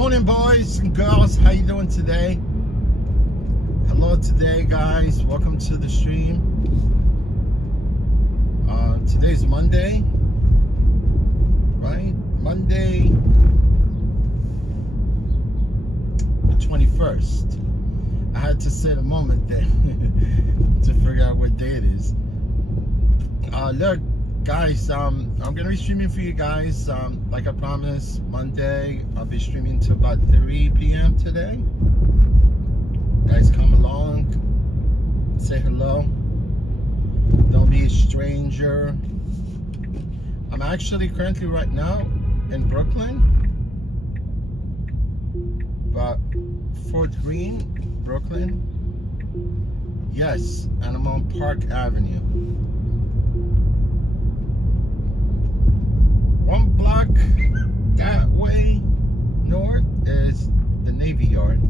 Morning, boys and girls. How you doing today? Hello today, guys. Welcome to the stream. Today's Monday, right? Monday the 21st. I had to set a moment there to figure out what day it is. Look, guys, I'm gonna be streaming for you guys. Like I promised, Monday I'll be streaming to about 3 p.m. today. Guys, come along, say hello. Don't be a stranger. I'm actually currently right now in Brooklyn, but Fort Greene, Brooklyn. Yes, and I'm on Park Avenue. One block that way north is the Navy Yard.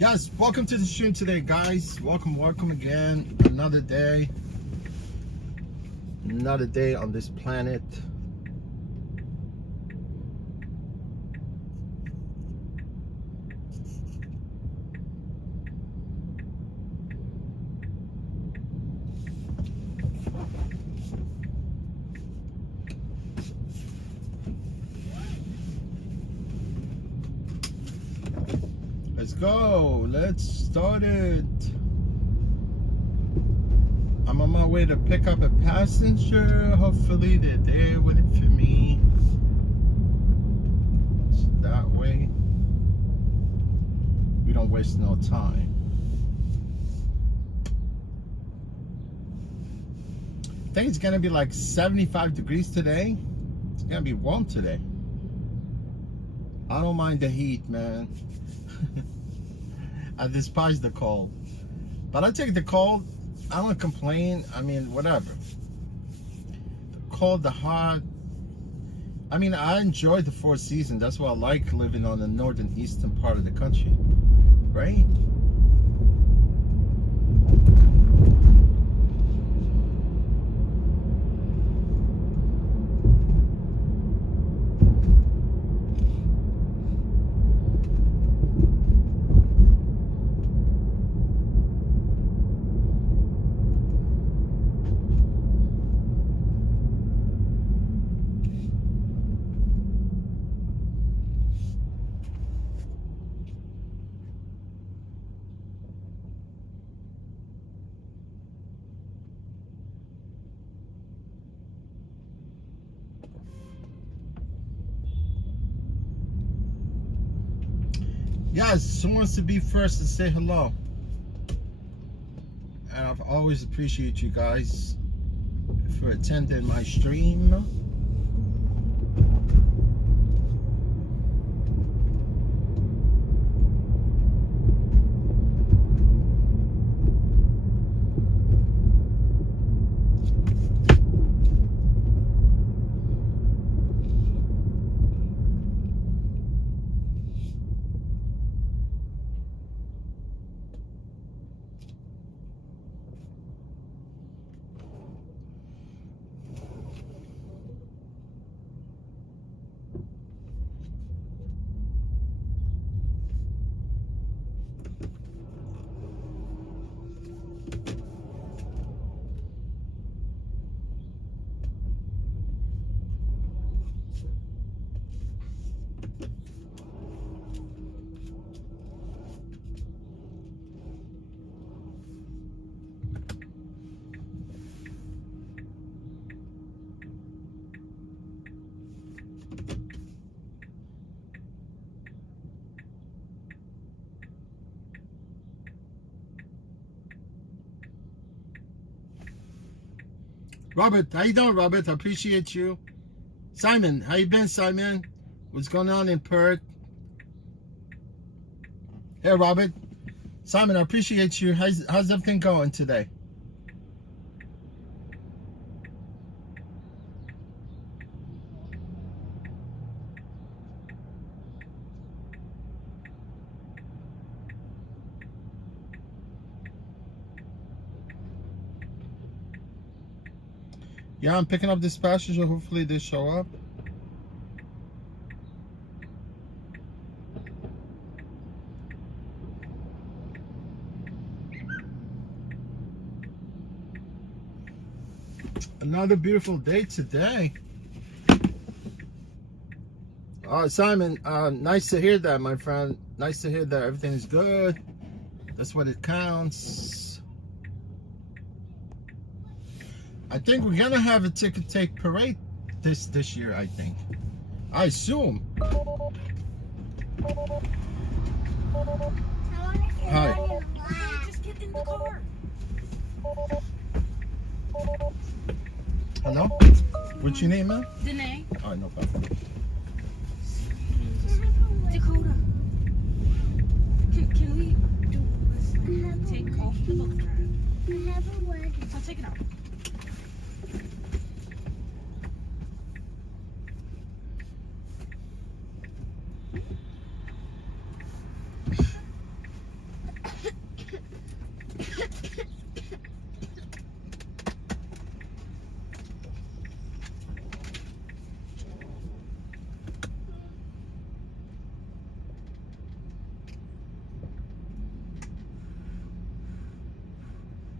Yes, welcome to the stream today, guys. Welcome again. Another day on this planet. Let's go. Let's start it. I'm on my way to pick up a passenger. Hopefully they're there waiting for me. It's that way we don't waste no time. I think it's gonna be like 75 degrees today. It's gonna be warm today. I don't mind the heat, man. I despise the cold, but I take the cold. I don't complain. I mean, whatever. The cold, the hot. I mean, I enjoy the 4 seasons. That's why I like living on the northern eastern part of the country, right? Yes, who wants to be first and say hello? And I've always appreciate you guys for attending my stream. Robert, how you doing, Robert? I appreciate you. Simon, how you been, Simon? What's going on in Perth? Hey, Robert. Simon, I appreciate you. How's everything going today? Yeah, I'm picking up this passenger. Hopefully they show up. Another beautiful day today. Simon, nice to hear that, my friend. Nice to hear that everything is good. That's what it counts. I think we're gonna have a ticket take parade this year, I think. I assume. Hi. Just get in the car. Hello? What's your name, man? Danae. Alright, no problem. Dakota. Can we take off the book? I have a word. I'll take it out.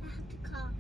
I have to cough.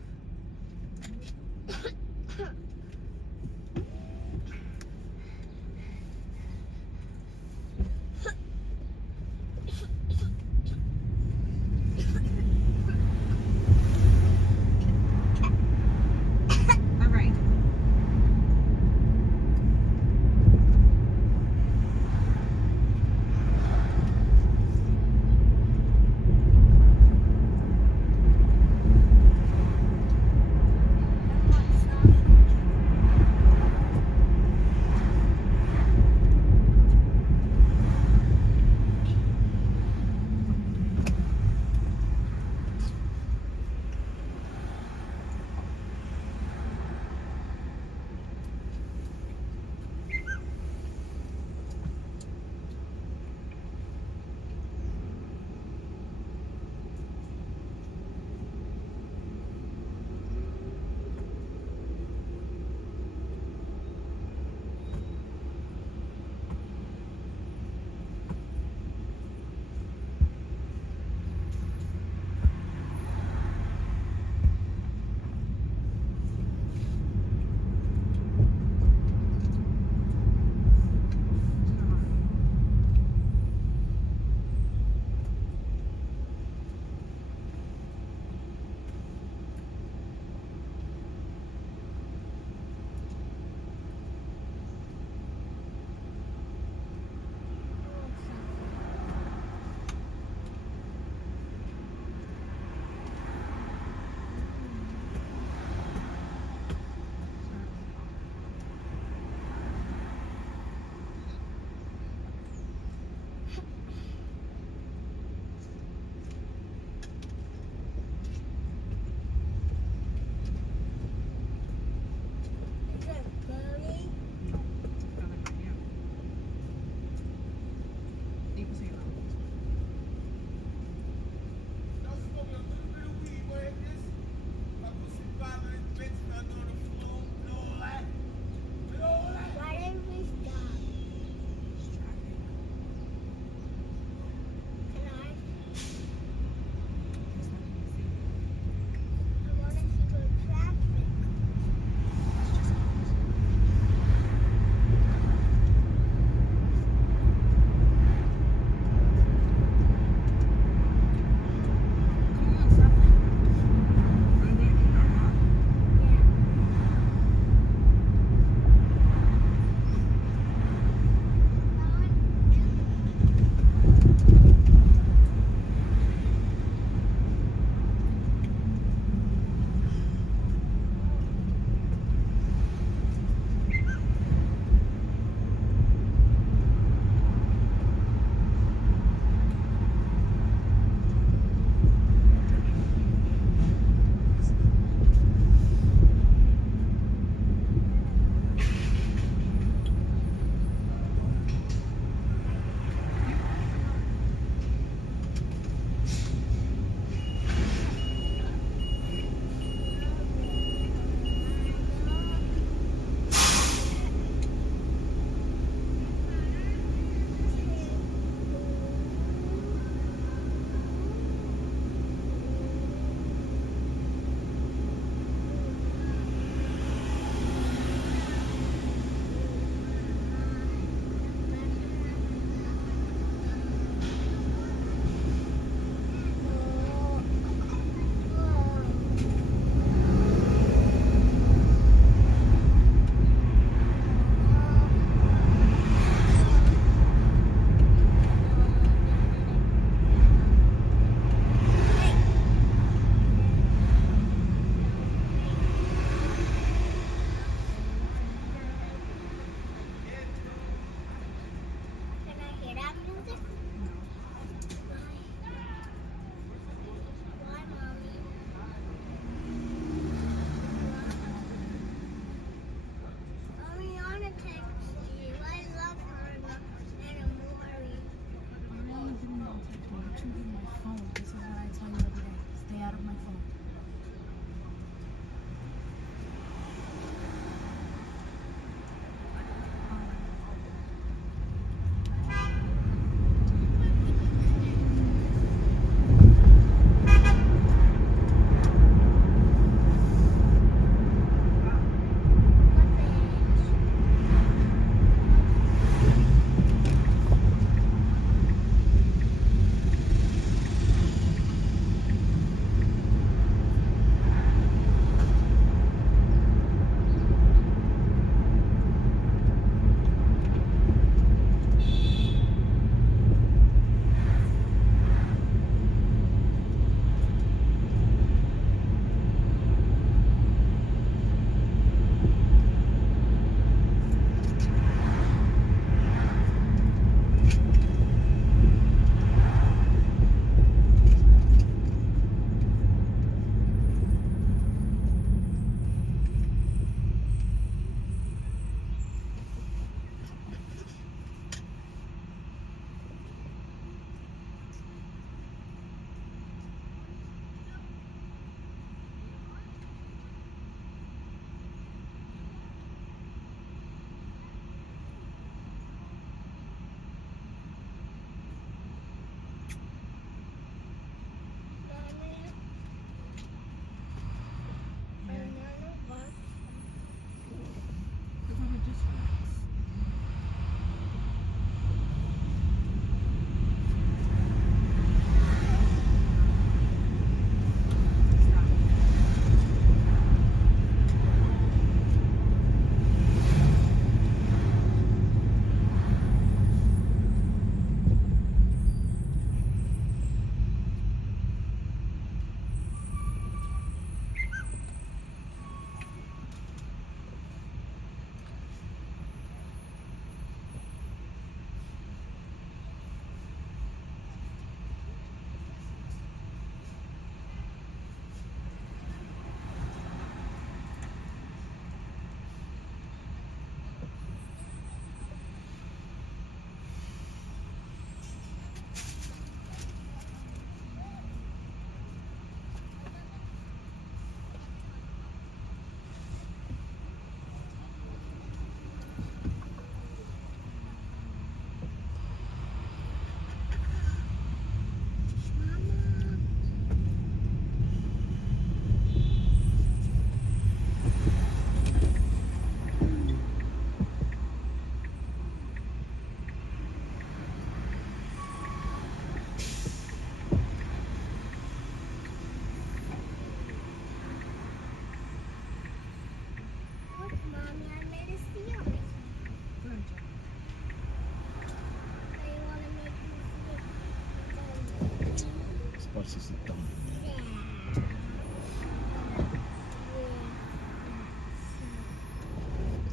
parts is done.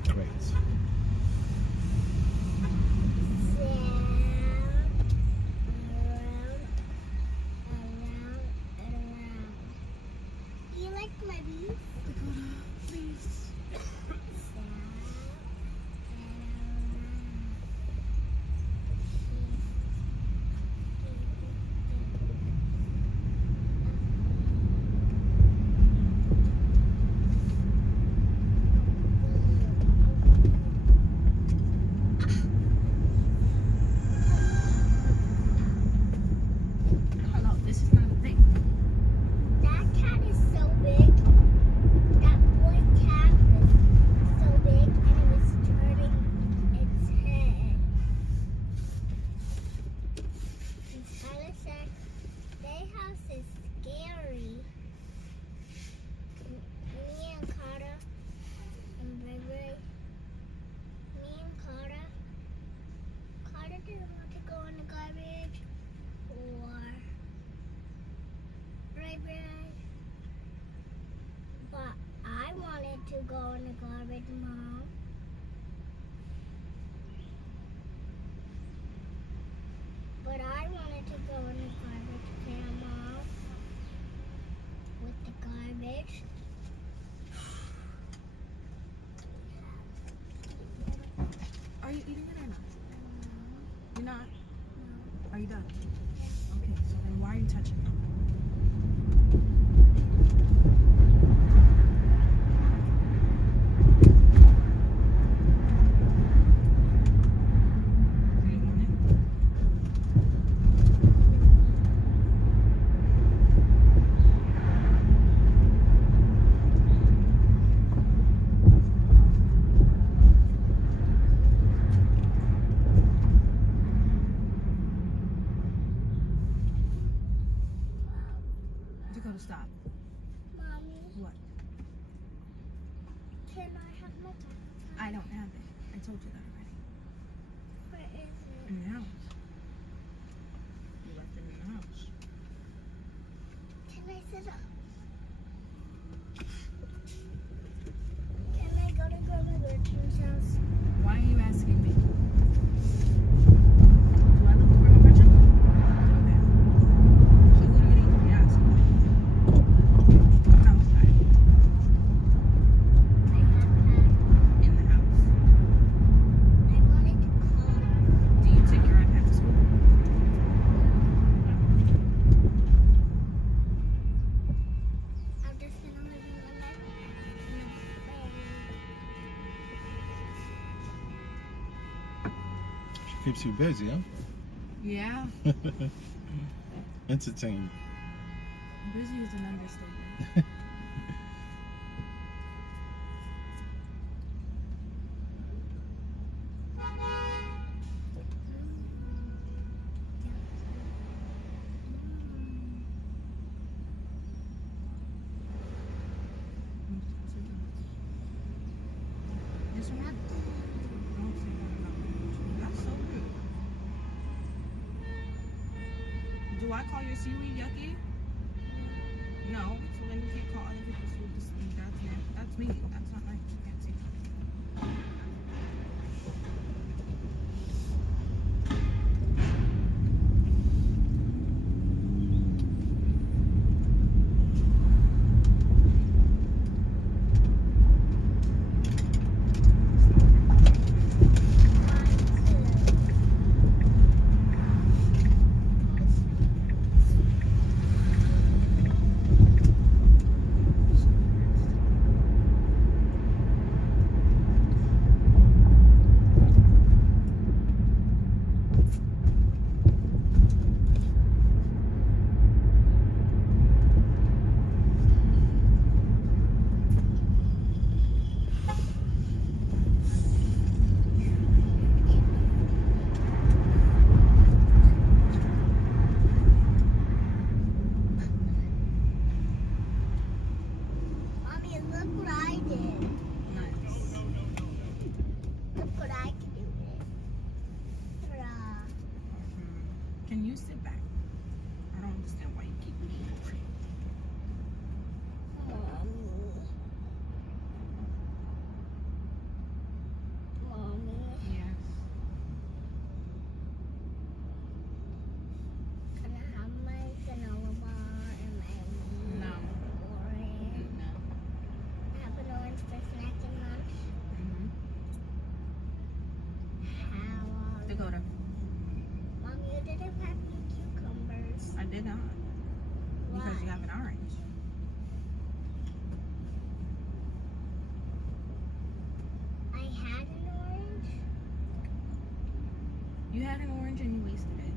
Great. You like my beef? Dakota, please. Hello, this is not a thing. That cat is so big. That boy cat was so big and it was turning its head. And Tyler said, their house is scary. Me and Carter and Ray, me and Carter didn't want to go in the garbage or Ray. But I wanted to go in the garbage, Mom. But I wanted to go in the garbage can, Mom. With the garbage. Are you eating it or not? You're not? Are you done? Okay, so then why are you touching it? Do you want it? Dakota, stop. Mommy, What? can I have my cat? I don't have it. I told you that already. Where is it? In the house. You left it in the house. Can I sit up? Can I go to Grandma Gertrude's house? Why are you asking me? Do I look like Grandma Gretchen? Okay. She literally asked me. Outside. My iPad. In the house. I wanted to call. Do you take your iPad to school? I'm just gonna live in my bed. She keeps you busy, huh? Yeah. Entertained. Busy is an understatement. Yes or no? Don't say that about me. That's so rude. Do I call your seaweed yucky? No. So then you can't call other people's food disgusting. That's me. That's not nice. You can't say that. Mommy, look what I did. Nice. Look what I can do with it. Ta-da. Can you sit back? I don't understand why you keep eating for it. Mommy. Yes. Can I have my granola bar and my No. orange? No. I have an orange for snack and lunch. Mm-hmm. How? Dakota. Mom, you didn't pack me cucumbers. I did not. Because you have an orange. I had an orange. You had an orange and you wasted it.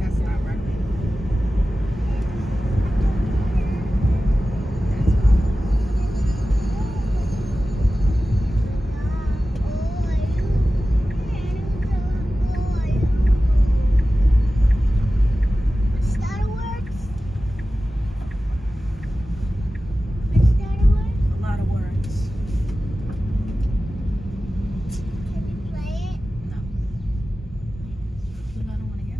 That's not right. That's a lot of words. No. Because I don't want to hear.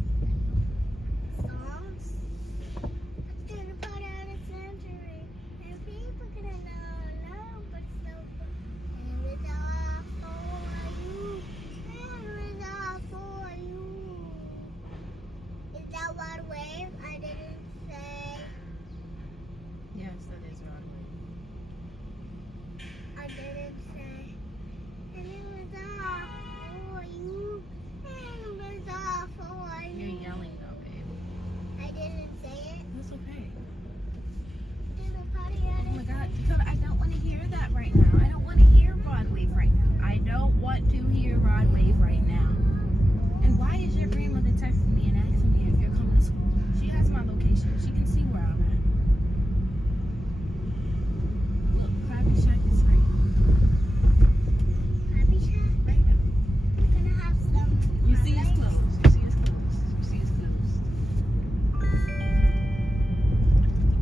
Wave, I didn't say. Yes, that is Broadway. I didn't say. And it was off for you. And it was off for you. You're yelling though, babe. I didn't say it. That's okay. Didn't party at Oh my it. God, Dakota, I don't want to hear that right now. I don't want to hear Broadway right now. I don't want to hear Broadway right now. And why is your grandmother texting me and asking me if you're coming to school? She has my location. She can see where I'm at. Look, Krabby Shack is right Happy chat. right now. We're gonna have some. You see it's highlights. closed. You see it's closed. You see it's closed.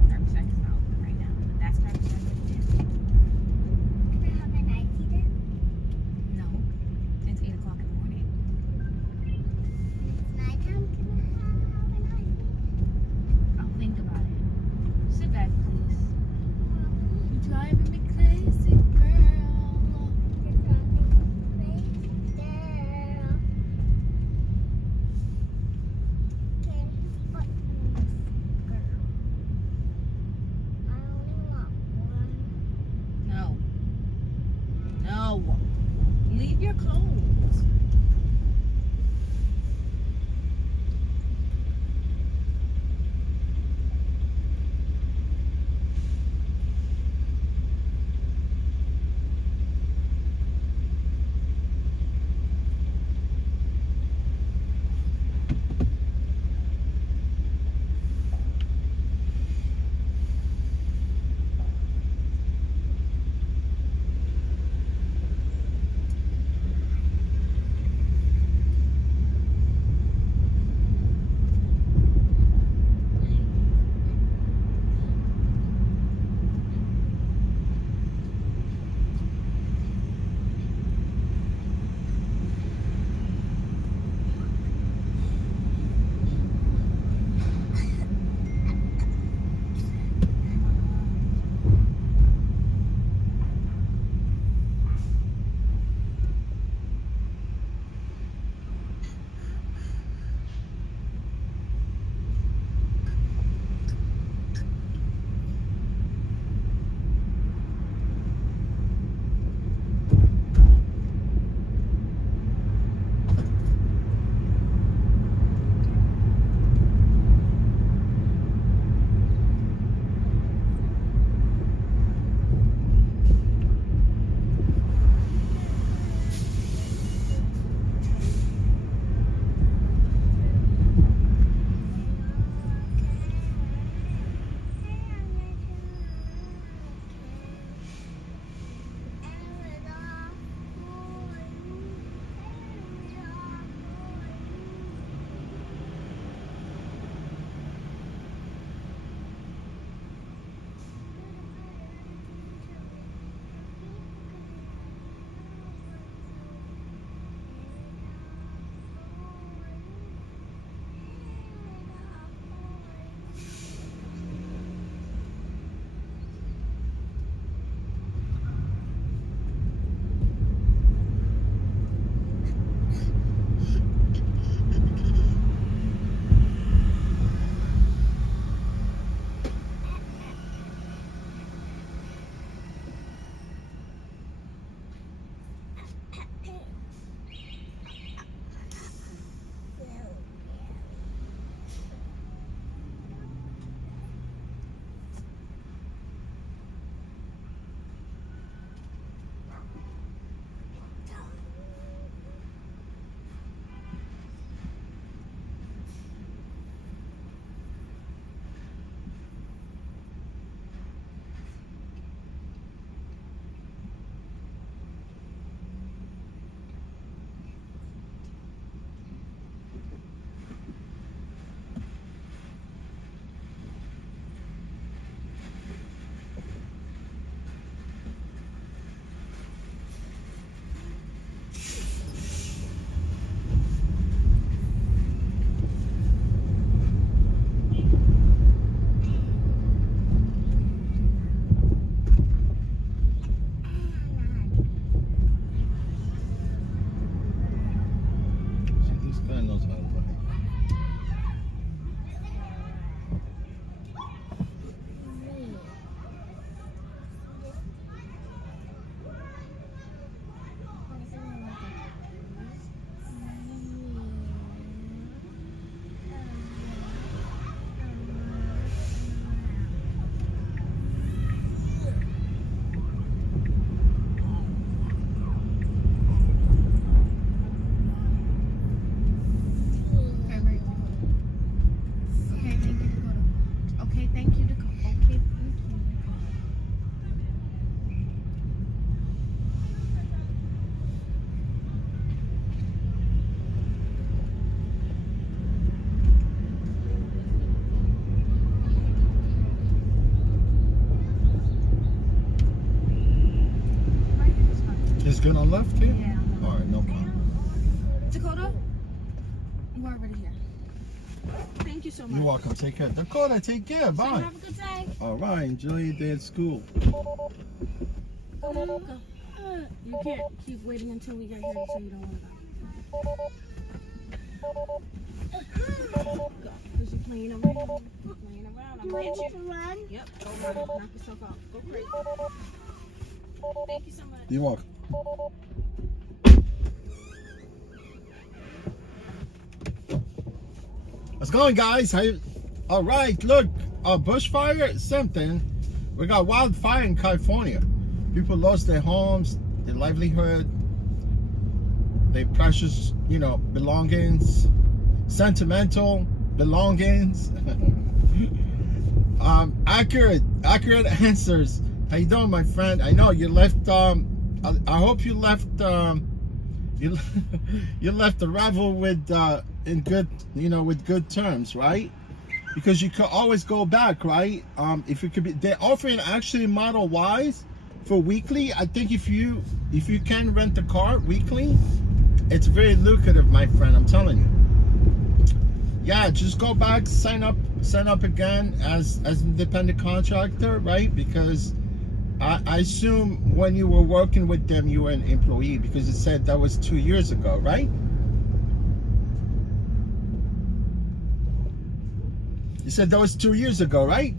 Krabby Shack is not open right now. But that's Krabby Shack right there. Can I have an icy then? No. It's 8 o'clock in the morning. It's nighttime. Can I have an icy? I'll think about it. Sit back, please. You're driving me crazy, girl. You're driving me crazy, girl. Candy buttons, girl. I only want one. No. No. Leave your clothes. It's good on left here? Yeah. All right, no problem. Dakota, we're already here. Thank you so much. You're welcome. Take care. Dakota, take care. So Bye. have a good day. All right. Enjoy your day at school. Go. You can't keep waiting until we get here to say you don't want to go. Go. Because you're playing around. Playing around. I'm going to hit you. Run. Yep. Go run. Knock yourself out. Go crazy. Thank you so much. You're welcome. What's going, guys? How you? All right, look, bushfire, something. We got wildfire in California. People lost their homes, their livelihood, their precious, belongings, sentimental belongings. Accurate answers. How you doing, my friend? I know you left. I hope you left. You left the Revel with in good, with good terms, right? Because you could always go back, right? If you could be, they're offering actually Model Ys for weekly. I think if you can rent the car weekly, it's very lucrative, my friend. I'm telling you. Yeah, just go back, sign up again as an independent contractor, right? Because I assume when you were working with them, you were an employee, because it said that was 2 years ago, right? You said that was 2 years ago, right?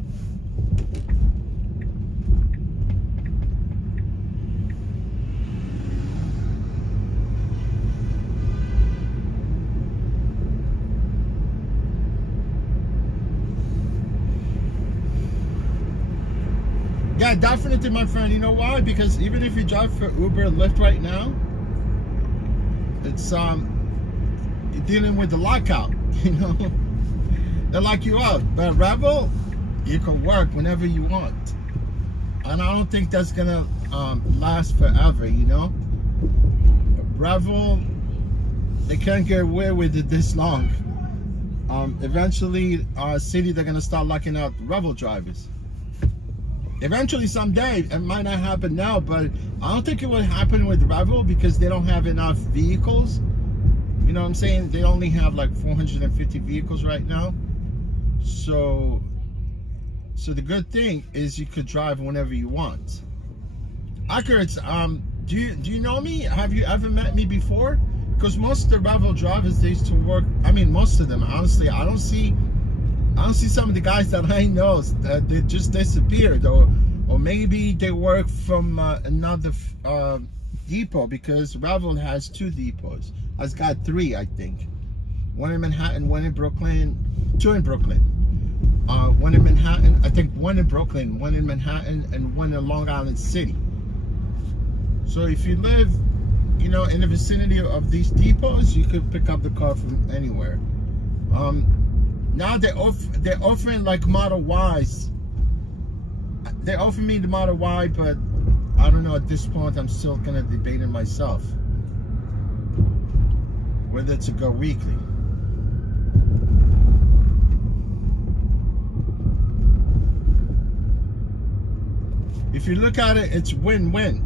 Yeah, definitely, my friend. You know why? Because even if you drive for Uber and Lyft right now, it's you're dealing with the lockout. They lock you out. But Revel, you can work whenever you want, and I don't think that's gonna last forever. Revel, they can't get away with it this long. Eventually, city, they're gonna start locking out Revel drivers. Eventually, someday. It might not happen now, but I don't think it would happen with Revel, because they don't have enough vehicles. You know what I'm saying? They only have like 450 vehicles right now. So the good thing is you could drive whenever you want. Accurate. Do you know me? Have you ever met me before? Because most of the Revel drivers, they used to work. I mean, most of them. Honestly, I don't see some of the guys that I know that they just disappeared, or maybe they work from another depot, because Revel has 2 depots. It's got 3, I think. One in Manhattan, one in Brooklyn, 2 in Brooklyn. One in Manhattan, I think 1 in Brooklyn, 1 in Manhattan, and 1 in Long Island City. So if you live, in the vicinity of these depots, you could pick up the car from anywhere. Now they're offering like Model Ys. They offer me the Model Y, but I don't know, at this point I'm still kind of debating myself whether to go weekly. If you look at it, it's win-win.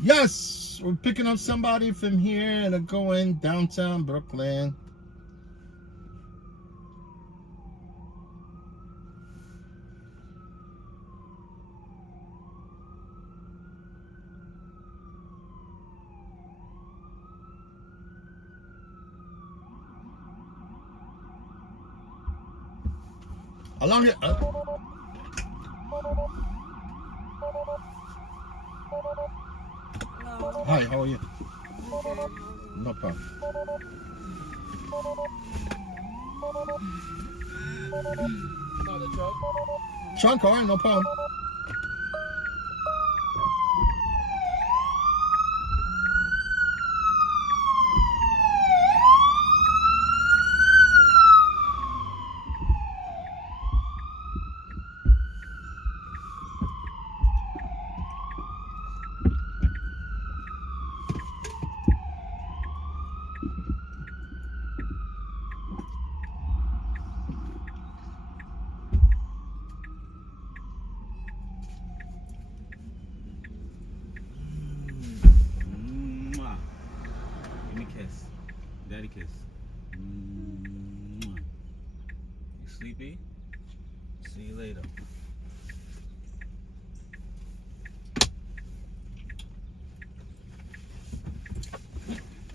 Yes, we're picking up somebody from here and going downtown Brooklyn. Along here. Hello. Hi, how are you? Okay. No problem. Trunk, all right, no problem. Daddy kiss. Mwah. You sleepy? See you later.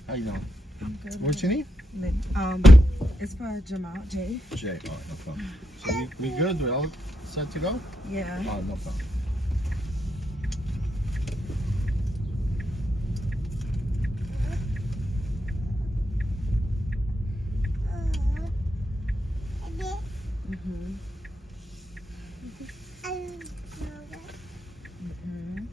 How you doing? I'm good. What's your name? It's for Jamal J. Jay. All right, no problem. So we good? We all set to go? Yeah. Oh, no problem. Mhm. Mhm.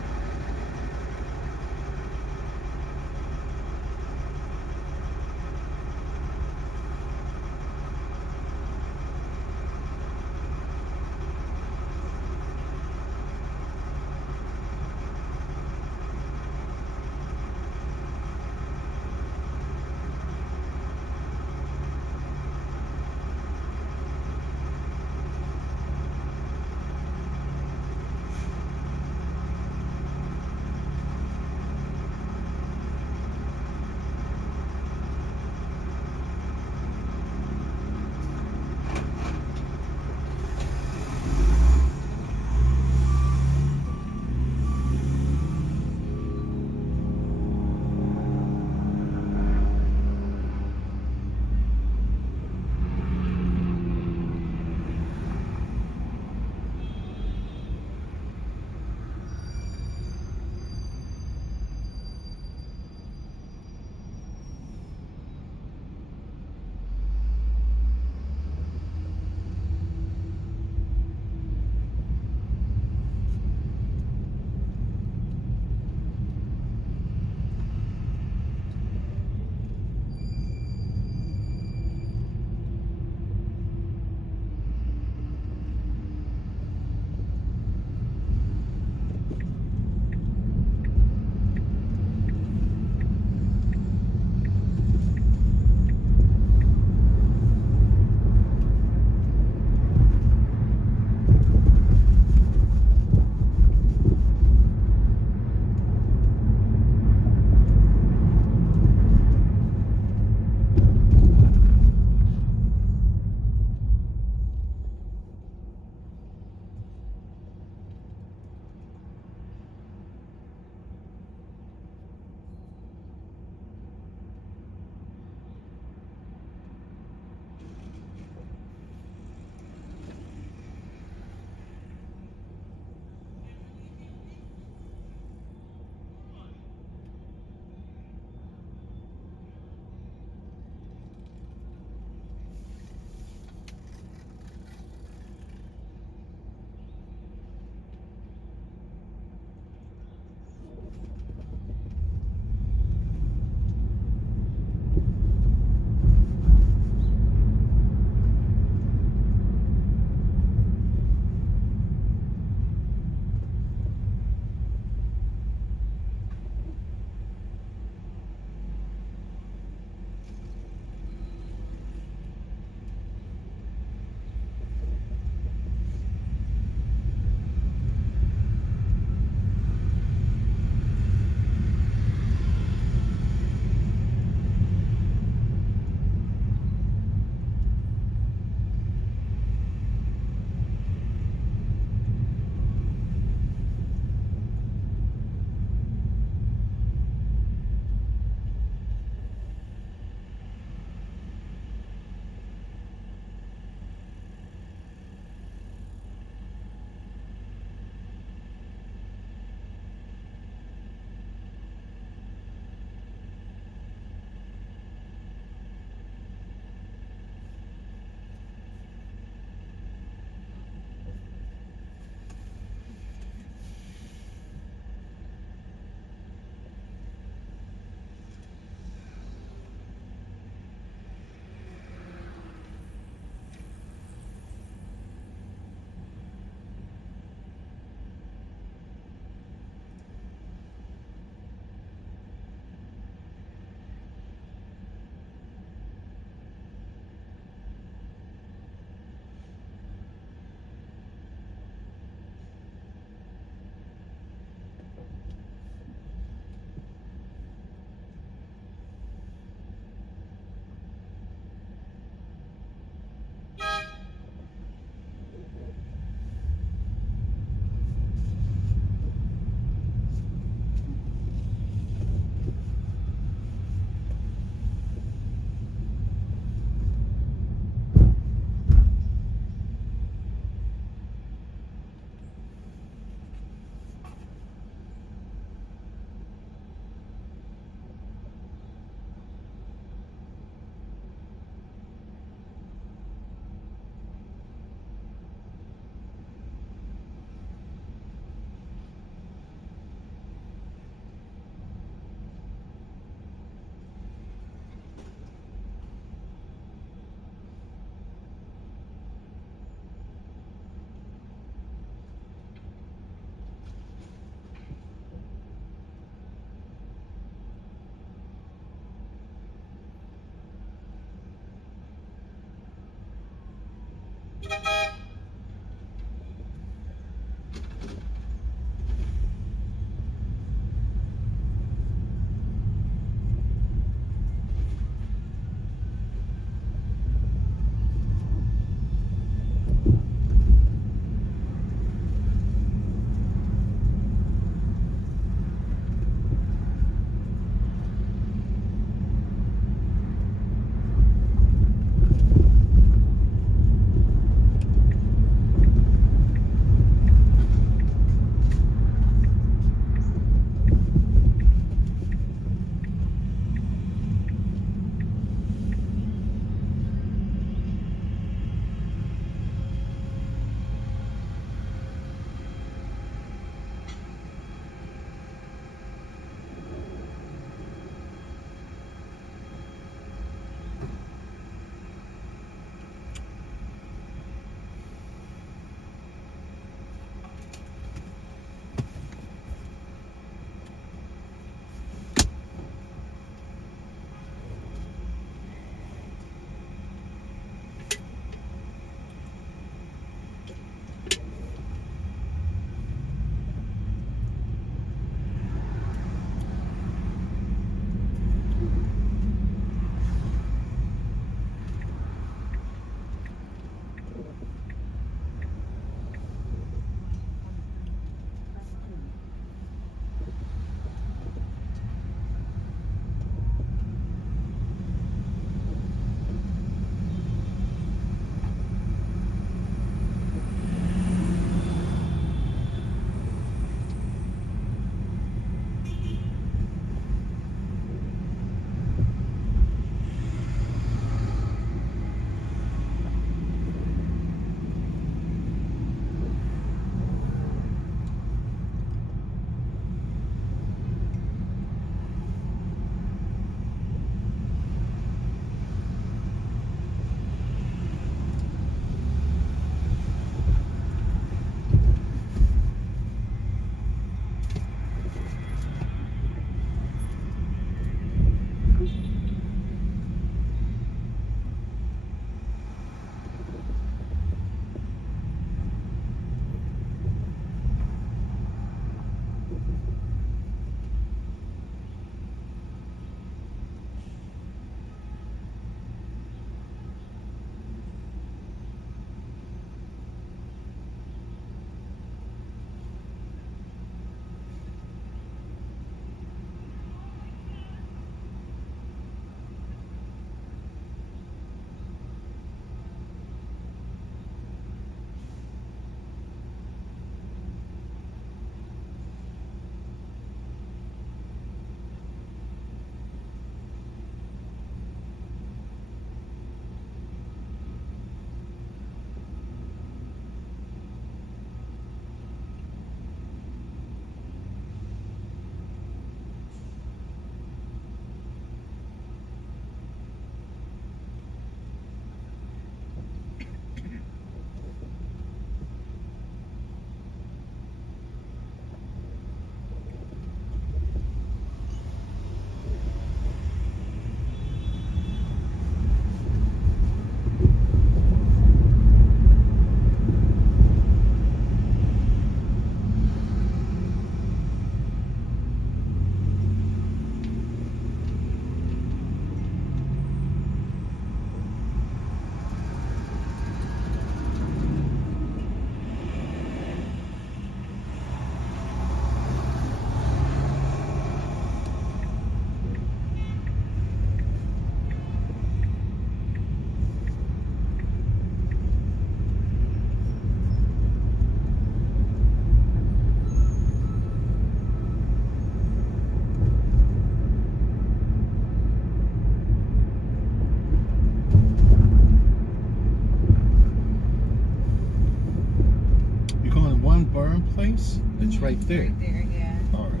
place? It's right there. Right there, yeah. All right.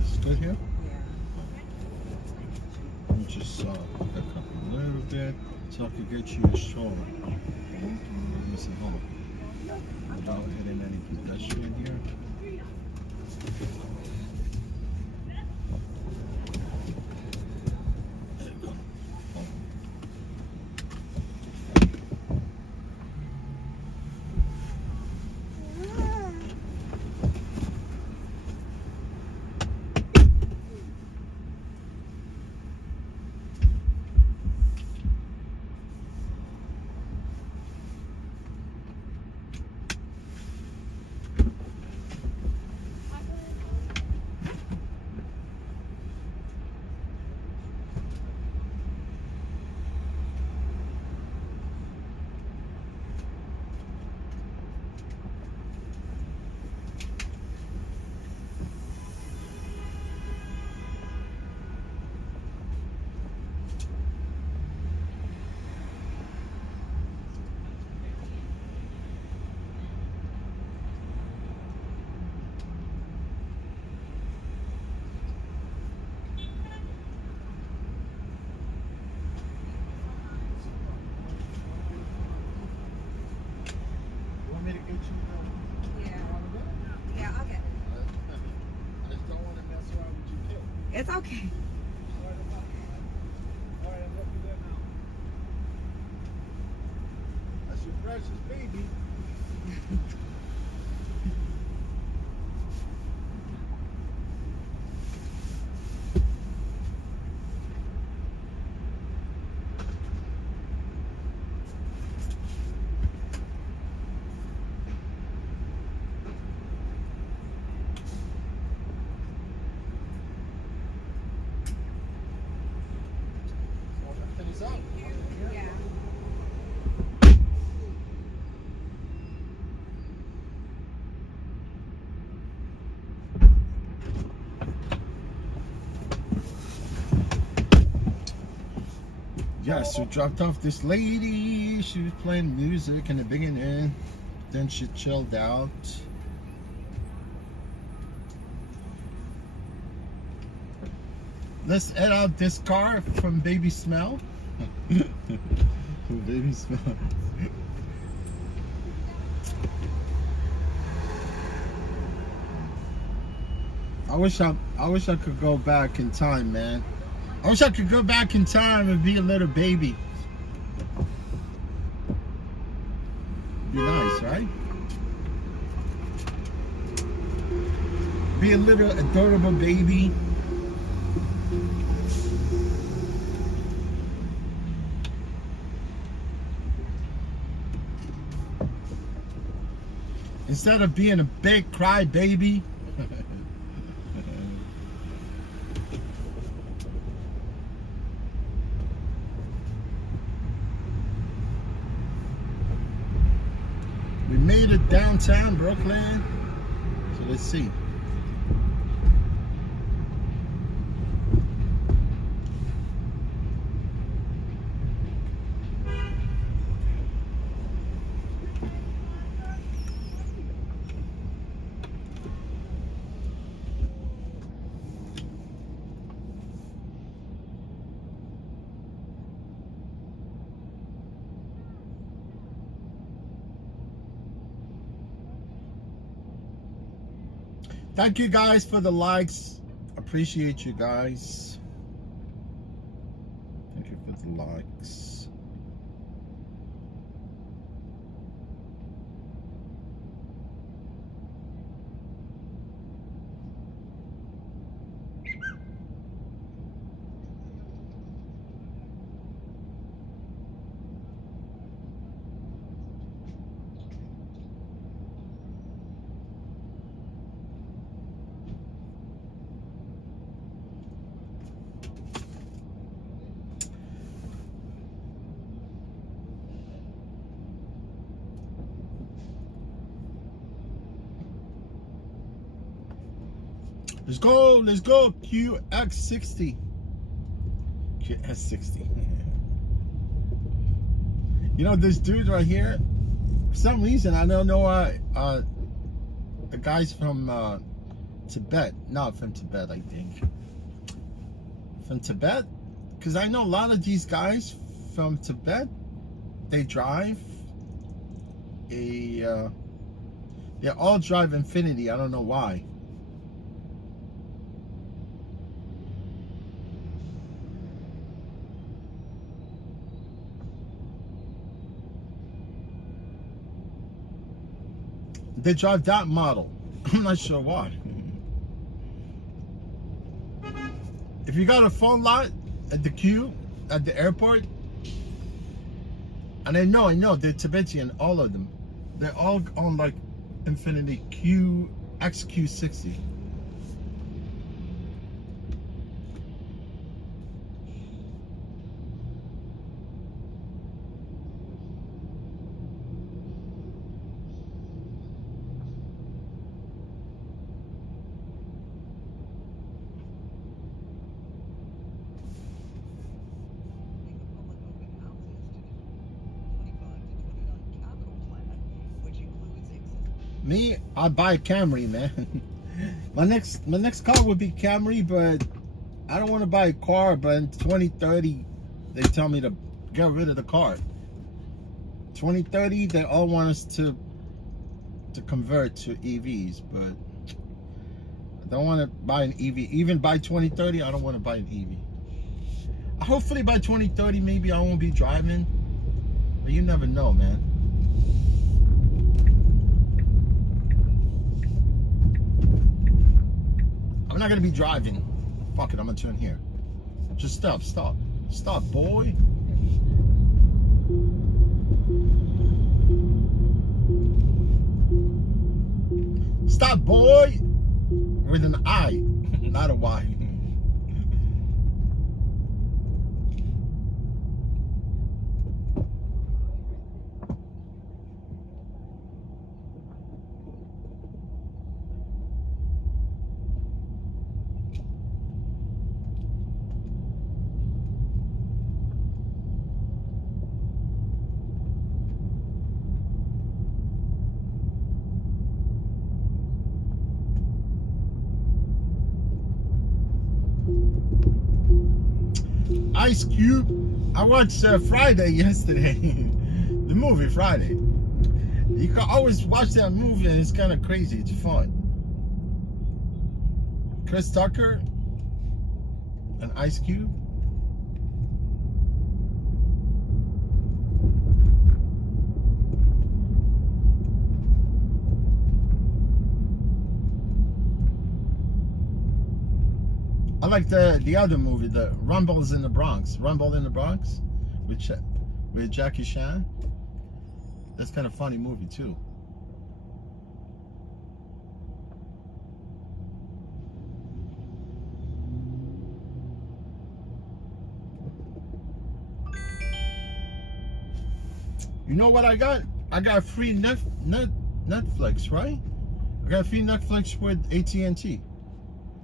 It's good here? Yeah. Let me just pick up a little bit so I can get you a stroller. Listen, hold on. Without hitting any pedestrian here. It's okay. That's your precious baby. Yeah. Yes, we dropped off this lady. She was playing music in the beginning. Then she chilled out. Let's head out this car from Baby Smell. From Baby Smell. I wish I could go back in time, man. I wish I could go back in time and be a little baby. Be nice, right? Be a little adorable baby. Instead of being a big cry baby. We made it downtown Brooklyn. So let's see. Thank you guys for the likes. Appreciate you guys. Thank you for the likes. Let's go, QX60. QS60. You know, this dude right here, for some reason, I don't know why, the guy's from Tibet. Not from Tibet, I think. From Tibet? Because I know a lot of these guys from Tibet, they drive they all drive Infinity. I don't know why. They drive that model. I'm not sure why. If you got a phone lot at the queue at the airport, and I know they're Tibetan, all of them. They're all on like Infinity XQ60. Me, I buy a Camry, man. my next car would be Camry, but I don't want to buy a car. But in 2030, they tell me to get rid of the car. 2030, they all want us to convert to EVs, but I don't want to buy an EV. Even by 2030, I don't want to buy an EV. Hopefully by 2030, maybe I won't be driving. But you never know, man. I'm not going to be driving. Fuck it, I'm going to turn here. Just stop, stop. Stop, boy. Stop, boy. With an I, not a Y. Ice Cube. I watched Friday yesterday. The movie Friday. You can always watch that movie and it's kind of crazy. It's fun. Chris Tucker and Ice Cube. I like the other movie, the Rumbles in the Bronx. Rumble in the Bronx with Jackie Chan. That's kind of funny movie too. You know what I got? I got free Netflix, right? I got free Netflix with AT&T.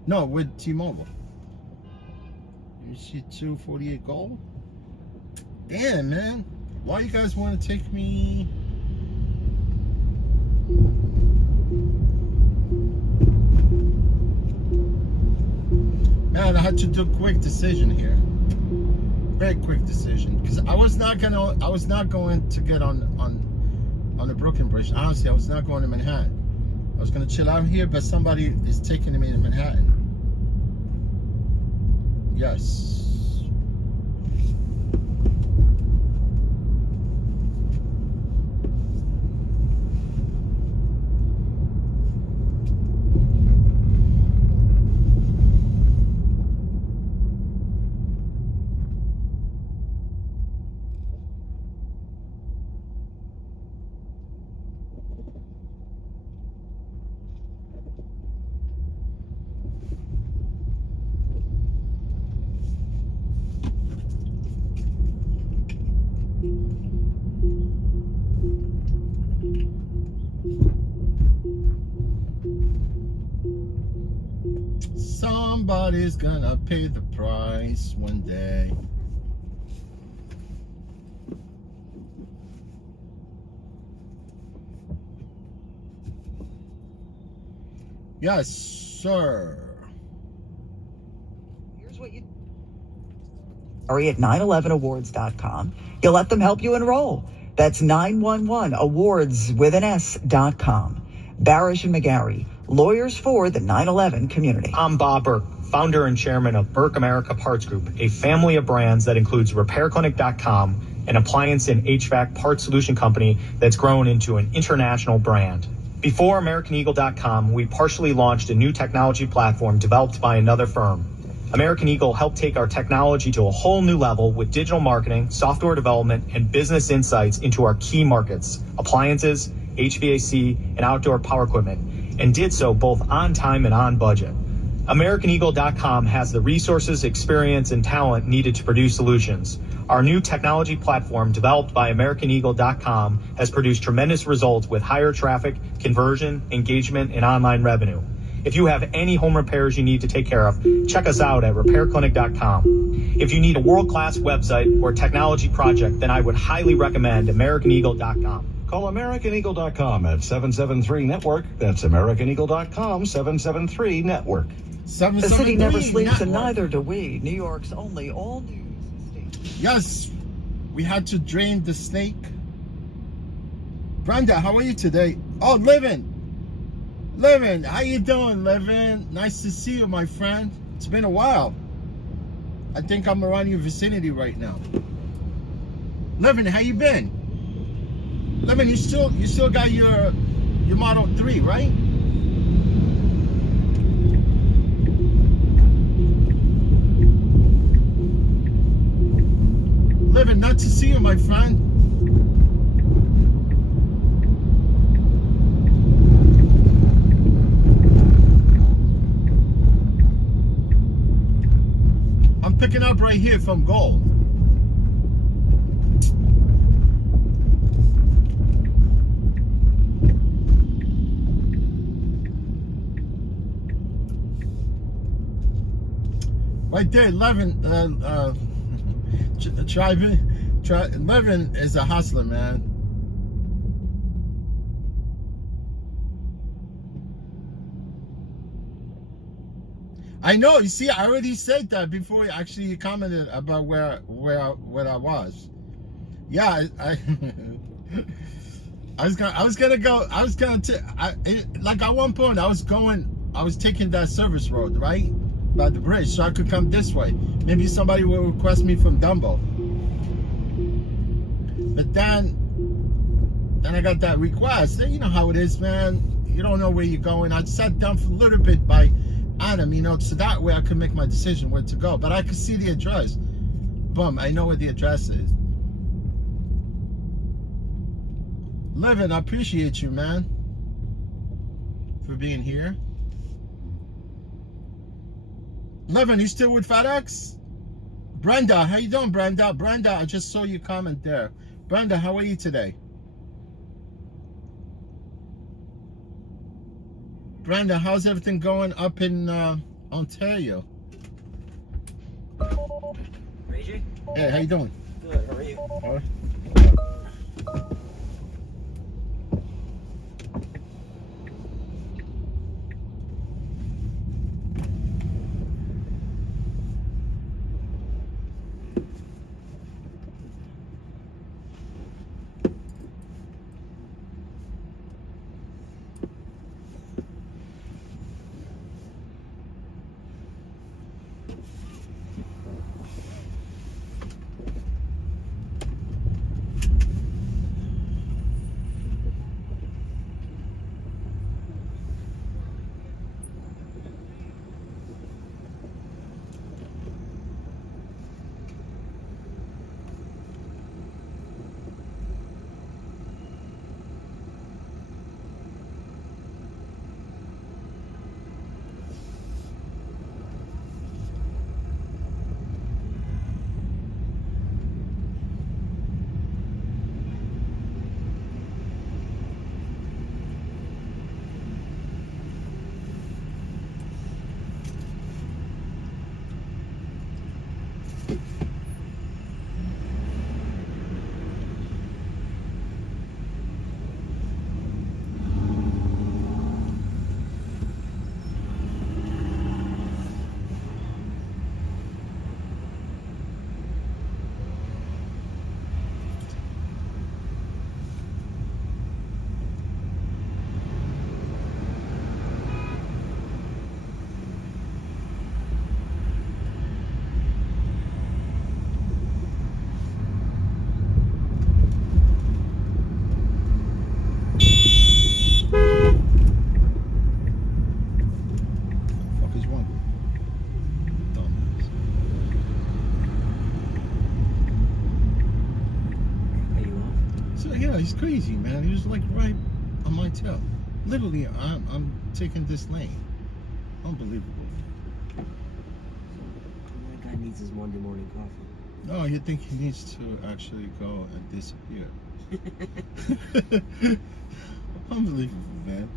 No, with T-Mobile. You see 248 gold? Damn, man. Why you guys want to take me? Man, I had to do a quick decision here. Very quick decision. Because I was not going to get on the Brooklyn Bridge. Honestly, I was not going to Manhattan. I was gonna chill out here, but somebody is taking me to Manhattan. Yes. Somebody's gonna pay the price one day. Yes, sir. Here's what you at 911awards.com. You'll let them help you enroll. That's 911awards with an S.com. Barish and McGarry, lawyers for the 9/11 community. I'm Bob Burke, founder and chairman of Burke America Parts Group, a family of brands that includes RepairClinic.com, an appliance and HVAC part solution company that's grown into an international brand. Before AmericanEagle.com, we partially launched a new technology platform developed by another firm. American Eagle helped take our technology to a whole new level with digital marketing, software development, and business insights into our key markets, appliances, HVAC, and outdoor power equipment, and did so both on time and on budget. AmericanEagle.com has the resources, experience, and talent needed to produce solutions. Our new technology platform, developed by AmericanEagle.com, has produced tremendous results with higher traffic, conversion, engagement, and online revenue. If you have any home repairs you need to take care of, check us out at RepairClinic.com. If you need a world-class website or technology project, then I would highly recommend AmericanEagle.com. Call AmericanEagle.com at 773-NETWORK. That's AmericanEagle.com, 773-NETWORK. The city never sleeps, and neither do we. New York's only all-news station. Yes, we had to drain the snake. Brenda, how are you today? Oh, living. Levin, how you doing, Levin? Nice to see you, my friend. It's been a while. I think I'm around your vicinity right now. Levin, how you been? Levin, you still got your Model 3, right? Levin, nice to see you, my friend. I'm picking up right here from Gold. Right there, Levin. Levin is a hustler, man. I know. You see, I already said that before you actually commented about where I was. Yeah, I was gonna go. Like at one point I was taking that service road, right, by the bridge, so I could come this way. Maybe somebody will request me from Dumbo. But then I got that request. And you know how it is, man. You don't know where you're going. I sat down for a little bit by Adam, you know, so that way I could make my decision where to go. But I could see the address. Boom, I know where the address is. Levin, I appreciate you, man, for being here. Levin, you still with FedEx? Brenda, how you doing, Brenda? Brenda, I just saw your comment there. Brenda, how are you today? Brenda, how's everything going up in Ontario? Reggie? Hey, how you doing? Good, how are you? All right. He's crazy, man. He was like right on my tail. Literally, I'm taking this lane. Unbelievable. That guy needs his Monday morning coffee. No, you think he needs to actually go and disappear. Unbelievable, man.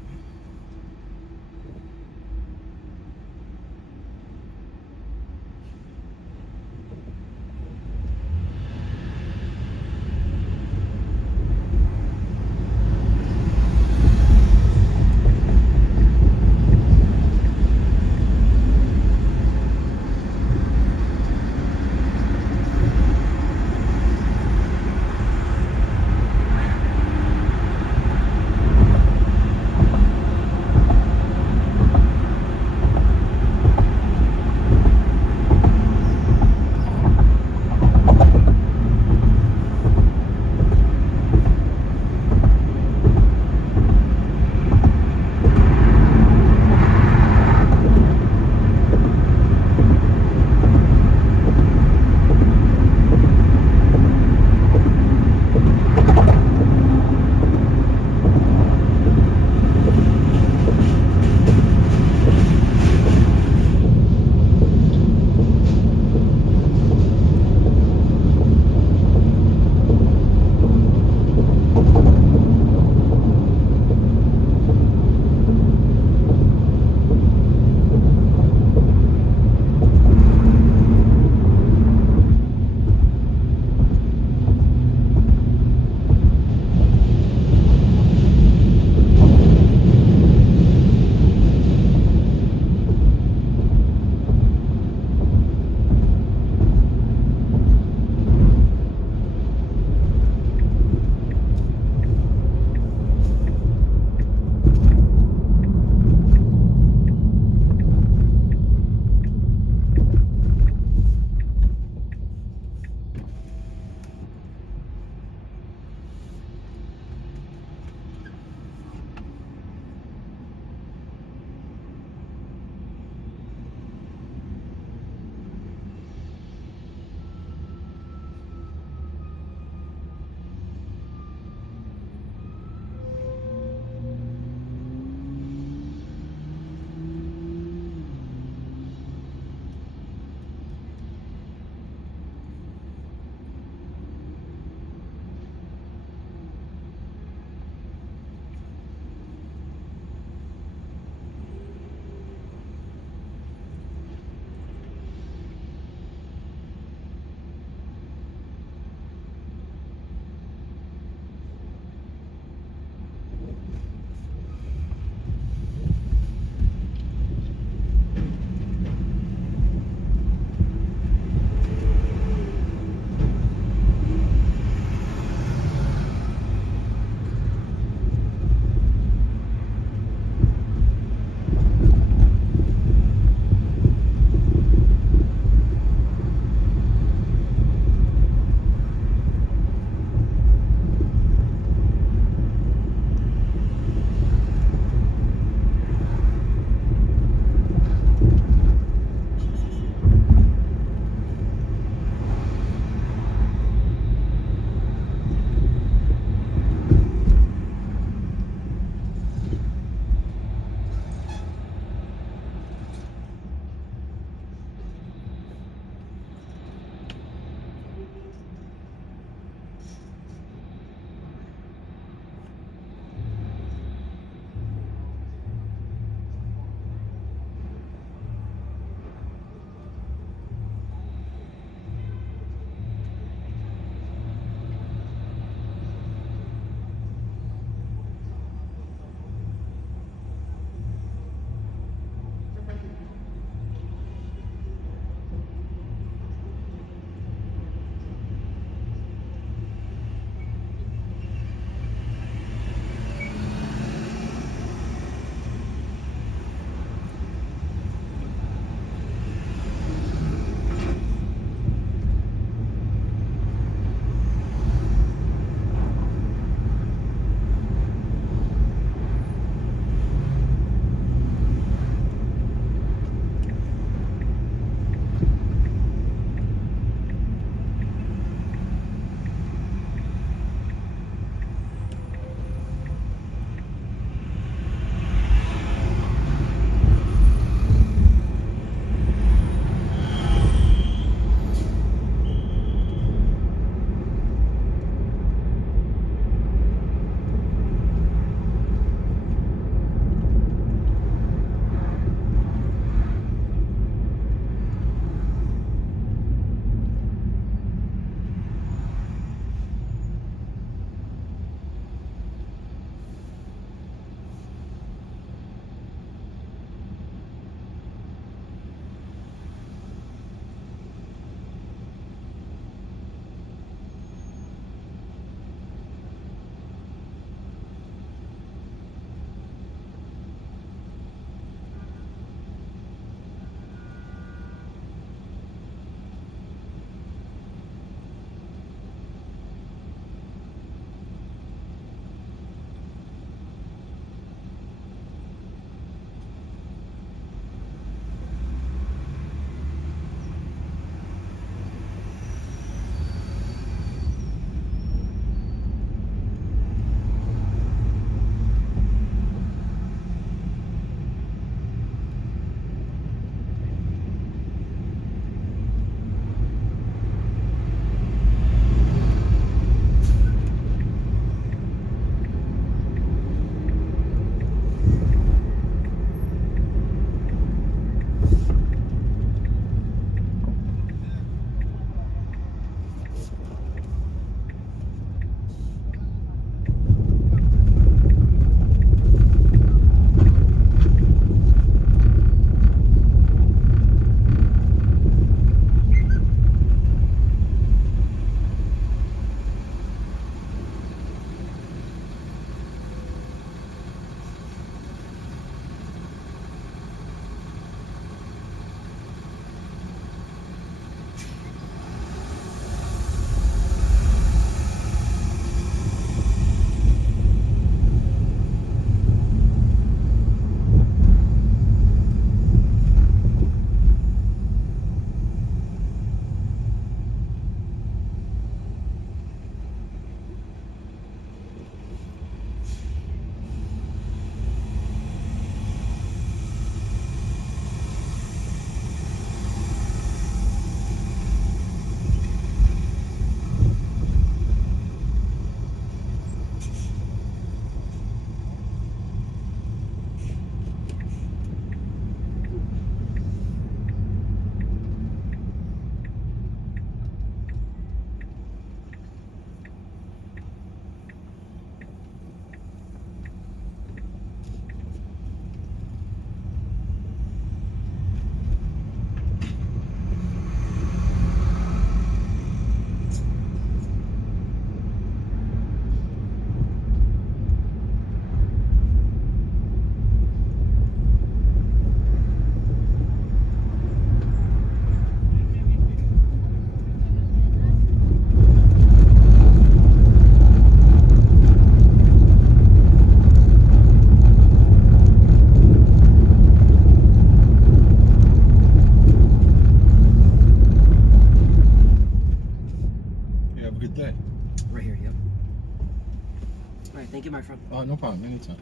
Oh, no problem. Anytime.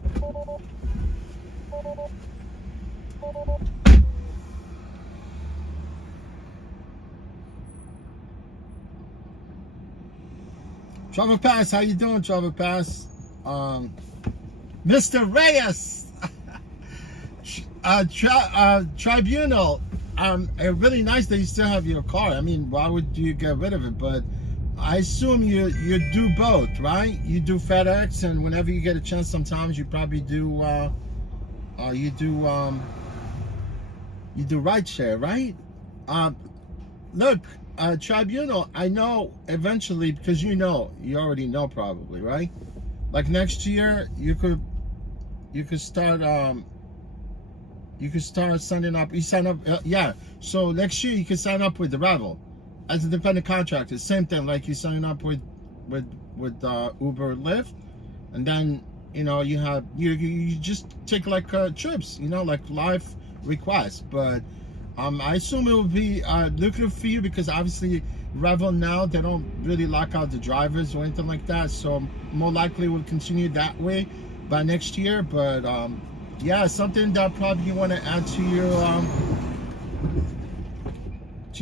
Travel Pass, how you doing, Travel Pass? Mr. Reyes, Tribunal. Really nice that you still have your car. I mean, why would you get rid of it? But I assume you do both, right? You do FedEx, and whenever you get a chance, sometimes you probably do you do rideshare, right? Look, Tribunal, I know eventually, because you already know probably, right? Like next year, you could start signing up. You sign up, yeah. So next year you can sign up with the Revel as a dependent contractor. Same thing, like you sign up with Uber, Lyft, and then you have you just take like trips, like live requests. But I assume it will be lucrative for you because obviously Revel now they don't really lock out the drivers or anything like that. So more likely will continue that way by next year. But yeah, something that probably you want to add to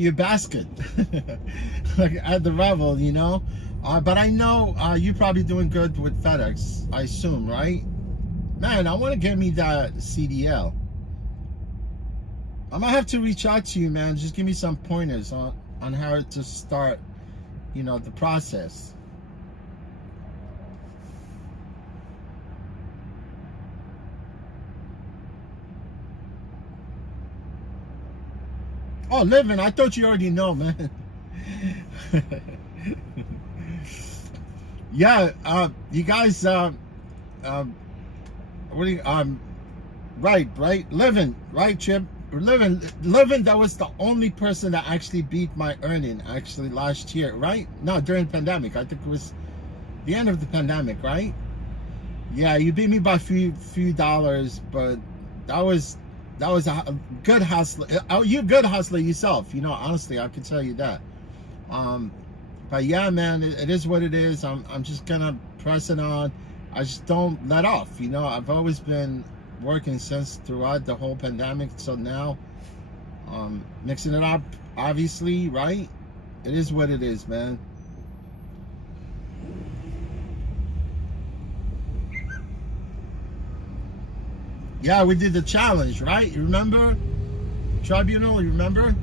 your basket, like at the Revel, but I know you're probably doing good with FedEx, I assume, right? Man, I want to get me that CDL. I might have to reach out to you, man. Just give me some pointers on how to start, the process. Oh, Living, I thought you already know, man. Yeah, you guys, what do you, right, Living, right, Chip? Living, that was the only person that actually beat my earning, actually, last year, right? No, during the pandemic. I think it was the end of the pandemic, right? Yeah, you beat me by a few dollars, but that was a good hustler. You're a good hustler yourself, honestly, I can tell you that. But yeah, man, it is what it is. I'm just gonna press it on. I just don't let off, I've always been working since throughout the whole pandemic. So now, mixing it up, obviously, right? It is what it is, man. Yeah, we did the challenge, right? You remember? Tribunal, you remember?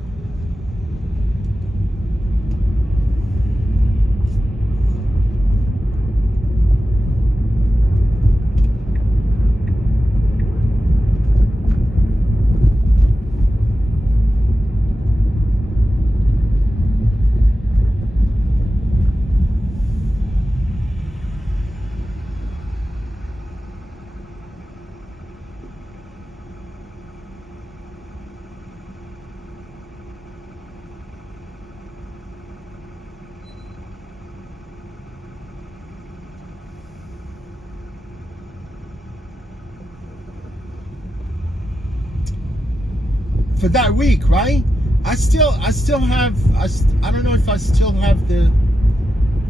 For that week, right? I still have, I don't know if I still have the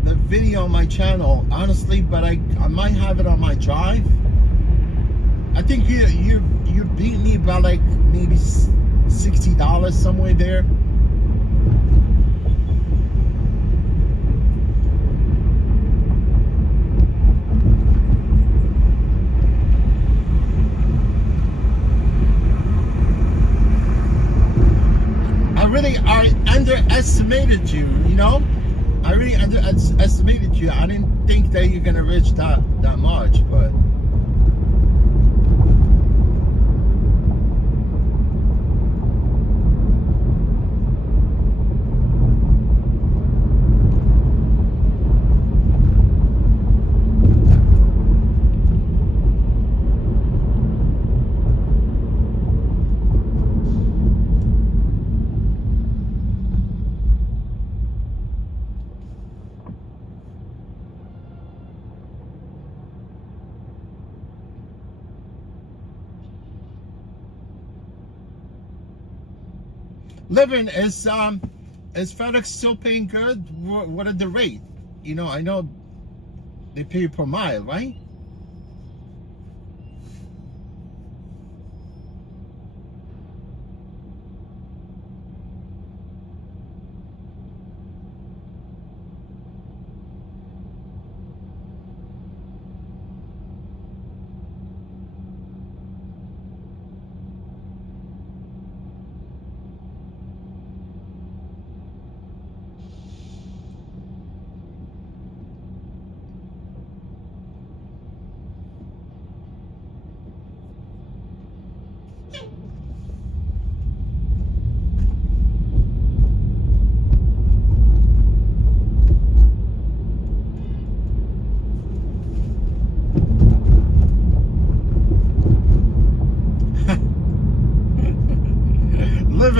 video on my channel, honestly, but I might have it on my drive. I think you beat me by like maybe $60 somewhere there. I underestimated you, I really underestimated you. I didn't think that you're gonna reach that much, but Living, is FedEx still paying good? What are the rate? I know they pay you per mile, right?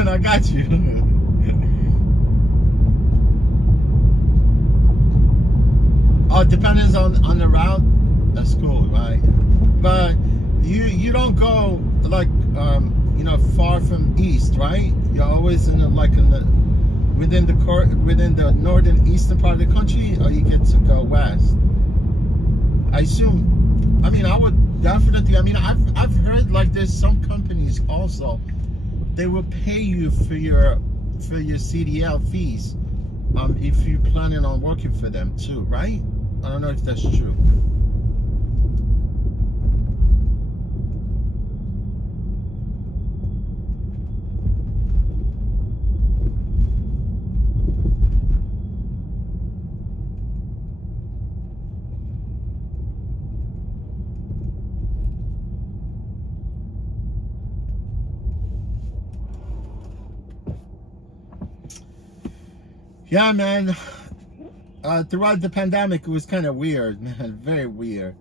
man. I got you. Oh, depends on the route. That's cool, right? But you don't go like far from east, right? You're always in within the northern eastern part of the country, or you get to go west. I assume. I mean, I would definitely. I mean, I've heard like there's some companies also. They will pay you for your CDL fees, if you're planning on working for them too, right? I don't know if that's true. Yeah, man. Throughout the pandemic, it was kind of weird, man. Very weird.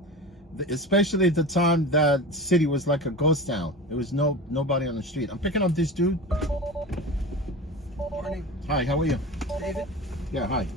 Especially at the time that city was like a ghost town. There was nobody on the street. I'm picking up this dude. Morning, Hi, how are you? David. Yeah, hi.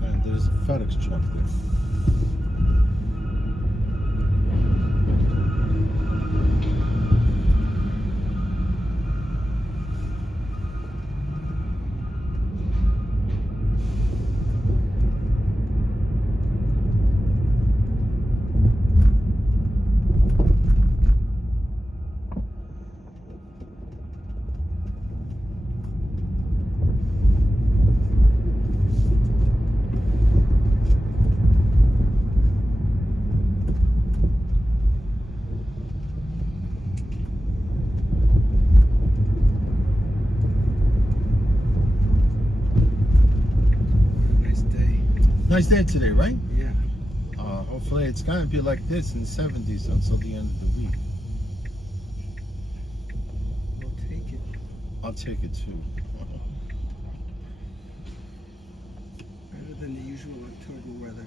Man, there's a FedEx truck there. Nice day today, right? Yeah. Hopefully it's gonna be like this in the 70s until the end of the week. We'll take it. I'll take it too. Better than the usual October weather.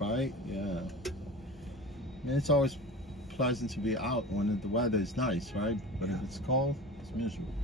Right? Yeah. I mean, it's always pleasant to be out when the weather is nice, right? But if it's cold, it's miserable.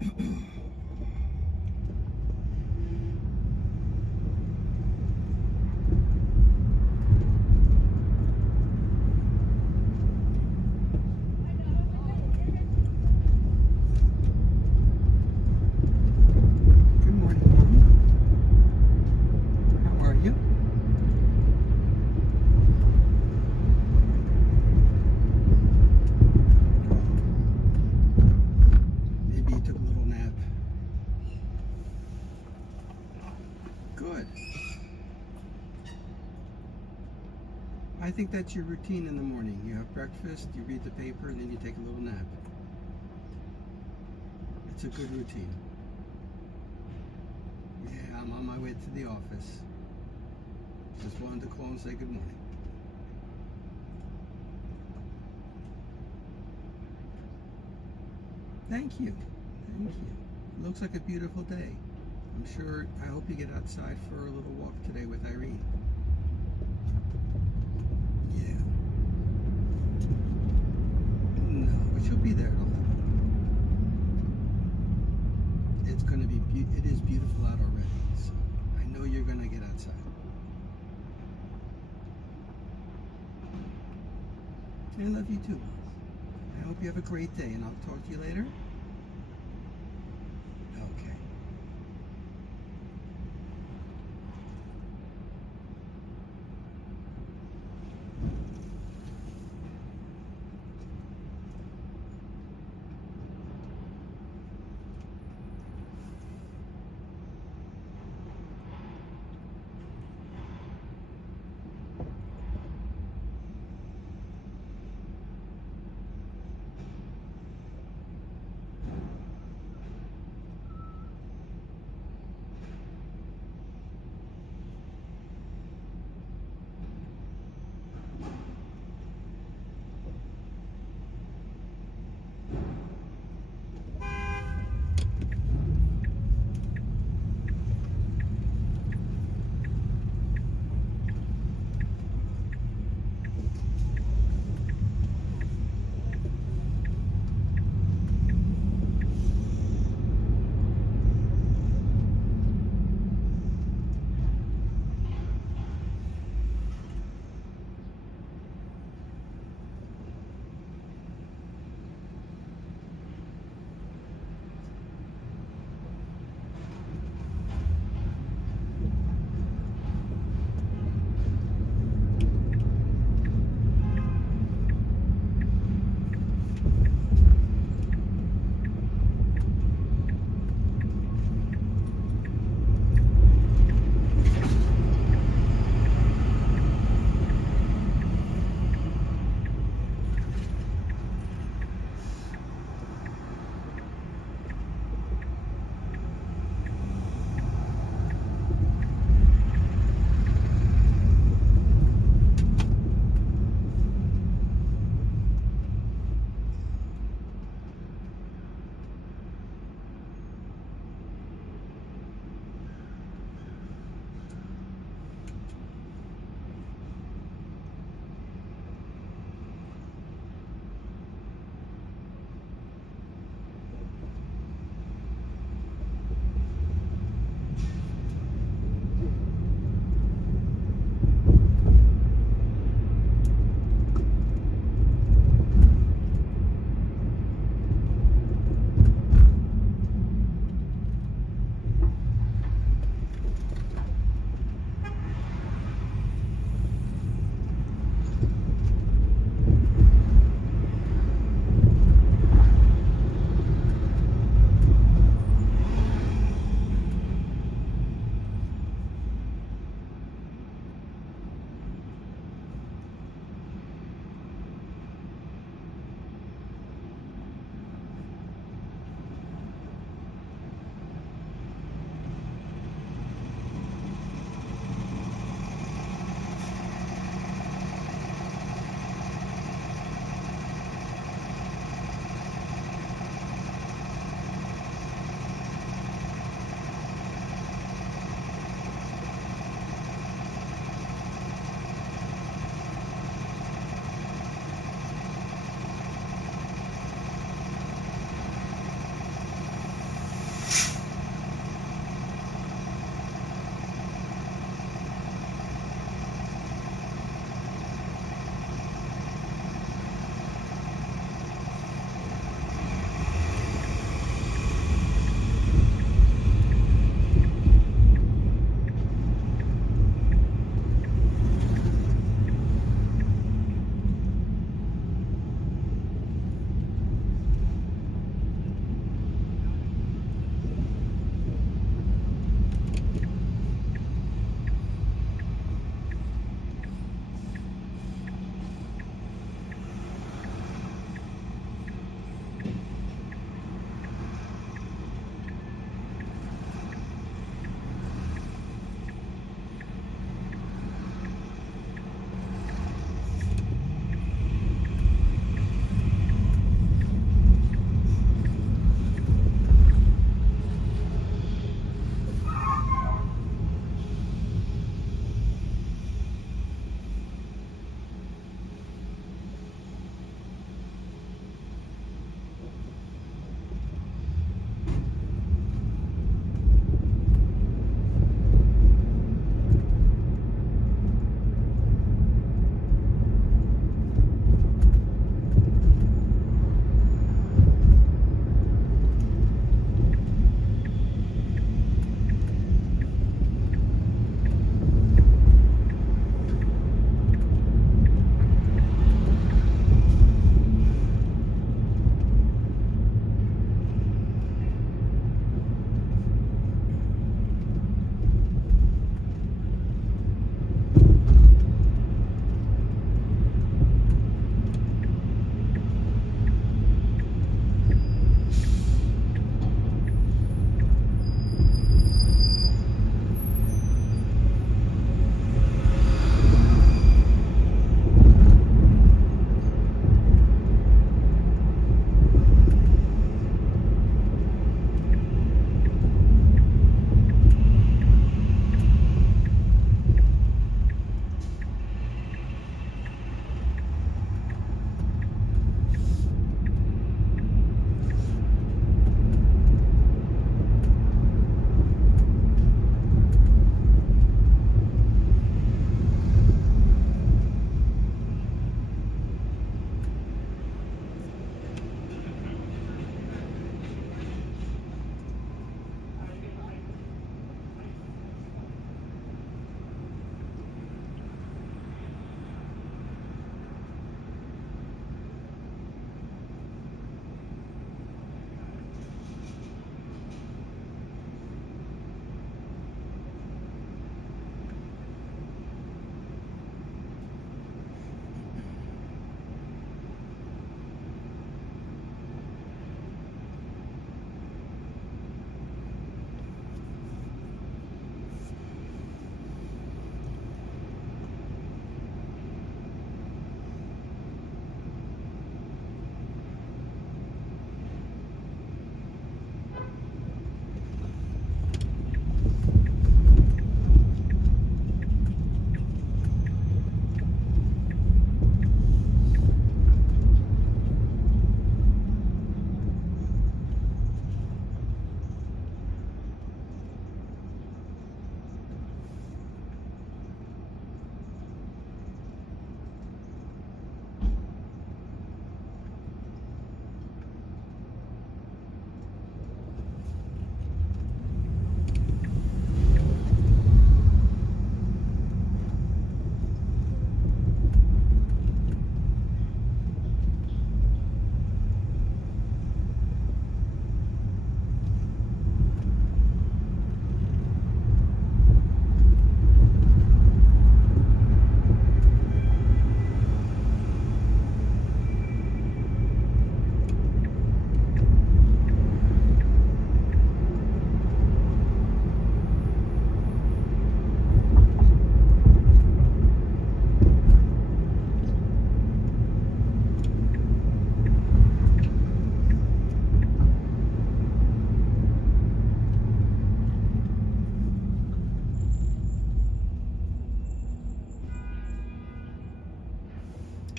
Good morning, Mommy. How are you? Maybe you took a little nap. Good. I think that's your routine in the morning. You have breakfast, you read the paper, and then you take a little nap. It's a good routine. Yeah, I'm on my way to the office. Just wanted to call and say good morning. Thank you. Thank you. Looks like a beautiful day. I hope you get outside for a little walk today with Irene. Yeah. No, but she'll be there at 11. It's going to be, it is beautiful out already, so I know you're going to get outside. I love you too. I hope you have a great day, and I'll talk to you later. Okay.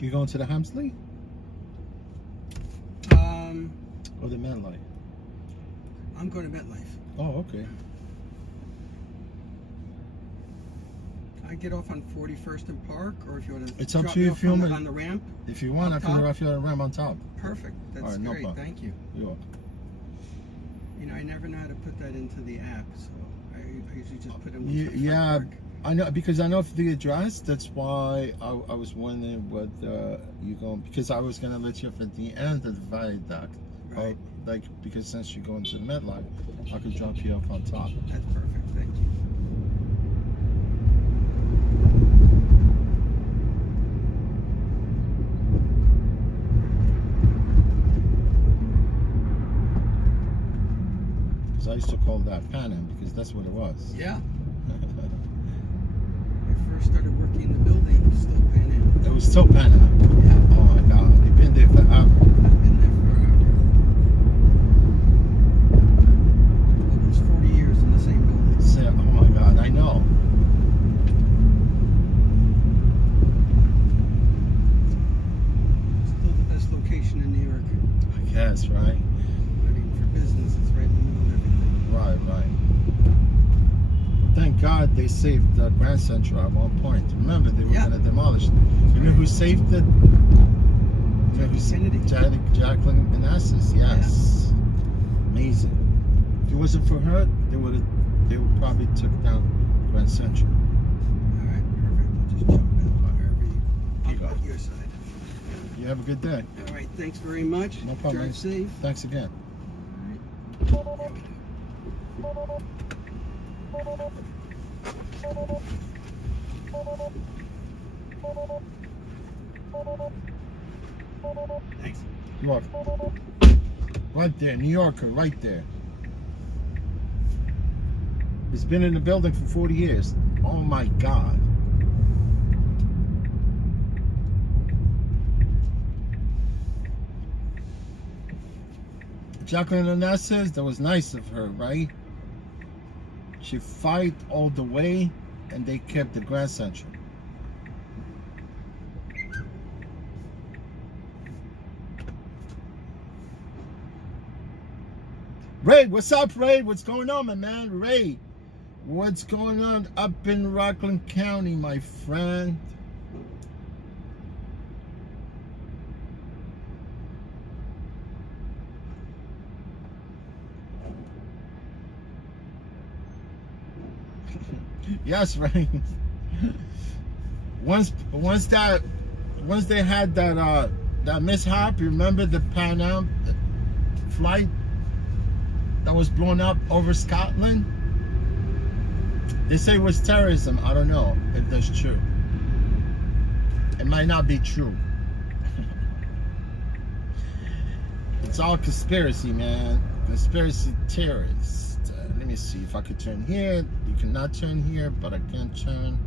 You going to the Hemsley or the MetLife? I'm going to MetLife. Oh, okay. I get off on 41st and Park, or if you want to. It's up drop to me you off if you want me- on the ramp. If you want, I Up can top? drive you on the ramp on top. Perfect. That's All right, no great. problem. Thank you. You're welcome. You know, I never know how to put that into the app, so I usually just put in. Yeah, I know, because I know of the address. That's why I was wondering what you going, because I was gonna let you up at the end of the viaduct. Right. Like, because since you're going to the MetLife, I could drop you up on top. That's perfect. Thank you. Because I used to call that Pan Am because that's what it was. Yeah. I first started working in the building, it was still Pan Am. It was still Pan Am. Yeah. Oh my God, you've been there forever. I've been there forever. Almost 40 years in the same building. Oh my God, I know. Still the best location in New York. I guess, right? I mean, for business, it's right in the middle of everything. Right, right. Thank God they saved the Grand Central at one point. Remember, they were going to demolish it. You know who saved it? You know who Kennedy. Jacqueline Onassis, yes. Amazing. If it wasn't for her, they would probably took down Grand Central. All right, perfect. I'll just jump in wherever you go. Your side. You have a good day. All right, thanks very much. No problem. Drive safe. Thanks again. Thanks. You're welcome. Right there, New Yorker, right there. He's been in the building for 40 years. Oh my God. Jacqueline Onassis, that was nice of her, right? She fight all the way, and they kept the Grand Central. Ray, what's up, Ray? What's going on, my man? Ray, what's going on up in Rockland County, my friend? Yes, Ray. Once they had that mishap, you remember the Pan Am flight that was blown up over Scotland? They say it was terrorism. I don't know if that's true. It might not be true. It's all conspiracy, man. Conspiracy terrorists. Let me see if I could turn here. You cannot turn here, but I can turn.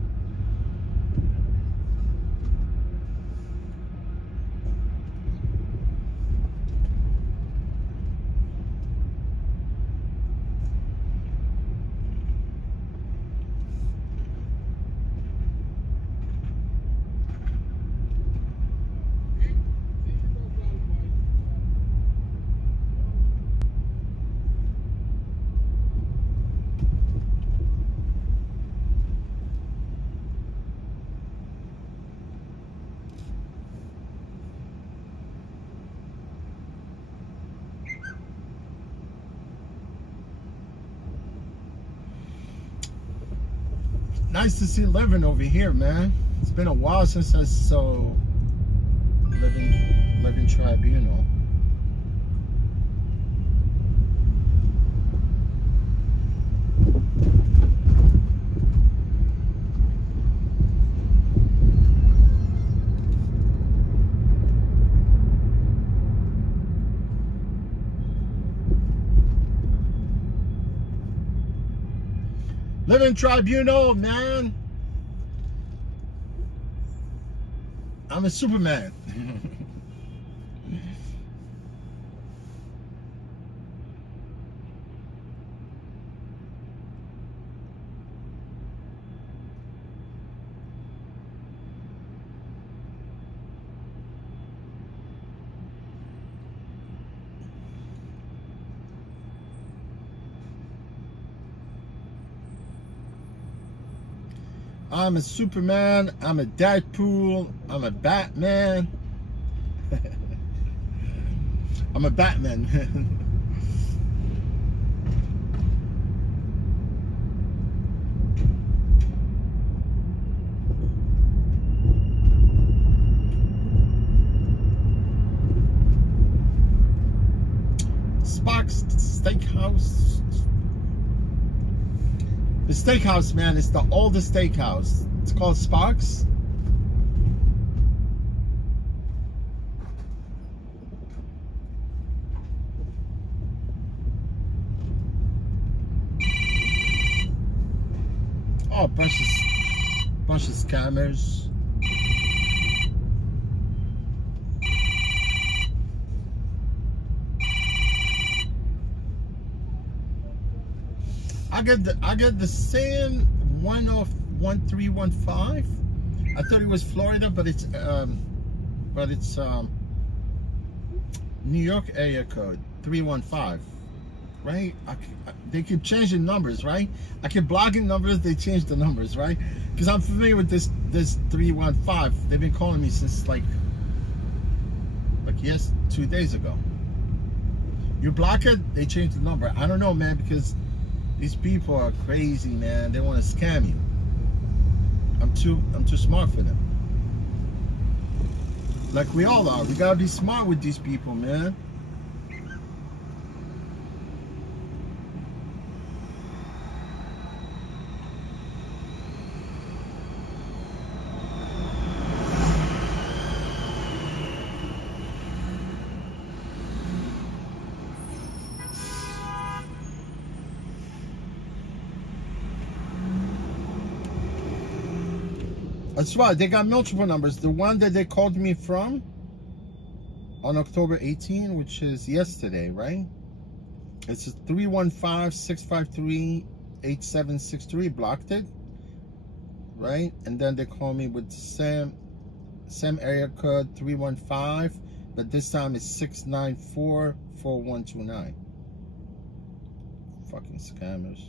Nice to see Living over here, man. It's been a while since I saw Living Tribunal. Living Tribunal, man. I'm a Superman. I'm a Superman. I'm a Deadpool. I'm a Batman. I'm a Batman. Sparks Steakhouse. The steakhouse, man, it's the oldest steakhouse. It's called Sparks. Oh, bunch of scammers. I get the same 1315. I thought it was Florida, but it's New York area code 315, right? They can change the numbers, right? I can block in numbers, they change the numbers, right? Because I'm familiar with this 315. They've been calling me since like 2 days ago. You block it, they change the number. I don't know, man, because these people are crazy, man. They want to scam you. I'm too smart for them. Like we all are. We gotta be smart with these people, man. That's right, they got multiple numbers. The one that they called me from on October 18, which is yesterday, right? It's 315-653-8763, blocked it, right? And then they call me with same area code 315, but this time it's 694-4129. Fucking scammers.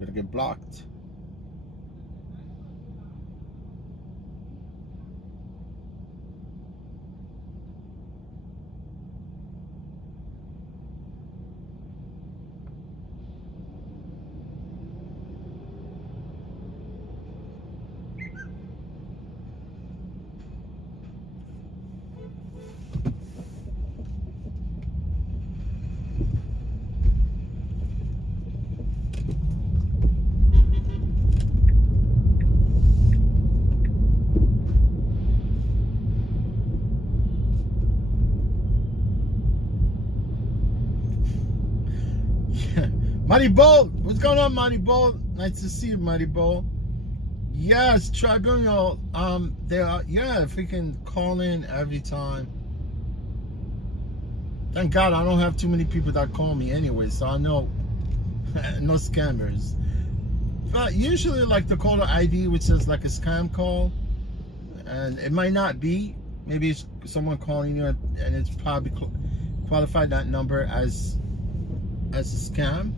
Gonna get blocked. Mighty Bull, what's going on, Mighty Bull? Nice to see you, Mighty Bull. Yes, Tribunal. They are, yeah, if we can call in every time. Thank God I don't have too many people that call me anyway, so I know no scammers. But usually, like the caller ID, which says like a scam call, and it might not be. Maybe it's someone calling you, and it's probably qualified that number as a scam.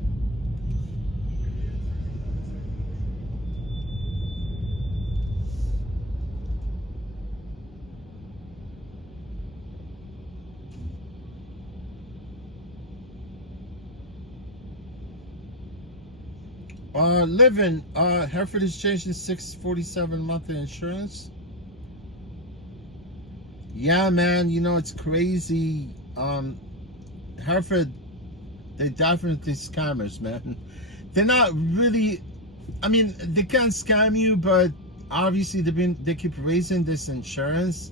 Living, Hereford is changing $647 monthly insurance. Yeah, man, you know, it's crazy. Hereford, they definitely scammers, man. They're not really, I mean, they can scam you, but obviously they keep raising this insurance.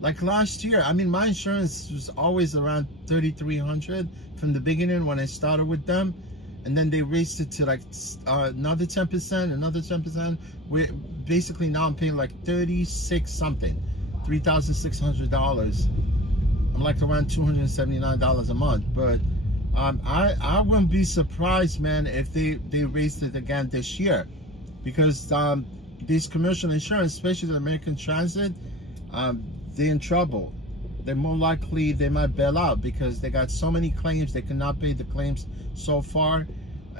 Like last year, I mean, my insurance was always around $3,300 from the beginning when I started with them. And then they raised it to like another 10%, another 10%. We're basically now I'm paying like 36 something, $3,600. I'm like around $279 a month. But I wouldn't be surprised, man, if they raised it again this year, because these commercial insurance, especially the American Transit, they're in trouble. they're more likely they might bail out because they got so many claims, they cannot pay the claims so far.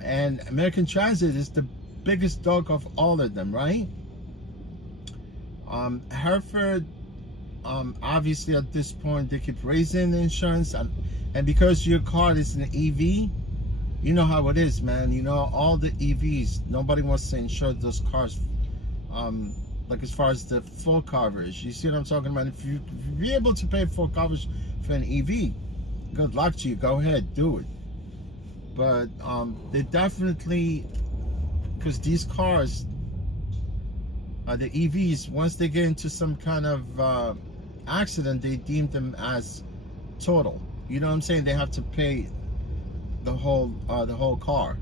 And American Transit is the biggest dog of all of them, right? Hereford, obviously at this point they keep raising the insurance, and because your car is an EV, you know how it is, man. You know, all the EVs, nobody wants to insure those cars, like as far as the full coverage. You see what I'm talking about? If you're able to pay full coverage for an EV, good luck to you. Go ahead, do it. But they definitely, because these cars, the EVs, once they get into some kind of accident, they deem them as total. You know what I'm saying? They have to pay the whole car.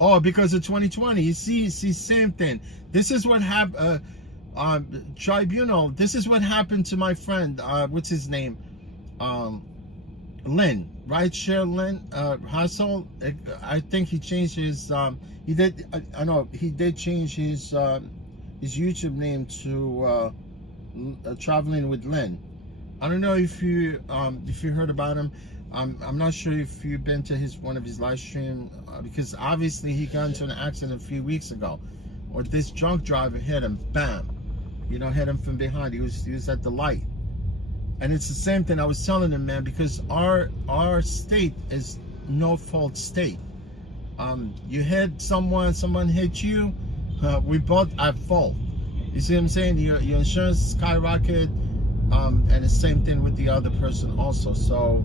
Oh, because of 2020. You see, same thing. This is what happened. Tribunal. This is what happened to my friend. What's his name? Lynn. Rideshare Lynn Hassel. I think he changed his. He did. I know he did change his YouTube name to Traveling with Lynn. I don't know if you heard about him. I'm not sure if you've been to one of his live stream, because obviously he got into an accident a few weeks ago, or this drunk driver hit him, bam, you know, hit him from behind. He was at the light, and it's the same thing I was telling him, man, because our state is no fault state. You hit someone hit you, we both at fault. You see what I'm saying? Your insurance skyrocket, and the same thing with the other person also. So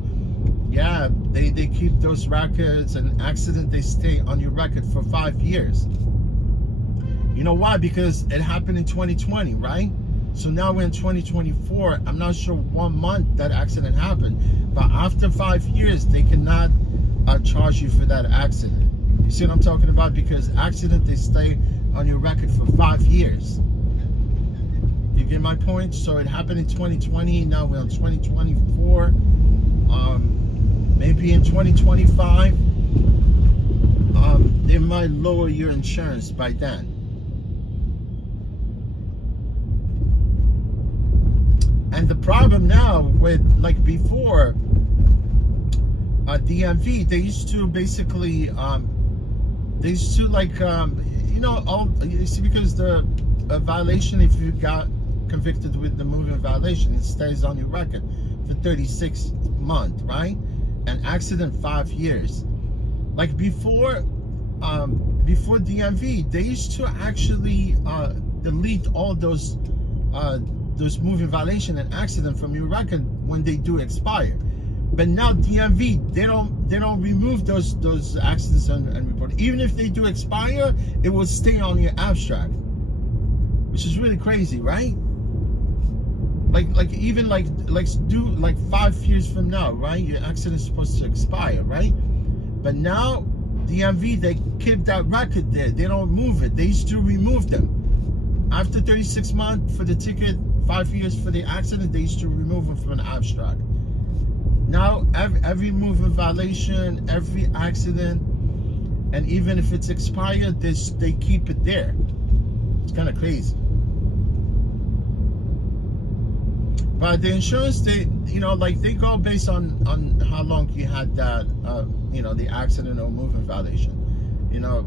yeah, they keep those records, and accident, they stay on your record for 5 years. You know why? Because it happened in 2020, right? So now we're in 2024. I'm not sure 1 month that accident happened, but after 5 years, they cannot charge you for that accident. You see what I'm talking about? Because accident, they stay on your record for 5 years. You get my point? So it happened in 2020. Now we're in 2024. Maybe in 2025, they might lower your insurance by then. And the problem now with, like before, DMV, they used to basically, you know, you see, because the violation, if you got convicted with the moving violation, it stays on your record for 36 months, right? And accident 5 years. Like before DMV, they used to actually delete all those moving violation and accident from your record when they do expire. But now DMV, they don't remove those accidents and report. Even if they do expire, it will stay on your abstract, which is really crazy, right? Even 5 years from now, right? Your accident is supposed to expire, right? But now DMV, they keep that record there. They don't move it. They used to remove them after 36 months for the ticket, 5 years for the accident. They used to remove them from an abstract. Now every moving violation, every accident, and even if it's expired, they keep it there. It's kind of crazy. But the insurance, they go based on how long you had that, the accident or moving violation. You know,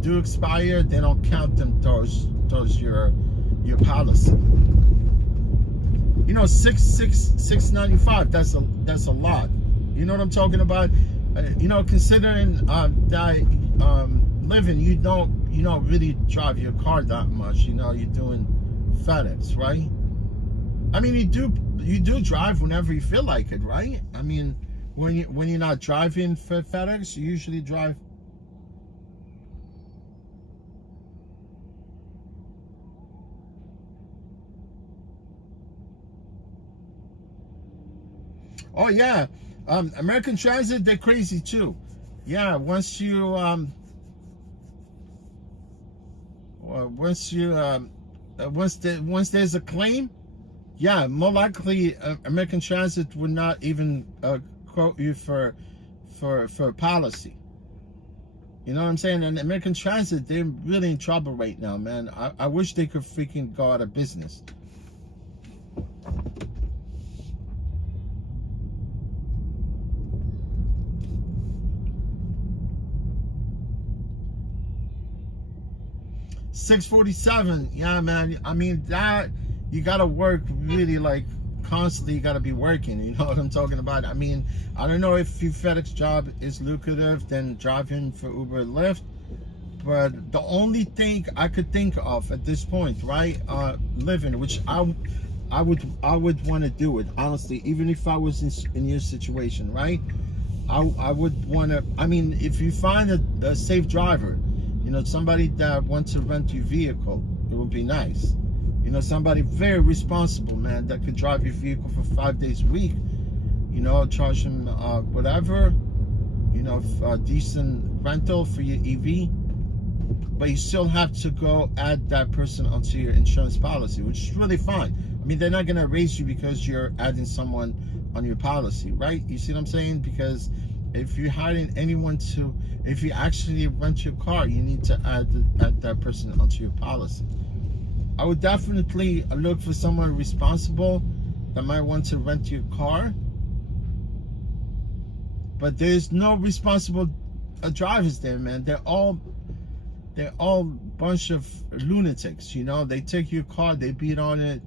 do expire, they don't count them towards your policy. You know, $695. That's a lot. You know what I'm talking about? Considering that living, you don't really drive your car that much. You know, you're doing FedEx, right? I mean, you do drive whenever you feel like it, right? I mean, when you're not driving for FedEx, you usually drive. Oh yeah, American Transit, they're crazy too. Yeah, once there's a claim, yeah, more likely American Transit would not even quote you for a policy. You know what I'm saying? And American Transit, they're really in trouble right now, man. I wish they could freaking go out of business. $6.47. Yeah, man. I mean, that you gotta work really like constantly. You gotta be working. You know what I'm talking about? I mean, I don't know if your FedEx job is lucrative than driving for Uber and Lyft, but the only thing I could think of at this point, right, living, which I would want to do it honestly, even if I was in your situation, right? I would want to. I mean, if you find a safe driver, you know, somebody that wants to rent your vehicle, it would be nice. You know, somebody very responsible, man, that could drive your vehicle for 5 days a week. You know, charge them whatever. You know, decent rental for your EV. But you still have to go add that person onto your insurance policy, which is really fine. I mean, they're not going to erase you because you're adding someone on your policy, right? You see what I'm saying? Because if you're hiring anyone to, if you actually rent your car, you need to add that person onto your policy. I would definitely look for someone responsible that might want to rent your car. But there's no responsible drivers there, man. They're all bunch of lunatics, you know. They take your car, they beat on it.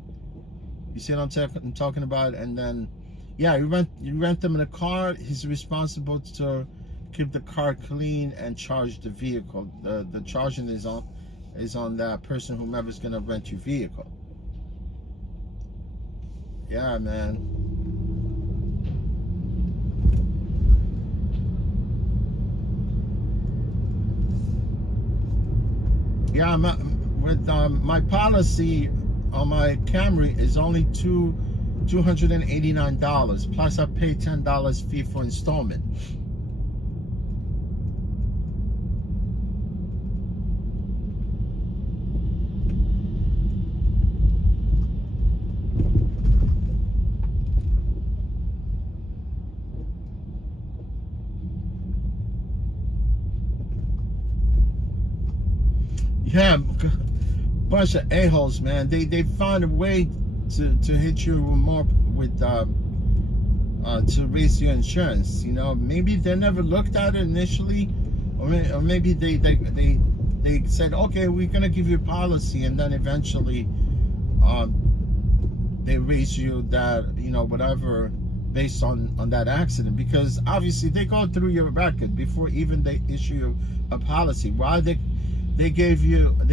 You see what I'm talking about? And then, yeah, you rent them in a car. He's responsible to keep the car clean and charge the vehicle. The charging is on that person, whomever's gonna rent your vehicle. Yeah, man. Yeah, my policy on my Camry is only $289, plus I pay $10 fee for installment. Yeah, bunch of a-holes, man. They find a way to hit you more with to raise your insurance. You know, maybe they never looked at it initially, or maybe they said, okay, we're gonna give you a policy, and then eventually they raise you that, you know, whatever, based on that accident, because obviously they go through your record before even they issue a policy. Why they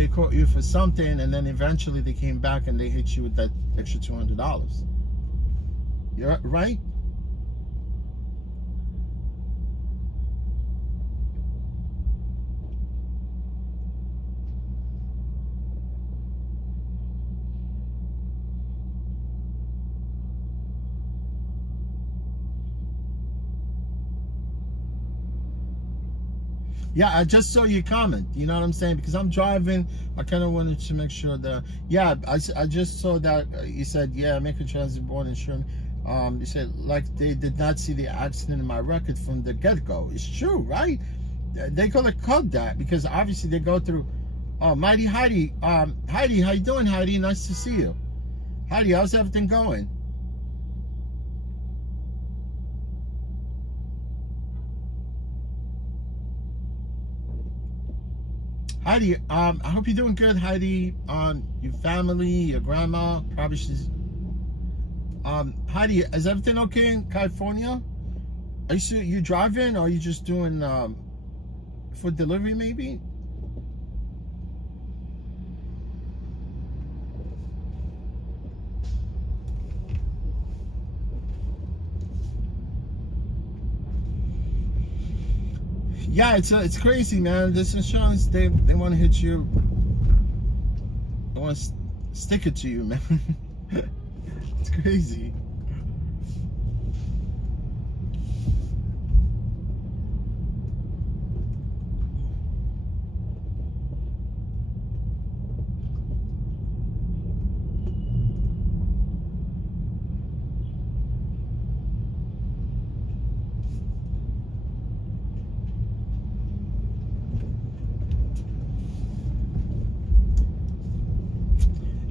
caught you for something, and then eventually they came back and they hit you with that extra $200. You're right. Yeah, I just saw your comment. You know what I'm saying? Because I'm driving, I kind of wanted to make sure that. Yeah, I just saw that you said, yeah, American Transit Board insurance. You said like they did not see the accident in my record from the get-go. It's true, right? They could have cut that because obviously they go through. Oh, Mighty Heidi, Heidi, how you doing, Heidi? Nice to see you, Heidi. How's everything going? Heidi, I hope you're doing good, Heidi. Your family, your grandma, probably she's. Heidi, is everything okay in California? Are you driving, or are you just doing food delivery, maybe? Yeah, it's crazy, man. This insurance, they want to hit you. They want to stick it to you, man. It's crazy.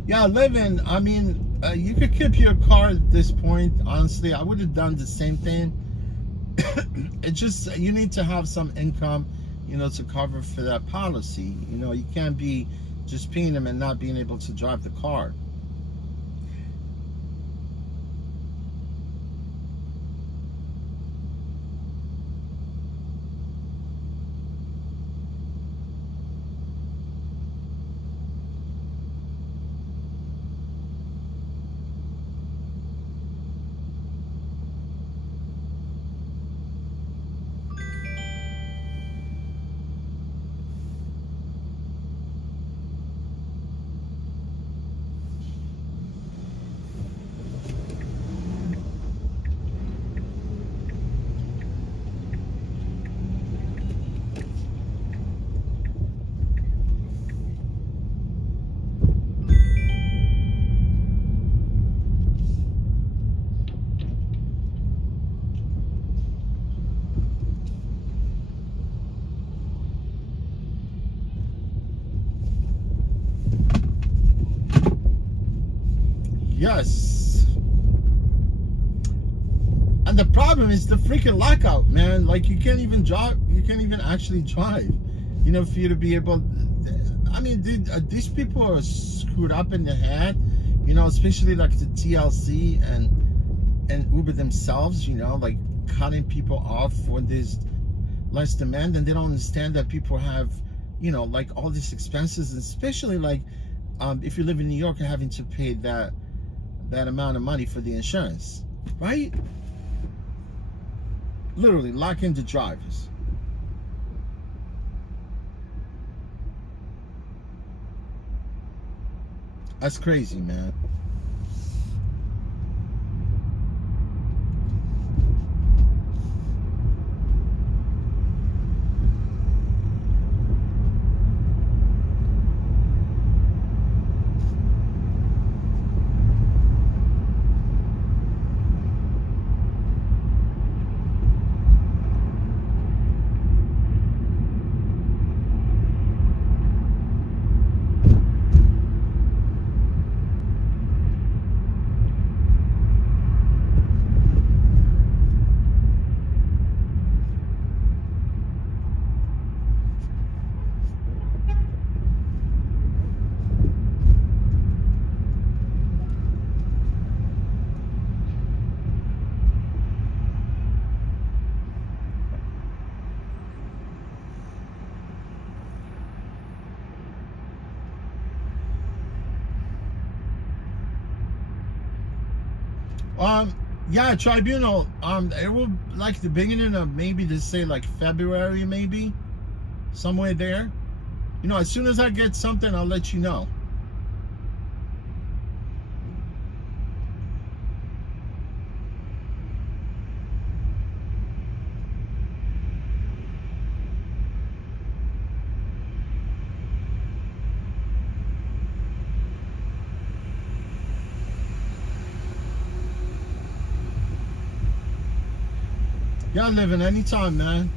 Yeah, living. I mean, you could keep your car at this point. Honestly, I would have done the same thing. It's just you need to have some income, you know, to cover for that policy. You know, you can't be just paying them and not being able to drive the car. Yes. And the problem is the freaking lockout, man. Like, you can't even drive. You can't even actually drive. You know, for you to be able. I mean, these people are screwed up in the head. You know, especially like the TLC and Uber themselves. You know, like cutting people off for this less demand, and they don't understand that people have, you know, like all these expenses, especially like if you live in New York and having to pay that amount of money for the insurance, right? Literally lock in the drivers. That's crazy, man. Yeah, tribunal. It will like the beginning of maybe to say like February, maybe somewhere there. You know, as soon as I get something, I'll let you know. Y'all living anytime, man.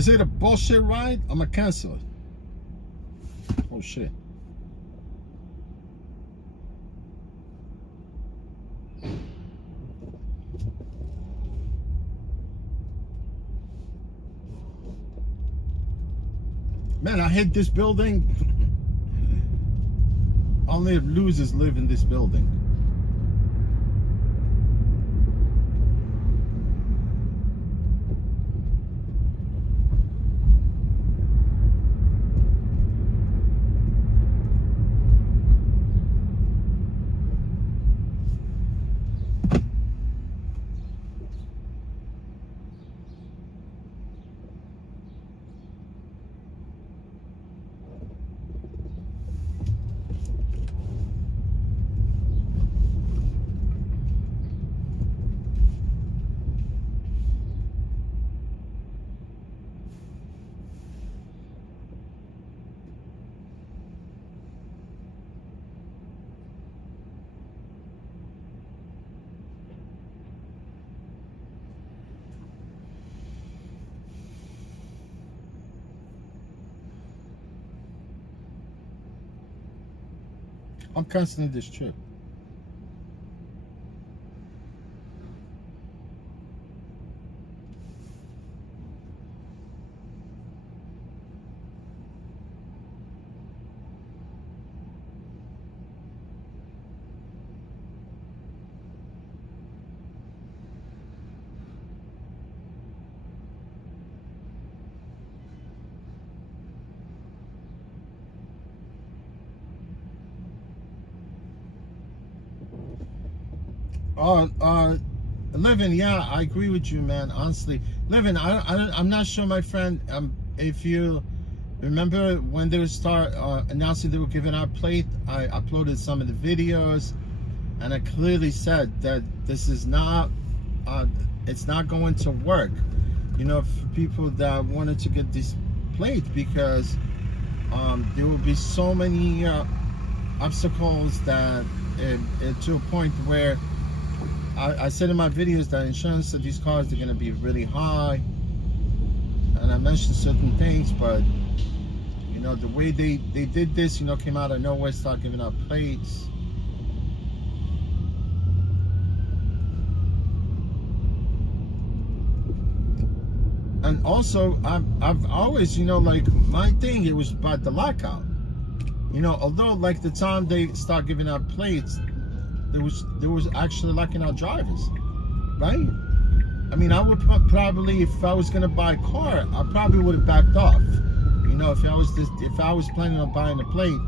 Is it a bullshit ride? I'm gonna cancel it. Oh shit. Man, I hate this building. Only losers live in this building. I'm canceling this trip. Livin, yeah, I agree with you, man. Honestly, Livin, I'm not sure, my friend. If you remember when they would start announcing they were giving out plate, I uploaded some of the videos, and I clearly said that this is not, it's not going to work. You know, for people that wanted to get this plate, because there will be so many obstacles that to a point where I said in my videos that insurance of these cars are going to be really high, and I mentioned certain things, but you know, the way they did this, you know, came out of nowhere, start giving out plates. And also, I've always, you know, like, my thing, it was about the lockout. You know, although like the time they start giving out plates, there was actually locking out drivers, right? I mean, I would probably, if I was gonna buy a car, I probably would have backed off. You know, if I was planning on buying a plate,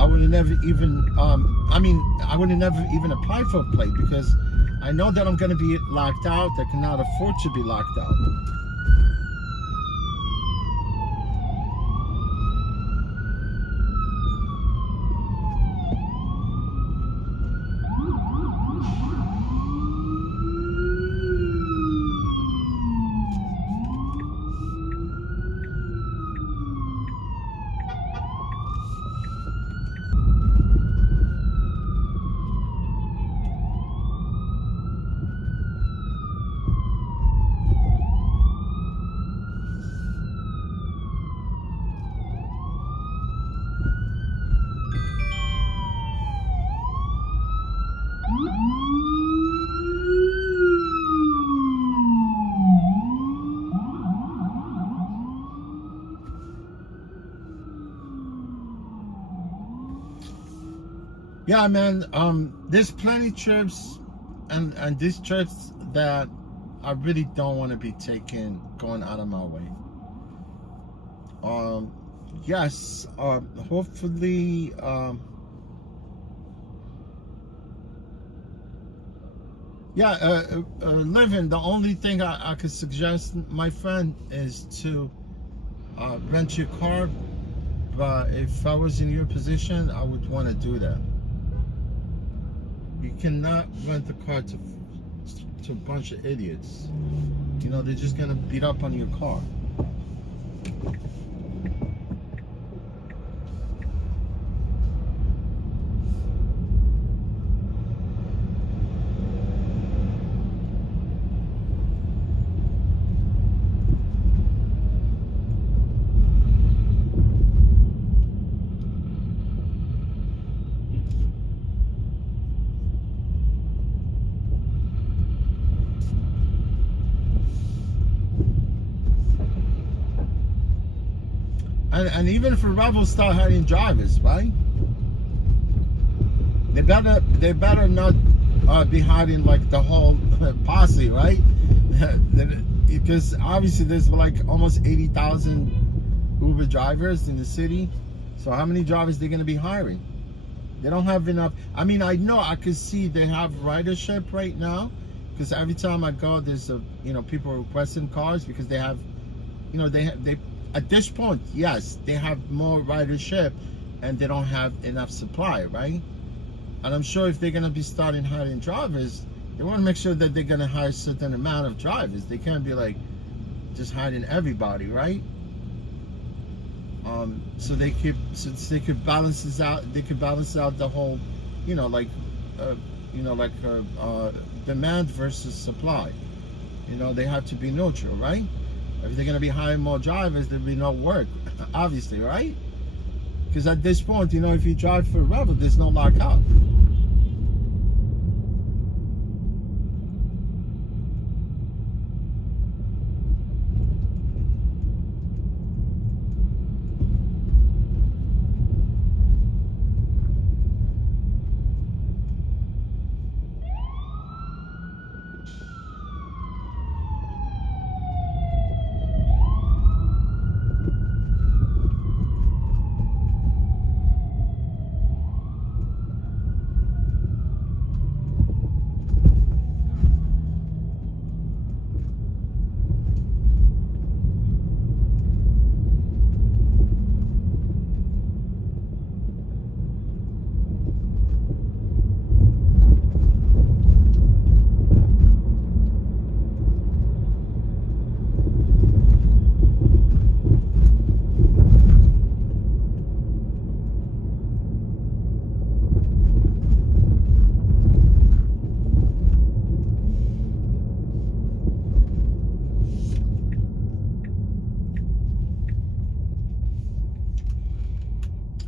I would have never even, I would have never even applied for a plate, because I know that I'm gonna be locked out. I cannot afford to be locked out. Yeah, man, there's plenty trips and these trips that I really don't want to be taking, going out of my way. Yes, hopefully, Living, the only thing I could suggest, my friend, is to rent your car. But if I was in your position, I would want to do that. You cannot rent a car to a bunch of idiots. You know, they're just gonna beat up on your car. And even if Rebels start hiring drivers, right? They better not be hiring like the whole posse, right? Because obviously there's like almost 80,000 Uber drivers in the city. So how many drivers they're gonna be hiring? They don't have enough. I mean, I know I could see they have ridership right now, because every time I go, there's people requesting cars because they have, they at this point, yes, they have more ridership, and they don't have enough supply, right? And I'm sure if they're gonna be starting hiring drivers, they want to make sure that they're gonna hire a certain amount of drivers. They can't be like just hiring everybody, right? So they could balance this out. They could balance out the whole, demand versus supply. They have to be neutral, right? If they're gonna be hiring more drivers, there'll be no work, obviously, right? Because at this point, if you drive for a Rebel, there's no lockout.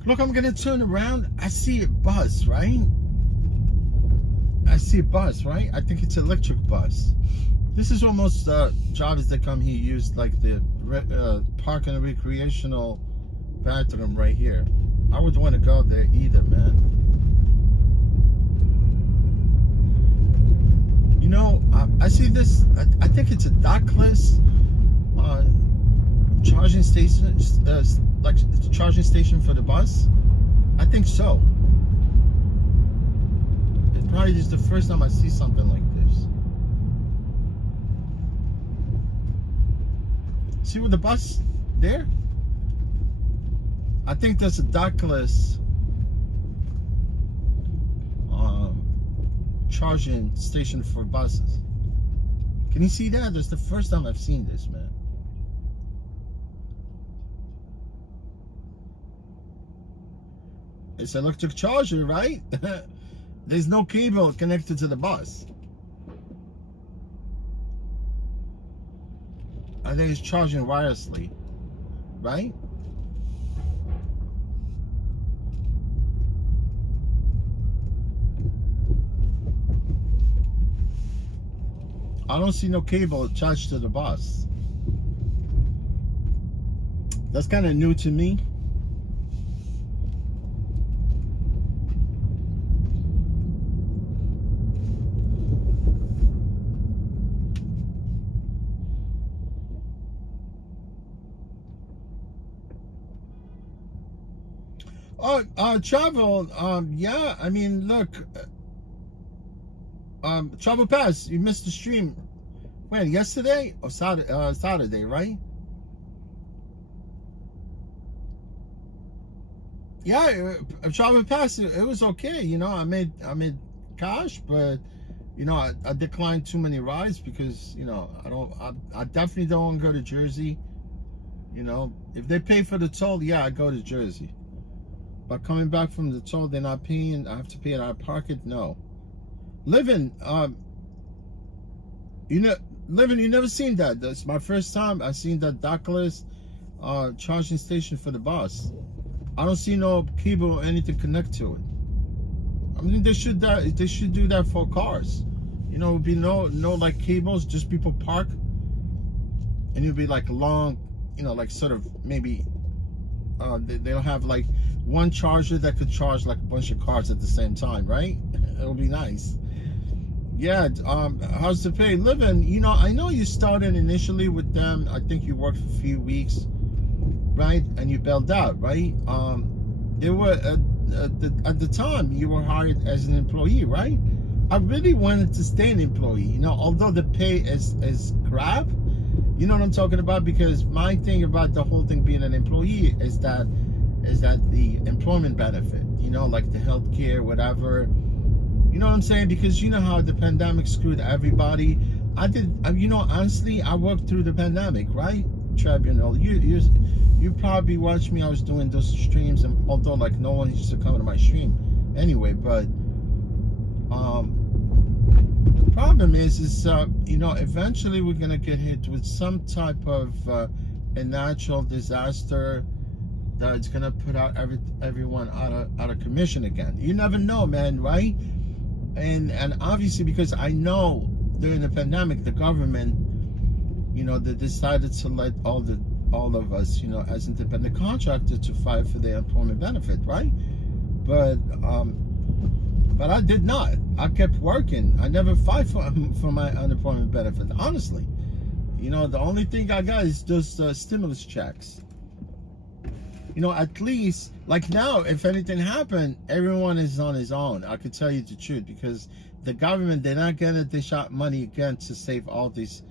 Look, I'm gonna turn around. I see a bus, right? I think it's an electric bus. This is almost drivers that come here use like the park and recreational bathroom right here. I would want to go there either, man. I see this. I think it's a dockless charging station, like it's a charging station for the bus. I think so. It probably is the first time I see something like this. See with the bus there? I think there's a dockless charging station for buses. Can you see that? That's the first time I've seen this, man. It's an electric charger, right? There's no cable connected to the bus. I think it's charging wirelessly, right? I don't see no cable attached to the bus. That's kind of new to me. Travel, yeah, I mean, look, Travel Pass, you missed the stream. When, yesterday or Saturday, right? Yeah, Travel Pass, it was okay, I made cash, but I declined too many rides because I definitely don't want to go to Jersey. If they pay for the toll, yeah, I go to Jersey. But coming back from the toll, they're not paying. I have to pay it out of pocket. No. Living, Living, you never seen that. That's my first time. I seen that dockless charging station for the bus. I don't see no cable or anything connect to it. I mean, they should do that for cars. It would be no like cables, just people park, and it'd be like long, like sort of maybe they'll have like one charger that could charge like a bunch of cars at the same time, right? It'll be nice. Yeah. How's the pay? Living, you know, I know you started initially with them. I think you worked for a few weeks, right? And you bailed out, right? They were at the time you were hired as an employee, right? I really wanted to stay an employee, you know, although the pay is crap. You know what I'm talking about? Because my thing about the whole thing being an employee is that the employment benefit, you know, like the health care, whatever. You know what I'm saying? Because you know how the pandemic screwed everybody. You know, honestly, I worked through the pandemic, right? Trev, you know, you probably watched me. I was doing those streams, and although like no one used to come to my stream anyway, but the problem is you know, eventually we're gonna get hit with some type of a natural disaster that's gonna put out everyone out of commission again. You never know, man, right? And obviously, because I know during the pandemic, the government, you know, they decided to let all of us, you know, as independent contractors to fight for their employment benefit, right? But I did not. I kept working. I never fight for my unemployment benefit, honestly. You know, the only thing I got is those stimulus checks. You know, at least, like now, if anything happened, everyone is on his own. I could tell you the truth, because the government, they're not gonna dish out money again to save all these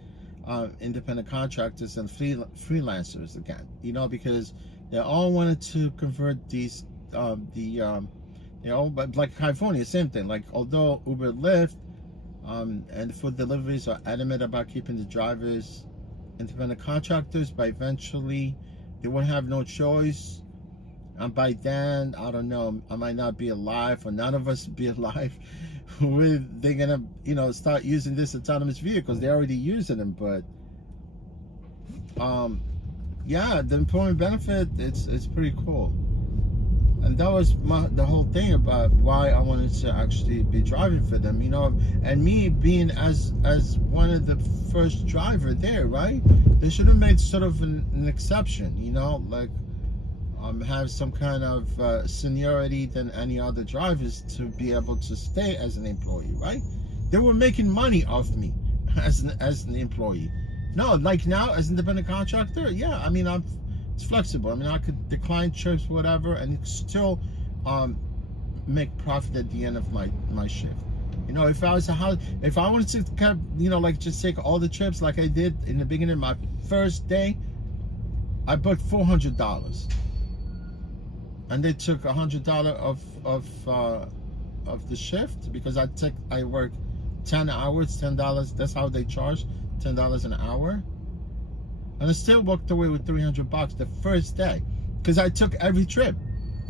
independent contractors and freelancers again. You know, because they all wanted to convert these, you know, but like California, same thing. Like, although Uber, Lyft, and food deliveries are adamant about keeping the drivers independent contractors, but eventually they won't have no choice. And by then, I don't know, I might not be alive, or none of us be alive. They're gonna, you know, start using this autonomous vehicles. They're already using them, but yeah, the employment benefit, it's pretty cool. And that was the whole thing about why I wanted to actually be driving for them, you know. And me being as one of the first driver there, right? They should have made sort of an exception, you know, like have some kind of seniority than any other drivers to be able to stay as an employee, right? They were making money off me as an employee. No, like now as an independent contractor, yeah, I mean, it's flexible. I mean, I could decline trips, whatever, and still make profit at the end of my shift. You know, if I wanted to kind of, you know, like just take all the trips like I did in the beginning of my first day, I booked $400, and they took $100 of the shift, because I work 10 hours, $10. That's how they charge, $10 an hour. And I still walked away with $300 the first day, because I took every trip.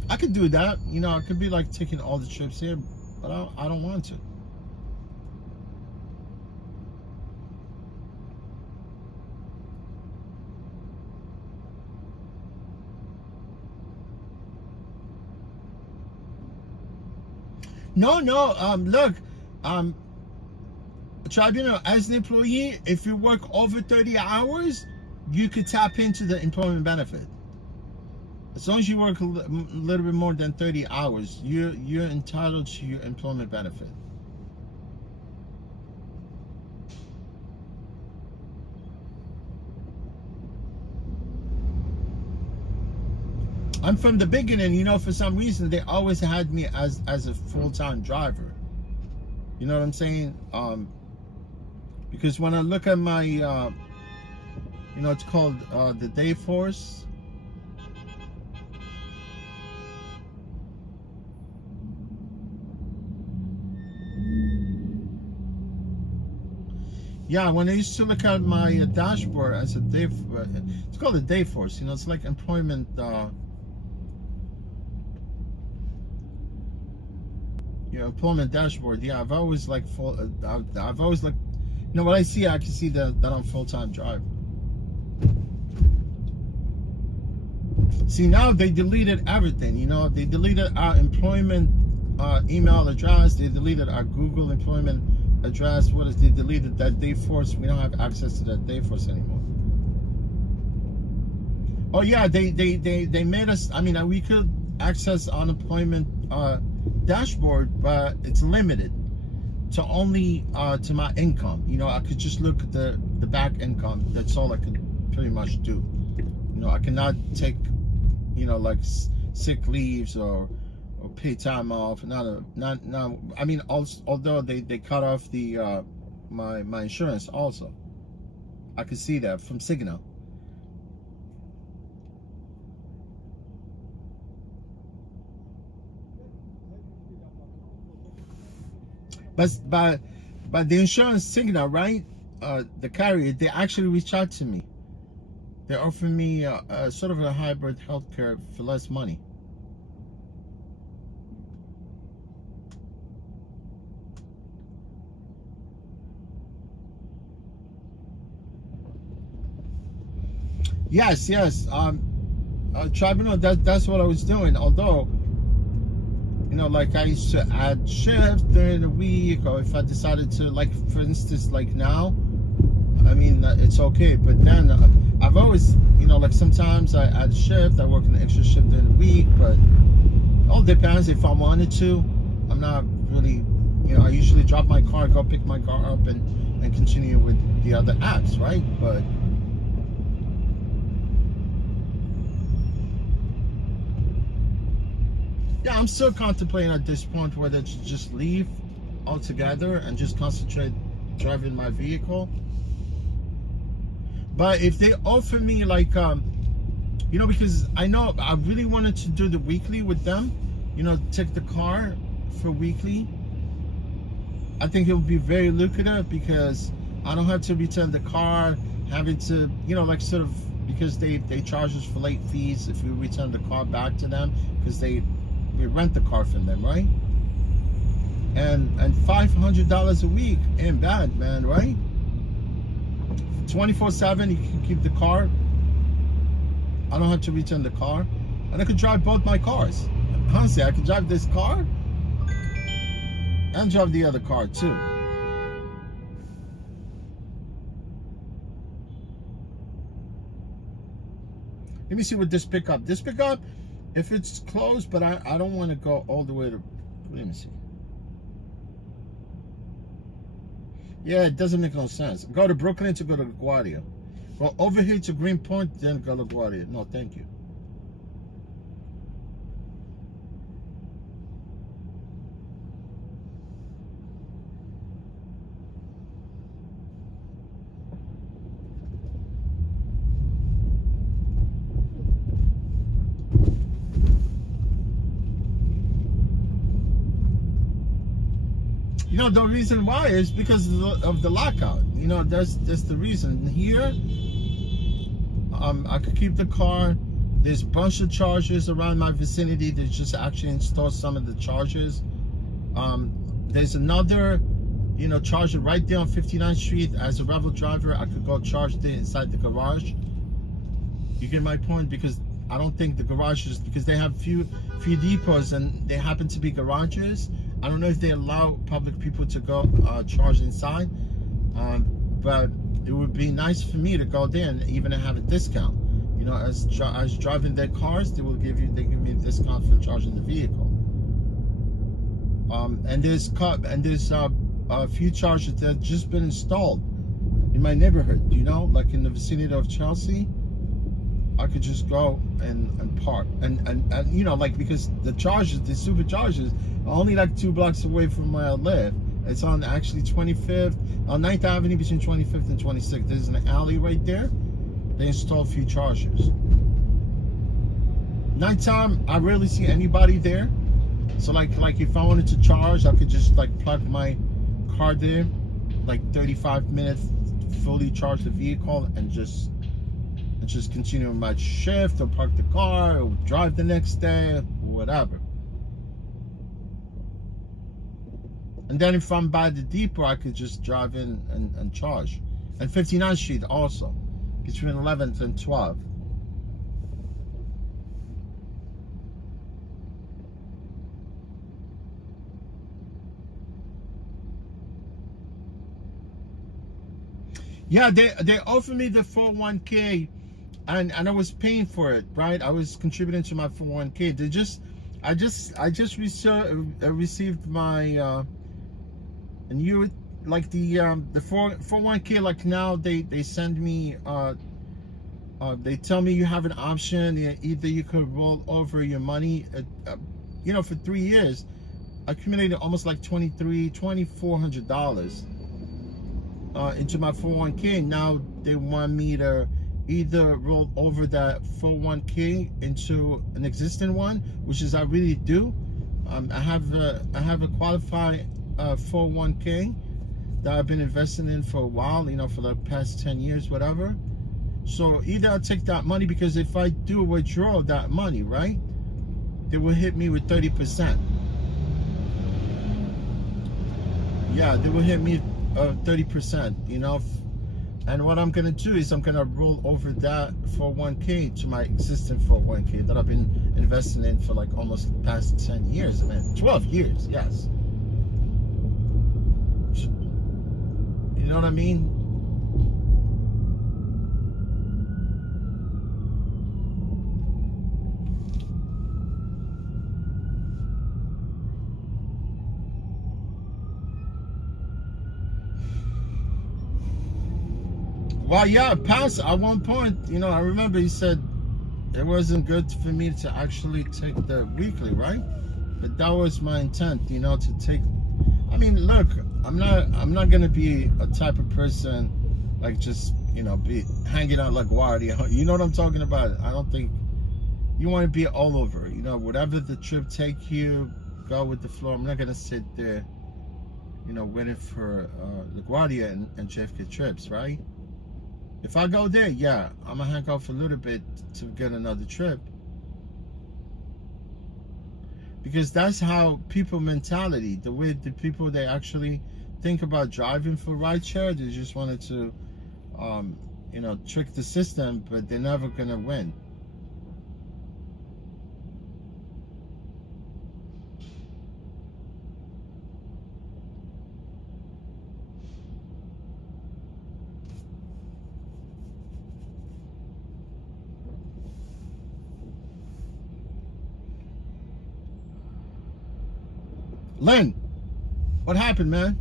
I could do that, you know. I could be like taking all the trips here, but I don't want to. No, look, Tribunal, as an employee, if you work over 30 hours, you could tap into the employment benefit. As long as you work a little bit more than 30 hours, you're entitled to your employment benefit. I'm from the beginning, you know, for some reason, they always had me as a full-time driver. You know what I'm saying? Because when I look at my, you know, it's called the day force. Yeah, when I used to look at my dashboard as a day, it's called a day force. You know, it's like employment. Your employment dashboard. Yeah, I've always like I've always like, you know, when I see it, I can see that I'm full-time driver. See, now they deleted everything. You know, they deleted our employment email address. They deleted our Google employment address. They deleted that day force. We don't have access to that day force anymore. Oh yeah, they made us. I mean, we could access unemployment dashboard, but it's limited to only to my income. You know, I could just look at the back income. That's all I could pretty much do. You know, I cannot take, you know, like sick leaves or pay time off. Not. I mean, also, although they cut off the my insurance also. I could see that from Cigna. But the insurance Cigna, right? The carrier, they actually reached out to me. They offered me sort of a hybrid healthcare for less money. Yes. Tribunal. That's what I was doing. Although, you know, like I used to add shifts during the week, or if I decided to, like, for instance, like now, I mean, it's okay. But then I've always, you know, like sometimes I add shift, I work an extra shift during the week, but it all depends if I wanted to. I'm not really, you know, I usually drop my car, go pick my car up, and continue with the other apps, right? But yeah, I'm still contemplating at this point whether to just leave altogether and just concentrate driving my vehicle. But if they offer me, like, you know, because I know I really wanted to do the weekly with them, you know, take the car for weekly. I think it would be very lucrative because I don't have to return the car, having to, you know, like sort of, because they charge us for late fees if we return the car back to them, because we rent the car from them, right? And $500 a week ain't bad, man, right? 24/7, you can keep the car. I don't have to return the car, and I could drive both my cars. Honestly, I could drive this car and drive the other car too. Let me see what this pickup. This pickup, if it's closed, but I don't want to go all the way to. Let me see. Yeah, it doesn't make no sense. Go to Brooklyn to go to LaGuardia. Well, over here to Greenpoint, then go to LaGuardia. No, thank you. You know, the reason why is because of the lockout. You know, that's the reason. Here, I could keep the car. There's a bunch of chargers around my vicinity. They just actually installed some of the chargers. There's another, you know, charger right there on 59th Street. As a Revel driver, I could go charge there inside the garage. You get my point? Because I don't think the garages, because they have few depots and they happen to be garages. I don't know if they allow public people to go charge inside, but it would be nice for me to go there and even have a discount. You know, as driving their cars, they give me a discount for charging the vehicle. And there's a few chargers that have just been installed in my neighborhood. You know, like in the vicinity of Chelsea. I could just go and park and you know, like, because the superchargers are only like 2 blocks away from where I live. It's on actually 25th on 9th Avenue between 25th and 26th. There's an alley right there. They install a few chargers. Nighttime, I rarely see anybody there. So like if I wanted to charge, I could just like plug my car there, like 35 minutes, fully charge the vehicle, and just continue my shift, or park the car, or drive the next day, or whatever. And then if I'm by the depot, I could just drive in and charge. And 59th Street also, between 11th and 12th. Yeah, they offered me the 401k and I was paying for it, right? I was contributing to my 401k. I just received my and you like the 401k, like now they send me they tell me you have an option. Either you could roll over your money, you know, for 3 years. I accumulated almost like $2,400 into my 401k. Now they want me to either roll over that 401k into an existing one, which is I really do. I have a qualified 401k that I've been investing in for a while, you know, for the past 10 years, whatever. So either I take that money, because if I do withdraw that money, right, they will hit me with 30%. Yeah, they will hit me 30%, you know. And what I'm gonna do is I'm gonna roll over that 401k to my existing 401k that I've been investing in for like almost the past 10 years, man. 12 years, yes. You know what I mean? Well, yeah, Pastor, at one point, you know, I remember he said it wasn't good for me to actually take the weekly, right? But that was my intent, you know, to take. I mean, look, I'm not gonna be a type of person like just, you know, be hanging out like Guardia. You know what I'm talking about? I don't think you want to be all over. You know, whatever the trip take you, go with the flow. I'm not gonna sit there, you know, waiting for LaGuardia and JFK trips, right? If I go there, yeah, I'm gonna hang out for a little bit to get another trip. Because that's how people mentality, the way the people, they actually think about driving for rideshare. They just wanted to, you know, trick the system, but they're never gonna win. Len, what happened, man?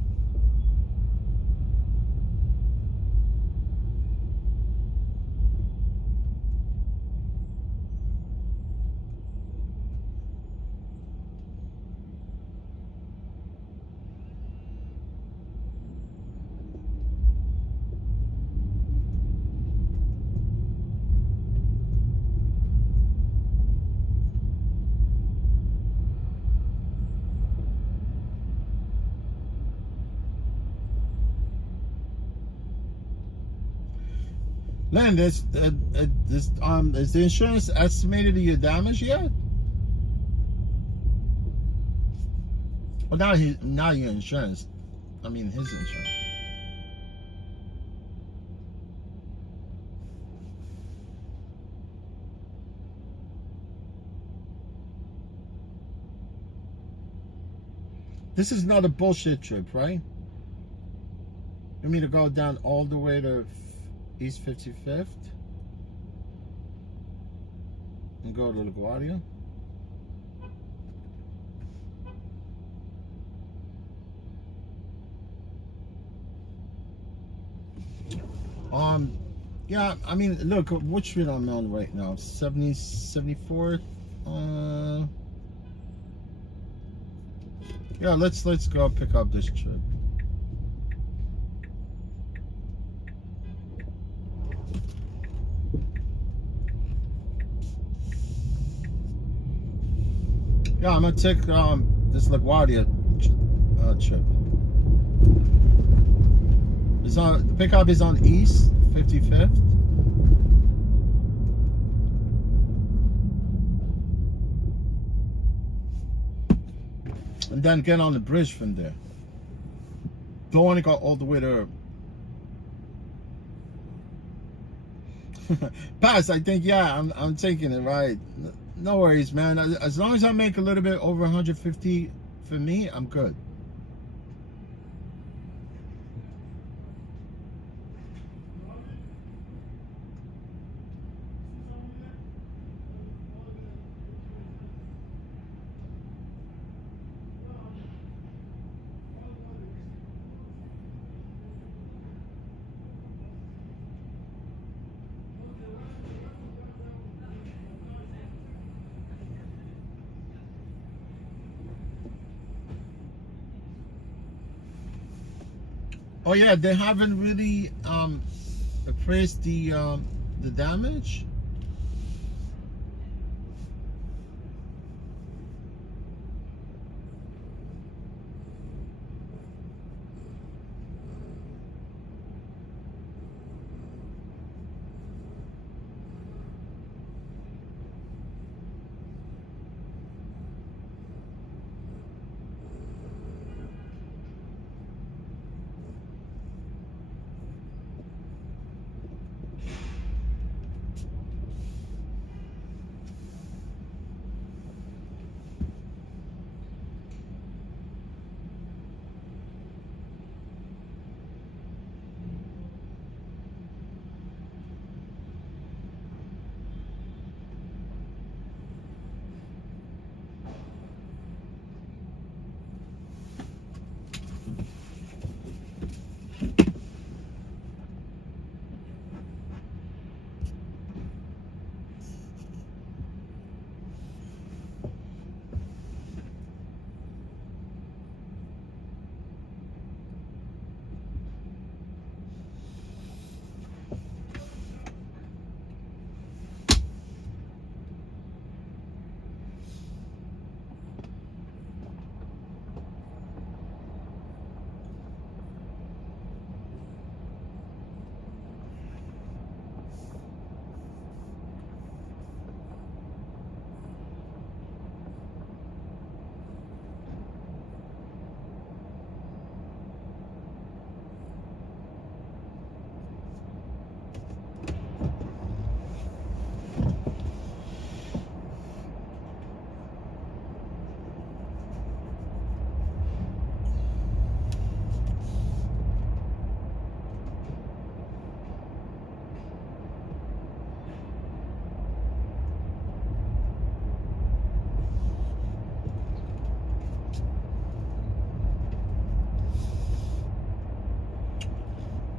Len, is the insurance estimated your damage yet? Well, now your insurance. I mean, his insurance. This is not a bullshit trip, right? You mean to go down all the way to East 55th and go to LaGuardia? Yeah, I mean, look, what street I'm on right now? 74th. Yeah, let's go pick up this trip. Yeah, I'm gonna take this LaGuardia trip. It's on, the pickup is on East 55th. And then get on the bridge from there. Don't want to go all the way to Pass, I think, yeah, I'm taking it, right? No worries, man. As long as I make a little bit over 150 for me, I'm good. Oh yeah, they haven't really appraised the damage.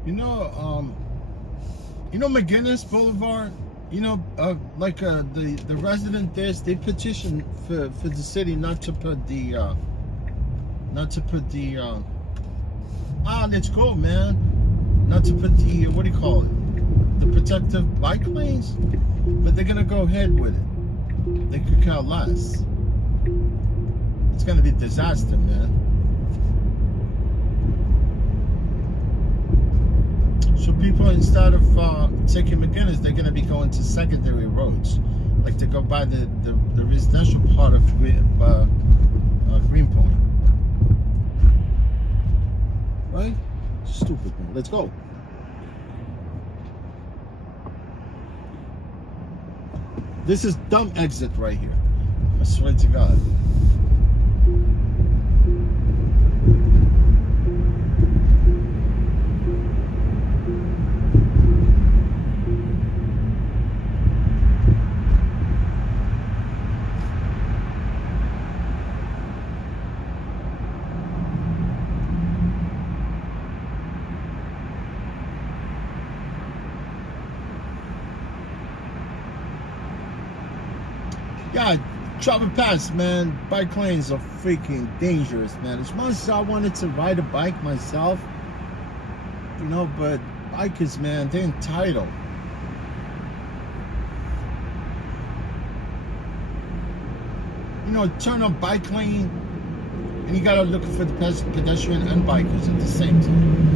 You know McGinnis Boulevard. The resident there, they petitioned for the city not to put the let's go, man. Not to put the what do you call it? The protective bike lanes, but they're gonna go ahead with it. They could care less. It's gonna be a disaster, man. So people, instead of taking McGinnis, they're going to be going to secondary roads, like to go by the residential part of Greenpoint. Right? Stupid, man. Let's go. This is dumb exit right here. I swear to God. Yeah, driving past, man. Bike lanes are freaking dangerous, man. As much as I wanted to ride a bike myself, but bikers, man, they're entitled. Turn on bike lane, and you gotta look for the pedestrian and bikers at the same time.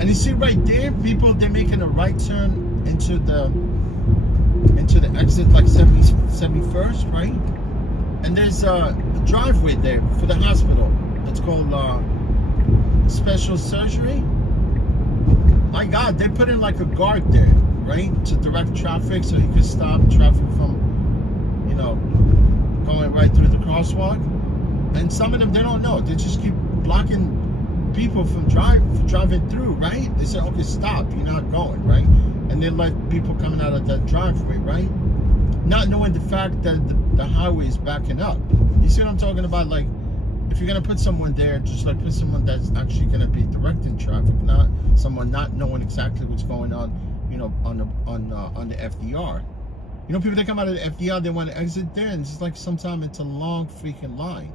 And you see right there, people, they're making a right turn into the exit, like 71st, right? And there's a driveway there for the hospital. It's called special surgery. My God, they put in like a guard there, right, to direct traffic, so you can stop traffic from, going right through the crosswalk. And some of them, they don't know. They just keep blocking people from driving through, right? They say, okay, stop, you're not going, right? And they let people coming out of that driveway, right? Not knowing the fact that the highway is backing up. You see what I'm talking about? Like, if you're gonna put someone there, just like put someone that's actually gonna be directing traffic, not someone not knowing exactly what's going on, on the FDR. People that come out of the FDR, they want to exit there, and it's like sometimes it's a long freaking line.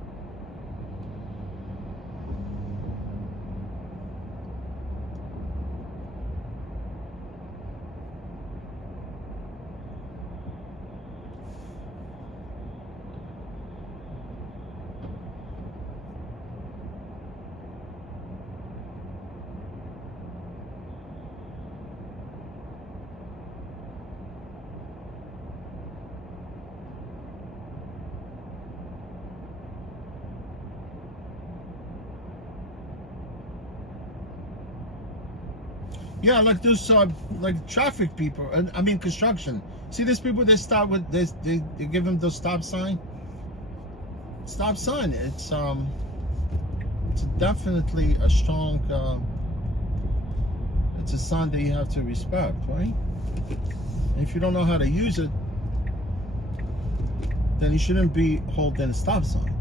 Yeah, like those like traffic people, and I mean construction. See, these people, they stop with this. They give them the stop sign. Stop sign. It's definitely a strong. It's a sign that you have to respect, right? And if you don't know how to use it, then you shouldn't be holding a stop sign.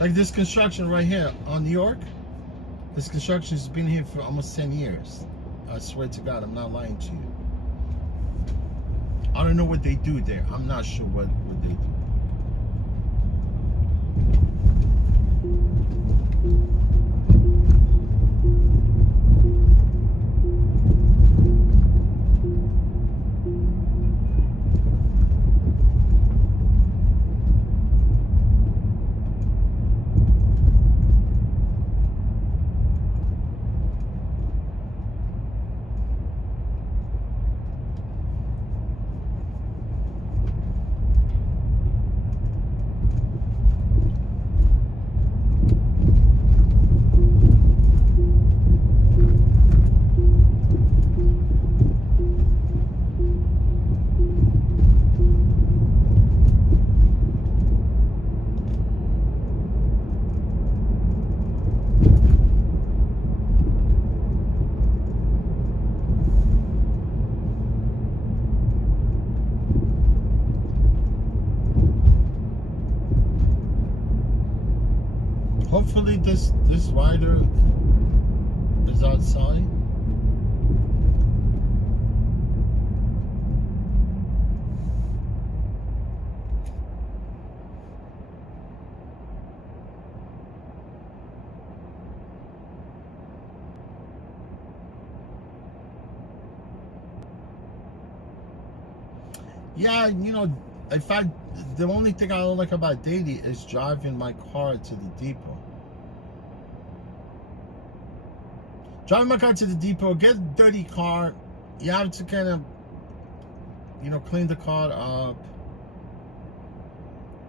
Like this construction right here on New York, this construction has been here for almost 10 years. I swear to God, I'm not lying to you. I don't know what they do there. I'm not sure what they do. Hopefully this rider is outside. Yeah, you know, the only thing I don't like about daily is driving my car to the depot. Driving my car to the depot, get a dirty car. You have to kind of, you know, clean the car up.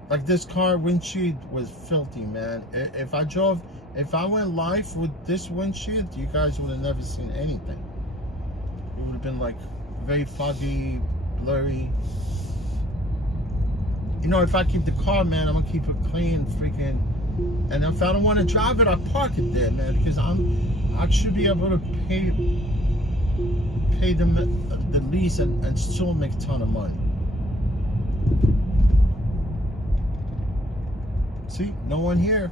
Like this car windshield was filthy, man. If I went live with this windshield, you guys would have never seen anything. It would have been like very foggy, blurry. You know, if I keep the car, man, I'm gonna keep it clean, freaking. And if I don't want to drive it, I park it there, man, because I should be able to pay the lease and still make a ton of money. See, no one here.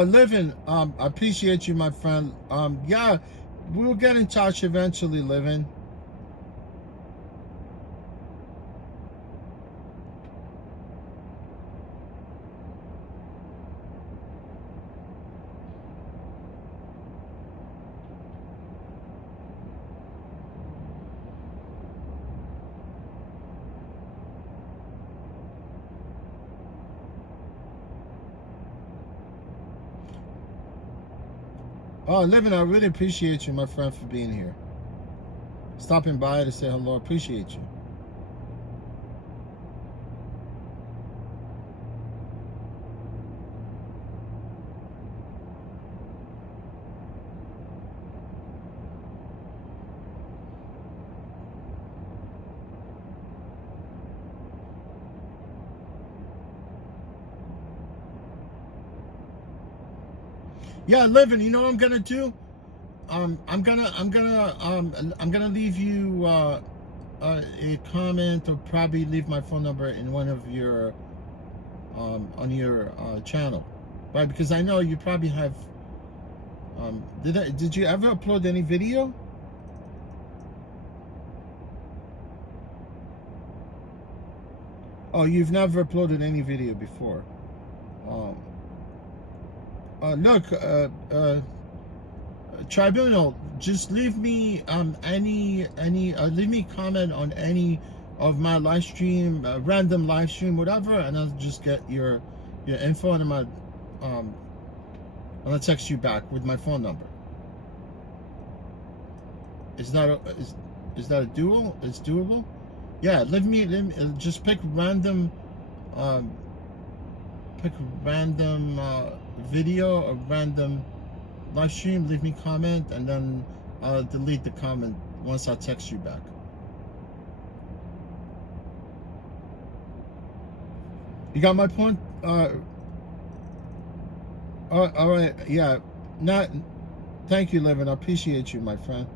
Livin, I appreciate you, my friend. Yeah, we'll get in touch eventually, Livin. Oh, Livin, I really appreciate you, my friend, for being here. Stopping by to say hello. Appreciate you. Yeah, Livin, you know what I'm gonna do? I'm gonna leave you a comment, or probably leave my phone number in one of your on your channel, right? Because I know you probably have. Did you ever upload any video? Oh, you've never uploaded any video before. Look, Tribunal, just leave me leave me comment on any of my live stream, random live stream, whatever, and I'll just get your info, and I'm gonna text you back with my phone number. Is that a dual? It's doable? Yeah, leave me just pick random video or random live stream, leave me comment, and then I'll delete the comment once I text you back. You got my point? All right, yeah. Thank you, Levin. I appreciate you, my friend.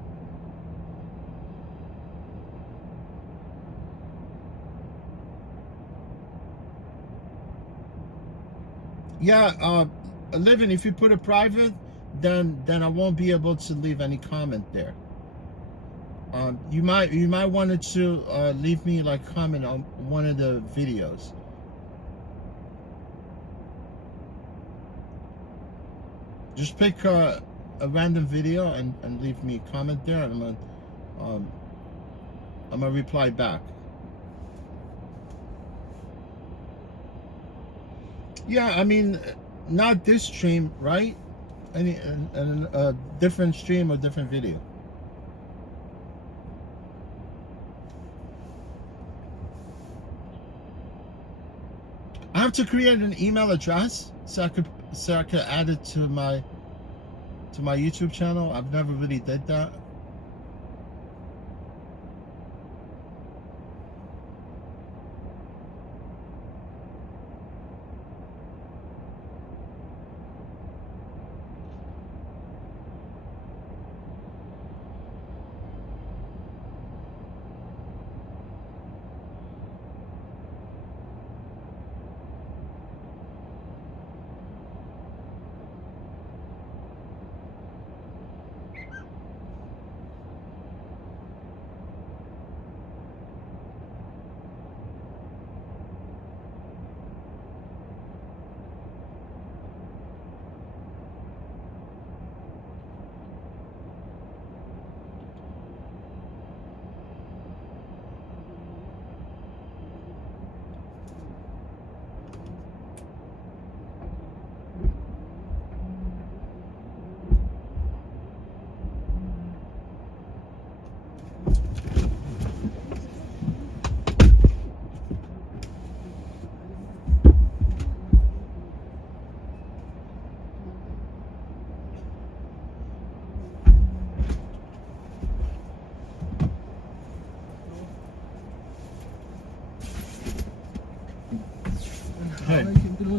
Yeah, Levin, if you put it private, then I won't be able to leave any comment there. You might want to leave me like comment on one of the videos. Just pick a random video and leave me a comment there, and I'm gonna reply back. Yeah, I mean, not this stream, right? A different stream or different video. I have to create an email address so I could add it to my YouTube channel. I've never really did that.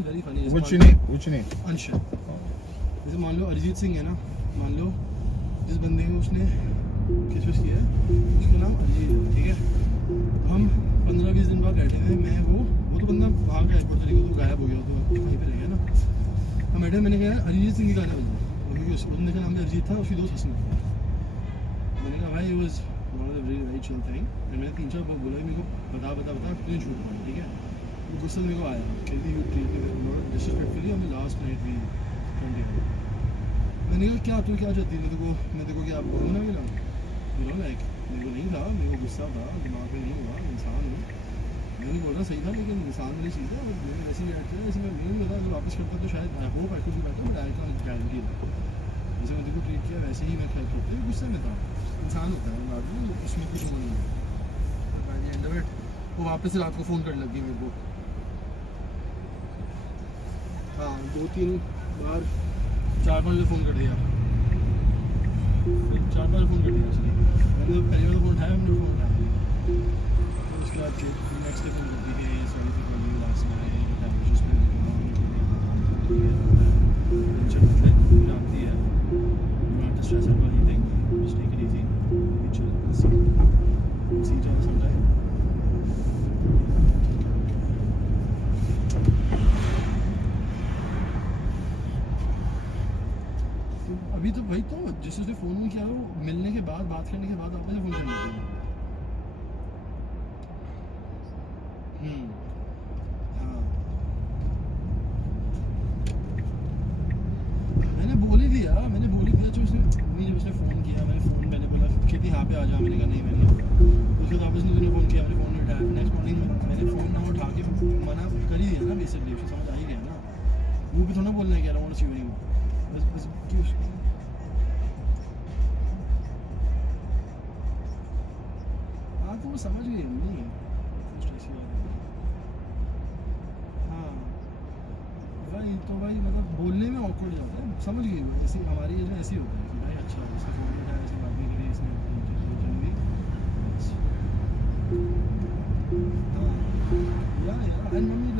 Very funny. What's your name? Anshan. जैसे मान लो अरिजीत सिंह है ना, मान लो जिस बंदे को उसने किस किया है उसका नाम अरिजीत है, ठीक है। हम 15-20 दिन बाद बैठे थे, मैं वो तो बंदा भाग गया एयरपोर्ट तरीके तो गायब हो गया, तो कहीं पे रह गया ना। हम बैठे, मैंने कहा अरिजीत सिंह की गाना बजा, क्योंकि उस बंदे का नाम भी अरिजीत था, उसकी दोस्त हंसना। मैंने कहा भाई was one of the very very chill thing, मैंने 3-4 बार बोला मेरे को बता क्यों झूठ बोला, ठीक है। वो गुस्सा मेरे को आया, कहती you treated me not disrespectfully on the last night V twenty. मैंने कहा क्या तू क्या चाहती है, मैं देखो क्या बोलूँ ना मिला, लाइक मेरे को नहीं था, मेरे को गुस्सा था, दिमाग में नहीं हुआ, इंसान हूँ, मैं भी बोल रहा सही था, लेकिन इंसान वाली चीज़ है, और मैंने वैसे ही ऐड किया, ऐसे मैं नहीं लगा, अगर वापस करता तो शायद I hope I could be better, but I can guarantee था जैसे मैं देखो ट्रीट किया वैसे ही मैं ख्याल करता, गुस्से में था, इंसान होता है, उसमें कुछ वो नहीं है। वो वापस से रात को फ़ोन करने लगी मेरे को, हाँ 2-3 बार 4-5 फ़ोन कर दिया, 4-5 फ़ोन कर दिया उसने। मैंने पहले वाला फ़ोन उठाया, हमने फ़ोन उठाया, तो उसके बाद नेक्स्ट डे फ़ोन करती है, sorry for calling last night, tension मतलब आती है, नॉट स्ट्रेस आउट वाली अभी तो भाई तो जिस उसने फ़ोन किया वो मिलने के बाद बात करने के बाद वापस फ़ोन कर लेते हैं। हाँ मैंने बोल ही दिया जो उसने जब उसने फ़ोन किया मैंने बोला खेती यहाँ पे आ जा, मैंने कहा नहीं मैंने उसके बाद वापस उसने फ़ोन किया, मैंने फ़ोन नहीं उठाया। नेक्स्ट मॉर्निंग मैंने फ़ोन ना उठा के मना कर ही दिया ना, बेसिकली उसको समझ आ ही गया ना, वो भी थोड़ा बोलना है कि I want to see you, बस क्यों हाँ तो वो समझ गई नहीं हाँ भाई तो भाई मतलब बोलने में ऑकवर्ड जाता है, समझ गई वो ऐसी हमारी एज में ऐसी होता है कि भाई अच्छा इसका फ़ोन उठाया, ऐसी बात नहीं करी इसने हाँ यार and mummy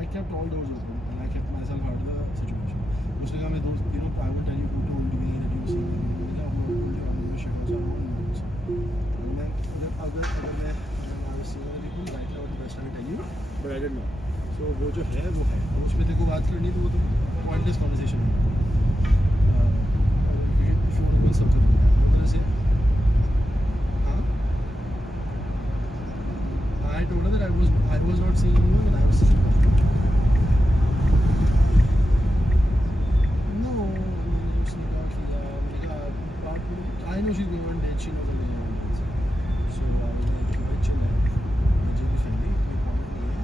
I kept all doors open and I kept myself out of the situation. उसने कहा मैं दोस्त, you know, I won't tell you who told me that you see me. मैंने कहा who told you I'm going to shut up, so I won't know. मैं अगर I was seeing other people, right now the best I will tell you, but I didn't know. So वो जो है वो है, तो उसमें तेरे को बात करनी तो वो तो pointless conversation है. If you want to go in circle, what did I say? हाँ? I told her that I was not seeing anyone and I was seeing her. I know she's going on date, she knows I'm going on date. So I was like, okay, भाई chill है, मुझे भी family, कोई problem नहीं है,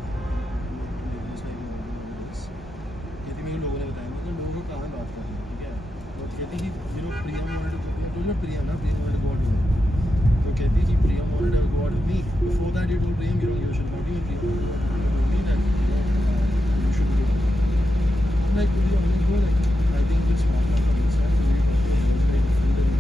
कहती मेरे लोगों ने बताया, मतलब लोगों को कहाँ बात कर रहे हैं, ठीक है, और कहती कि you know Priya wanted to Priya wanted to go out with me, तो कहती कि Priya wanted to go out with me, before that you told Priya you don't give a shit about you, and Priya told me that you should go. I'm like, to be honest bro, like I think it's smart enough for this time, to be perfectly honest, very different than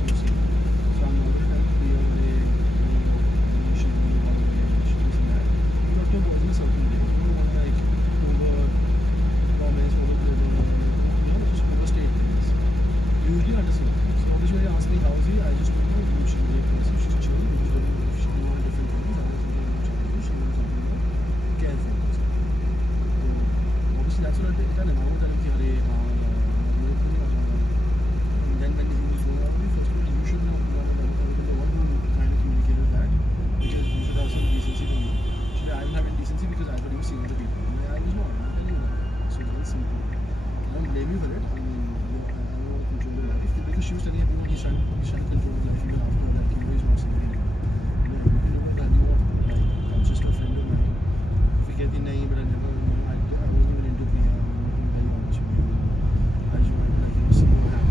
so I'm not going to tell Priya one day, you should go one day, this and that. You have to avoid a certain day. You don't want to like over-promise, you know, just overstate things. You usually understand. So obviously when you ask me how is he, I just don't know, you should be a person, she's chill, you just don't know if she knows different things, I don't know what she knows, she knows something more careful. So obviously that's what I did, I won't tell him कि अरे हाँ then when he was going out with me, first of all, you should know the one who kind of communicated that, because you should have some decency to me. She said, I didn't have any decency because I thought you were seeing other people. And I was not, I'm telling you that. So very simple. I don't blame you for it. I mean, I don't want to control your life. Because she was telling everyone he's trying to control your life even after that. You know he's not seeing anyone. You know, you can do what you want. Like, I'm just a friend of mine. If you get the name, but I never, you know, I wasn't even into Priya. I'm very honest with you. I just wanted to, like, you know, see what happened.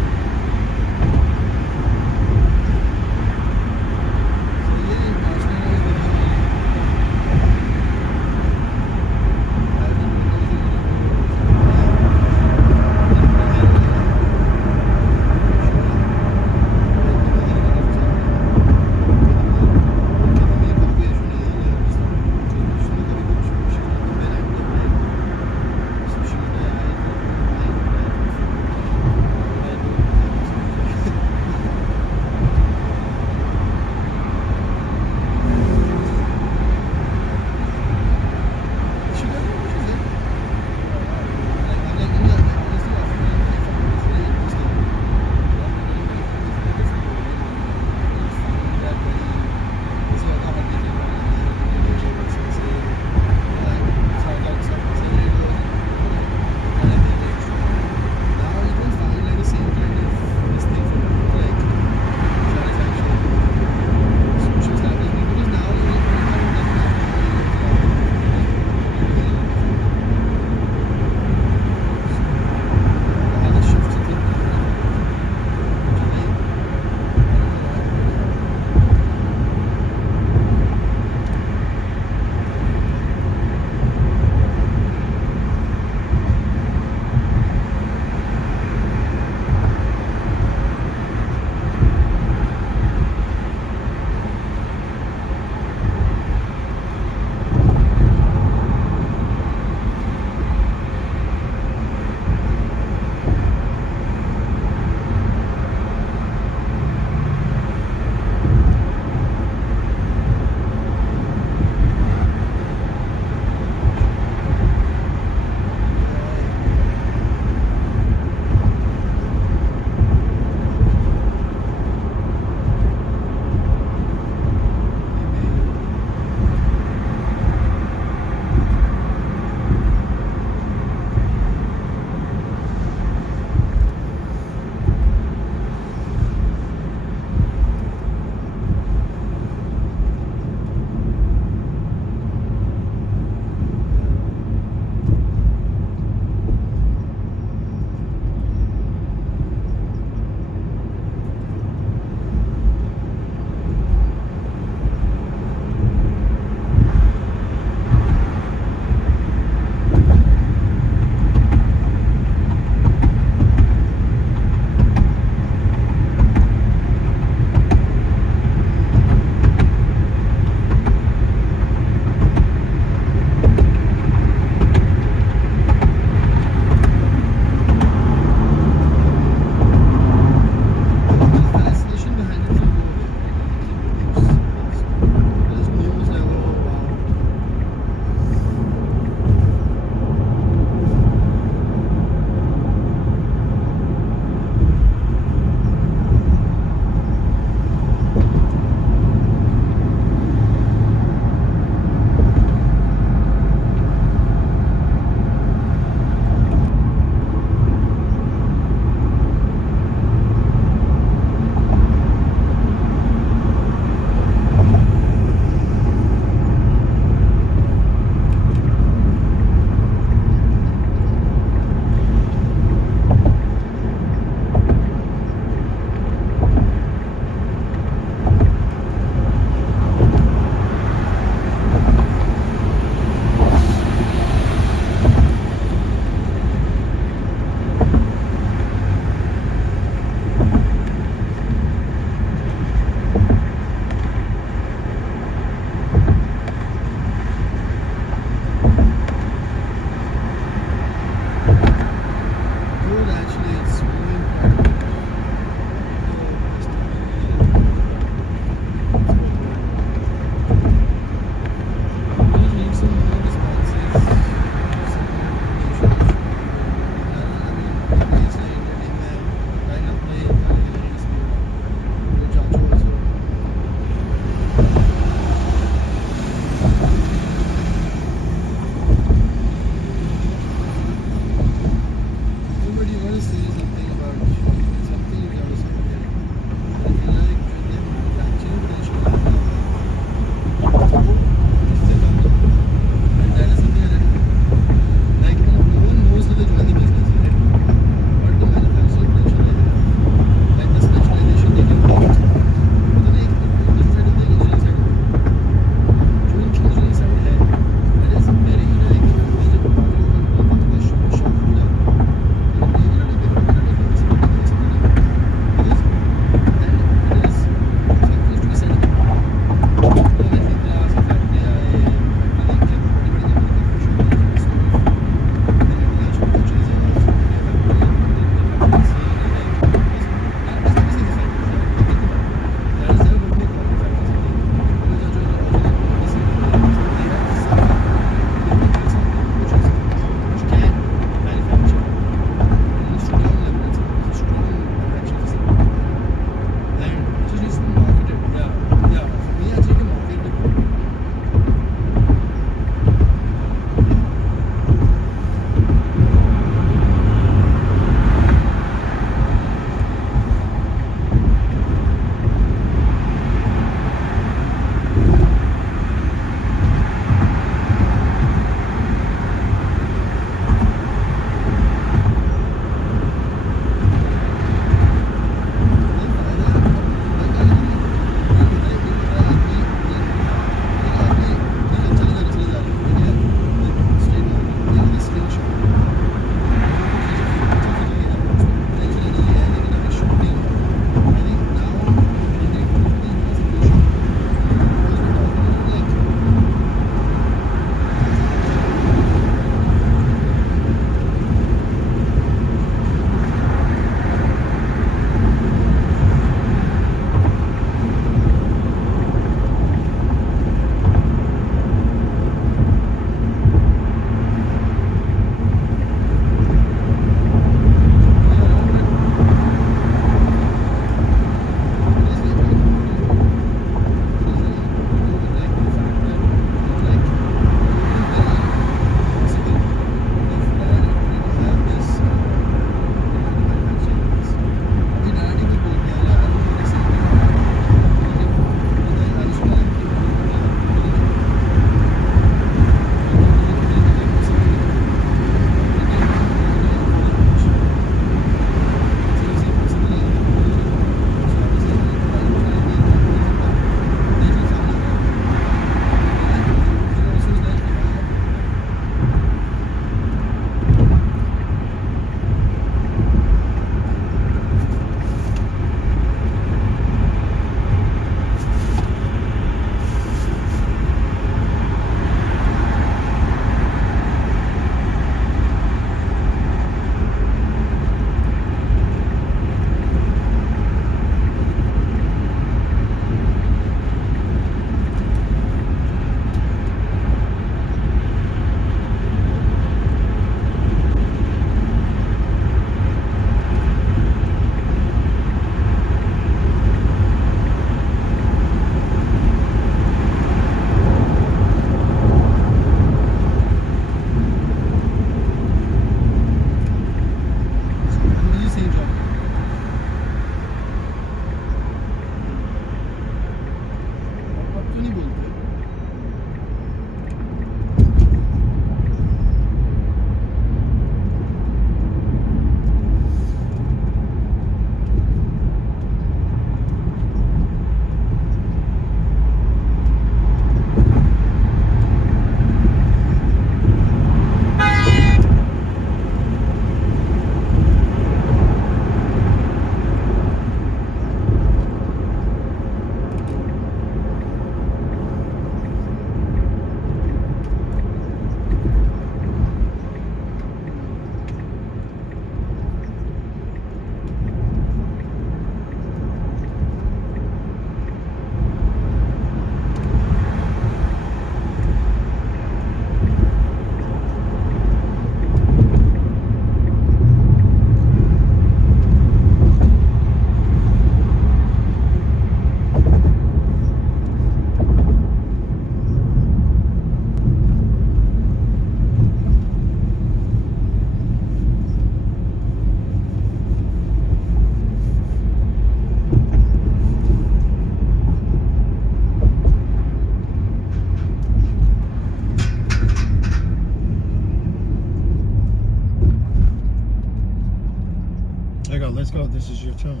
let's go. This is your turn.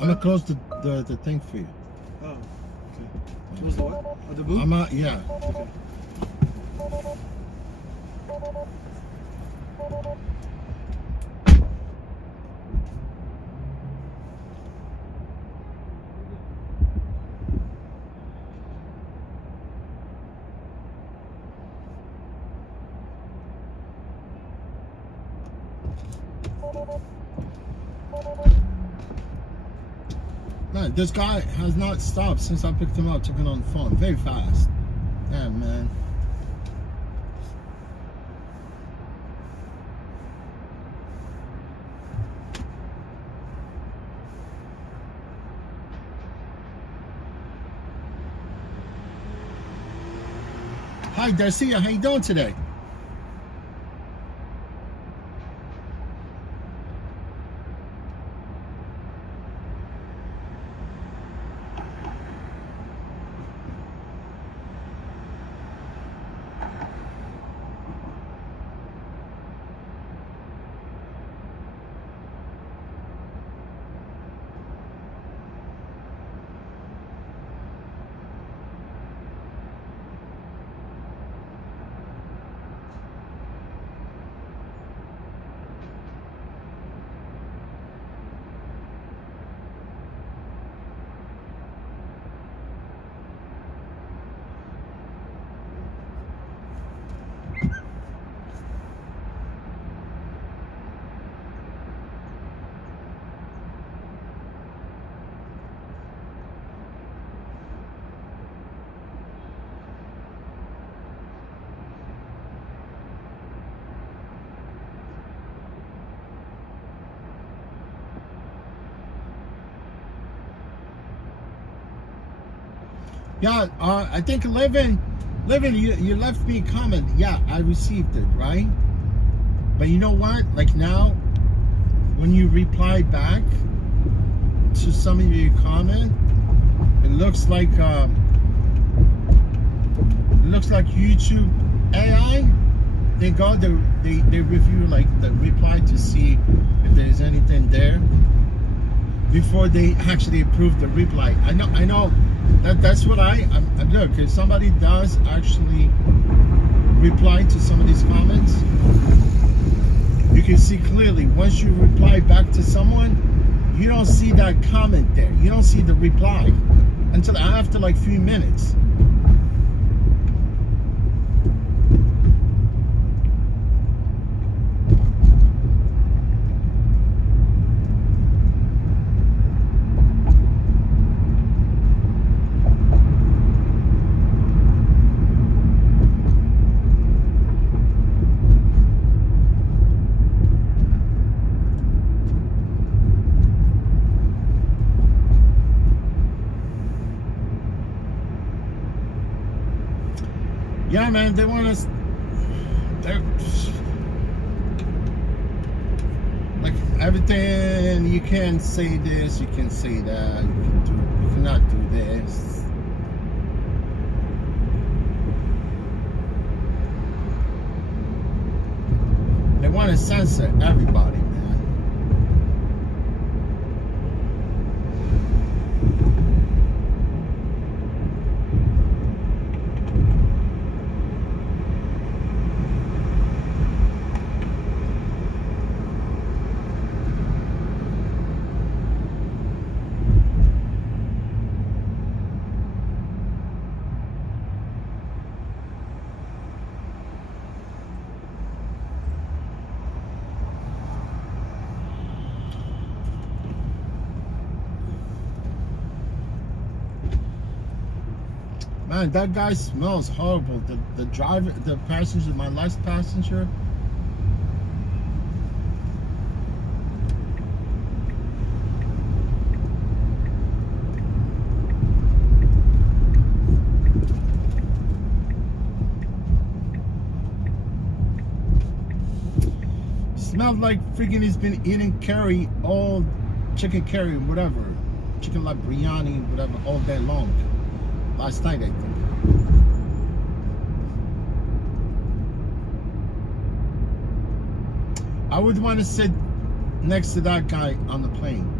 I'm gonna close the thing for you. Oh, okay. Close the what? Oh, the boot? I'm out. Yeah. Okay. Man, this guy has not stopped since I picked him up, took it on the phone. Very fast. Damn, man. Hi, Darcia. How you doing today? Yeah, I think Livin, you left me a comment. Yeah, I received it, right? But you know what? Like now, when you reply back to some of your comment, it looks like YouTube AI. They review like the reply to see if there's anything there before they actually approve the reply. I know. That's what I'm doing, because somebody does actually reply to some of these comments. You can see clearly once you reply back to someone, you don't see that comment there. You don't see the reply until after like few minutes. Yeah, man, they want us. They're like everything. You can say this, you can say that. You cannot do this. They want to censor everybody, man. Man, that guy smells horrible. The driver, the passenger, my last passenger. Smelled like freaking he's been eating curry, all chicken curry, whatever. Chicken like biryani, whatever, all day long. Last night, I think. I would want to sit next to that guy on the plane.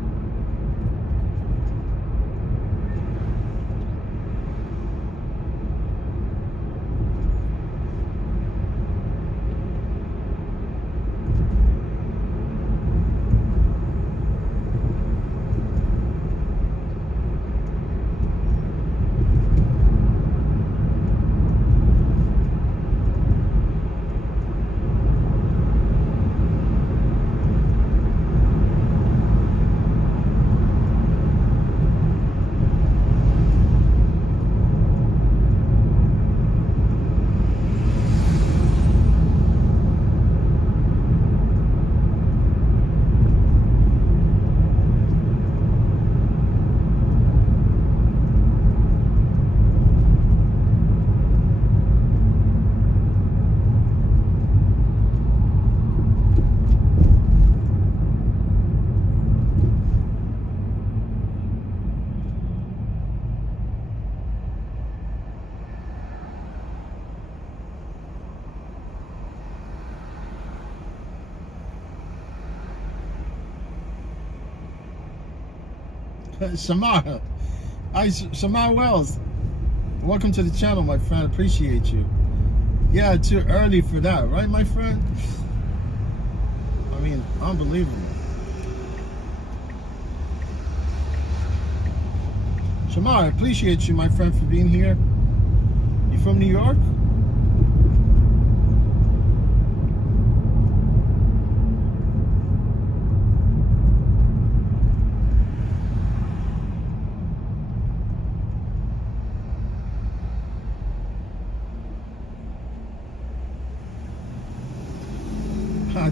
Shamar. Hi, Shamar Wells. Welcome to the channel, my friend. Appreciate you. Yeah, too early for that, right, my friend? I mean, unbelievable. Shamar, I appreciate you, my friend, for being here. You from New York?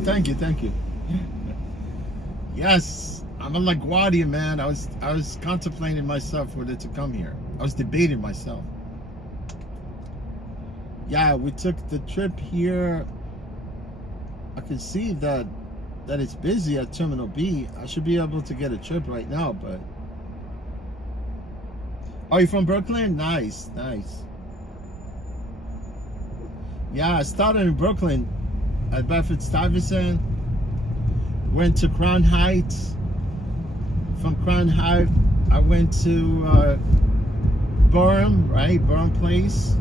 Thank you, thank you. Yes, I'm a LaGuardia, man. I was contemplating myself whether to come here. I was debating myself. Yeah, we took the trip here. I can see that it's busy at Terminal B. I should be able to get a trip right now, but... Oh, you from Brooklyn? Nice, nice. Yeah, I started in Brooklyn at Bedford-Stuyvesant, went to Crown Heights. From Crown Heights, I went to Burham, right? Burham Place,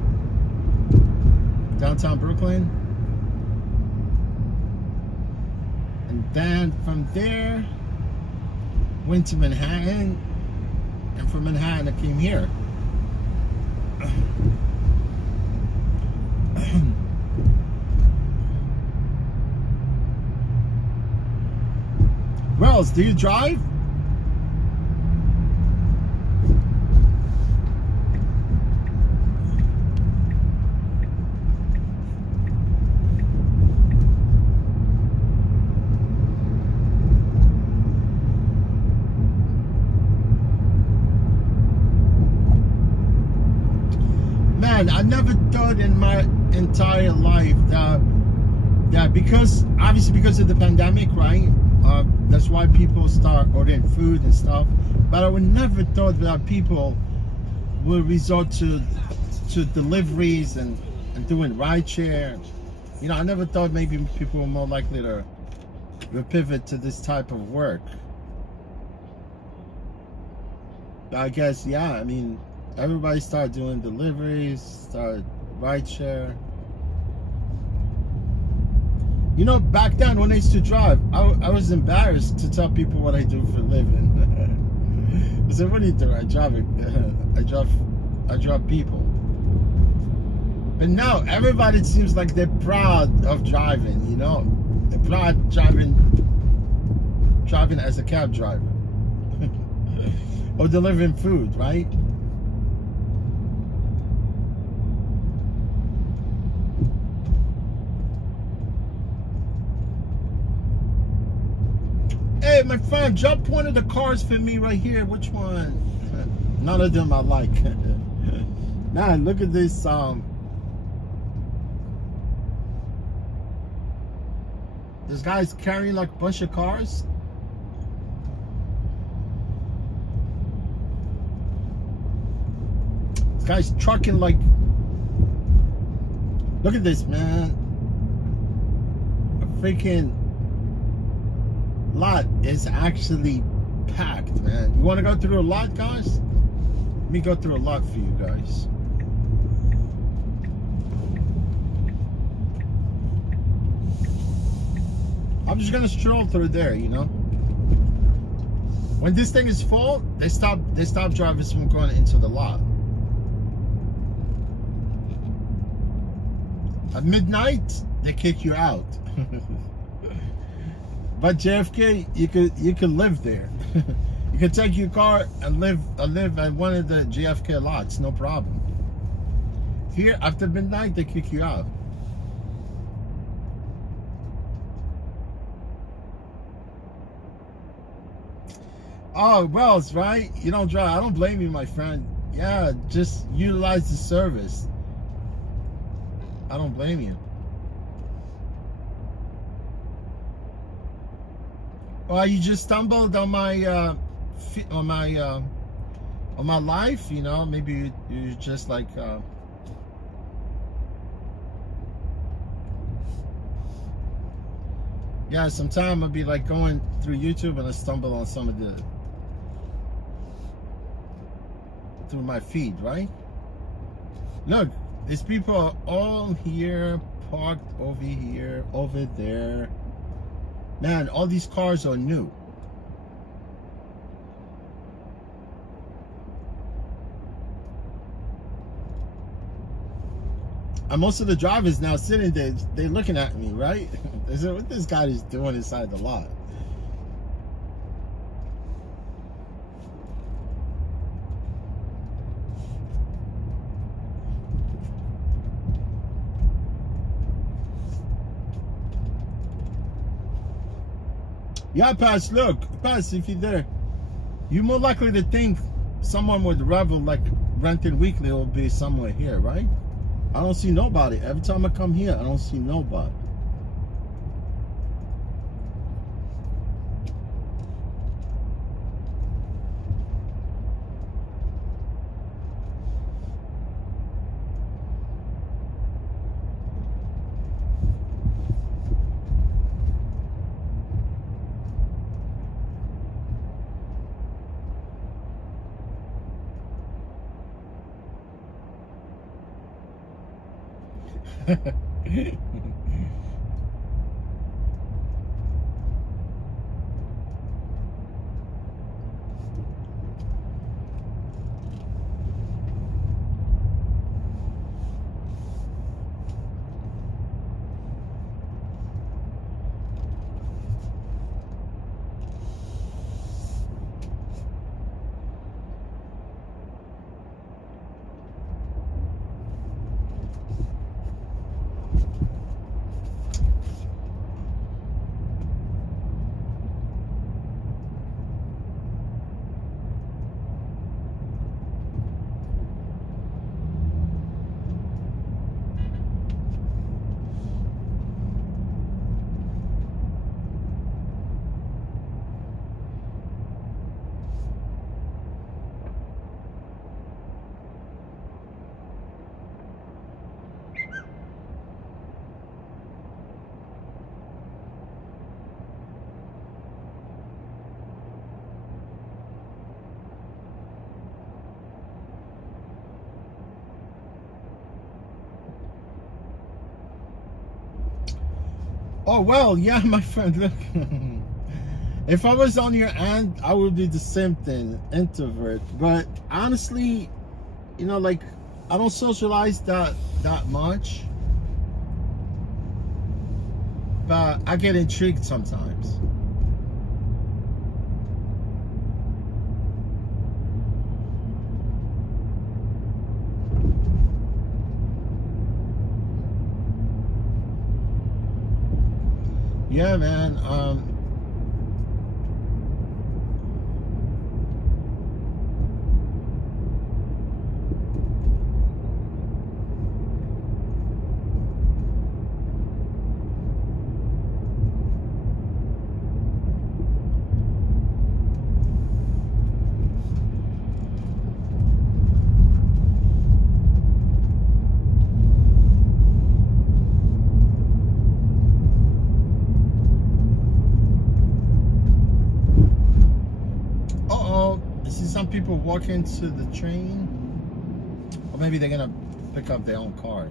downtown Brooklyn. And then from there, went to Manhattan. And from Manhattan, I came here. Wells, do you drive? Man, I never thought in my entire life that because, obviously because of the pandemic, right? That's why people start ordering food and stuff. But I would never thought that people would resort to deliveries and doing rideshare. You know, I never thought maybe people were more likely to pivot to this type of work. But I guess, yeah, I mean, everybody started doing deliveries, started rideshare. You know, back then when I used to drive, I was embarrassed to tell people what I do for a living. I said, what do you do? I drive people. But now everybody seems like they're proud of driving, you know? They're proud driving as a cab driver. Or delivering food, right? Hey, my friend, jump one of the cars for me right here. Which one? None of them I like. Man, look at this. This guy's carrying like a bunch of cars. This guy's trucking like. Look at this, man. A freaking lot is actually packed, man. You want to go through a lot, guys? Let me go through a lot for you guys. I'm just gonna stroll through there, you know. When this thing is full, they stop drivers from going into the lot. At midnight, they kick you out. But JFK, you could live there. You could take your car and live at one of the JFK lots, no problem. Here, after midnight, they kick you out. Oh, Wells, right? You don't drive. I don't blame you, my friend. Yeah, just utilize the service. I don't blame you. Well, you just stumbled on my life, you know. Maybe you're just like yeah, sometimes I'll be like going through YouTube and I stumble on some of the through my feed, right? Look, these people are all here, parked over here, over there. Man, all these cars are new. And most of the drivers now sitting there, they're looking at me, right? They say, what this guy is doing inside the lot? Yeah, Pass, look. Pass, if you're there, you're more likely to think someone with Revel, like rented weekly, will be somewhere here, right? I don't see nobody. Every time I come here, I don't see nobody. Oh, well, yeah, my friend, look. If I was on your end, I would do the same thing, introvert. But honestly, you know, like, I don't socialize that much. But I get intrigued sometimes. Yeah, man. people walking to the train, or maybe they're gonna pick up their own car.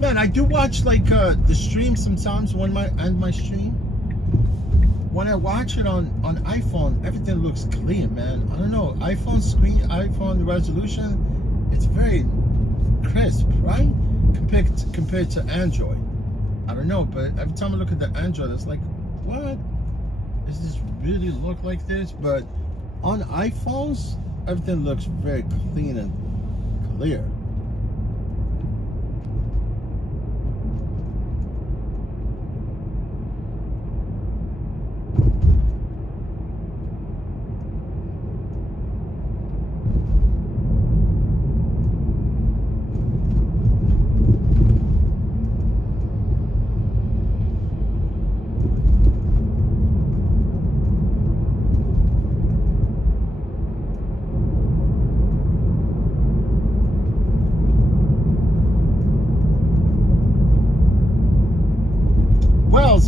Man, I do watch like the stream sometimes when I end my stream. When I watch it on iPhone, everything looks clear, man. I don't know, iPhone screen, iPhone resolution, it's very crisp, right? Compared to Android. I don't know, but every time I look at the Android, it's like, what? Does this really look like this? But on iPhones, everything looks very clean and clear.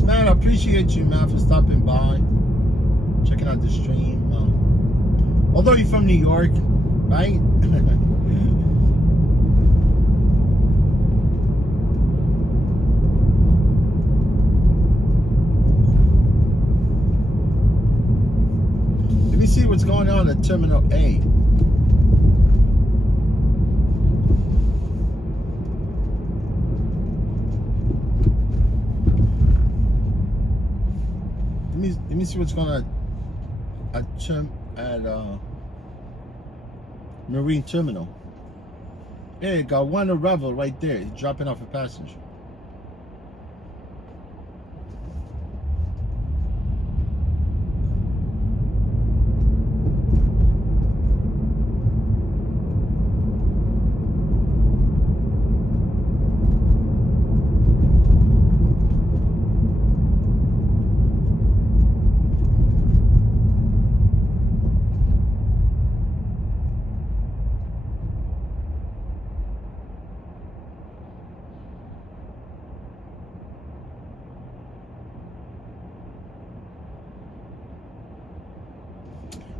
Man, I appreciate you, man, for stopping by, checking out the stream. Although you're from New York, right? Let me see what's going on at Terminal A. Let me see what's going on at Marine Terminal. Hey, got one arrival right there. He's dropping off a passenger.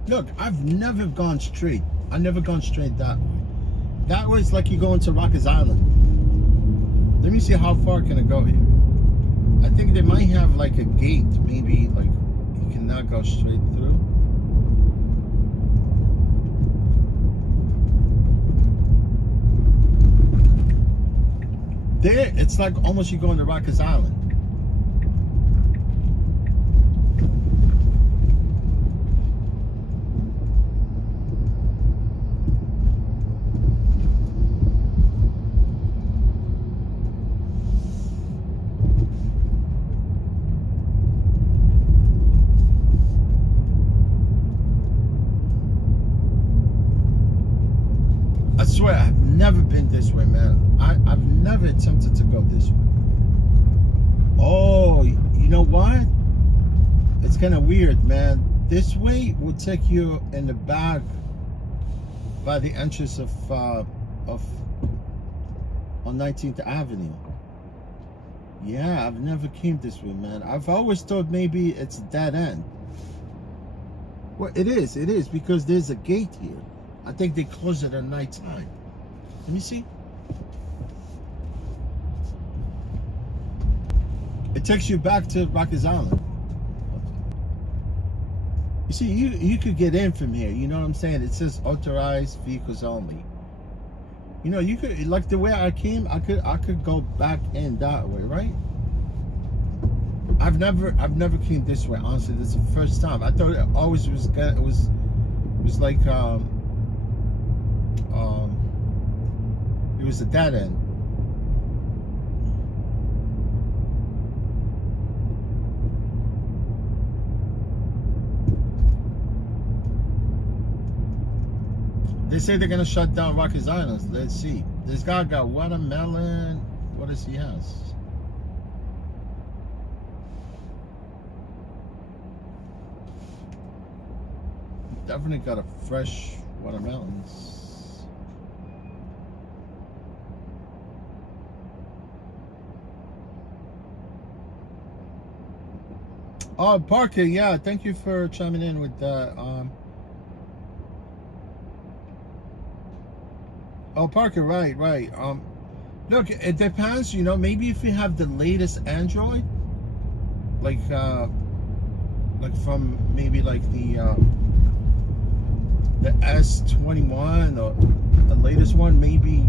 Look, I've never gone straight. I've never gone straight that way. That way it's like you go into Rikers Island. Let me see how far can I go here. I think they might have like a gate, maybe like you cannot go straight through. There, it's like almost you go into Rikers Island. I swear, I've never been this way, man. I've never attempted to go this way. Oh, you know what? It's kind of weird, man. This way will take you in the back by the entrance of on 19th Avenue. Yeah, I've never came this way, man. I've always thought maybe it's a dead end. Well, it is because there's a gate here. I think they close it at night time. Let me see. It takes you back to Rikers Island. You see, you could get in from here. You know what I'm saying? It says authorized vehicles only. You know, you could, like the way I came, I could go back in that way, right? I've never came this way. Honestly, this is the first time. I thought it always was like it was a dead end. They say they're gonna shut down Rikers Island. Let's see. This guy got watermelon. What does he has? Definitely got a fresh watermelons. Oh, Parker, yeah, thank you for chiming in with that. Oh, Parker, right. Look, it depends, you know, maybe if you have the latest Android, like from maybe like the S21 or the latest one, maybe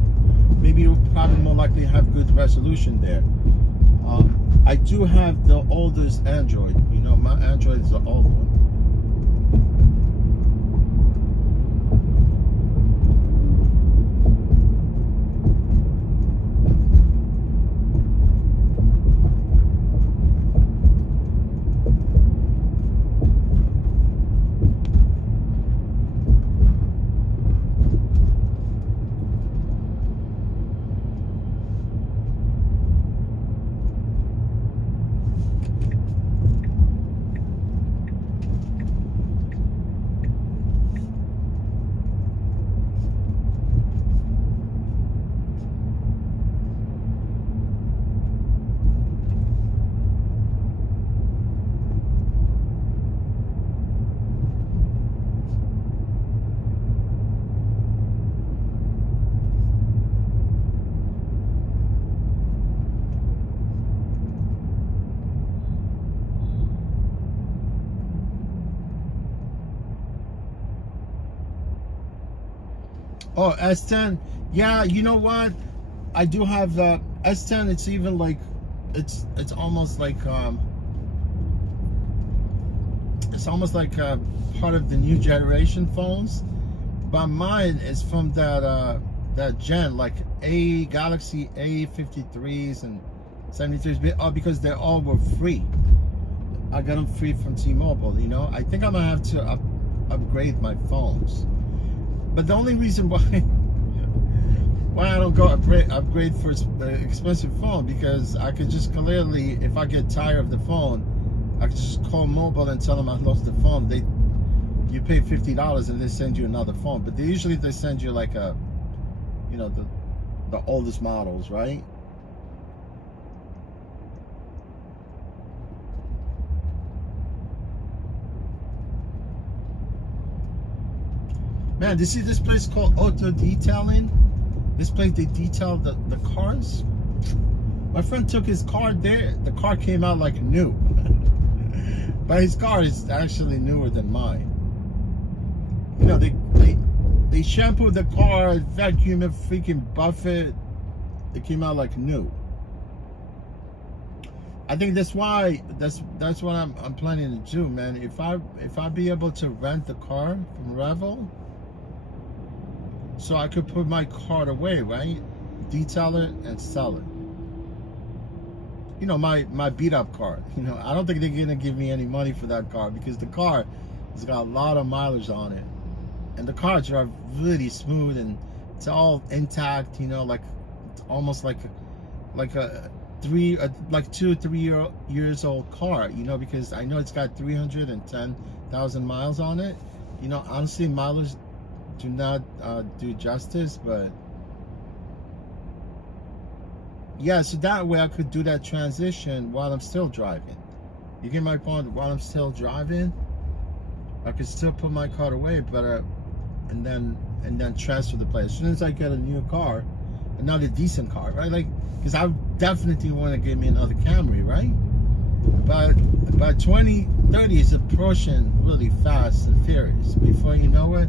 you'll probably more likely have good resolution there. I do have the oldest Android, you know, my Android is the old one. Oh, S10. Yeah, you know what? I do have the S10. It's even like, it's almost like part of the new generation phones. But mine is from that gen, like Galaxy A53s and 73s. Oh, because they all were free. I got them free from T-Mobile. You know, I think I'm gonna have to upgrade my phones. But the only reason why I don't go upgrade for the expensive phone, because I could just clearly, if I get tired of the phone, I could just call mobile and tell them I lost the phone. You pay $50 and they send you another phone. But they send you like a, you know, the oldest models, right? Man, you see this place called Auto Detailing? This place, they detail the cars. My friend took his car there. The car came out like new. But his car is actually newer than mine. You know, they shampooed the car, vacuumed it, freaking buff it. It came out like new. I think that's what I'm planning to do, man. If I be able to rent the car from Revel, so I could put my car away, right? Detail it and sell it. You know, my beat up car. You know, I don't think they're gonna give me any money for that car, because the car has got a lot of mileage on it, and the car drives really smooth and it's all intact. You know, like it's almost like a 2 or 3 years old car. You know, because I know it's got 310,000 miles on it. You know, honestly, mileage do not do justice, but yeah, so that way I could do that transition while I'm still driving. You get my point? While I'm still driving, I could still put my car away, but and then transfer the place. As soon as I get a new car, another decent car, right? Like, because I definitely want to get me another Camry, right? But 2030 is approaching really fast and furious. Before you know it,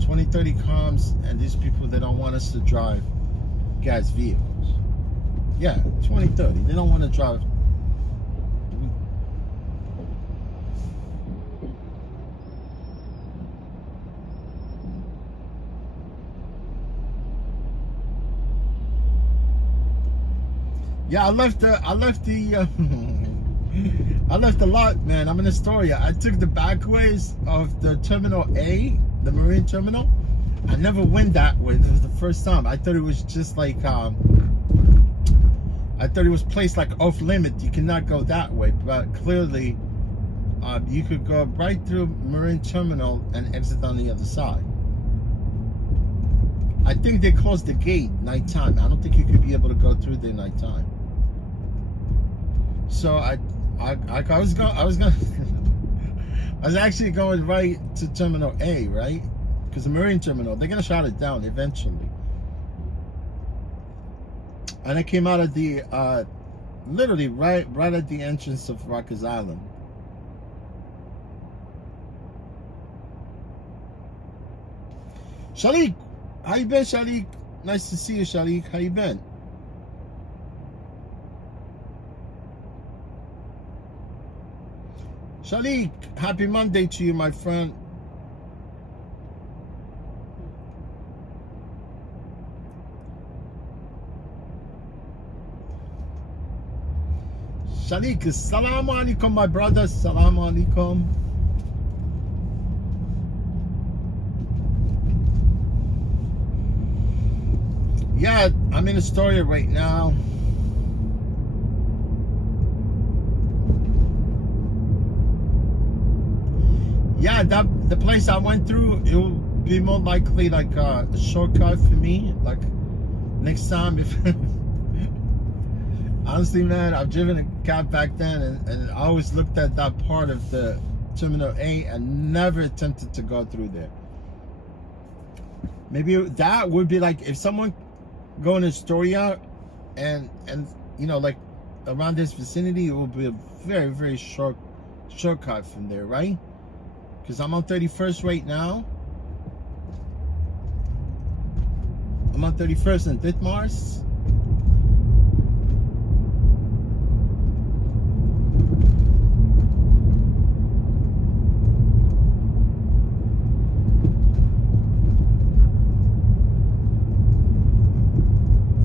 2030 comes, and these people, they don't want us to drive gas vehicles. Yeah, 2030, they don't want to drive. Yeah, I left the lot, man. I'm in Astoria. I took the back ways of the Terminal A, the Marine Terminal, I never went that way. This was the first time. I thought it was just like I thought it was placed like off limit. You cannot go that way, but clearly you could go right through Marine Terminal and exit on the other side. I think they closed the gate nighttime. I don't think you could be able to go through there nighttime. So I was actually going right to Terminal A, right? Because the Marine Terminal, they're gonna shut it down eventually. And I came out of the literally right at the entrance of Rikers Island. Shalik, how you been, Shalik? Nice to see you, Shalik. How you been? Shalik, happy Monday to you, my friend. Shalik, assalamu alaikum, my brother. Assalamu alaikum. Yeah, I'm in Astoria right now. Yeah, the place I went through, it will be more likely like a shortcut for me. Like next time, if honestly, man, I've driven a cab back then, and I always looked at that part of the Terminal A and never attempted to go through there. Maybe that would be like if someone going to Astoria and you know, like around this vicinity, it will be a very, very shortcut from there, right? Because I'm on 31st right now. I'm on 31st in Ditmars.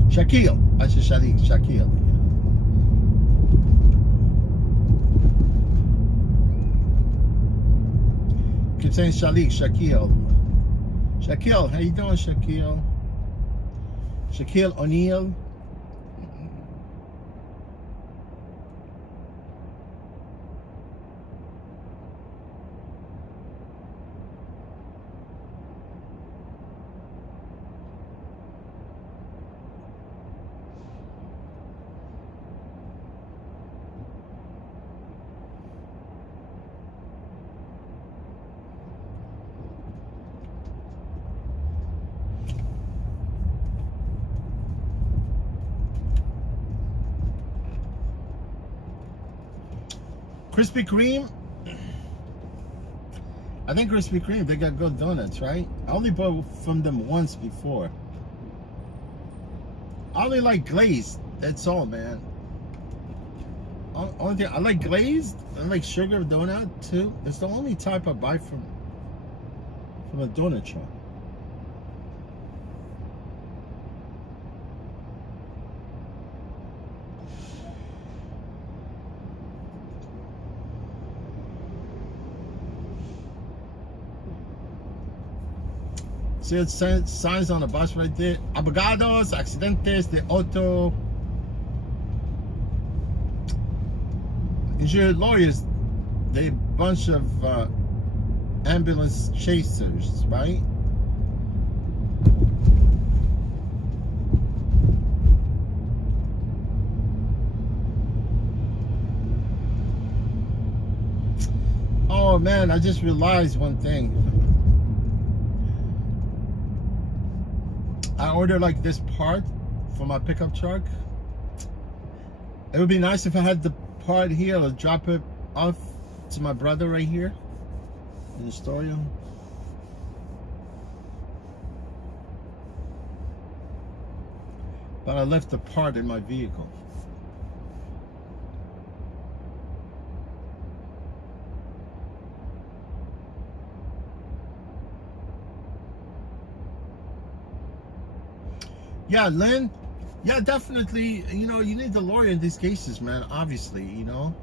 Shaquille. I should Shaquille. Keep saying Shaquille. Shaquille, how you doing, Shaquille? Shaquille O'Neal. Krispy Kreme. I think Krispy Kreme, they got good donuts, right? I only bought from them once before. I only like glazed. That's all, man. Only thing I like glazed. I like sugar donut too. It's the only type I buy from a donut shop. See, it signs on the bus right there. Abogados, accidentes de auto. Injured lawyers, they a bunch of ambulance chasers, right? Oh man, I just realized one thing. I ordered like this part for my pickup truck. It would be nice if I had the part here. I'll drop it off to my brother right here in Astoria. But I left the part in my vehicle. Yeah, Lynn. Yeah, definitely. You know, you need the lawyer in these cases, man. Obviously, you know.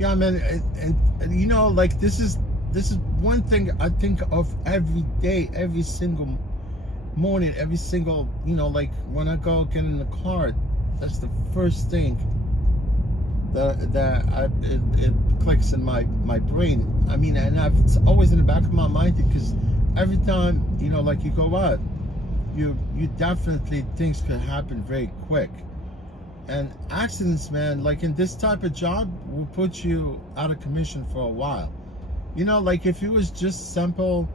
Yeah, man, and you know, like this is one thing I think of every day, every single morning, every single, you know, like when I go get in the car, that's the first thing that it clicks in my brain. I mean, and it's always in the back of my mind because every time, you know, like you go out, you definitely, things could happen very quick. And accidents, man, like in this type of job, will put you out of commission for a while. You know, like if it was just simple,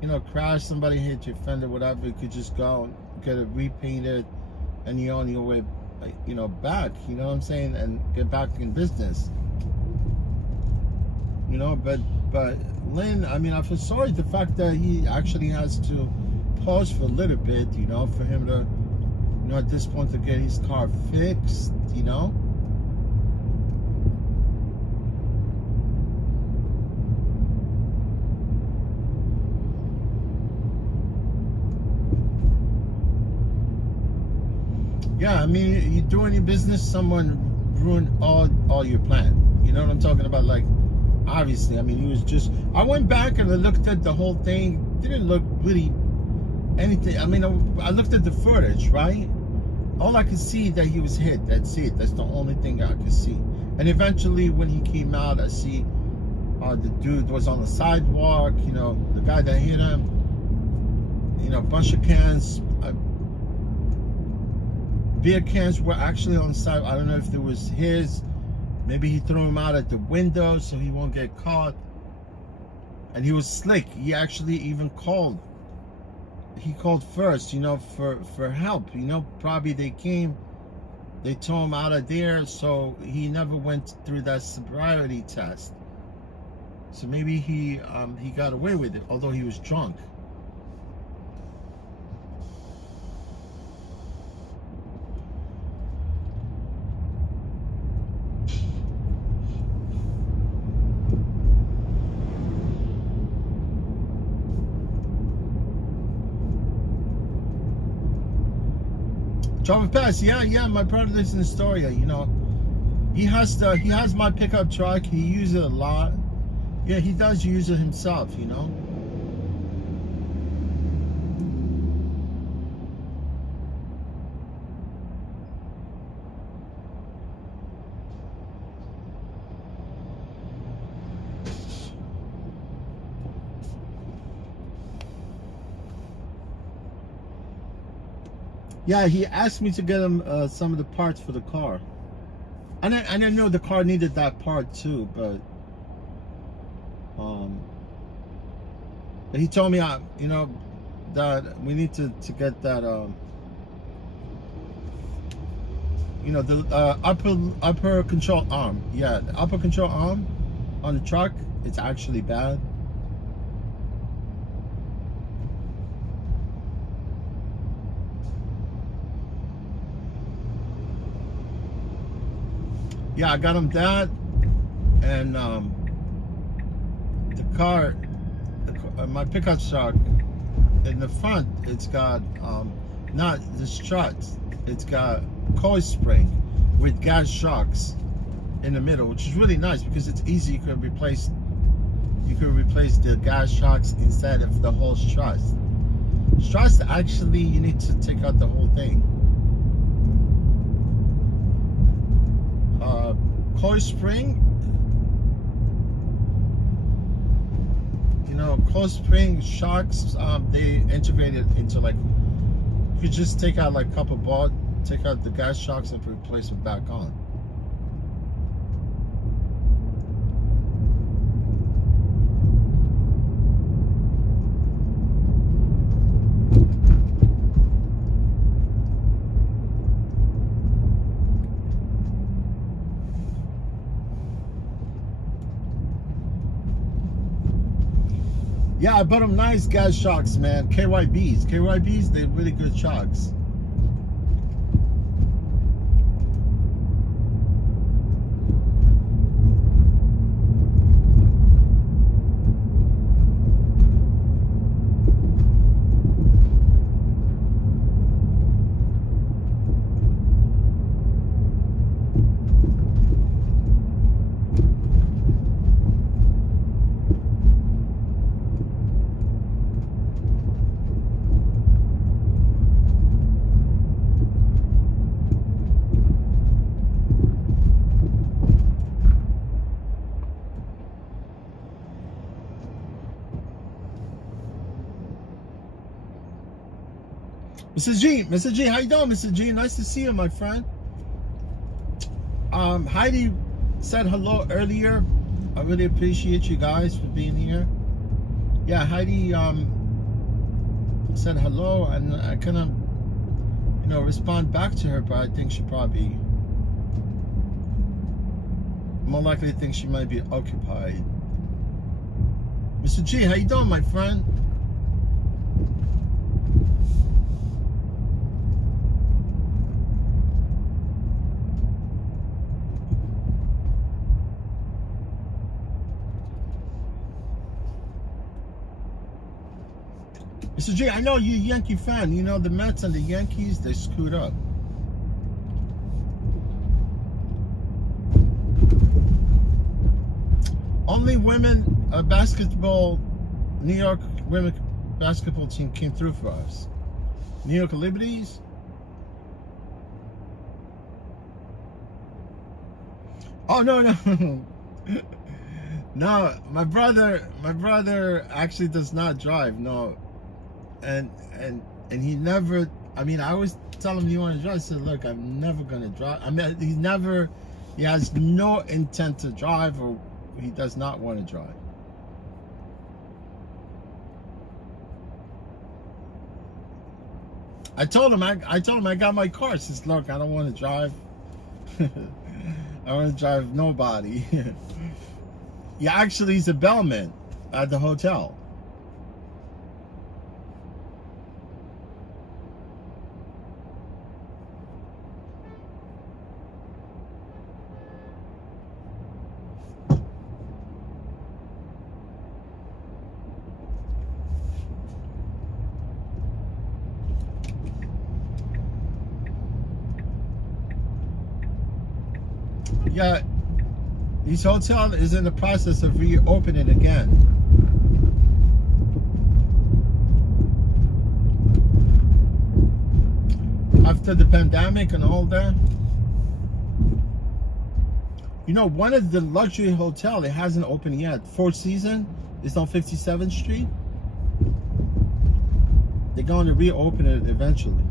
you know, crash, somebody hit your fender, whatever, you could just go and get it repainted and you're on your way, you know, back, you know what I'm saying, and get back in business. You know, but Lynn, I mean, I feel sorry the fact that he actually has to pause for a little bit, you know, for him to, you know, at this point to get his car fixed, you know. Yeah, I mean, you doing your business, someone ruined all your plan. You know what I'm talking about? Like, obviously, I mean, he was just, I went back and I looked at the whole thing. Didn't look really anything. I mean, I looked at the footage, right? All I could see that he was hit. That's it. That's the only thing I could see. And eventually, when he came out, I see the dude was on the sidewalk. You know, the guy that hit him. You know, a bunch of cans. Beer cans were actually on the side. I don't know if it was his. Maybe he threw them out at the window so he won't get caught. And he was slick. He actually even called. He called first, you know, for help. You know, probably they came, they tore him out of there, so he never went through that sobriety test. So maybe he got away with it, although he was drunk. Driver Pass, yeah, my brother lives in Astoria, you know. He has my pickup truck, he uses it a lot. Yeah, he does use it himself, you know. Yeah, he asked me to get him some of the parts for the car. And I know the car needed that part too, but he told me, you know, that we need to get that, you know, the upper control arm. Yeah, the upper control arm on the truck, it's actually bad. Yeah, I got him that, and the car, my pickup truck, in the front, it's got not the struts, it's got coil spring with gas shocks in the middle, which is really nice because it's easy. You could replace the gas shocks instead of the whole struts. Struts, actually, you need to take out the whole thing. Coil spring, you know, coil spring shocks, they integrated into, like, you could just take out like a couple bolt, take out the gas shocks and replace them back on. Yeah, I bought them nice gas shocks, man. KYBs, they're really good shocks. Mr. G, how you doing, Mr. G? Nice to see you, my friend. Heidi said hello earlier. I really appreciate you guys for being here. Yeah, Heidi said hello, and I kind of, respond back to her, but I think she probably, more likely, think she might be occupied. Mr. G, how you doing, my friend? Mr. J, I know you're a Yankee fan. You know the Mets and the Yankees, they screwed up. Only women basketball, New York women basketball team came through for us. New York Liberties. Oh no. No, my brother actually does not drive. No. And he never, I mean, I always tell him, you want to drive? I said, look, I'm never going to drive. I mean, he has no intent to drive, or he does not want to drive. I told him I got my car. He says, look, I don't want to drive. I don't want to drive nobody. Yeah, actually, he's a bellman at the hotel. Yeah, this hotel is in the process of reopening again. After the pandemic and all that. You know, one of the luxury hotel, it hasn't opened yet. Four Seasons is on 57th Street. They're going to reopen it eventually.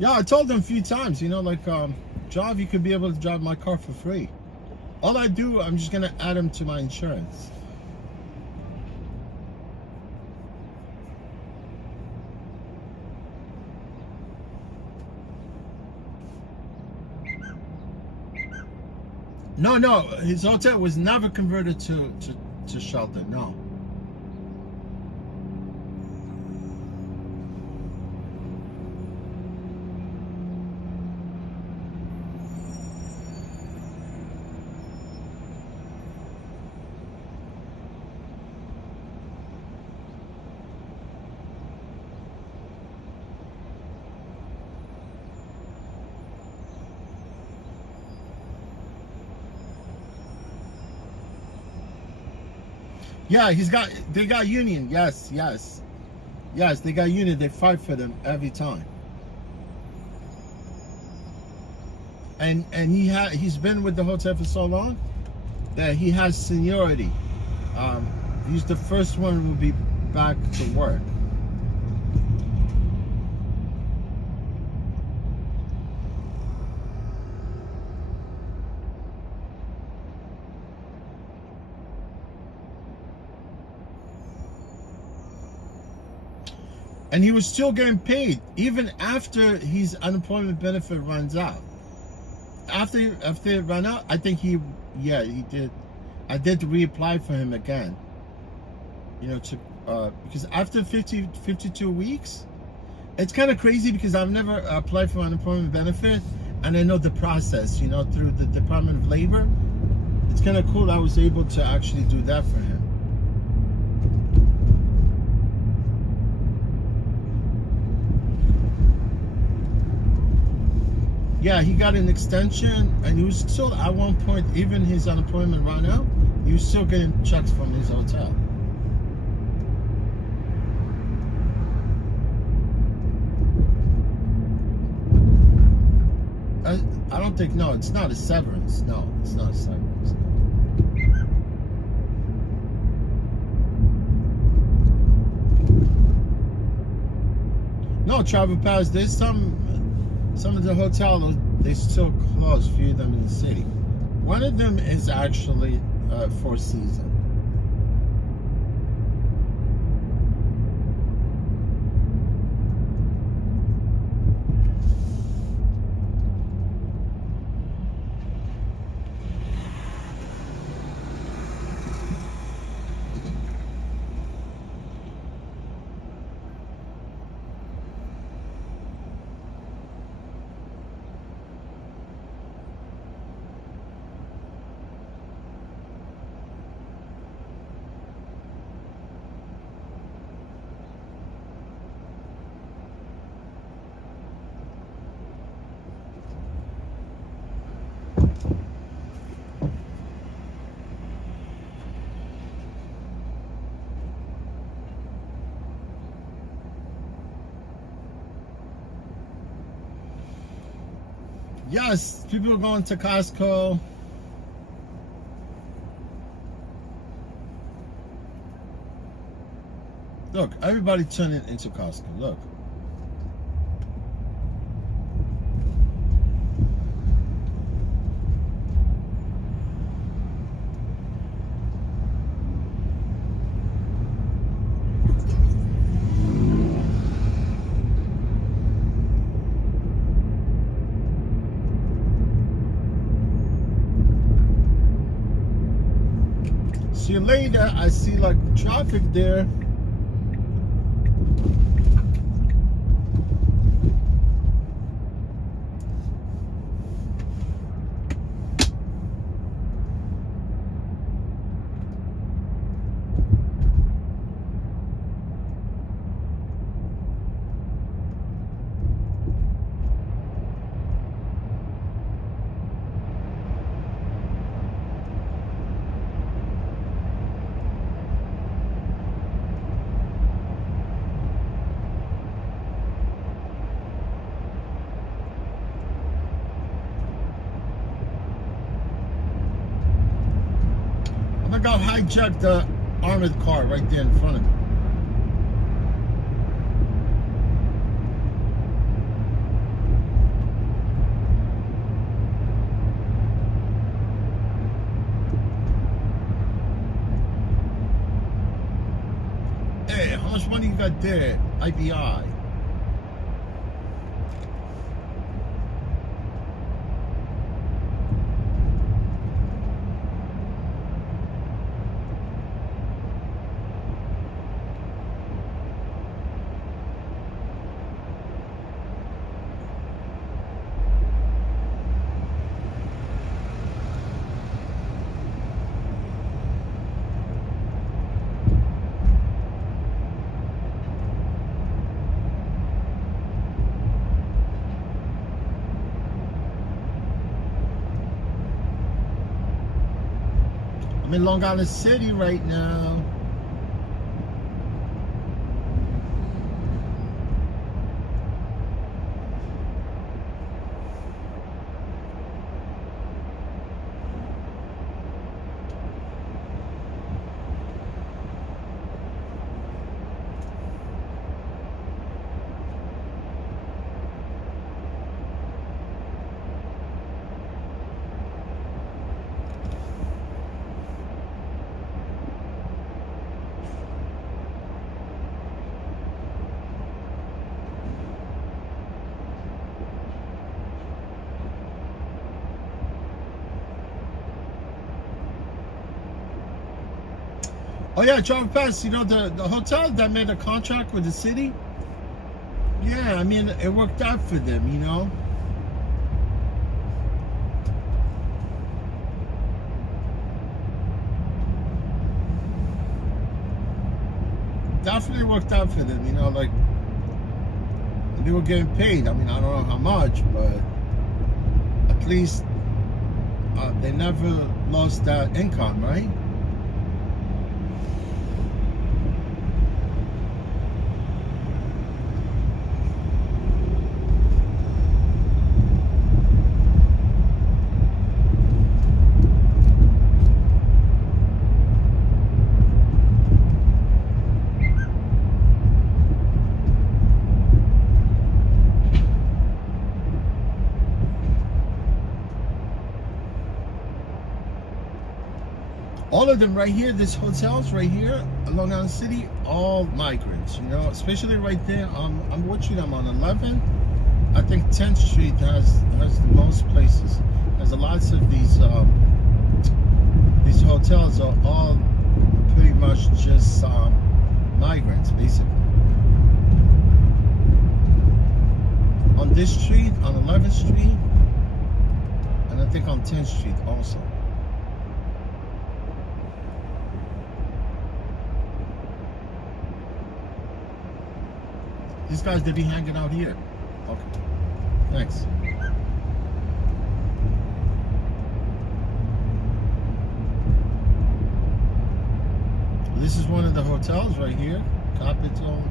Yeah, I told them a few times, you know, like, drive, you could be able to drive my car for free. All I do, I'm just going to add them to my insurance. No, his hotel was never converted to shelter, no. Yeah, they got union. Yes, they got union. They fight for them every time. And he's been with the hotel for so long that he has seniority. He's the first one who will be back to work. And he was still getting paid even after his unemployment benefit runs out. After it ran out, I think he did. I did reapply for him again. You know, because after 52 weeks, it's kind of crazy because I've never applied for unemployment benefit, and I know the process. You know, through the Department of Labor. It's kind of cool. I was able to actually do that for him. Yeah, he got an extension, and he was still at one point, even his unemployment ran out, he was still getting checks from his hotel. I don't think, no, it's not a severance. No, it's not a severance. No, Travel Pass, there's some of the hotels, they still close, a few of them in the city. One of them is actually Four Seasons. Yes, people are going to Costco. Look, everybody turning into Costco. Look. See you later. I see like traffic there. I got hijacked the armored car right there in front of me. Hey, how much money you got there? IBI. I'm in Long Island City right now. Oh yeah, Travel Pass, you know, the hotel that made a contract with the city? Yeah, I mean, it worked out for them, you know? Definitely worked out for them, you know, like, they were getting paid. I mean, I don't know how much, but least they never lost that income, right? All of them right here, this hotels right here along Island City, all migrants, you know, especially right there. I'm watching them on 11. I think 10th Street has the most places. There's lots of these hotels are all pretty much just migrants, basically. On this street, on 11th Street, and I think on 10th Street also. These guys, they be hanging out here. Okay. Thanks. This is one of the hotels right here. Capitol.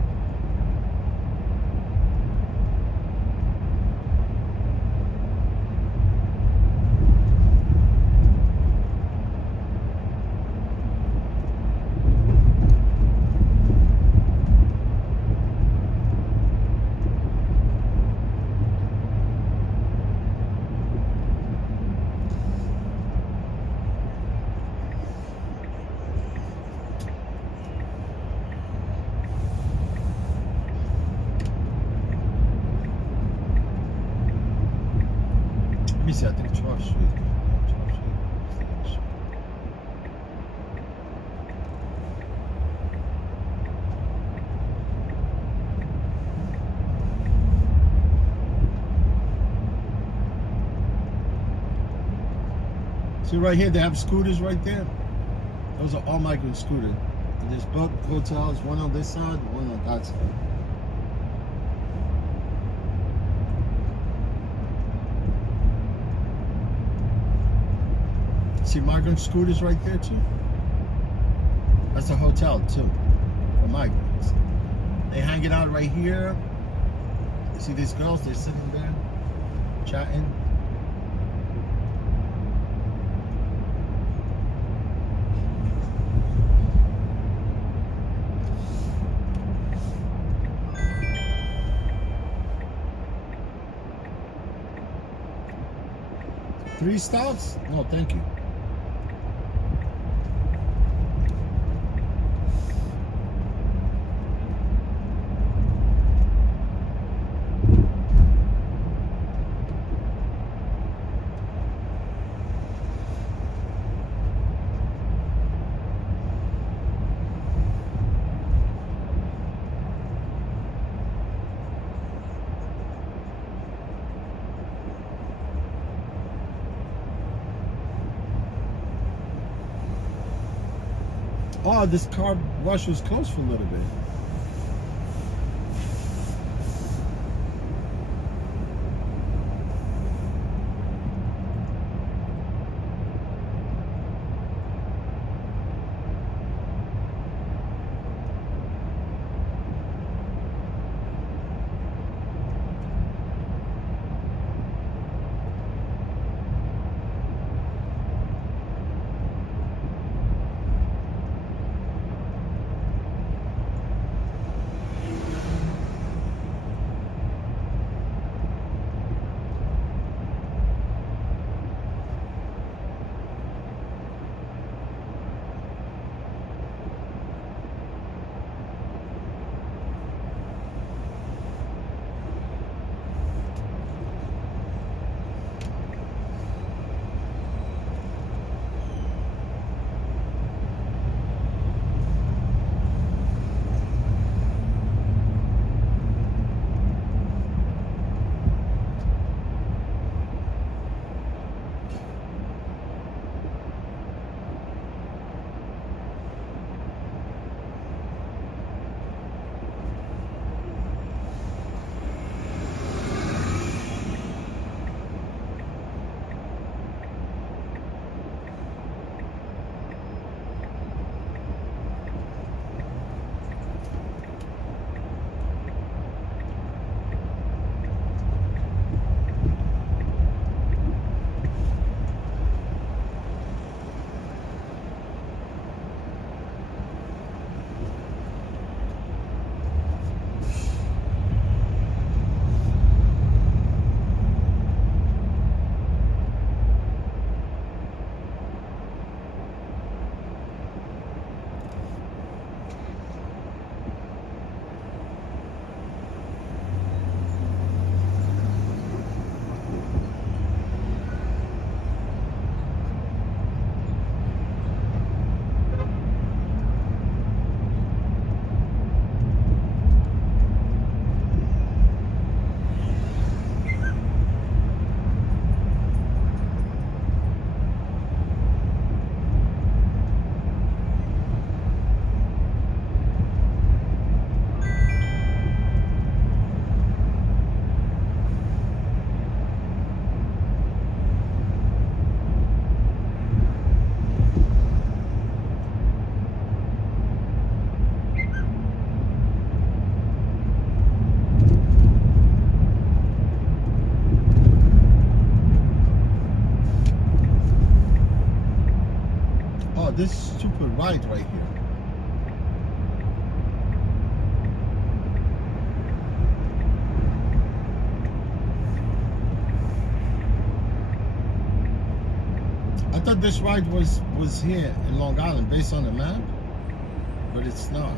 Let me see, I think 12th Street. 12th Street. See right here, they have scooters right there. Those are all migrant scooters. And there's both hotels, one on this side, one on that side. See migrant scooters right there too? That's a hotel too, for migrants. They hang it out right here. You see these girls, they're sitting there, chatting. Three stops? No, thank you. Oh, this car wash was closed for a little bit. this stupid ride right here. I thought this ride was here in Long Island based on the map, but it's not.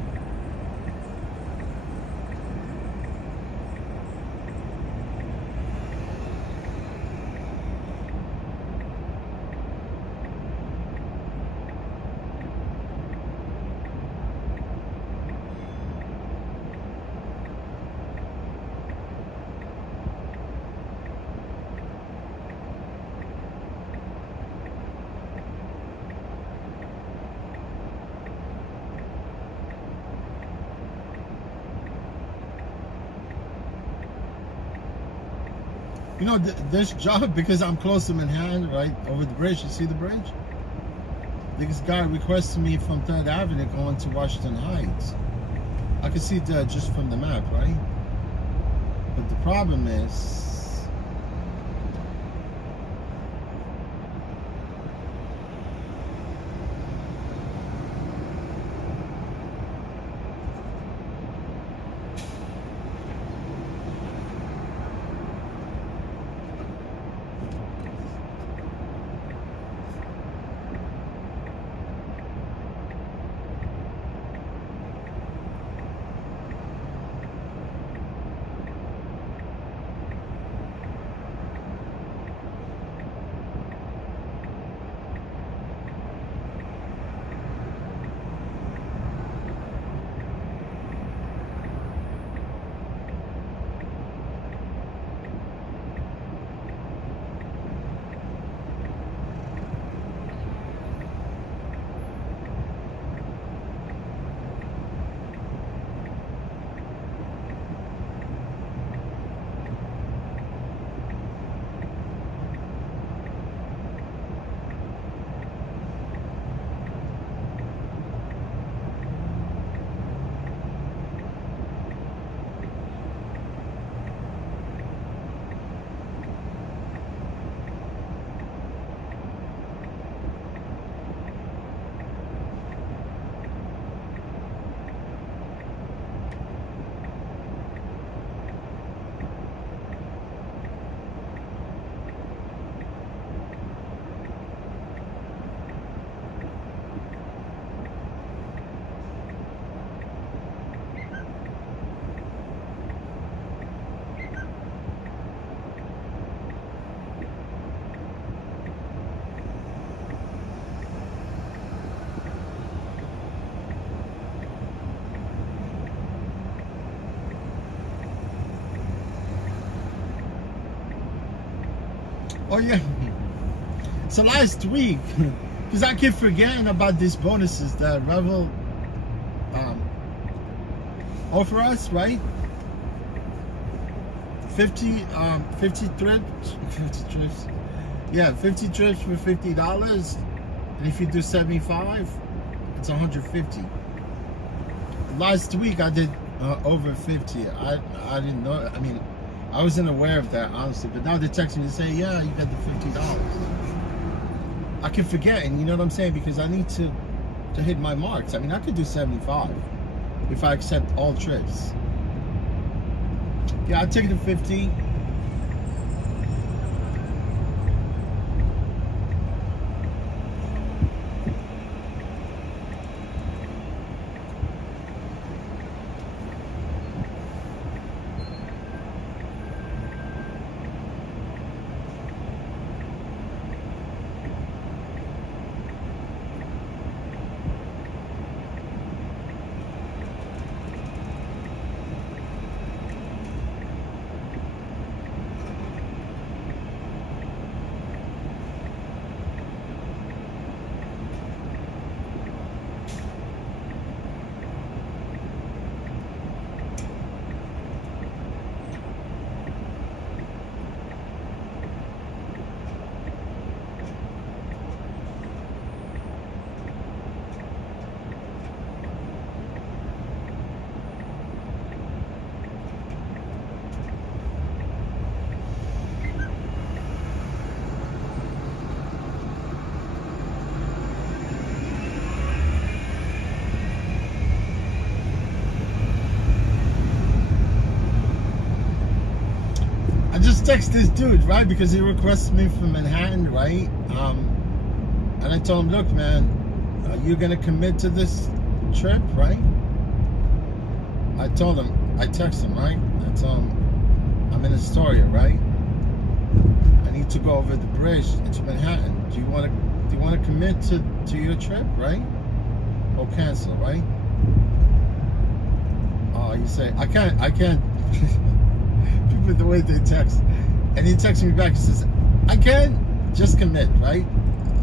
You know, this job, because I'm close to Manhattan, right over the bridge. You see the bridge? This guy requested me from 3rd Avenue going to Washington Heights. I can see that just from the map, right? But the problem is, oh yeah. So last week, because I keep forgetting about these bonuses that Revel offer us, right? 50 trips, 50 trips. Yeah, 50 trips for $50. And if you do 75, it's 150. Last week I did over 50. I didn't know. I mean, I wasn't aware of that, honestly. But now they text me to say, yeah, you got the $50. I can forget, and you know what I'm saying? Because I need to hit my marks. I mean, I could do 75 if I accept all trips. Yeah, I'll take the 50. text this dude, right? Because he requested me from Manhattan, right? And I told him, look, man, you're gonna commit to this trip, right? I told him, I texted him, right? I told him, I'm in Astoria, right? I need to go over the bridge into Manhattan. Do you want to commit to your trip, right? Or cancel, right? Oh, you say I can't. People, the way they text, and he texts me back. He says, I can't. Just commit, right?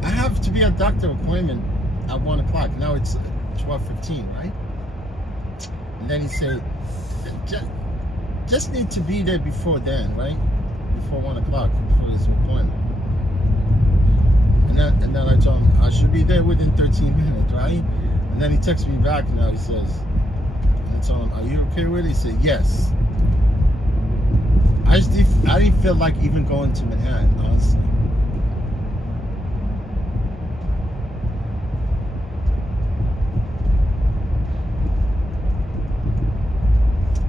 I have to be at a doctor appointment at 1 o'clock. Now it's 12:15, right? And then he said, just need to be there before then, right? Before 1 o'clock, before his appointment. And then I told him I should be there within 13 minutes, right? And then he texts me back now. He says, and I told him, are you okay with it? He said, yes. I didn't feel like even going to Manhattan, honestly.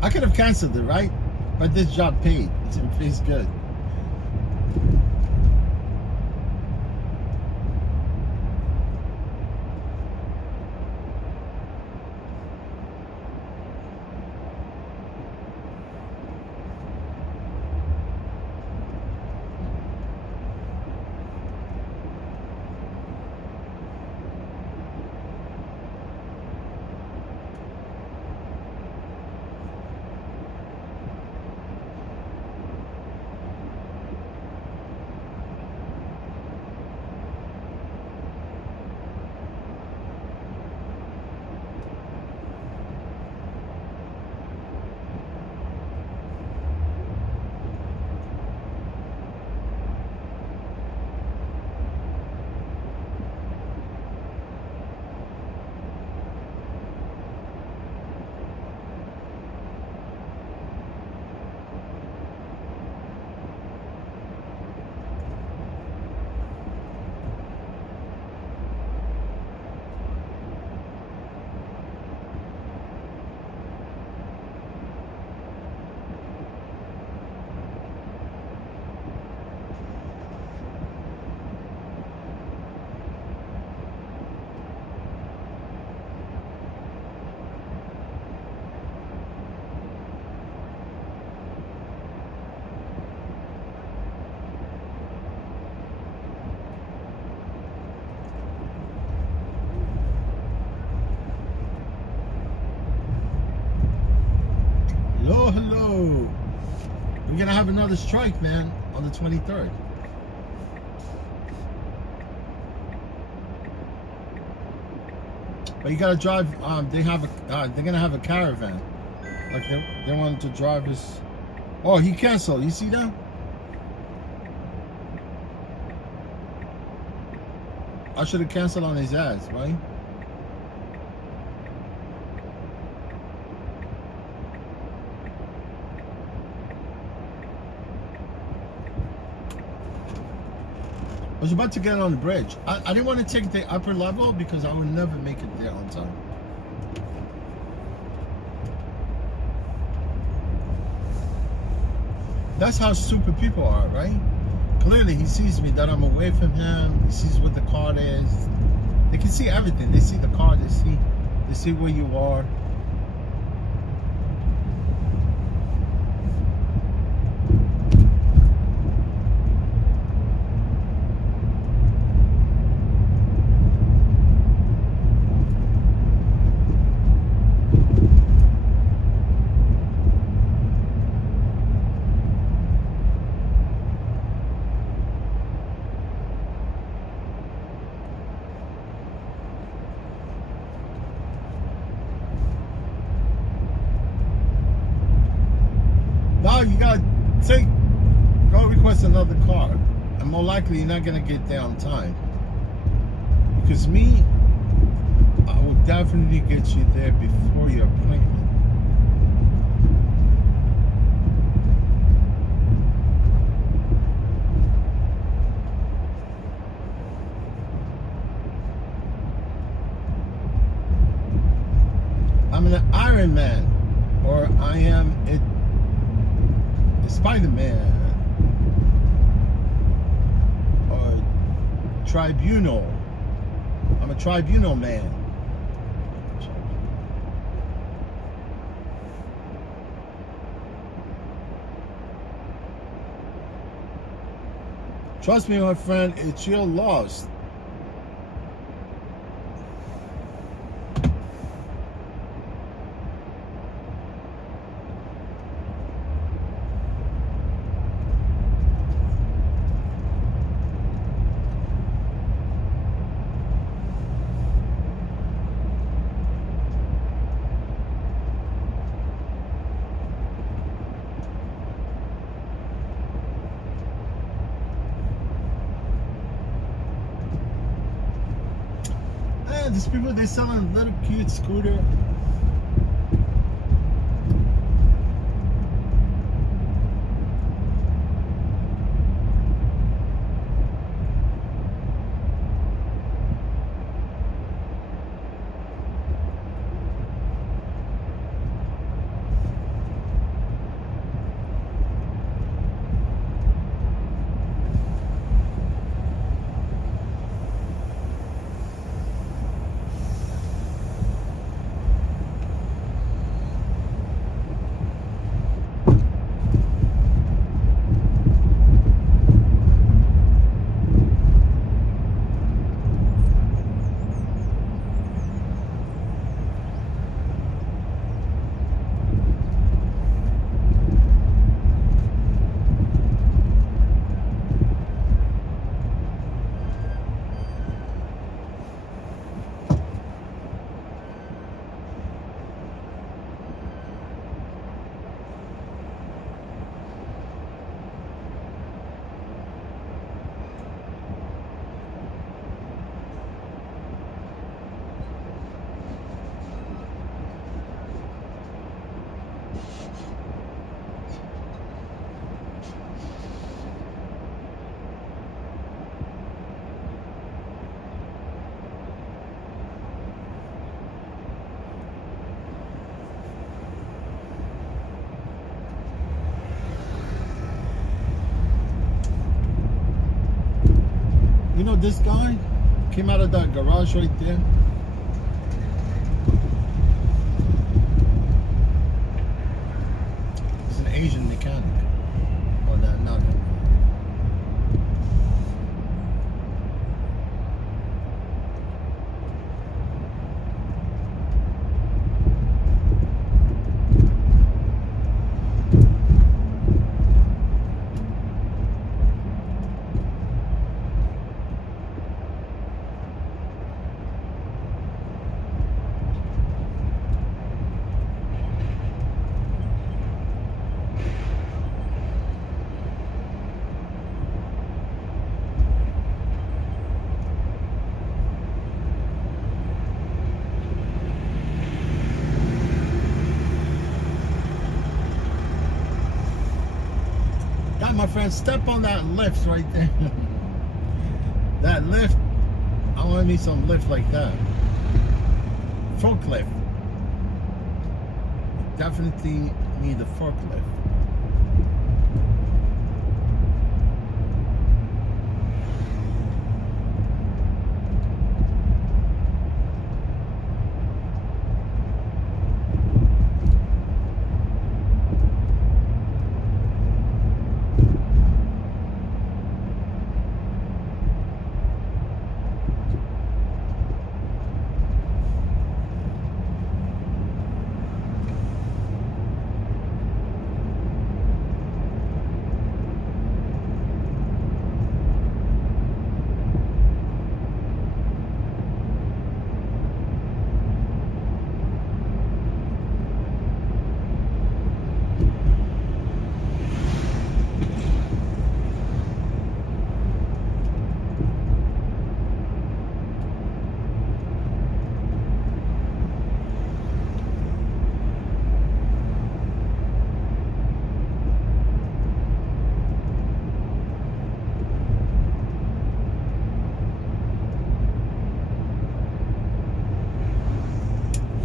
I could have canceled it, right? But this job paid. It pays good. Hello. We're gonna have another strike, man, on the 23rd. But you gotta drive. They're gonna have a caravan. Like they wanted to drive this. Oh, he canceled. You see that? I should have canceled on his ass, right? I was about to get on the bridge. I didn't want to take the upper level because I would never make it there on time. That's how stupid people are, right? Clearly, he sees me, that I'm away from him. He sees what the card is. They can see everything. They see the card. They see where you are. Now you gotta go request another car, and more likely you're not gonna get there on time. Because me, I will definitely get you there before your appointment. I'm an Iron Man, or I am Spider-Man. tribunal. I'm a tribunal man. Trust me, my friend, it's your loss. These people, they selling a little cute scooter. You know, this guy came out of that garage right there. He's an Asian mechanic. Or that, not him. My friend, step on that lift right there. That lift, I want to need some lift like that. Forklift. Definitely need a forklift.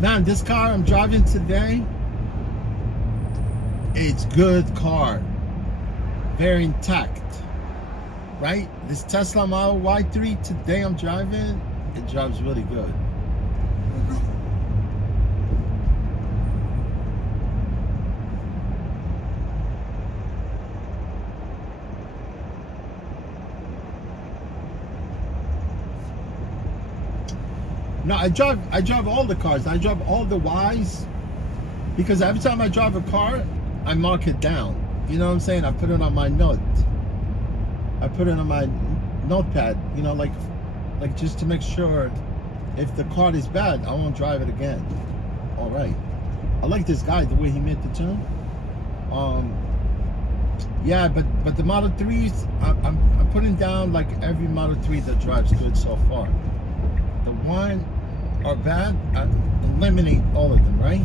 Man, this car I'm driving today, it's good car. Very intact. right? This Tesla Model Y3 today I'm driving, it drives really good. No, I drive all the cars. I drive all the Ys because every time I drive a car, I mark it down. You know what I'm saying? I put it on my note. I put it on my notepad. You know, like just to make sure if the car is bad, I won't drive it again. All right. I like this guy, the way he made the turn. Yeah, but the Model 3s, I'm putting down like every Model 3 that drives good so far. The one are bad, I eliminate all of them, right?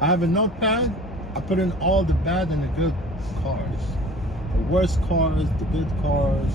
I have a notepad. I put in all the bad and the good cars. The worst cars, the good cars.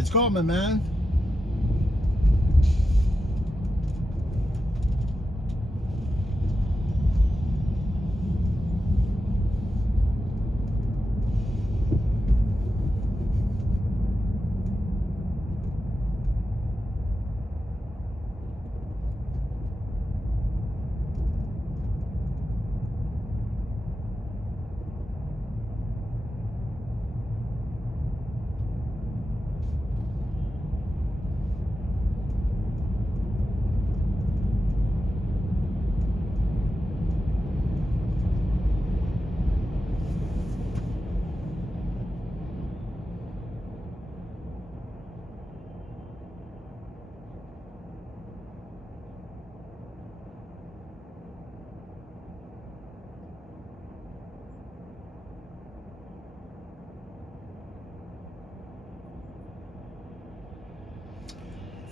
Let's go, my man.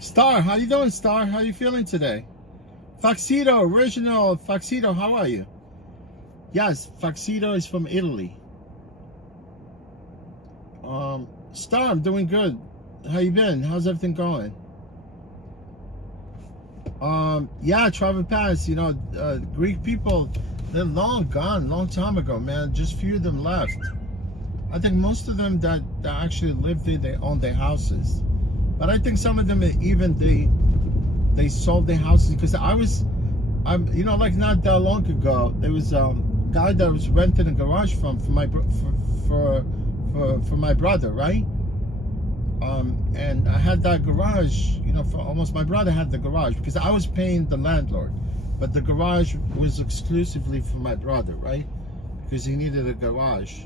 Star, how you doing, Star? How you feeling today? Foxito, original Foxito, how are you? Yes, Foxito is from Italy. Star, I'm doing good. How you been? How's everything going? Yeah, Travel Pass, you know, Greek people, they're long gone, long time ago, man. Just few of them left. I think most of them that actually lived there, they own their houses. But I think some of them even they sold their houses, because you know, like not that long ago, there was a guy that was renting a garage for my brother, right? And I had that garage, you know, for almost, my brother had the garage because I was paying the landlord, but the garage was exclusively for my brother, right? Because he needed a garage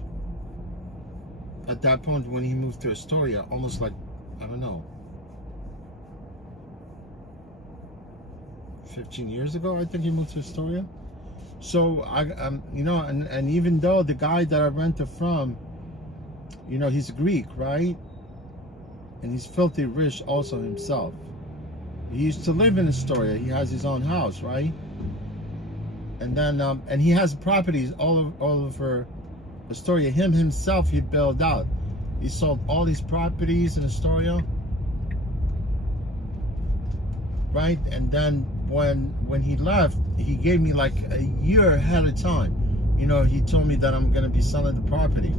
at that point when he moved to Astoria, almost like, I don't know, 15 years ago, I think he moved to Astoria. So you know, and even though the guy that I rented from, you know, he's Greek, right? And he's filthy rich also himself. He used to live in Astoria. He has his own house, right? And then and he has properties all over Astoria. Him himself, he bailed out. He sold all these properties in Astoria, right? And then when he left, he gave me like a year ahead of time. You know, he told me that I'm gonna be selling the property.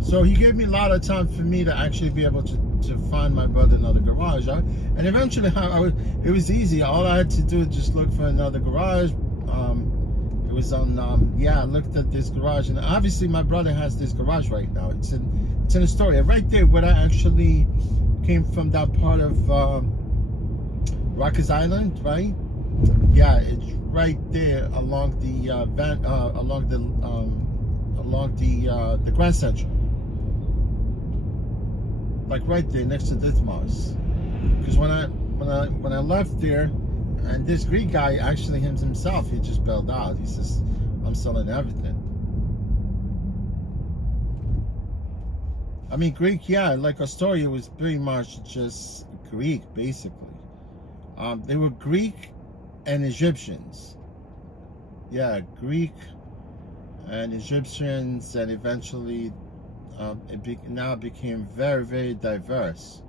So he gave me a lot of time for me to actually be able to find my brother another garage. And eventually, it was easy. All I had to do was just look for another garage. It was on, yeah, I looked at this garage, and obviously my brother has this garage right now. It's in Astoria, right there where I actually came from, that part of Rikers Island, right? Yeah, it's right there along the the Grand Central, like right there next to Dithmos. Because when I left there, and this Greek guy actually himself, he just bailed out. He says, I'm selling everything. I mean, Greek, yeah, like Astoria was pretty much just Greek, basically. They were Greek and Egyptians. Yeah, Greek and Egyptians, and eventually now became very, very diverse.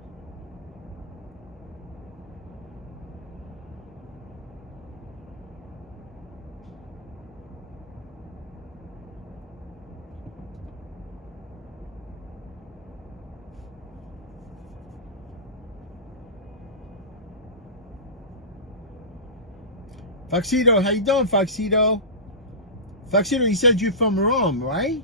Foxito, how you doing, Foxito? Foxito, you said you're from Rome, right?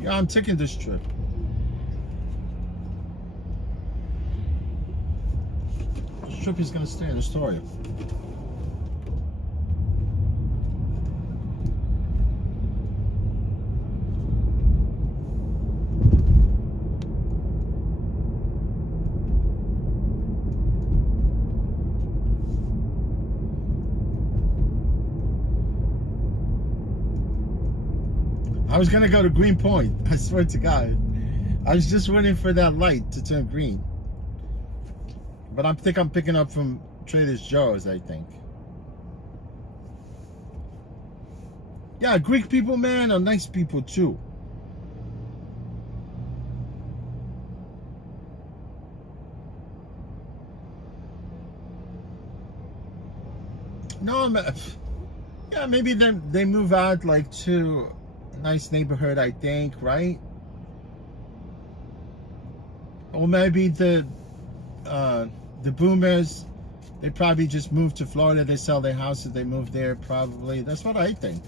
Yeah, I'm taking this trip. This trip is gonna stay in Astoria. I was gonna go to Greenpoint. I swear to God. I was just waiting for that light to turn green. But I think I'm picking up from Trader Joe's, I think. Yeah, Greek people, man, are nice people too. No, yeah, maybe they move out like to a nice neighborhood, I think, right? Or maybe the boomers, they probably just moved to Florida. They sell their houses, they move there probably. That's what I think.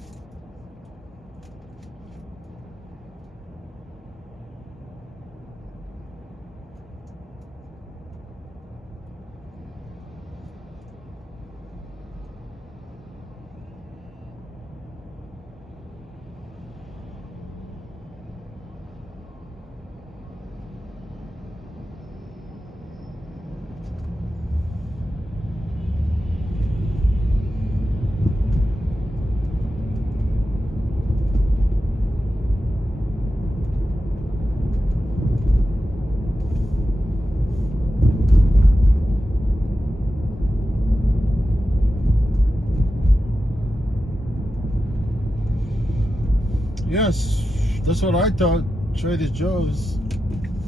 Yes, that's what I thought. Trader Joe's.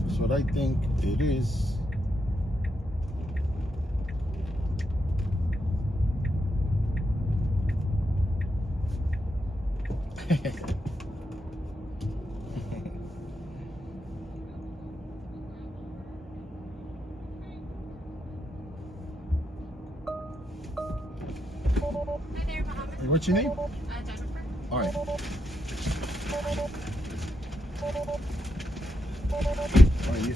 That's what I think it is. Hi there, Mohammed. What's your name? Jennifer. All right. How are you?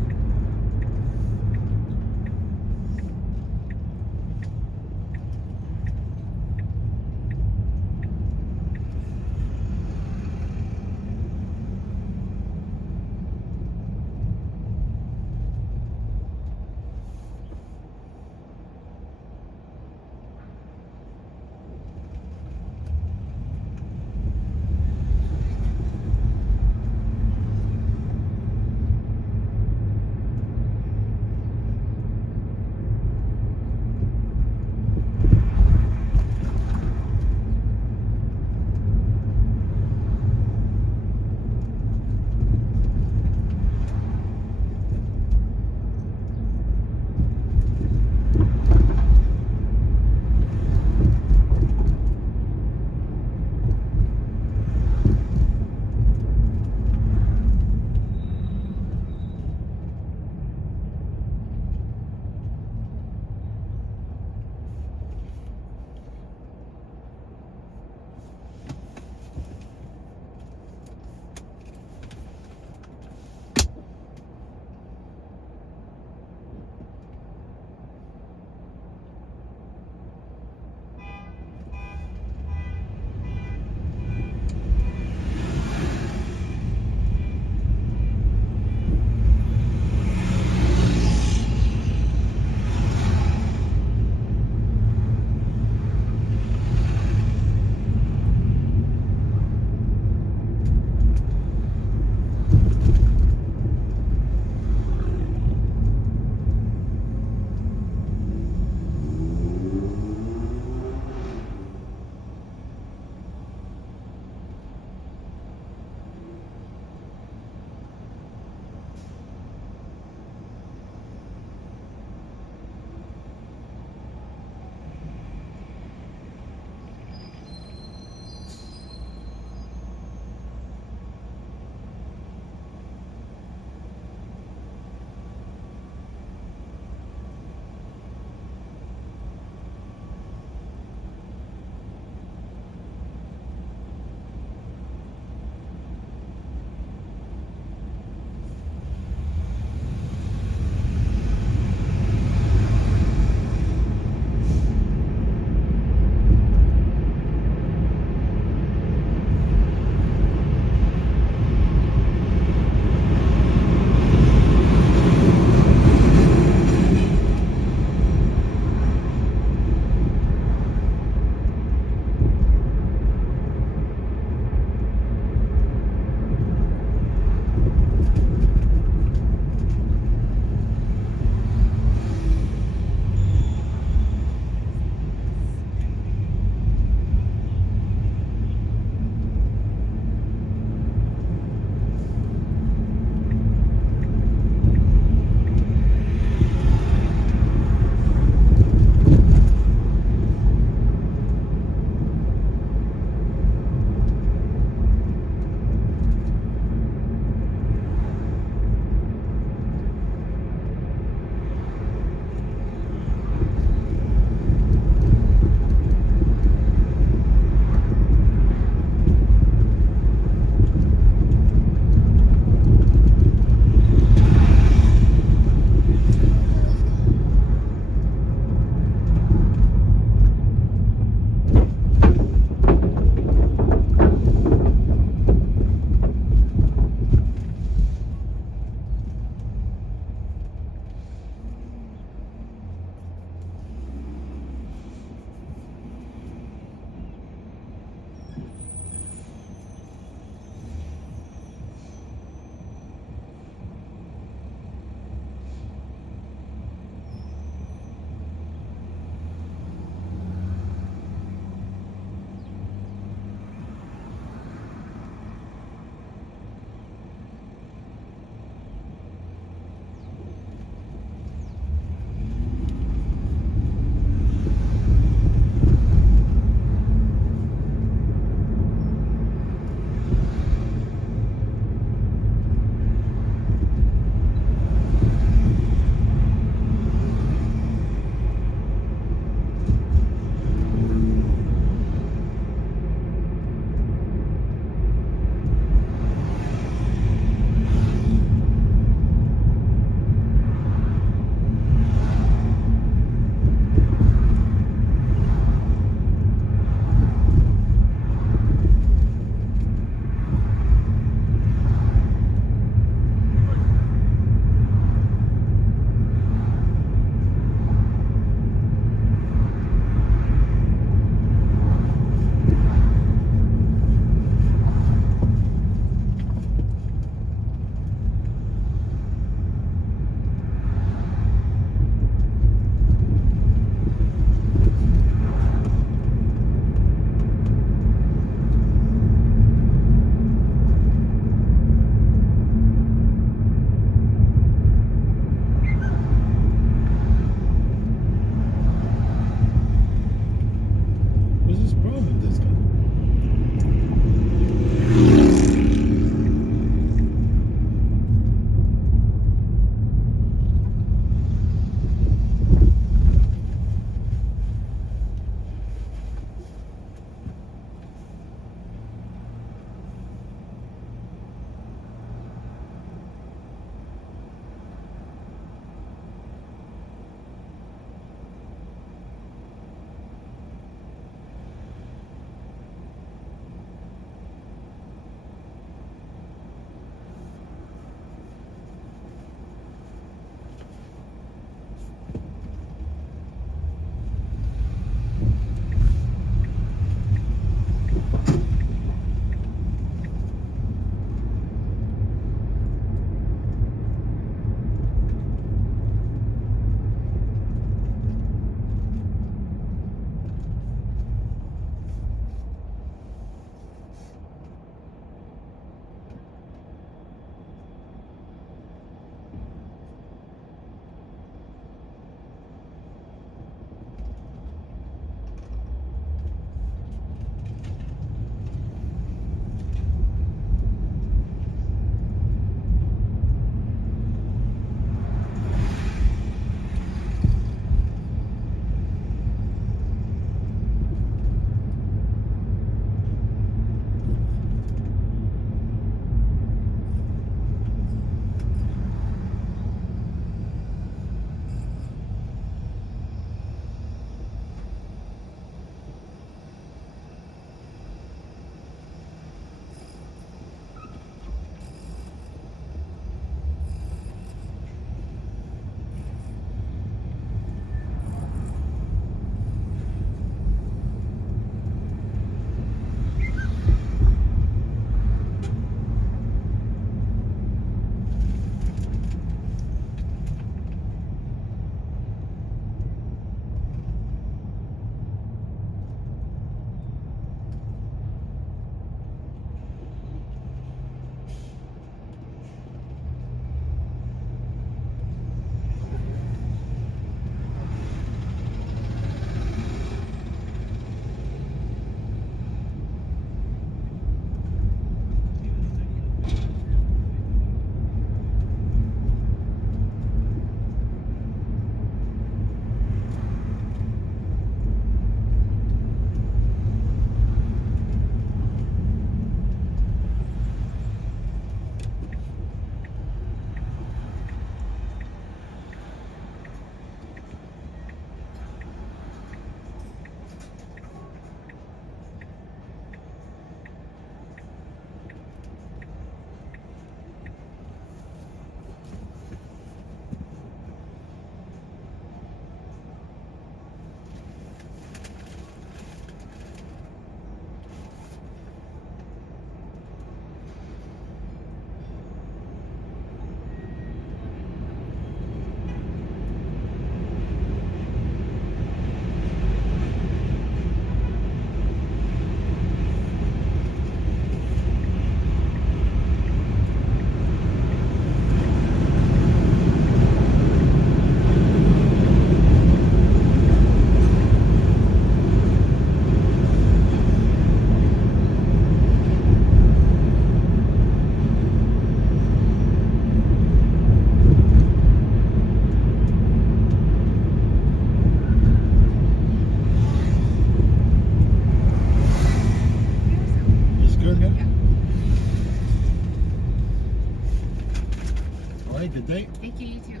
right? Good day. Thank you, you too.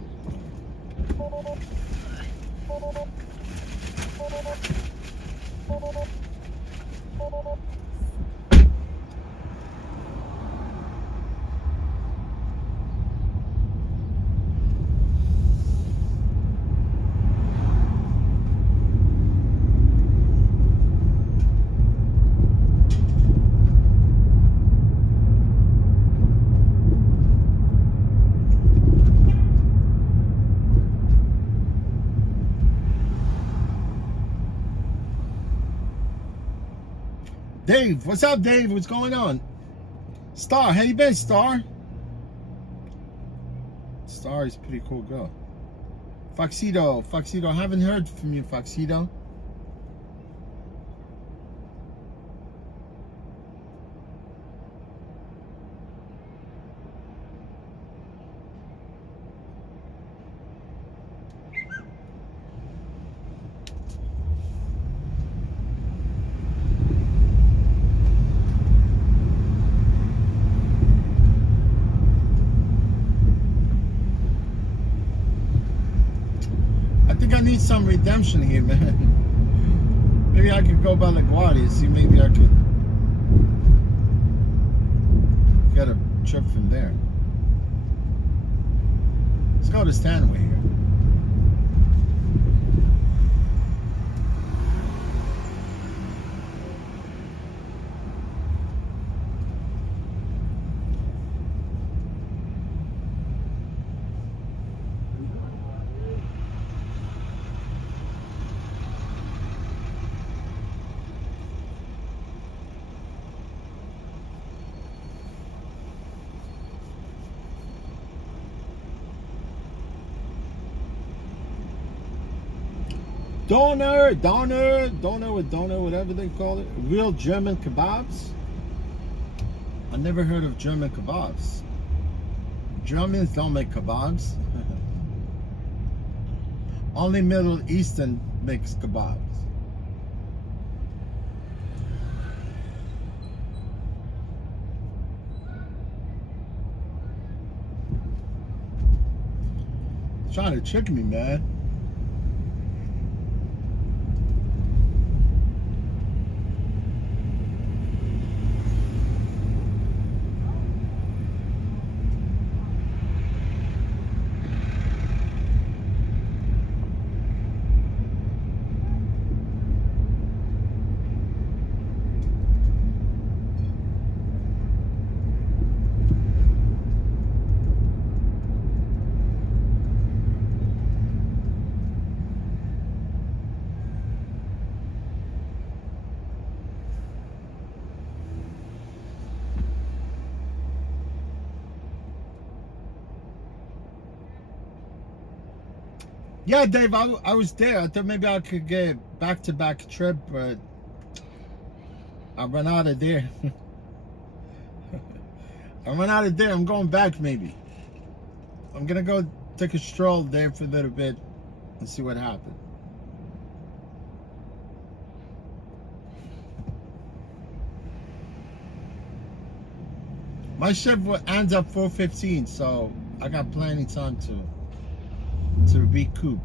Dave, what's up, Dave? What's going on? Star, how you been, Star? Star is a pretty cool girl. Foxito, I haven't heard from you, Foxito. I think I need some redemption here, man. Maybe I could go by LaGuardia, see maybe I could get a trip from there. Let's go to Stanway here. Doner, whatever they call it. Real German kebabs. I never heard of German kebabs. Germans don't make kebabs. Only Middle Eastern makes kebabs. Trying to trick me, man. Yeah, Dave, I was there. I thought maybe I could get back-to-back trip, but I ran out of there. I ran out of there. I'm going back maybe. I'm gonna go take a stroll there for a little bit and see what happens. My shift ends up 4:15, so I got plenty of time to recoup.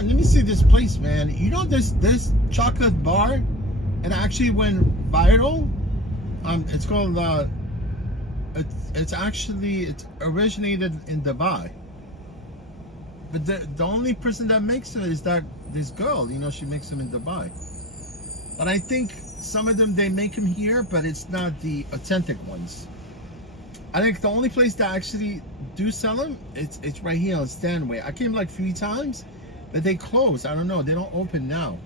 Let me see this place, man. You know this chocolate bar, it actually went viral. It's called it's originated in Dubai, but the only person that makes it is this girl. You know, she makes them in Dubai. But I think some of them they make them here, but it's not the authentic ones. I think the only place that actually do sell them, it's right here on Stanway. I came like 3 times. But they closed. I don't know. They don't open now.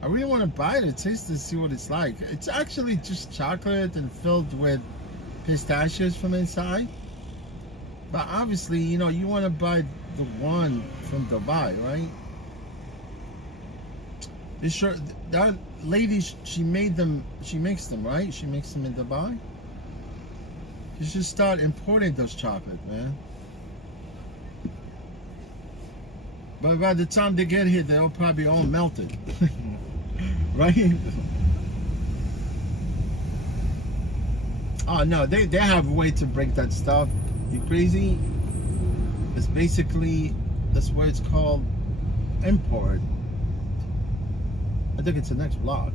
I really want to buy it, taste it, see what it's like. It's actually just chocolate and filled with pistachios from inside. But obviously, you know, you want to buy the one from Dubai, right? You sure that lady? She made them. She makes them, right? She makes them in Dubai. You should start importing those chocolate, man. But by the time they get here, they'll probably all melted, right? Oh no, they have a way to break that stuff. You crazy? It's basically, that's what it's called, import. I think it's the next block.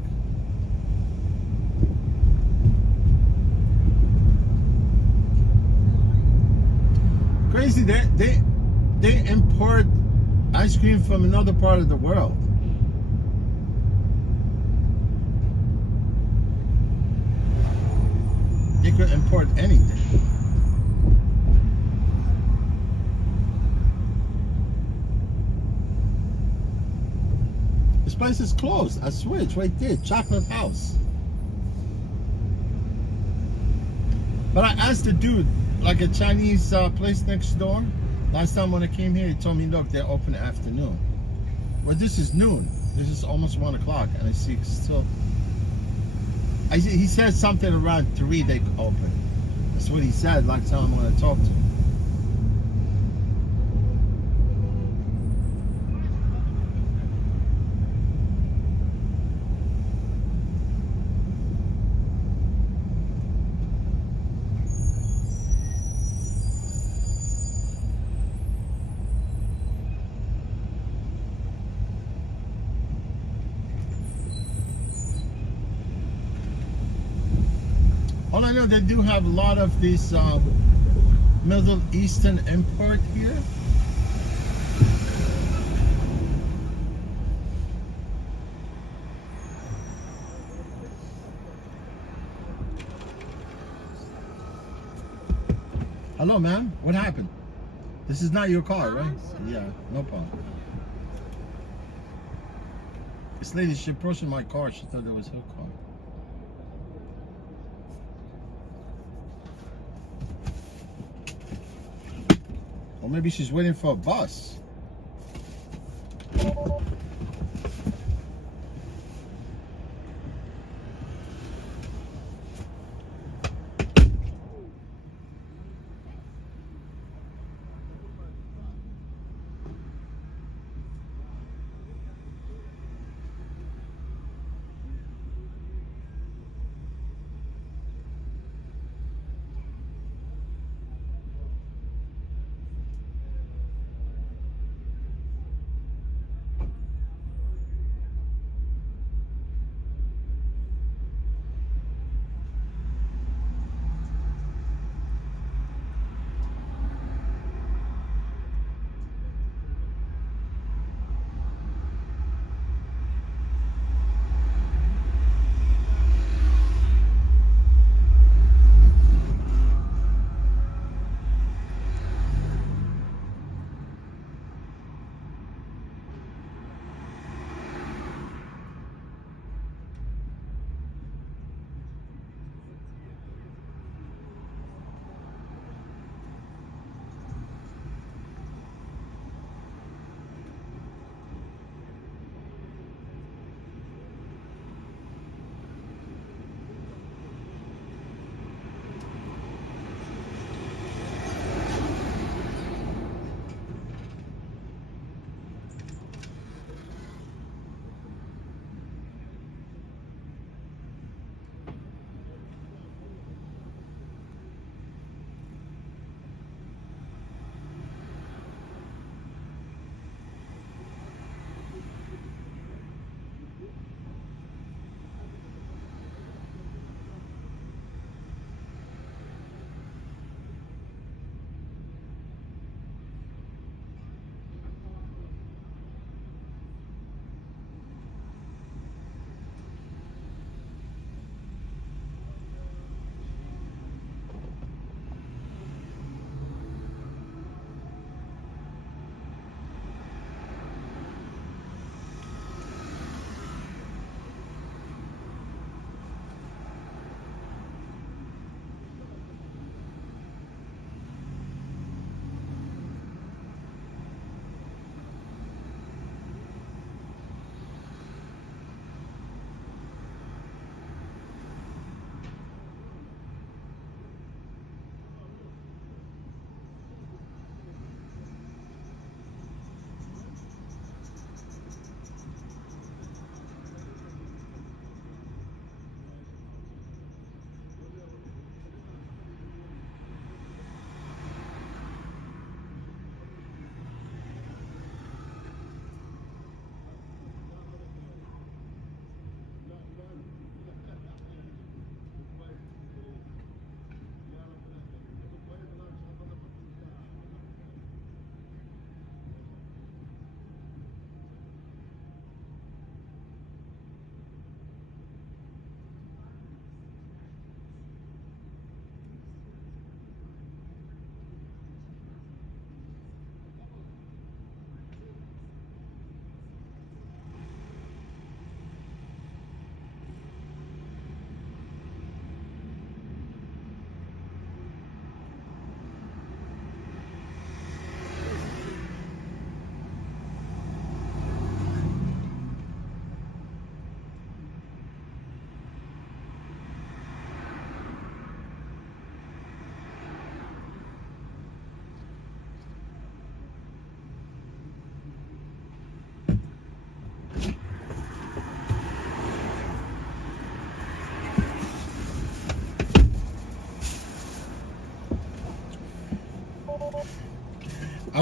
Crazy, they import ice cream from another part of the world. They could import anything. This place is closed. I swear, it's right there, Chocolate House. But I asked the dude, like a Chinese place next door. Last time when I came here, he told me, look, they're open afternoon. Well, this is noon. This is almost 1 o'clock, and I see still. He said something around 3 they open. That's what he said last time I'm going to talk to him. All I know, they do have a lot of these Middle Eastern import here. Hello, ma'am. What happened? This is not your car, right? Yeah, no problem. This lady, she approached my car. She thought it was her car. Or maybe she's waiting for a bus.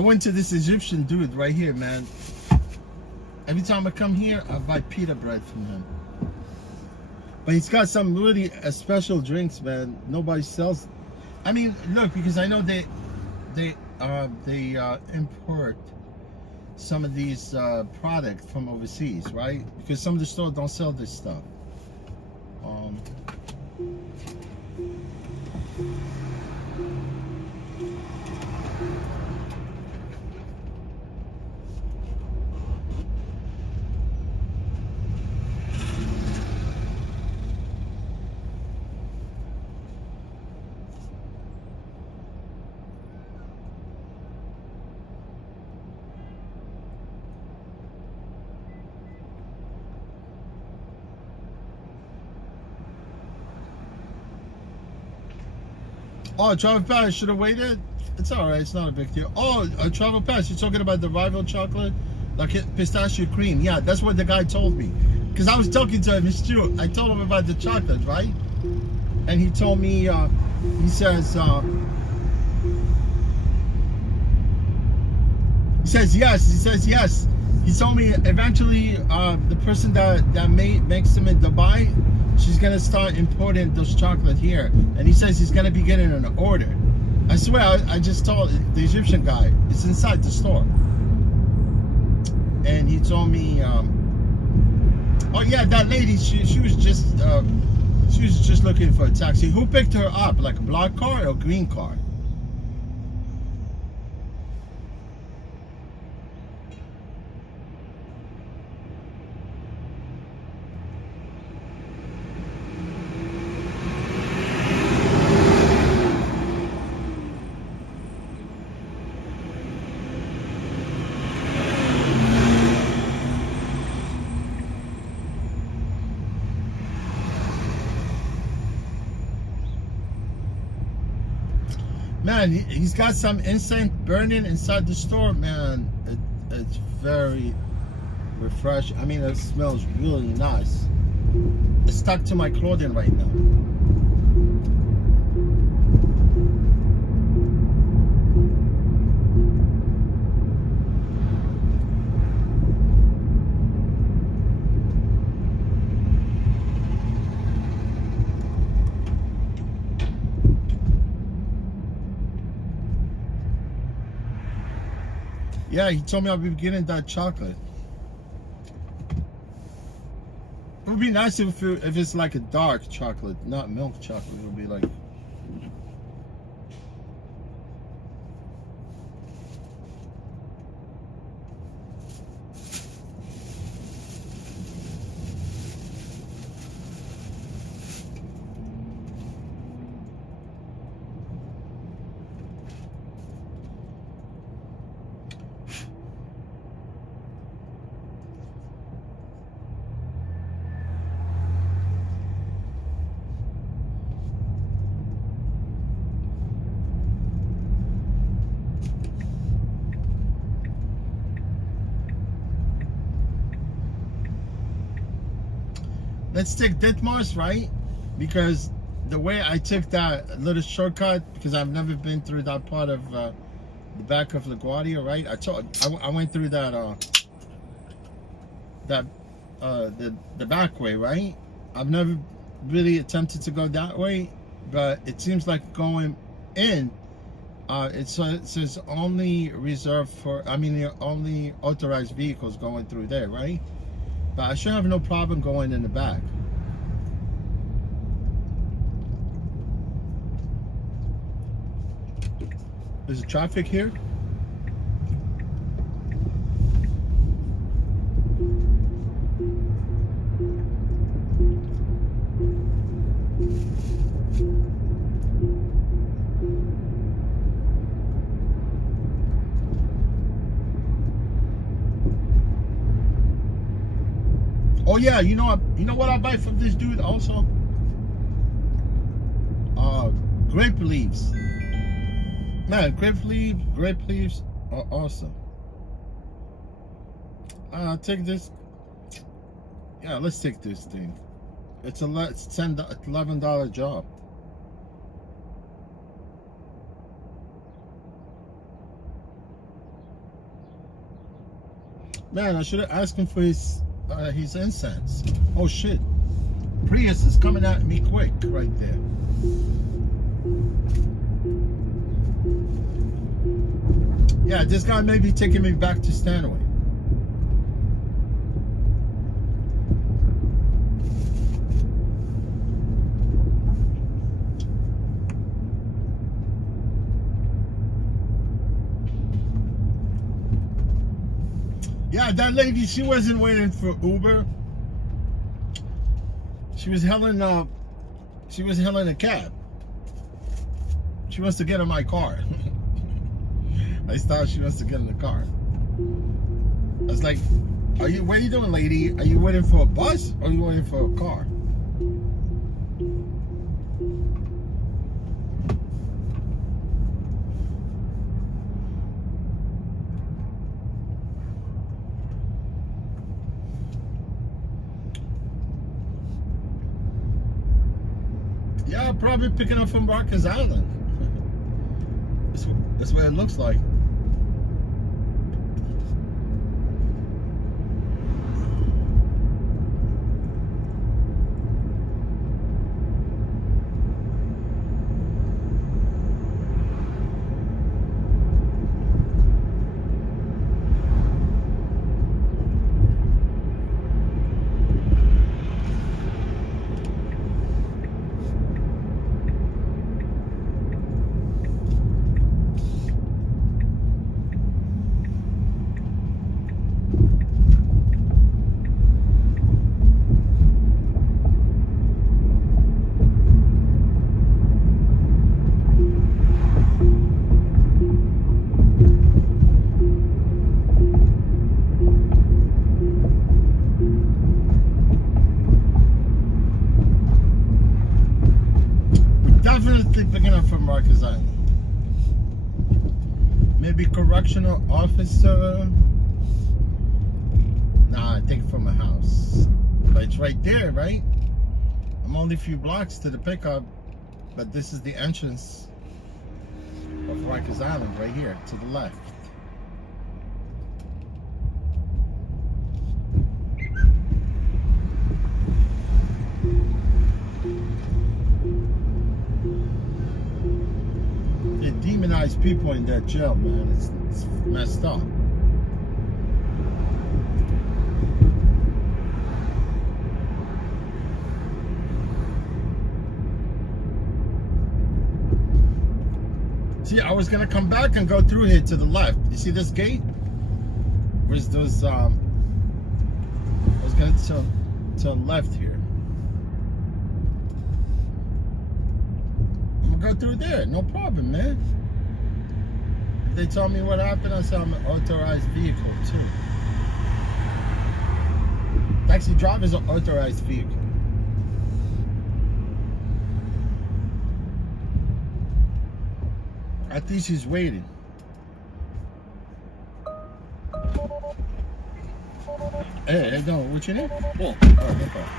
went to this Egyptian dude right here, man. Every time I come here, I buy pita bread from him. But he's got some really special drinks, man. Nobody sells. I mean, look, because I know they import some of these products from overseas, right? Because some of the stores don't sell this stuff. Oh, travel pass, should have waited. It's all right. It's not a big deal. Oh, a travel pass. You're talking about the rival chocolate, like pistachio cream. Yeah, that's what the guy told me. Because I was talking to him. It's true. I told him about the chocolate, right? And he told me. He says. He says yes. He says yes. He told me eventually the person that makes them in Dubai, she's gonna start importing those chocolate here, and he says he's gonna be getting an order. I swear, I just told the Egyptian guy, it's inside the store, and he told me, oh yeah, that lady, she was just looking for a taxi. Who picked her up, like a black car or green car? Man, he's got some incense burning inside the store, man. It's very refreshing. I mean, it smells really nice. It's stuck to my clothing right now. Yeah, he told me I'll be getting that chocolate. It would be nice if it's like a dark chocolate, not milk chocolate. It would be like... Let's take Ditmars, right? Because the way I took that little shortcut, because I've never been through that part of the back of LaGuardia, right? I went through that the back way, right? I've never really attempted to go that way, but it seems like going in, it says only reserved for, I mean, the only authorized vehicles going through there, right? But I should have no problem going in the back. There's traffic here. Oh yeah, you know what I buy from this dude also? Grape leaves. Man, grape leaves are awesome. Take this. Yeah, let's take this thing. It's $11 job. Man, I should have asked him for his incense. Oh shit. Prius is coming at me quick right there. Yeah, this guy may be taking me back to Stanway. Yeah, that lady, she wasn't waiting for Uber. She was hailing a cab. She wants to get in my car. I thought she wants to get in the car. I was like, what are you doing, lady? Are you waiting for a bus or are you waiting for a car? Yeah, probably picking up from Rikers Island. That's what it looks like. Definitely picking up from Rikers Island. Maybe correctional officer. Nah, I think from a house. But it's right there, right? I'm only a few blocks to the pickup, but this is the entrance of Rikers Island right here to the left. Demonize people in that jail, man. It's messed up. See, I was gonna come back and go through here to the left. You see this gate? Where's those? I was gonna to the left here. I'm gonna go through there, no problem, man. If they tell me what happened, I say I'm an authorized vehicle too. Taxi drivers are authorized vehicle. I think she's waiting. Hey, no, what's your name? Paul. Oh, no problem.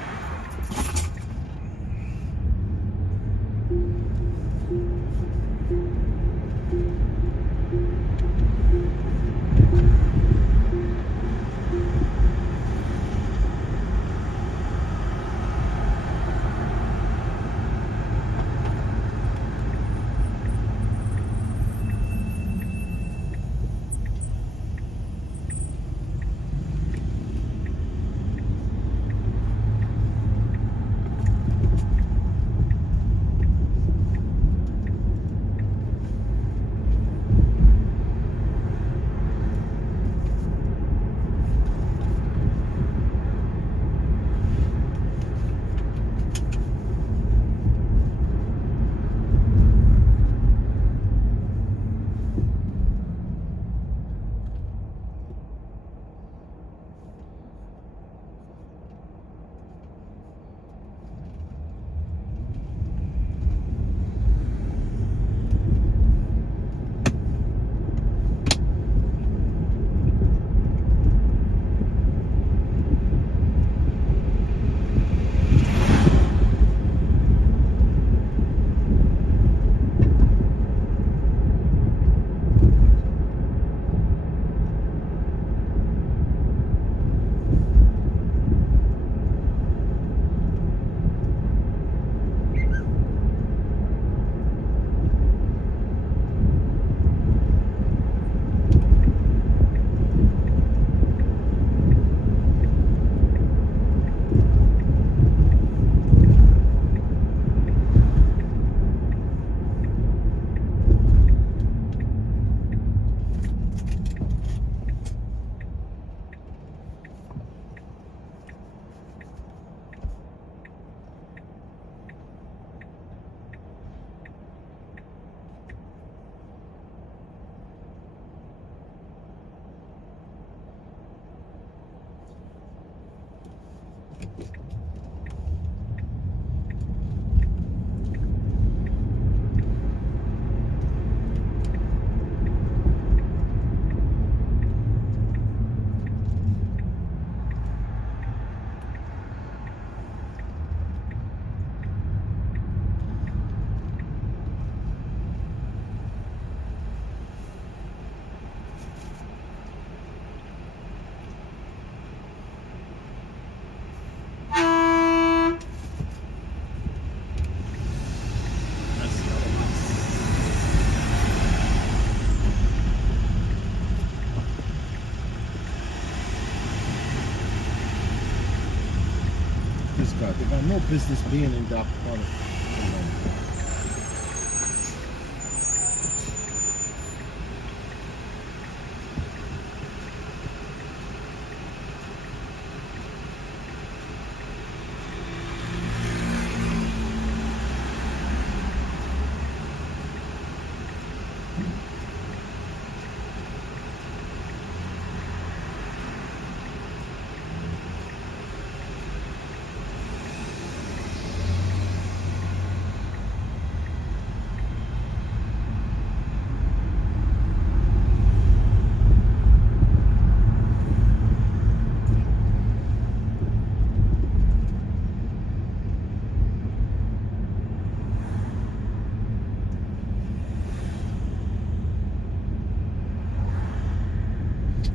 this guy. They got no business being in that part of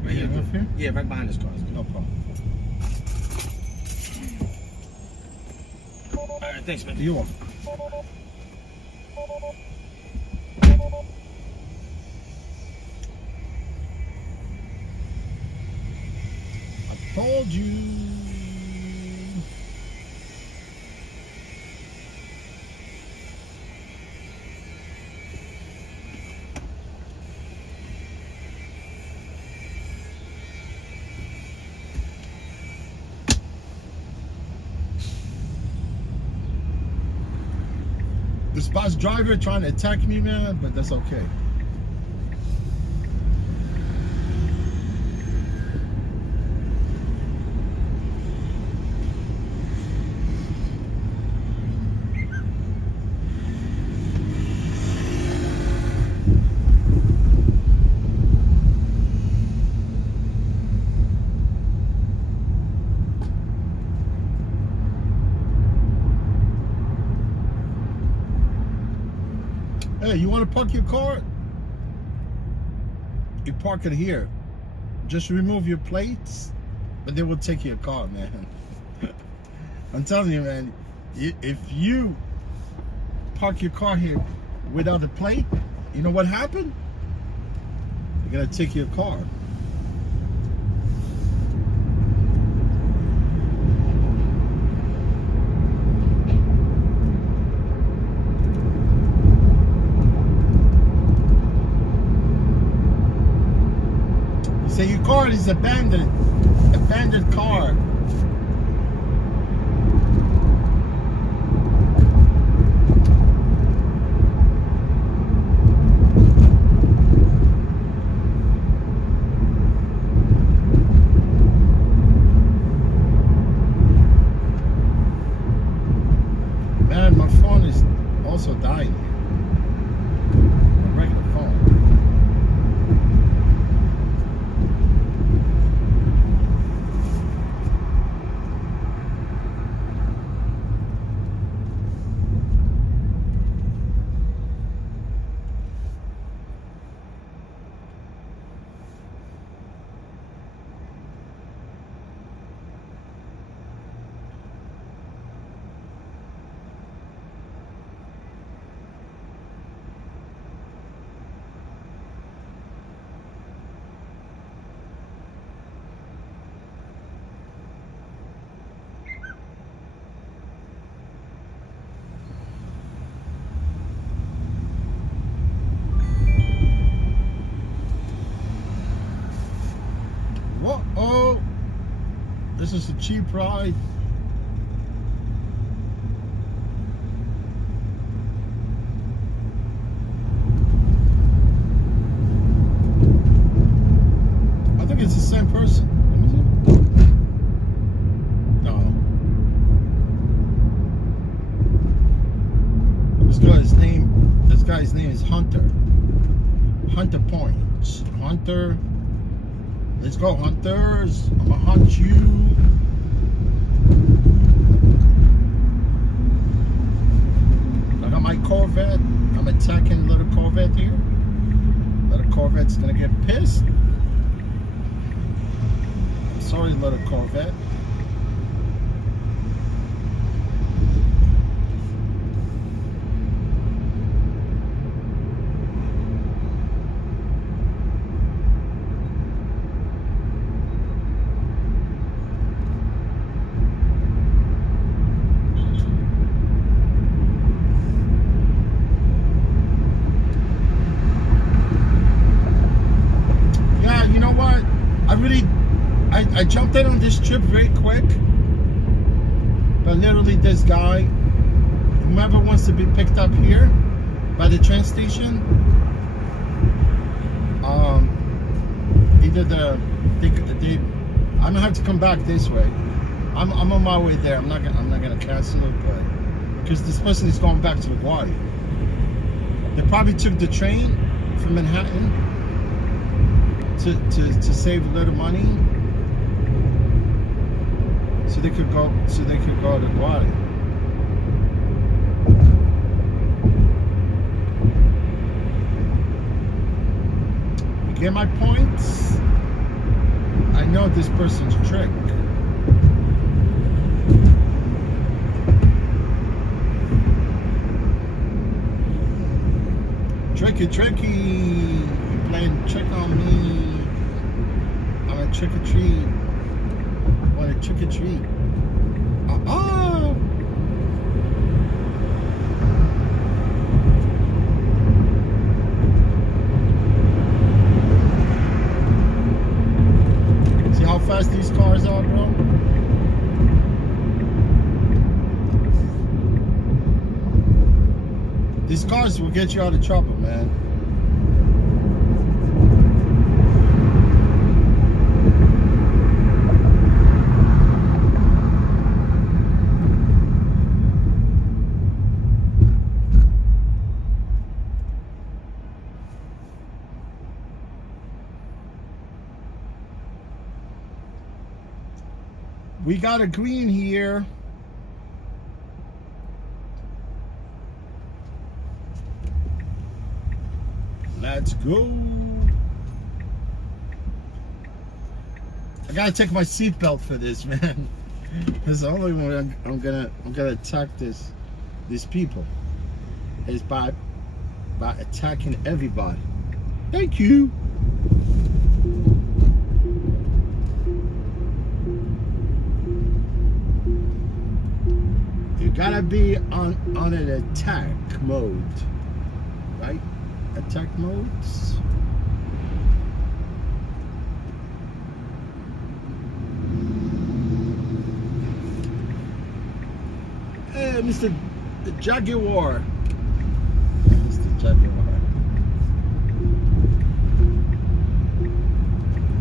Right here. Up here? Yeah, right behind this car. No problem. All right, thanks, man. You're welcome. I told you. This bus driver trying to attack me, man, but that's okay. Hey, you want to park your car? You park it here. Just remove your plates, but they will take your car, man. I'm telling you, man, if you park your car here without a plate, you know what happened? They're gonna take your car. Say your car is abandoned car. Man, my phone is also dying here. My regular phone. Whoa, this is a cheap ride. I think it's the same person. Let me see. No. This guy's name is Hunter. Hunter Points. Hunter. Let's go, hunters. I'm gonna hunt you. I got my Corvette. I'm attacking little Corvette here. Little Corvette's gonna get pissed. I'm sorry, little Corvette. I jumped in on this trip very quick. But literally this guy, whoever wants to be picked up here by the train station, either I'm gonna have to come back this way. I'm on my way there. I'm not gonna cancel it, but because this person is going back to LaGuardia. They probably took the train from Manhattan to save a little money, so they could go to LaGuardia. You get my points? I know this person's trick. Tricky. You're playing trick on me. I'm a trick or treat. Want a trick or treat? See how fast these cars are, bro? These cars will get you out of trouble, man. We got a green here. Let's go. I gotta take my seatbelt for this, man. This is the only way I'm gonna attack these people is by attacking everybody. Thank you. You gotta be on an attack mode, right? Attack modes. Hey, Mr. Jaguar. Mr. Jaguar.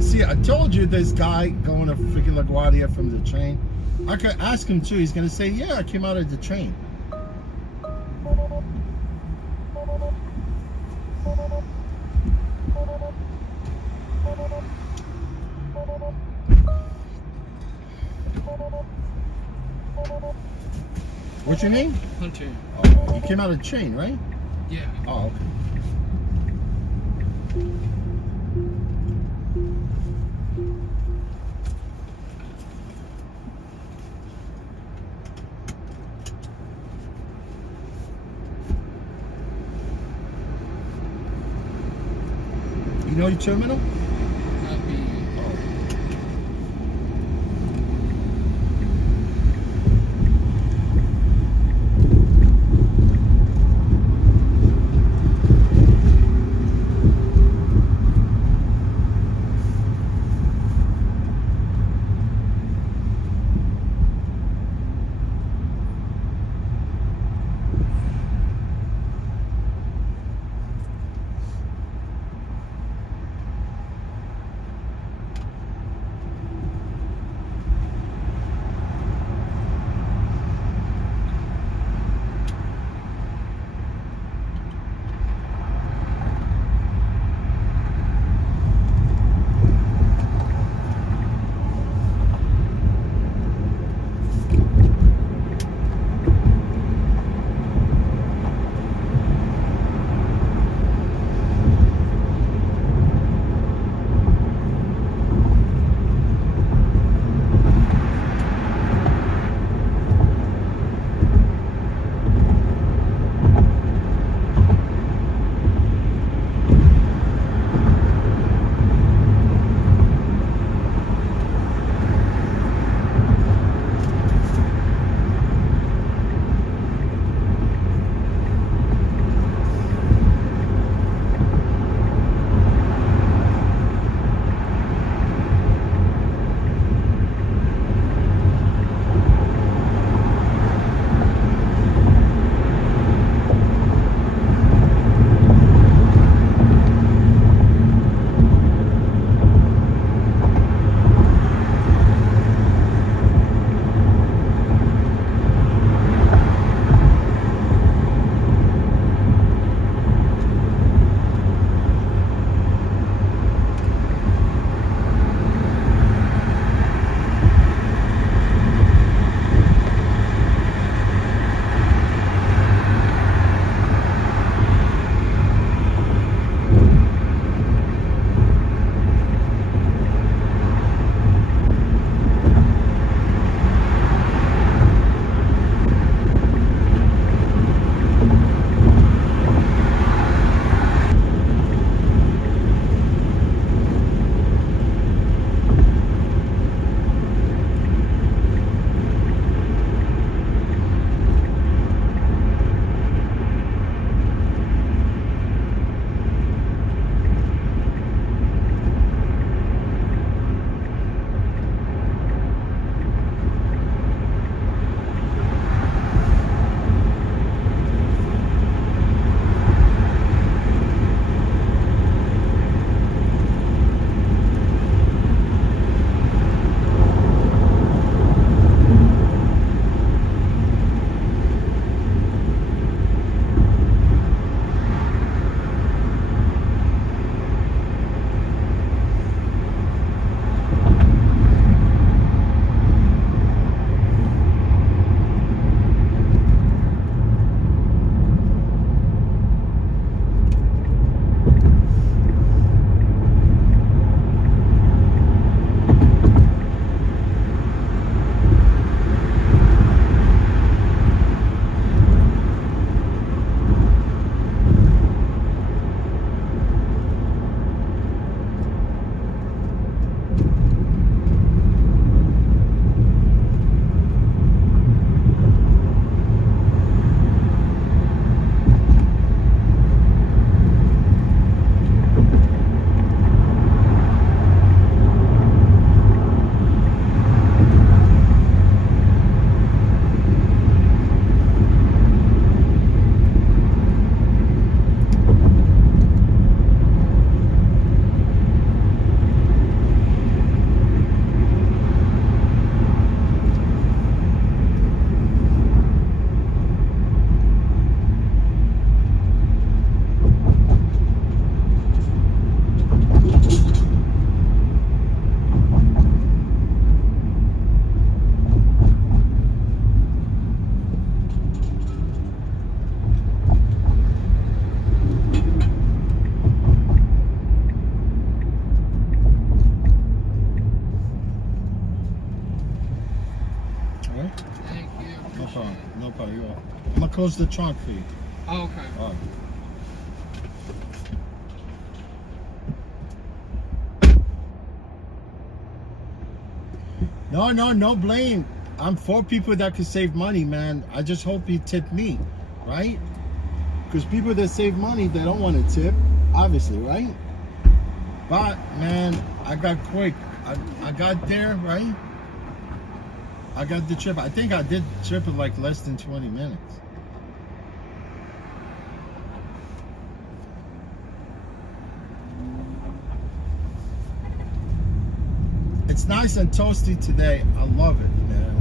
See, I told you this guy going to freaking LaGuardia from the train. I could ask him too. He's gonna say, yeah, I came out of the train. What's your name? Hunter. Oh, you came out of the train, right? Yeah. Oh, okay. You know your terminal? Thank you. No Appreciate problem. it. No problem. You're welcome. I'm gonna close the trunk for you. Oh, okay. All right. No blame. I'm for people that could save money, man. I just hope you tip me, right? Because people that save money, they don't want to tip, obviously, right? But, man, I got quick. I got there, right? I got the trip. I think I did the trip in like less than 20 minutes. It's nice and toasty today. I love it, man.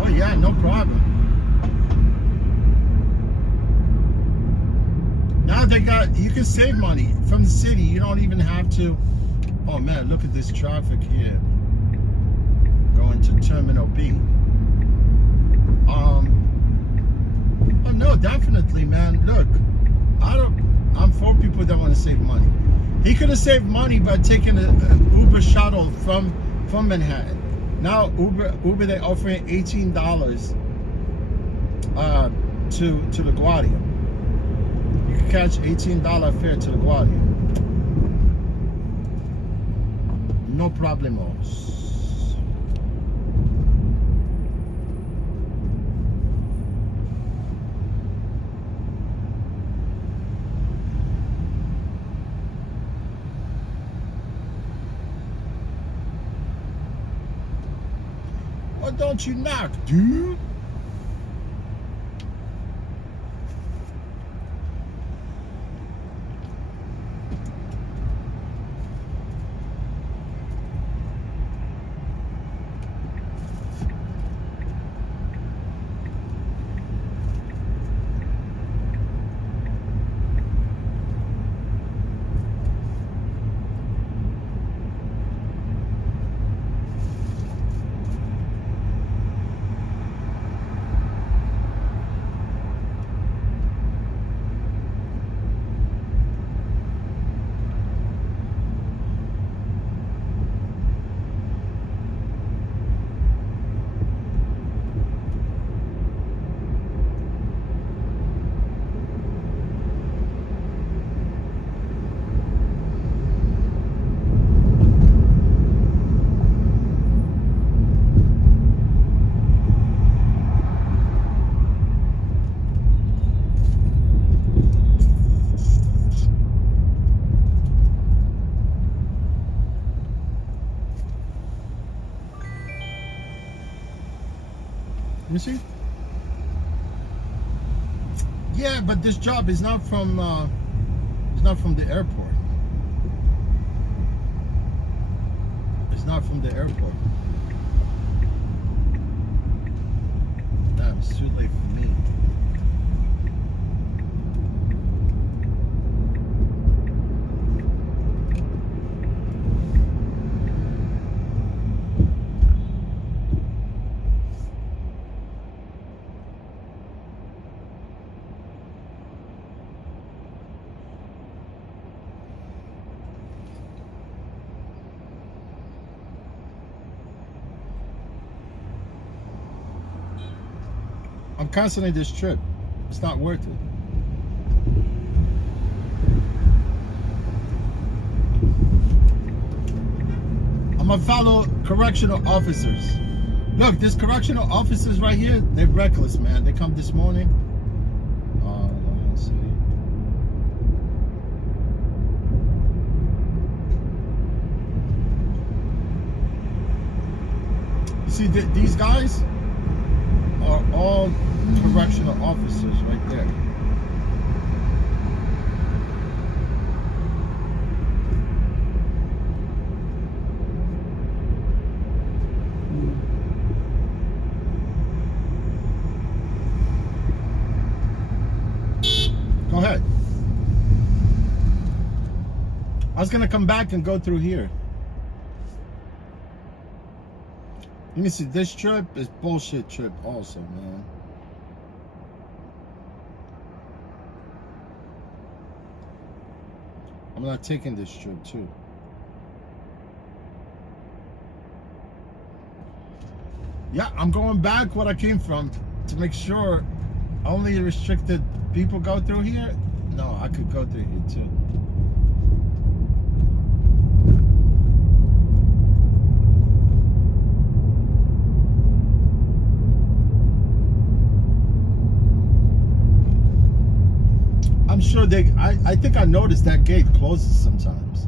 Oh yeah, no problem. Now they got, you can save money from the city. You don't even have to. Oh man, look at this traffic here. Going to Terminal B. Oh no, definitely, man. Look, I'm for people that want to save money. He could have saved money by taking an Uber shuttle from Manhattan. Now Uber they offering $18 to LaGuardia. You can catch $18 fare to LaGuardia. No problemos. Why don't you knock, dude? You see? Yeah, but this job is not from the airport. It's not from the airport. Damn, it's too late for me. I'm canceling this trip. It's not worth it. I'm gonna follow correctional officers. Look, this correctional officers right here, they're reckless, man. They come this morning. Let's see. You see, these guys are all correctional officers right there. Go ahead. I was gonna come back and go through here. Let me see. This trip is bullshit trip also, man. I'm not taking this trip too. Yeah, I'm going back where I came from to make sure only restricted people go through here. No, I could go through here too. I'm sure I think I noticed that gate closes sometimes.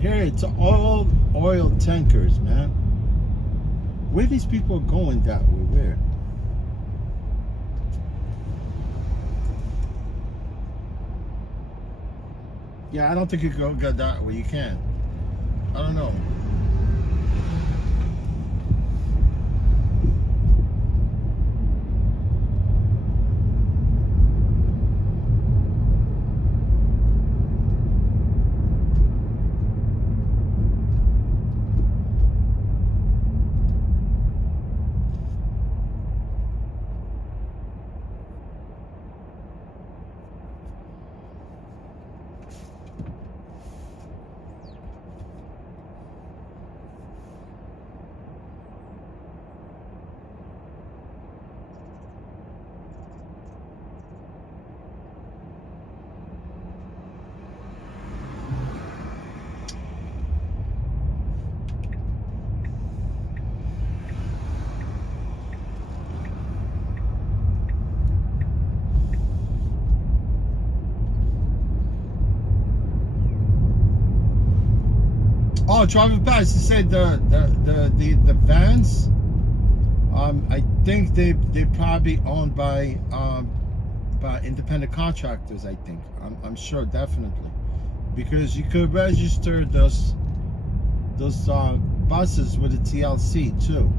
Here it's all oil tankers, man. Where these people going that way? Where? Yeah, I don't think you can go that way. You can. I don't know. Oh, driving past, it said the vans. I think they probably owned by independent contractors. I think I'm sure, definitely, because you could register those buses with a TLC too.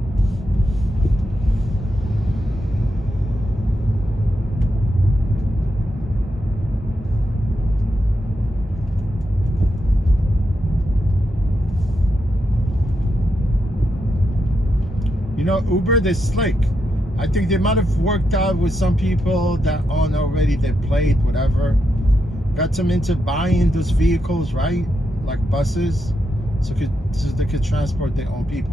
You know, Uber, they're slick. I think they might have worked out with some people that own already their plate, whatever. Got them into buying those vehicles, right? Like buses, so they could transport their own people.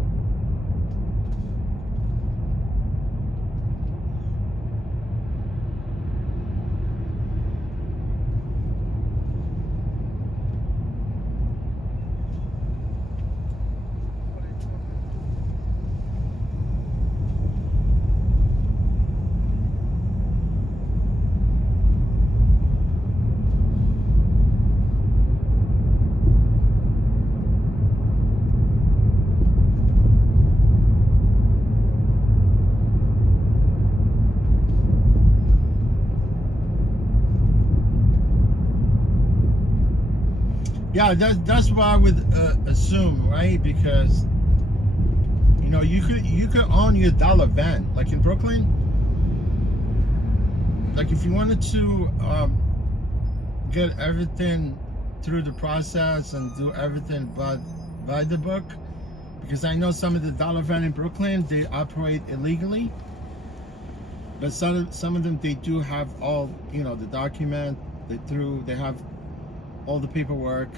Yeah, that's what I would assume, right? Because you know, you could own your dollar van, like in Brooklyn. Like if you wanted to get everything through the process and do everything by the book, because I know some of the dollar van in Brooklyn, they operate illegally, but some of them, they do have all, you know, the document, they have all the paperwork.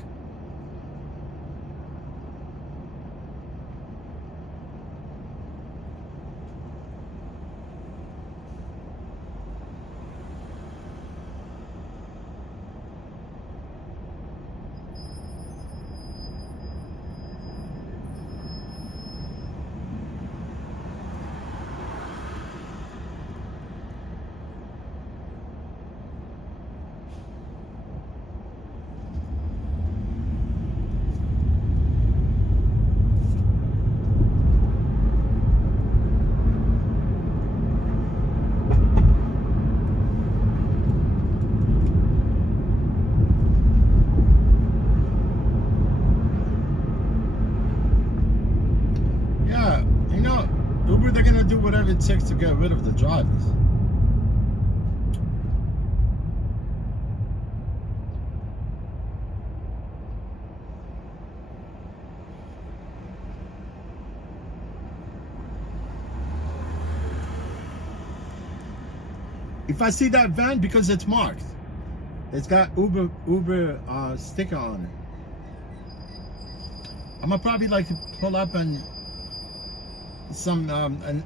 Uber, they're gonna do whatever it takes to get rid of the drivers. If I see that van, because it's marked, it's got Uber sticker on it. I'm gonna probably like to pull up and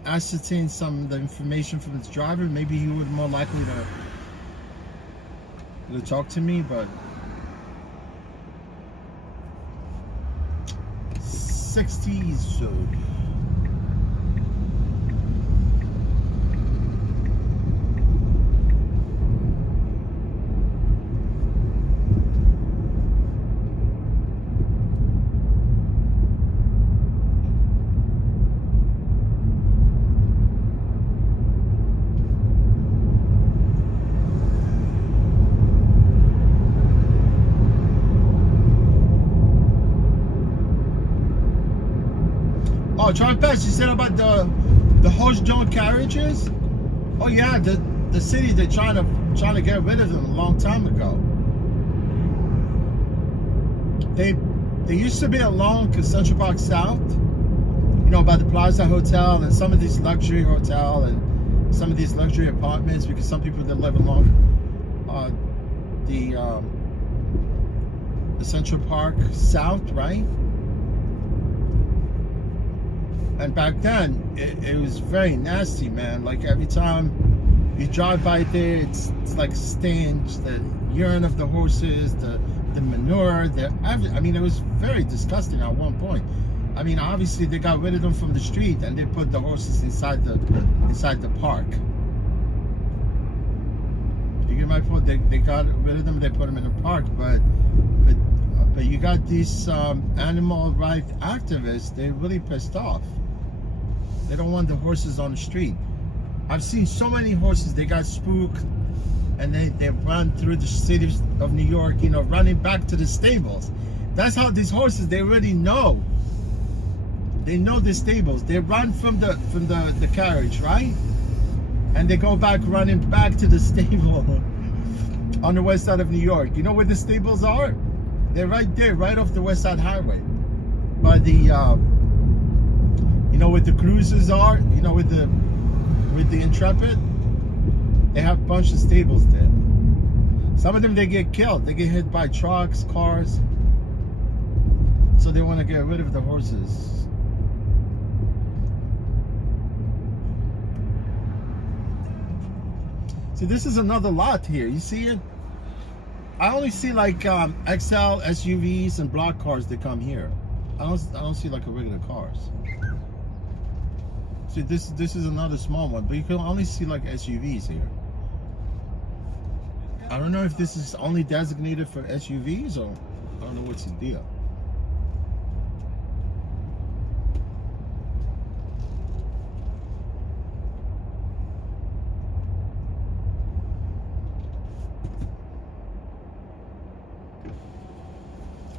ascertain some of the information from its driver. Maybe he would more likely to talk to me, but 60s. So. Oh, Charles Pest, you said about the horse-drawn carriages? Oh yeah, the city, they're trying to get rid of them a long time ago. They used to be along Central Park South, you know, by the Plaza Hotel and some of these luxury hotel and some of these luxury apartments, because some people that live along the Central Park South, right? And back then, it was very nasty, man. Like every time you drive by there, it's like stench, the urine of the horses, the manure. I mean, it was very disgusting at one point. I mean, obviously they got rid of them from the street and they put the horses inside the park. You get my point? They got rid of them. They put them in the park, but you got these animal rights activists. They're really pissed off. They don't want the horses on the street. I've seen so many horses, they got spooked and they run through the city of New York, you know, running back to the stables. That's how these horses, they already know. They know the stables. They run from the carriage, right? And they go back, running back to the stable on the west side of New York. You know where the stables are? They're right there, right off the West Side Highway. By the you know where the cruisers are, you know, with the Intrepid, they have a bunch of stables there. Some of them, they get killed. They get hit by trucks, cars. So they want to get rid of the horses. See, this is another lot here. You see it? I only see like XL SUVs and block cars that come here. I don't see like a regular cars. See, this is another small one, but you can only see like SUVs here. I don't know if this is only designated for SUVs or I don't know what's the deal.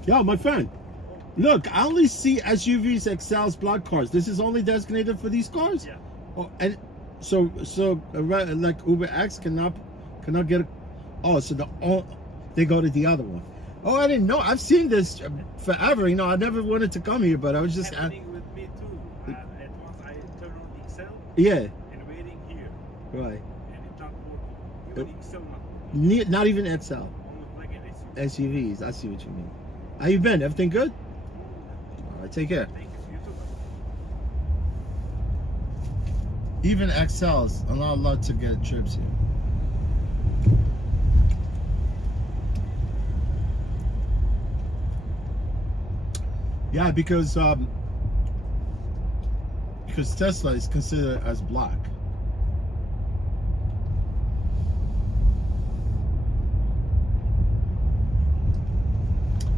Yo, my friend, look, I only see SUVs, XLs, block cars. This is only designated for these cars? Yeah. Oh, and so like Uber X cannot get a, oh, so they go to the other one. Oh, I didn't know. I've seen this forever. You know, I never wanted to come here, but I was just happening with me too. At once I turn on the Excel. Yeah. And waiting here. Right. And it's not working. Even Excel Not even XL. almost like an SUV. SUVs. I see what you mean. How you been? Everything good? All right, take care. Thanks. You too. Even XLs are not allowed to get trips here. Yeah, because Tesla is considered as black.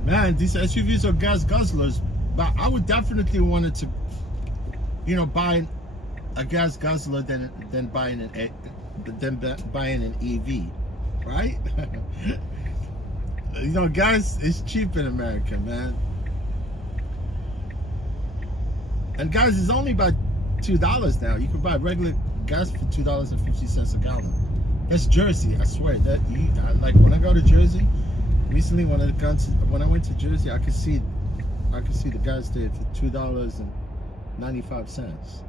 Man, these SUVs are gas guzzlers, but I would definitely want to, you know, buy a gas guzzler than buying an EV, right? You know, gas is cheap in America, man. And guys, it's only about $2 now. You can buy regular gas for $2.50 a gallon. That's Jersey, I swear. That like when I go to Jersey, recently when I went to Jersey, I could see the gas there for $2.95.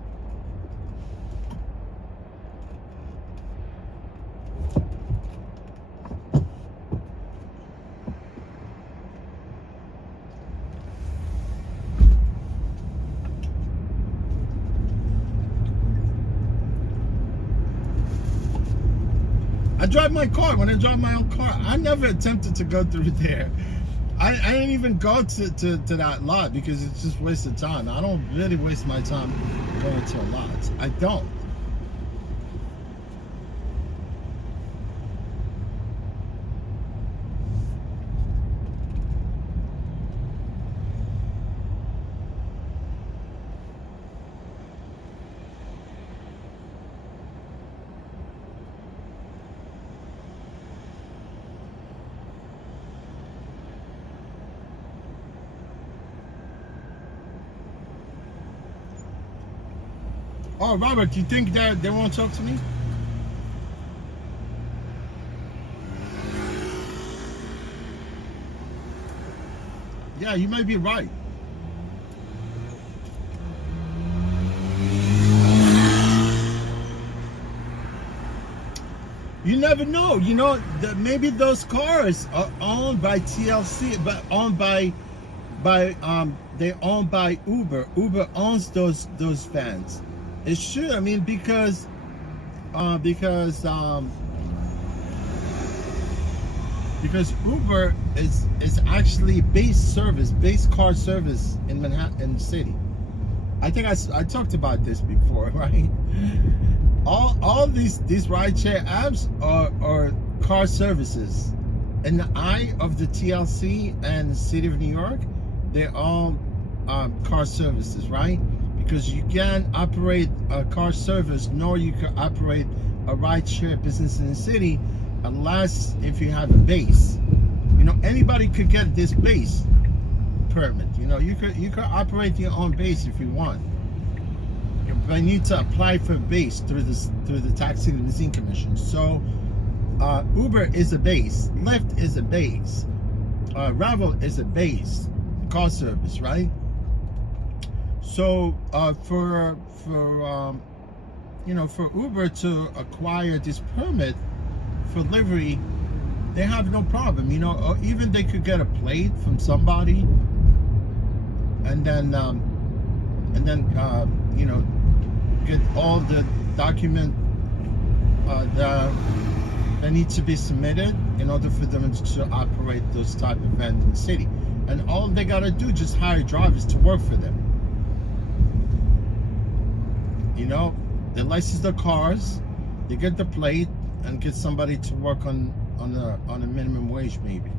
I drive my car. When I drive my own car, I never attempted to go through there. I didn't even go to that lot because it's just waste of time. I don't really waste my time going to a lot. I don't. Oh, Robert, you think that they won't talk to me? Yeah, you might be right. You never know. You know, maybe those cars are owned by TLC, but owned by they're owned by Uber. Uber owns those vans. It should. I mean, because Uber is actually base car service in Manhattan City. I think I talked about this before, right? All these rideshare apps are car services. In the eye of the TLC and the City of New York, they're all car services, right? Because you can't operate a car service, nor you can operate a rideshare business in the city unless if you have a base. You know, anybody could get this base permit. You know, you could operate your own base if you want. But you need to apply for a base through the Taxi and Limousine Commission. So Uber is a base, Lyft is a base, Ravel is a base car service, right? So for Uber to acquire this permit for livery, they have no problem. You know, or even they could get a plate from somebody, and then you know, get all the document that needs to be submitted in order for them to operate those type of events in the city. And all they gotta do is just hire drivers to work for them. You know, they license their cars, they get the plate, and get somebody to work on a minimum wage, maybe.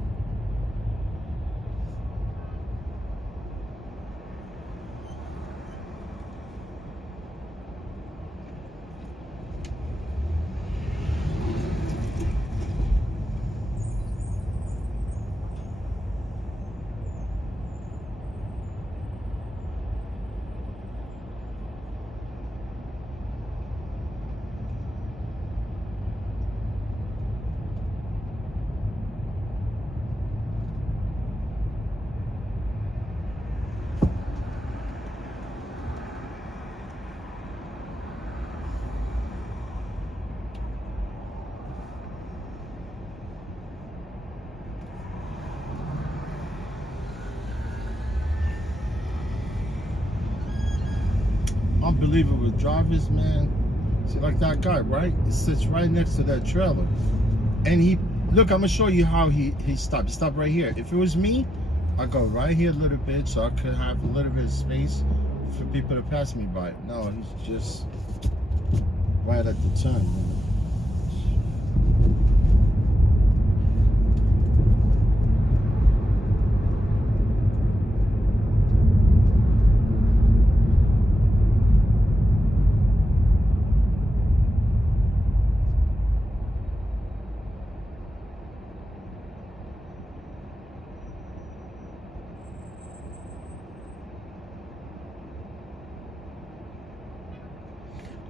Unbelievable drivers, man. See, like that guy, right? He sits right next to that trailer, and he look. I'm gonna show you how he stopped. He stopped right here. If it was me, I go right here a little bit so I could have a little bit of space for people to pass me by. No, he's just right at the turn, man.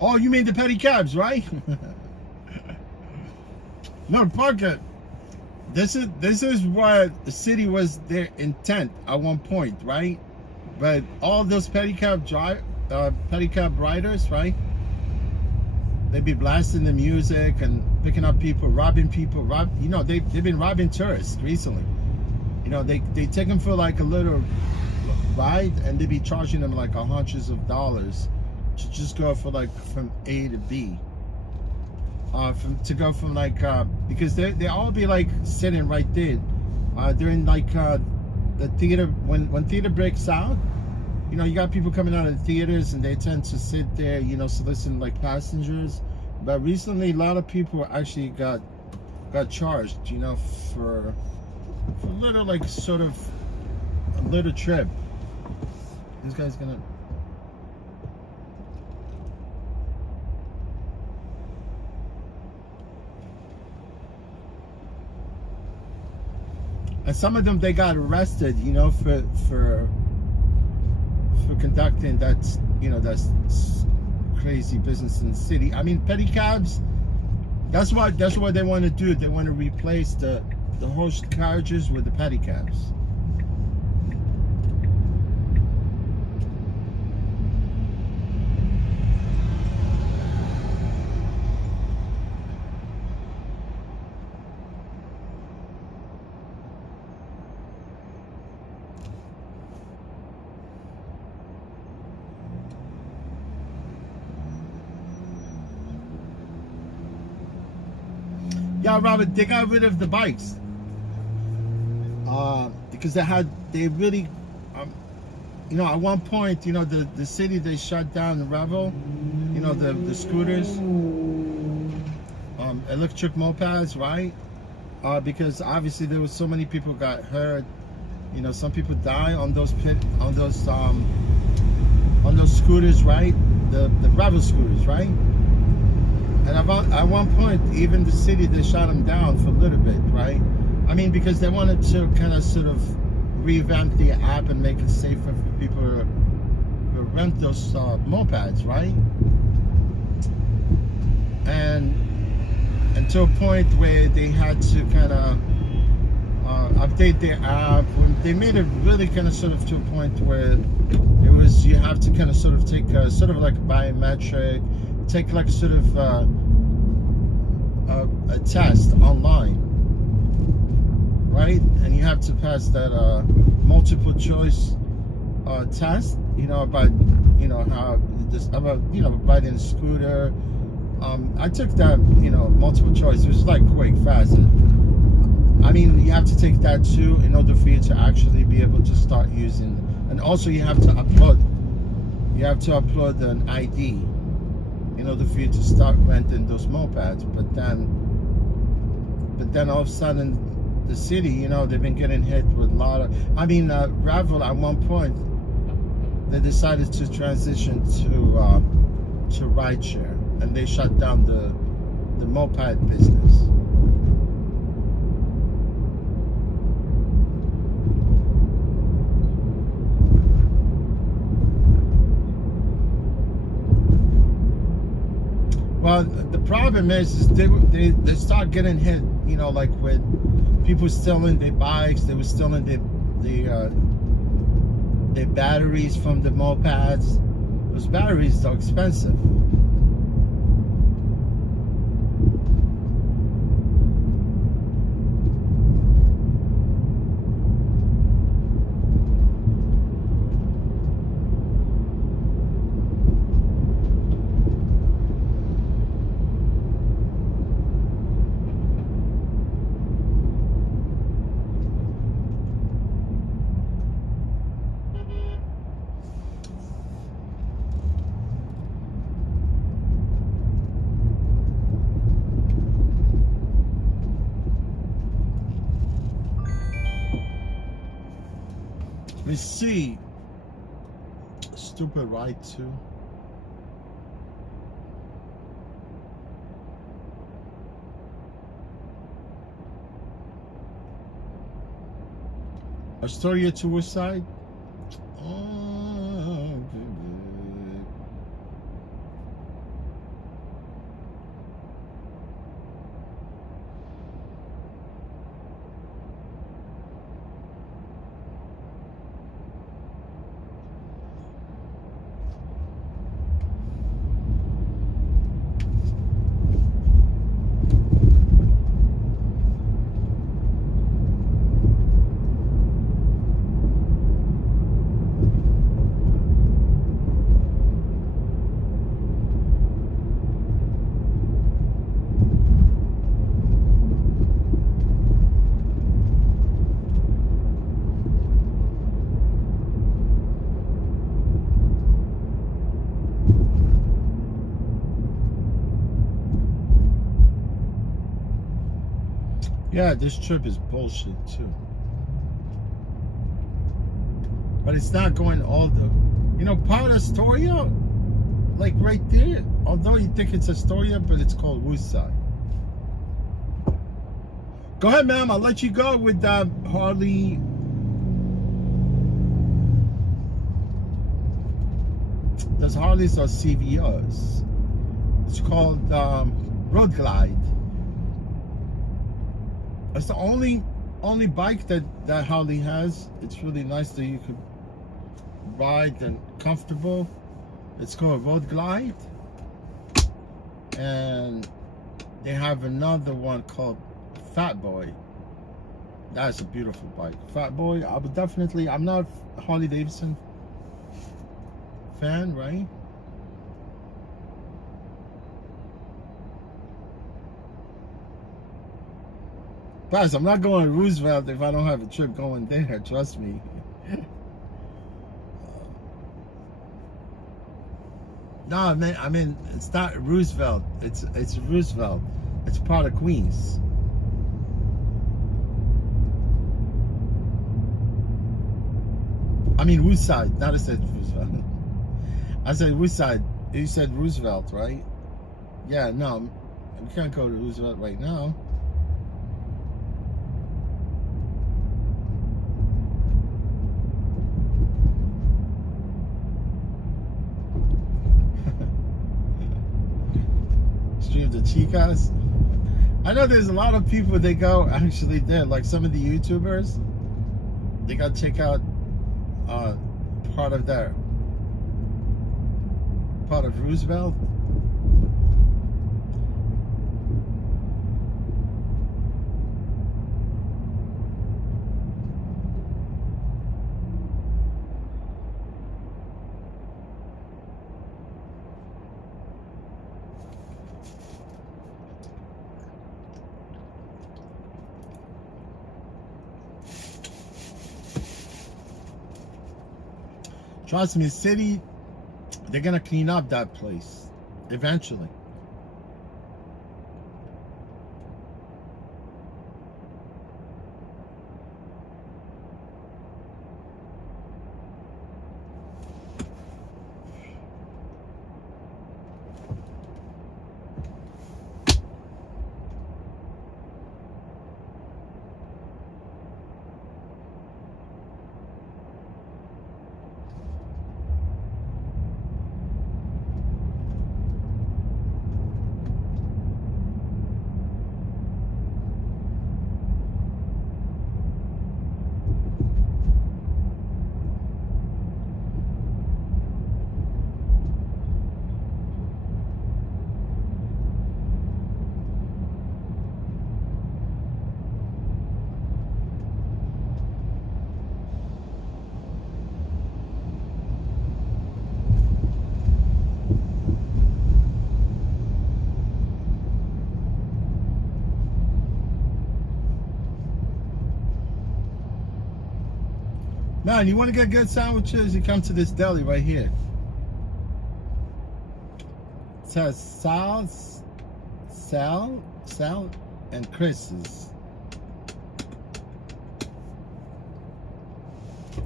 Oh, you mean the pedicabs, right? No, Parker. This is what the city was their intent at one point, right? But all those pedicab riders, right? They be blasting the music and picking up people, robbing people. You know, they've been robbing tourists recently. You know, they take them for like a little ride, and they be charging them like hundreds of dollars to just go for like from A to B. to go from like because they all be like sitting right there during like the theater when theater breaks out. You know, you got people coming out of the theaters and they tend to sit there, you know, soliciting like passengers. But recently, a lot of people actually got charged, you know, for a little like sort of a little trip. This guy's gonna. And some of them, they got arrested, you know, for conducting that's, you know, that's crazy business in the city. I mean, pedicabs, that's what they want to do. They want to replace the horse carriages with the pedicabs. Yeah, Robert, they got rid of the bikes because they really, you know, at one point, you know, the city, they shut down the Revel, you know, the scooters, electric mopeds, right? Because obviously there was so many people got hurt, you know, some people die on those scooters, right? The Revel scooters, right? And at one point, even the city, they shut them down for a little bit, right? I mean, because they wanted to kind of sort of revamp the app and make it safer for people to rent those mopeds, right? And to a point where they had to kind of update their app. They made it really kind of sort of to a point where it was, you have to kind of sort of take a, sort of like a biometric, take like sort of a test online, right? And you have to pass that multiple choice test, you know, about, you know, how this, about, you know, riding a scooter. I took that, you know, multiple choice. It was like quick, fast. I mean, you have to take that too in order for you to actually be able to start using. And also you have to upload an ID in order for you to start renting those mopeds. But then all of a sudden the city, you know, they've been getting hit with a lot of, I mean, Ravel at one point, they decided to transition to rideshare, and they shut down the moped business. Well, the problem is they start getting hit, you know, like with people stealing their bikes. They were stealing their batteries from the mopeds. Those batteries are expensive. Let me see. Stupid right too. Astoria to which side? Oh, baby. Yeah, this trip is bullshit too. But it's not going all the, you know, part of Astoria, like right there. Although you think it's Astoria, but it's called Woodside. Go ahead, ma'am. I'll let you go with Harley. There's Harleys or CVOs. It's called Road Glide. It's the only bike that Harley has. It's really nice that you could ride and comfortable. It's called Road Glide. And they have another one called Fat Boy. That's a beautiful bike. Fat Boy, I would definitely, I'm not a Harley Davidson fan, right? Plus, I'm not going to Roosevelt if I don't have a trip going there, trust me. No, man, I mean, it's not Roosevelt. It's Roosevelt. It's part of Queens. I mean, Woodside. Not I said Roosevelt. I said Woodside. You said Roosevelt, right? Yeah, no. We can't go to Roosevelt right now. Stream the Chicas. I know there's a lot of people they go actually there, like some of the YouTubers. They got to check out part of Roosevelt. Trust me, city, they're gonna clean up that place eventually. Man, you want to get good sandwiches? You come to this deli right here. It says Sal, and Chris's.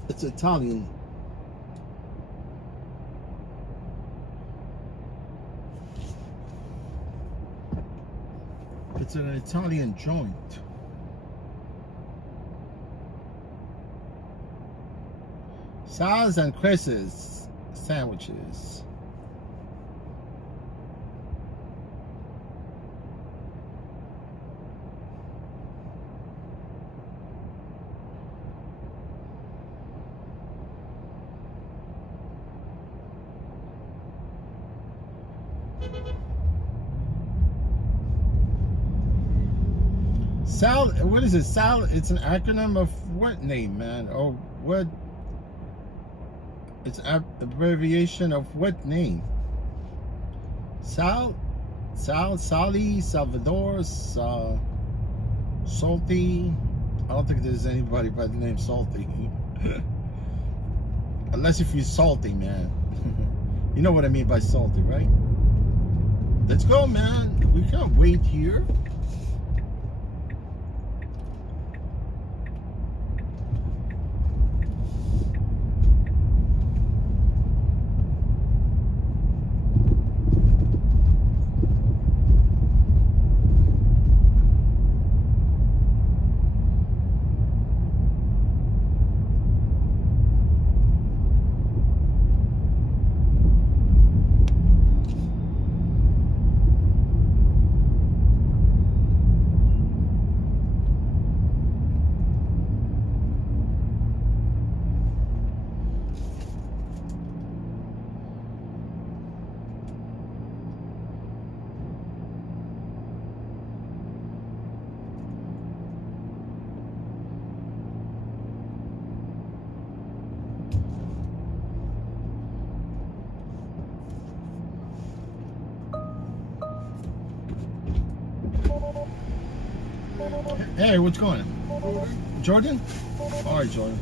It's Italian. It's an Italian joint. Sal's and Chris's sandwiches. Sal, what is it? Sal, it's an acronym of what name, man? Or what? It's an abbreviation of what name? Sally, Salvador, Salty. I don't think there's anybody by the name Salty. Unless if you're salty, man. You know what I mean by salty, right? Let's go, man. We can't wait here. Hey, what's going on? Jordan? All right, Jordan.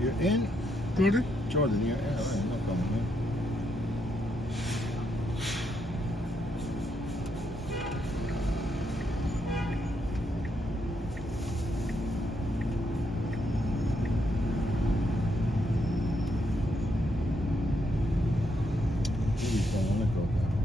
You're in? Jordan? Jordan, you're in. All right, no problem, man. Please don't want to go that way.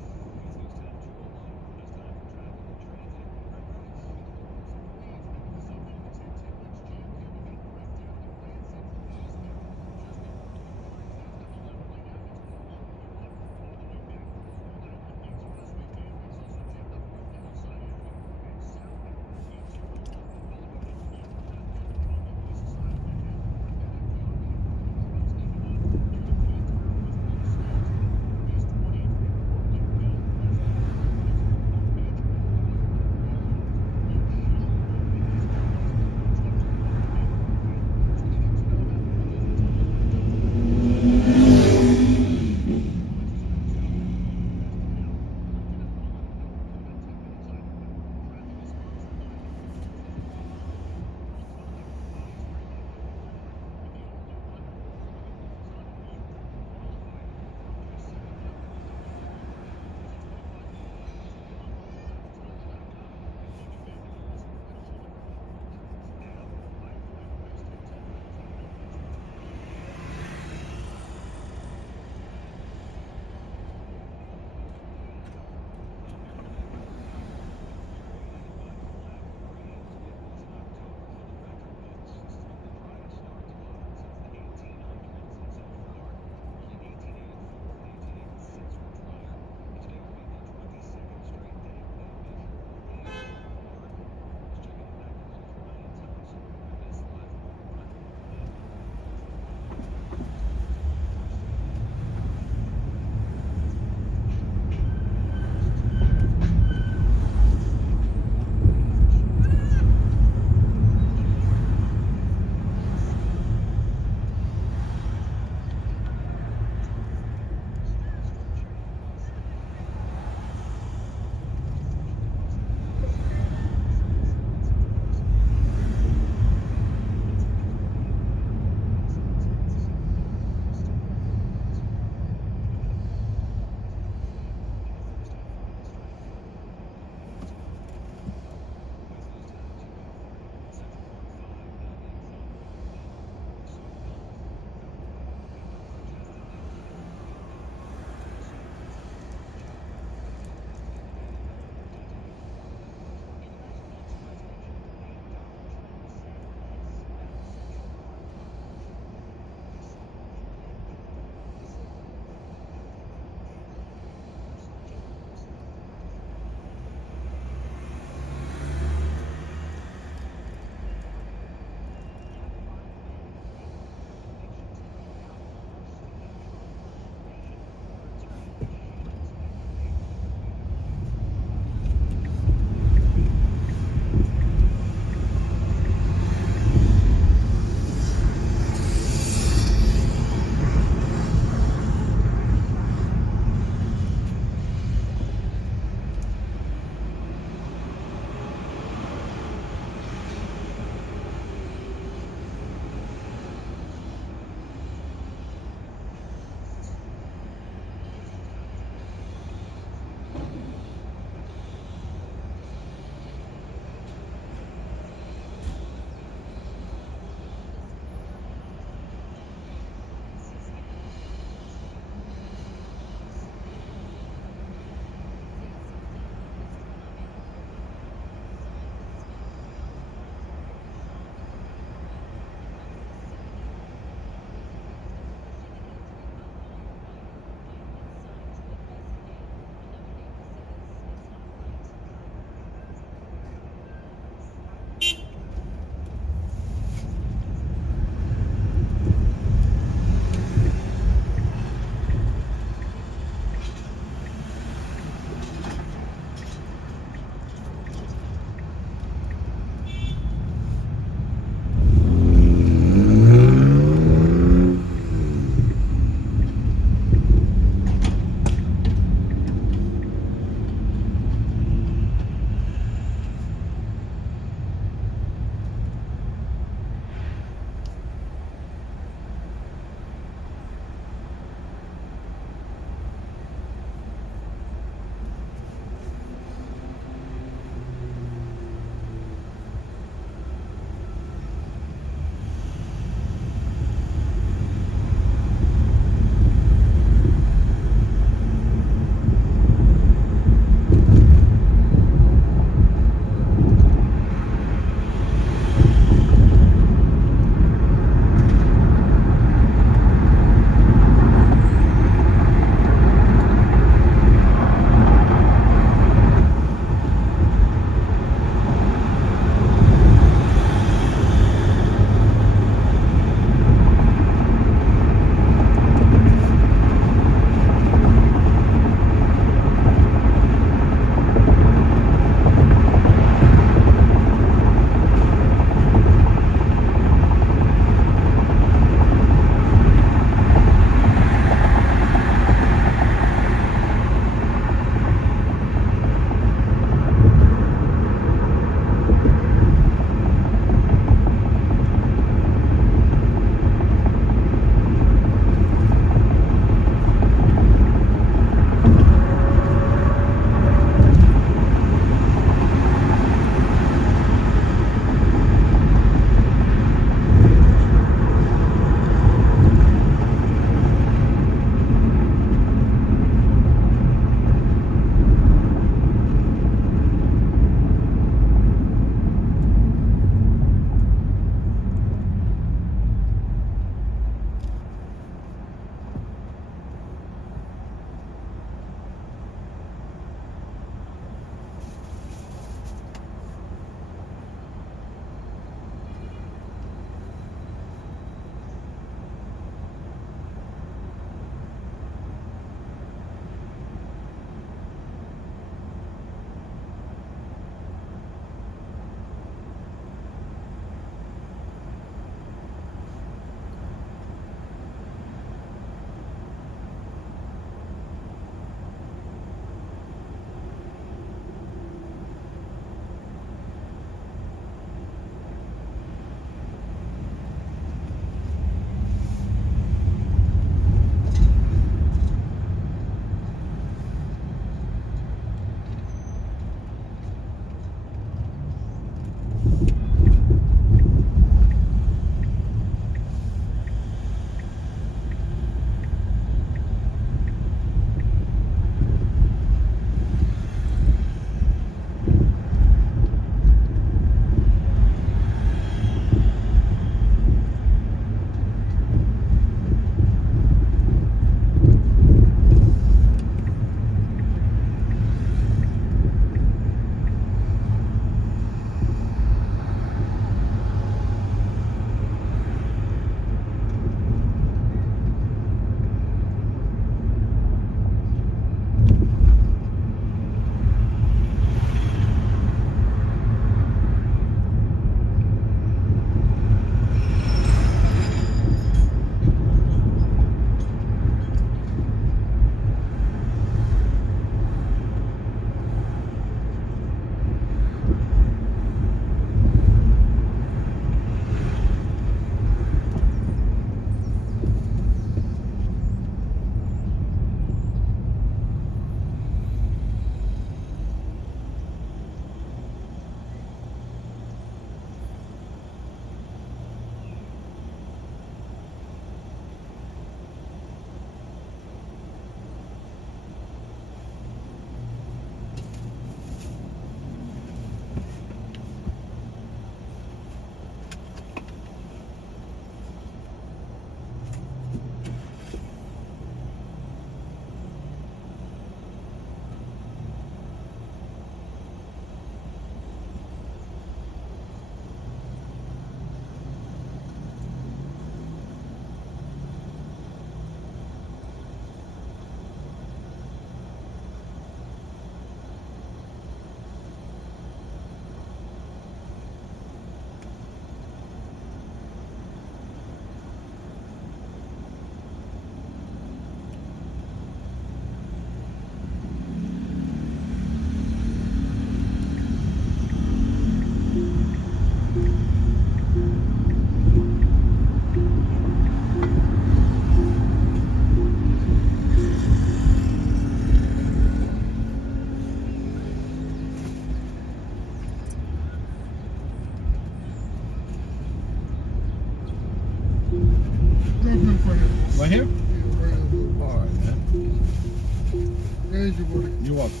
Thank you, buddy. You're welcome.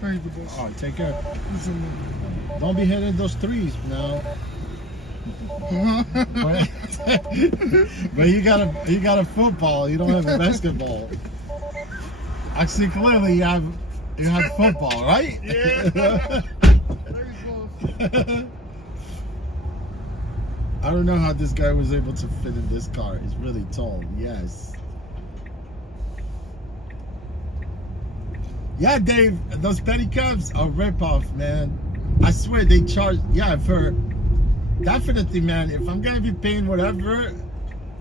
Thank you, boss. All right, take care. Listen, Don't be hitting those threes now. But you got a football. You don't have a basketball. I see clearly you have football, right? Yeah. Thanks, boss. I don't know how this guy was able to fit in this car. He's really tall. Yes. Yeah, Dave, those pedicabs are rip-off, man. I swear they charge, for definitely, man. If I'm gonna be paying whatever,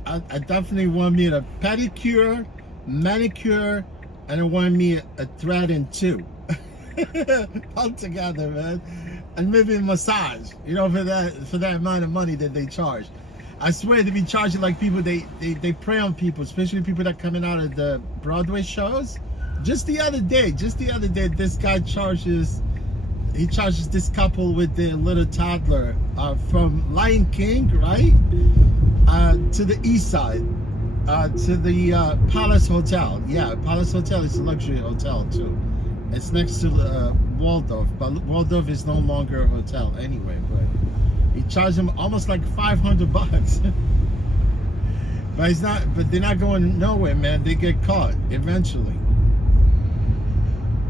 I definitely want me a pedicure, manicure, and I want me a threading too. All together, man. And maybe a massage, you know, for that amount of money that they charge. I swear they be charging like people, they prey on people, especially people that coming out of the Broadway shows. Just the other day, this guy charges this couple with their little toddler from Lion King, right? To the east side, to the Palace Hotel. Yeah, Palace Hotel is a luxury hotel too. It's next to Waldorf, but Waldorf is no longer a hotel anyway. But he charged him almost like $500. But it's not. But they're not going nowhere, man. They get caught eventually.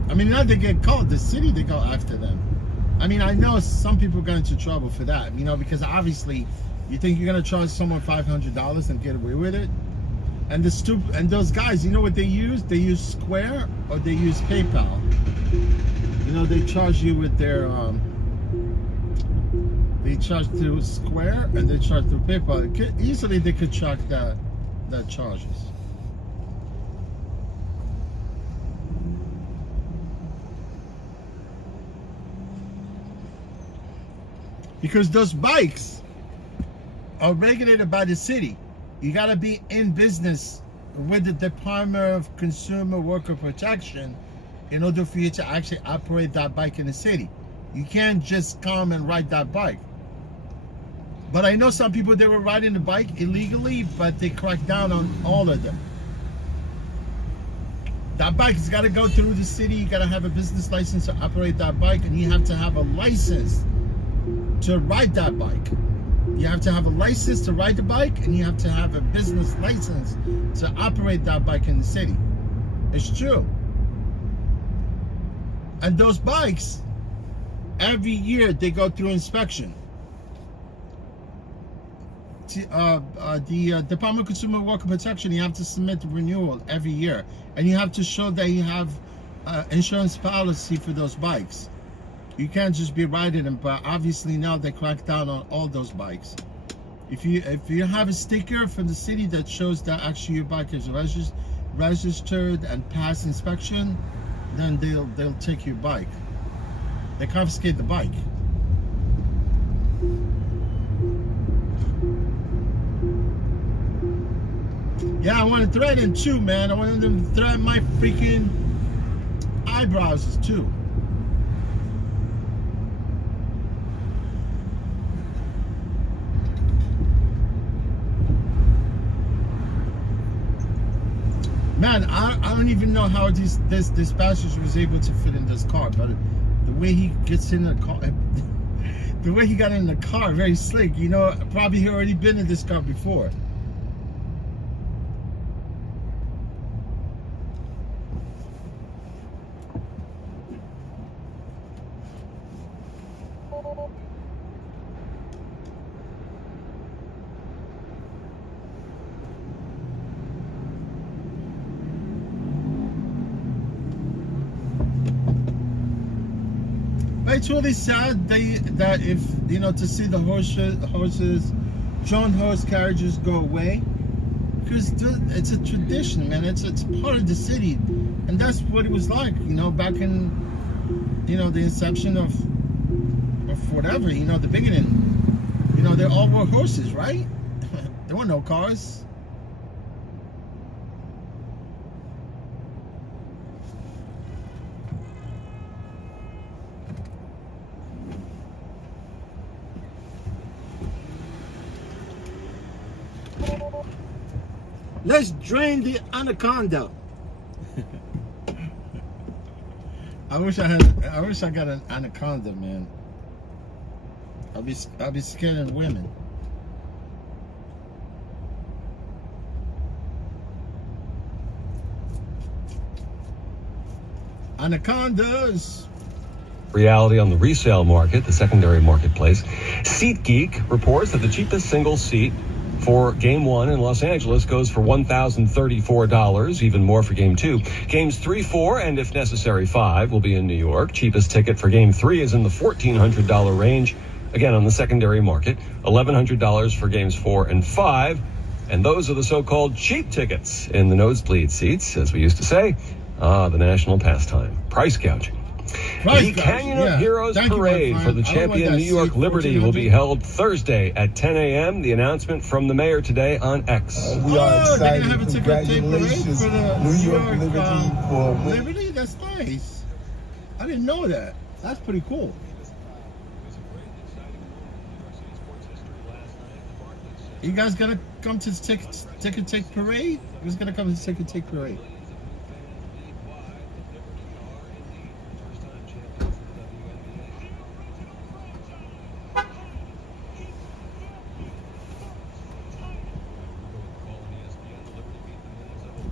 I mean, not they get caught. The city, they go after them. I mean, I know some people got into trouble for that, you know, because obviously, you think you're gonna charge someone $500 and get away with it? And those guys, you know what they use? They use Square or they use PayPal. You know, they charge you with their they charge through Square and they charge through PayPal. Easily they could track that charges. Because those bikes are regulated by the city. You gotta be in business with the Department of Consumer Worker Protection in order for you to actually operate that bike in the city. You can't just come and ride that bike. But I know some people, they were riding the bike illegally, but they cracked down on all of them. That bike has gotta go through the city. You gotta have a business license to operate that bike, and you have to have a license to ride that bike. You have to have a license to ride the bike, and you have to have a business license to operate that bike in the city. It's true. And those bikes, every year they go through inspection. The Department of Consumer Worker Protection, you have to submit the renewal every year, and you have to show that you have insurance policy for those bikes. You can't just be riding them, but obviously now they crack down on all those bikes. If you have a sticker from the city that shows that actually your bike is registered and passed inspection, then they'll take your bike. They confiscate the bike. Yeah, I want to threaten too, man. I want them to threaten my freaking eyebrows too. Man, I don't even know how this passenger was able to fit in this car, but the way he gets in the car, the way he got in the car, very slick. You know, probably he already been in this car before. It's really sad that if, you know, to see the horses, drawn horse carriages go away. Because it's a tradition, man. It's part of the city, and that's what it was like, you know, back in, you know, the inception of whatever, you know, the beginning. You know, they all were horses, right? There were no cars. Let's drain the anaconda. I wish I got an anaconda, man. I'll be scared of women. Anacondas. Reality on the resale market, the secondary marketplace. SeatGeek reports that the cheapest single seat for Game 1 in Los Angeles goes for $1,034, even more for Game 2. Games 3, 4, and if necessary 5 will be in New York. Cheapest ticket for Game 3 is in the $1,400 range. Again, on the secondary market, $1,100 for Games 4 and 5. And those are the so-called cheap tickets in the nosebleed seats, as we used to say. The national pastime, price gouging. The Canyon of Heroes Parade for the champion New York Liberty will be held Thursday at 10 a.m. The announcement from the mayor today on X. We are excited. Congratulations, New York Liberty for Liberty. That's nice. I didn't know that. That's pretty cool. You guys gonna come to the ticket take parade? Who's gonna come to the ticket take parade?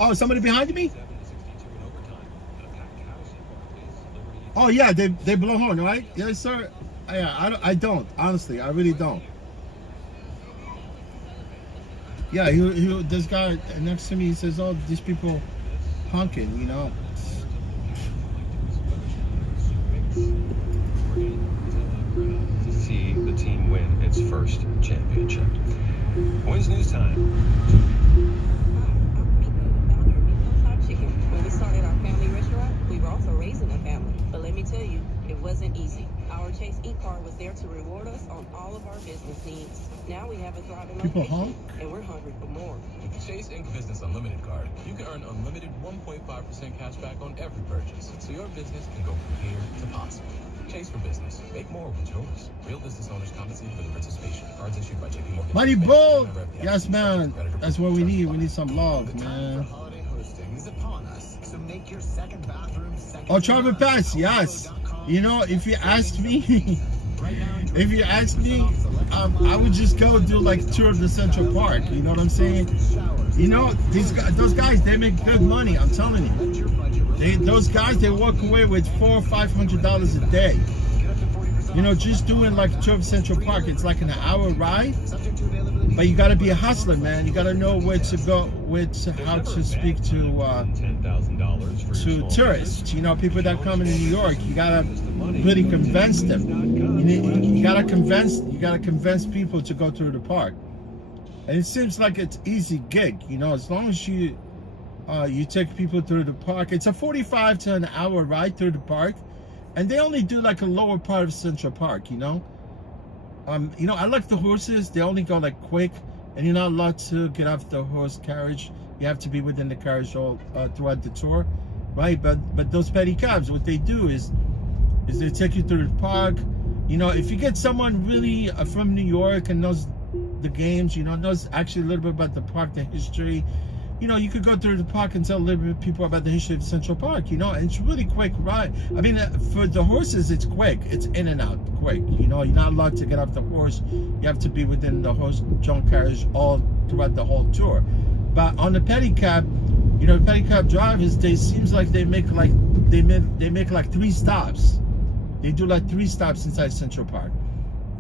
Oh, somebody behind me? Oh yeah, they blow horn, right? Yes, sir. Yeah, I don't. Honestly, I really don't. Yeah, this guy next to me, he says, "Oh, these people honking," you know. To see the team win its first championship. When's news time? When we started our family restaurant, we were also raising a family. But let me tell you, it wasn't easy. Our Chase e-card was there to reward us on all of our business needs. Now we have a thriving location, and we're hungry for more. With the Chase Ink Business Unlimited card, you can earn unlimited 1.5% cash back on every purchase, so your business can go from here to possible. Chase for business. Make more with yours. Real business owners compensated for the participation. Cards issued by JP Morgan. Money Bull! Yes, man. That's what we need. We need some love, man. Oh, Travel Pass, yes. You know, if you ask me, I would just go do like tour of the Central Park. You know what I'm saying? You know, those guys, they make good money. I'm telling you. Those guys, they walk away with $400 or $500 a day. You know, just doing like tour of Central Park. It's like an hour ride, but you got to be a hustler, man. You got to know where to go, how to speak to tourists. You know, people that come into New York. You got to really convince them. You got to convince people to go through the park. And it seems like it's easy gig. You know, as long as you take people through the park. It's a 45 to an hour ride through the park. And they only do like a lower part of Central Park, you know. You know, I like the horses. They only go like quick, and you're not allowed to get off the horse carriage. You have to be within the carriage all throughout the tour, right? But those pedicabs, what they do is they take you through the park. You know, if you get someone really from New York and knows the games, you know, knows actually a little bit about the park, the history. You know, you could go through the park and tell a little bit of people about the history of Central Park, you know, and it's really quick ride. I mean, for the horses, it's quick. It's in and out quick. You know, you're not allowed to get off the horse. You have to be within the horse-drawn carriage all throughout the whole tour. But on the pedicab, you know, pedicab drivers, they seems like they make like 3 stops. They do like 3 stops inside Central Park.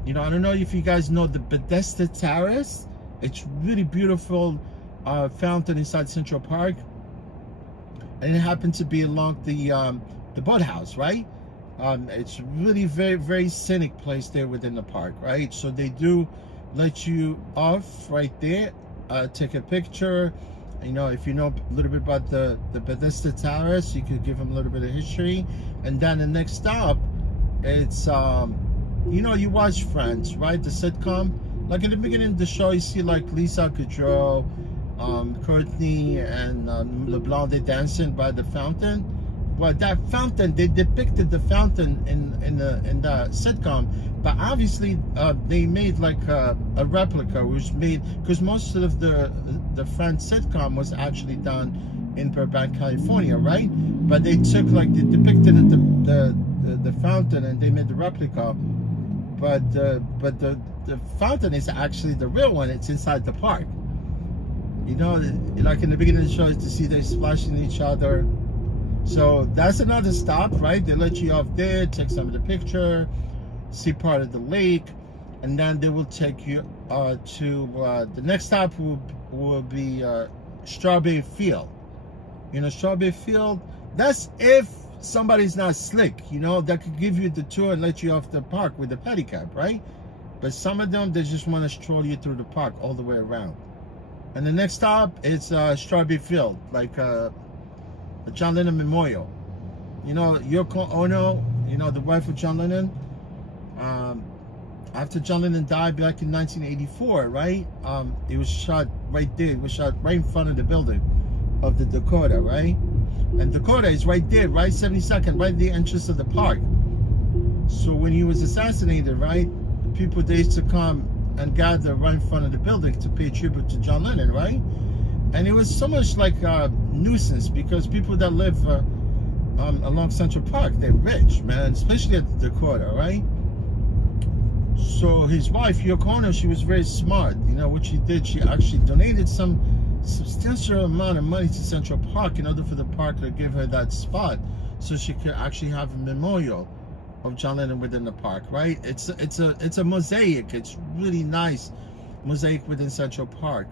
You know, I don't know if you guys know the Bethesda Terrace. It's really beautiful. Fountain inside Central Park, and it happened to be along the boathouse, right? It's really very, very scenic place there within the park, right? So they do let you off right there take a picture. You know, if you know a little bit about the Bethesda Terrace, you could give them a little bit of history. And then the next stop, it's you know, you watch Friends, right? The sitcom. Like in the beginning of the show, you see like Lisa Kudrow, Courtney, and LeBlanc, they dancing by the fountain. Well, that fountain, they depicted the fountain in the sitcom, but obviously they made like a replica, which made, because most of the Friends sitcom was actually done in Burbank, California, right? But they took like, they depicted the fountain and they made the replica, but the fountain is actually the real one. It's inside the park. You know, like in the beginning of the show, is to see they splashing each other. So that's another stop, right? They let you off there, take some of the picture, see part of the lake, and then they will take you to the next stop will be Strawberry Field. You know, Strawberry Field, that's if somebody's not slick, you know, that could give you the tour and let you off the park with the pedicab, right? But some of them, they just want to stroll you through the park all the way around. And the next stop is Strawberry Field, like the John Lennon Memorial. You know, Yoko Ono, you know, the wife of John Lennon, after John Lennon died back in 1984, right? It was shot right there. It was shot right in front of the building of the Dakota, right? And Dakota is right there, right? 72nd, right at the entrance of the park. So when he was assassinated, right, people, they used to come and gather right in front of the building to pay tribute to John Lennon, right? And it was so much like a nuisance, because people that live along Central Park, they're rich, man, especially at the Dakota, right? So his wife, Yoko Ono, she was very smart. You know what she did? She actually donated some substantial amount of money to Central Park in order for the park to give her that spot, so she could actually have a memorial of John Lennon within the park, right? It's a mosaic. It's really nice mosaic within Central Park,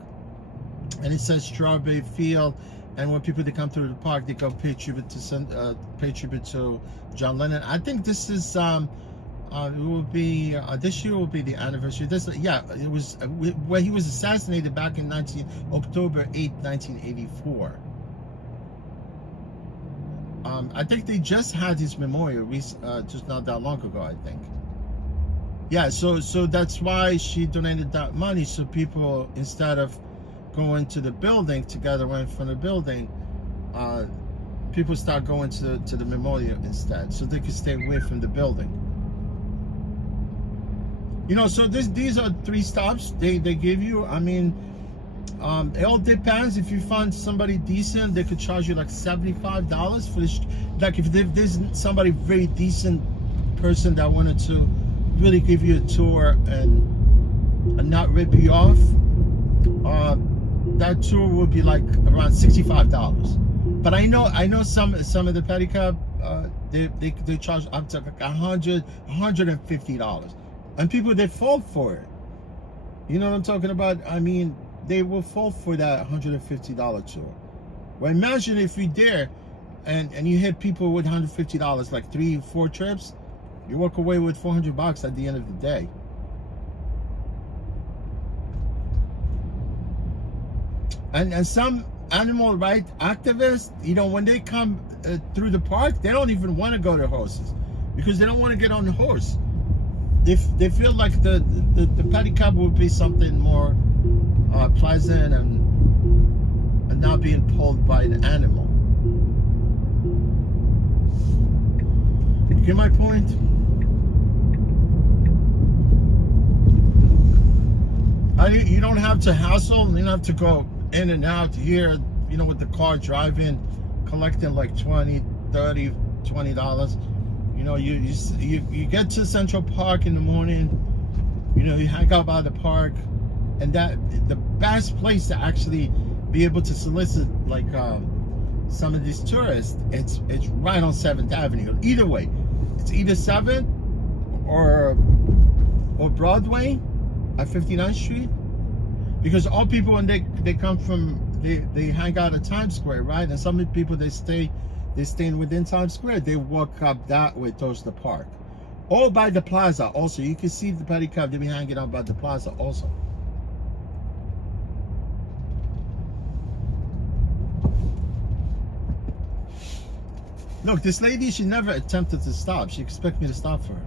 and it says Strawberry Field. And when people, they come through the park, they go pay tribute to John Lennon. I think this is it will be this year will be the anniversary. It was where he was assassinated back in October 8th, 1984. I think they just had his memorial just not that long ago, I think. Yeah, so that's why she donated that money, so people, instead of going to the building together right in front of the building, people start going to the memorial instead, so they can stay away from the building. You know, so these are 3 stops they give you. I mean, it all depends. If you find somebody decent, they could charge you like $75 for this. Like if there's somebody very decent person that wanted to really give you a tour and not rip you off, that tour would be like around $65. But I know some of the pedicab, they charge up to like $150. And people, they fall for it. You know what I'm talking about? I mean, they will fall for that $150 tour. Well, imagine if you're there and you hit people with $150, like 3 or 4 trips, you walk away with $400 at the end of the day. And some animal rights activists, you know, when they come through the park, they don't even want to go to horses, because they don't want to get on the horse. They feel like the pedicab would be something more pleasant and not being pulled by the animal. You get my point? You don't have to hassle. You don't have to go in and out here, you know, with the car driving, collecting like $20, $30, $20. You know, you get to Central Park in the morning, you know, you hang out by the park, and that the best place to actually be able to solicit like some of these tourists, it's right on 7th Avenue. Either way, it's either 7th or Broadway at 59th Street, because all people, when they come from, they hang out at Times Square, right? And some people, they're staying within Times Square. They walk up that way towards the park, or by the plaza. Also, you can see the pedicab, they be hanging out by the plaza also. Look, this lady, she never attempted to stop. She expected me to stop for her.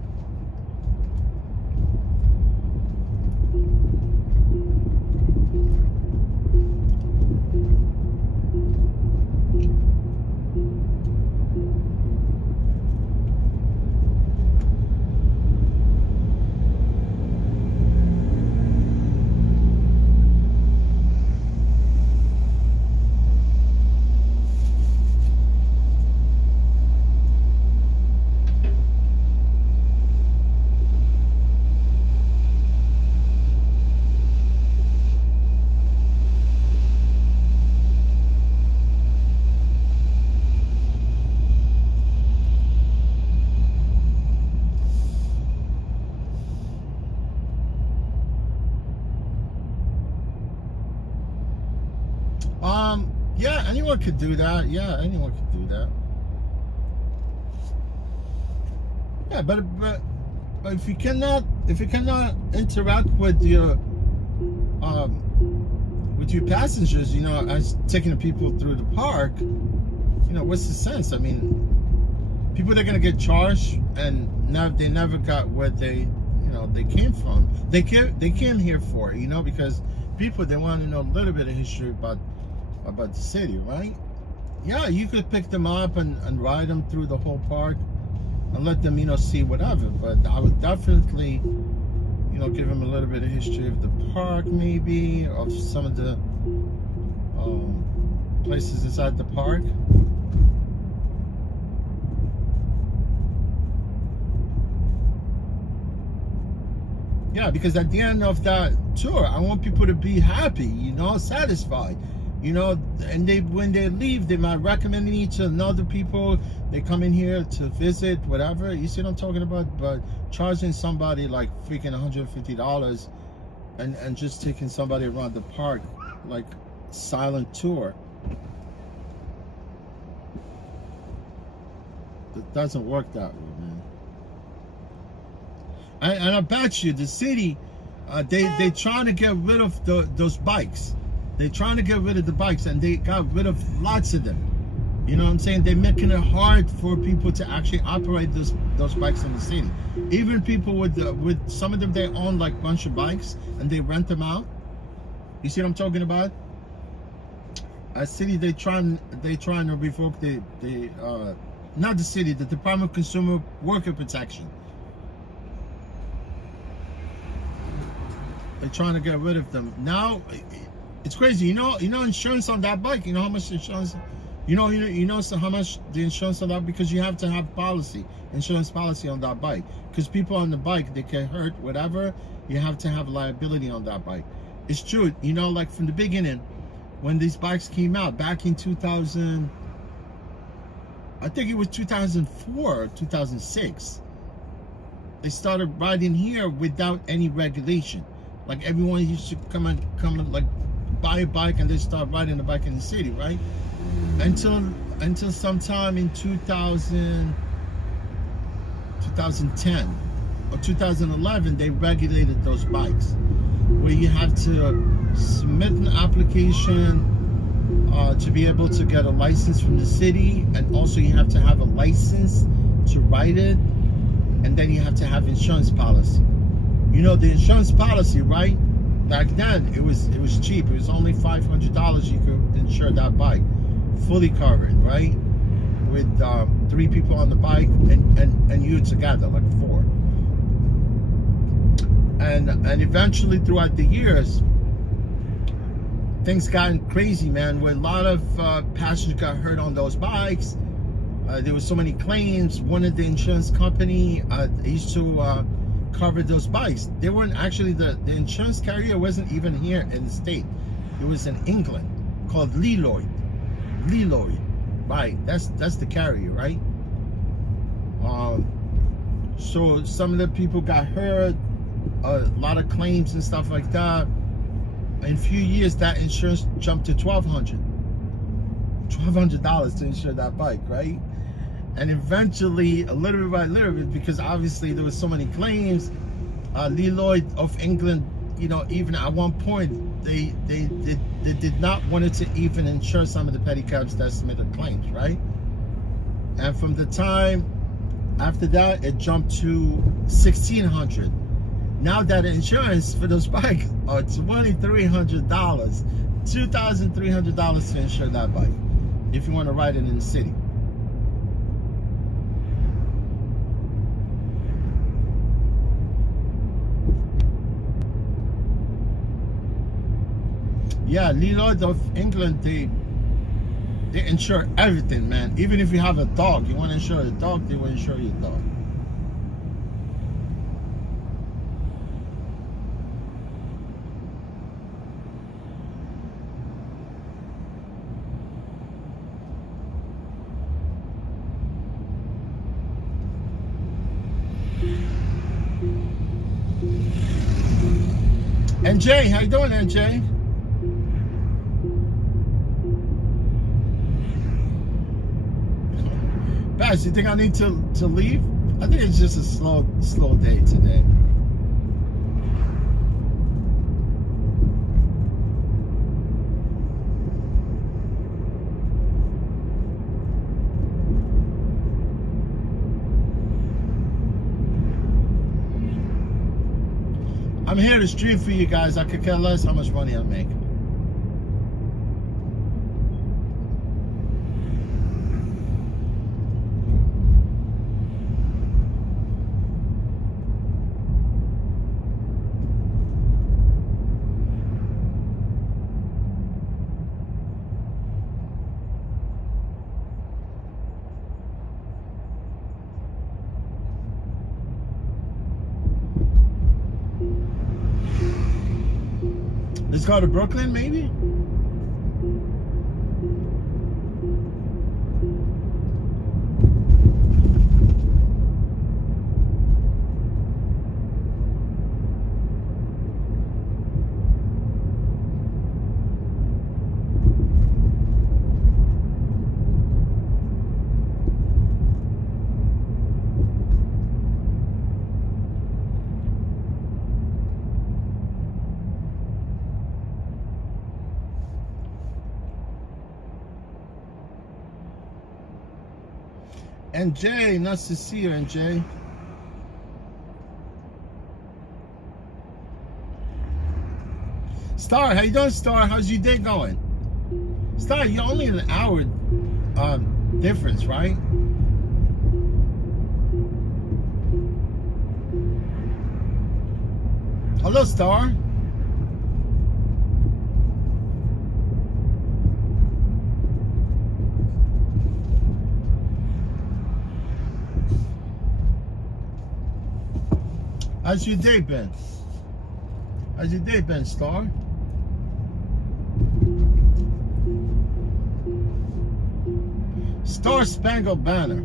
Yeah, anyone could do that. Yeah, anyone could do that. Yeah, but if you cannot interact with your passengers, you know, as taking the people through the park, you know, what's the sense? I mean, people are gonna get charged, and now they never got what they came from. They came here for, you know, because people, they want to know a little bit of history about the city, right? Yeah, you could pick them up and ride them through the whole park and let them, you know, see whatever. But I would definitely, you know, give them a little bit of history of the park, maybe, of some of the places inside the park. Yeah, because at the end of that tour, I want people to be happy, you know, satisfied. You know, and when they leave, they might recommend me to other people. They come in here to visit, whatever. You see what I'm talking about? But charging somebody like freaking $150 and just taking somebody around the park, like silent tour. It doesn't work that way, man. And I bet you the city, they trying to get rid of those bikes. They're trying to get rid of the bikes, and they got rid of lots of them. You know what I'm saying? They're making it hard for people to actually operate those bikes in the city. Even people with some of them, they own like a bunch of bikes and they rent them out. You see what I'm talking about? A city, they trying to revoke not the city, the Department of Consumer Worker Protection. They're trying to get rid of them now. It's crazy, you know insurance on that bike. You know how much insurance, you know how much the insurance on that, because you have to have insurance policy on that bike. Because people on the bike, they get hurt, whatever. You have to have liability on that bike. It's true, you know, like from the beginning, when these bikes came out back in 2000, I think it was 2004 or 2006. They started riding here without any regulation. Like everyone used to come and like buy a bike and they start riding the bike in the city, right? Until sometime in 2010 or 2011, they regulated those bikes, where you have to submit an application to be able to get a license from the city, and also you have to have a license to ride it, and then you have to have insurance policy. You know, the insurance policy, right? Back then, it was cheap. It was only $500 you could insure that bike, fully covered, right? With 3 people on the bike and you together, like 4. And eventually, throughout the years, things got crazy, man. Where a lot of passengers got hurt on those bikes. There were so many claims. One of the insurance company used to cover those bikes. They weren't actually, the insurance carrier wasn't even here in the state. It was in England, called Lloyd, right? That's the carrier, right? So some of the people got hurt, a lot of claims and stuff like that. In a few years, that insurance jumped to $1,200 to insure that bike, right? And eventually, a little bit by little bit, because obviously there was so many claims, Lloyd of England, you know, even at one point, they did not want to even insure some of the pedicabs that submitted claims, right? And from the time after that, it jumped to $1,600. Now that insurance for those bikes are $2,300, $2,300 to insure that bike if you want to ride it in the city. Yeah, Lloyd's of England, they insure everything, man. Even if you have a dog, you want to insure a dog, they will insure your dog. NJ, how you doing, NJ? Bash, you think I need to leave? I think it's just a slow day today. I'm here to stream for you guys. I could care less how much money I make. Let's go to Brooklyn, maybe? NJ, nice to see you, NJ. Star, how you doing, Star? How's your day going? Star, you're only an hour difference, right? Hello, Star. How's your day been? How's your day been, Star? Star Spangled Banner.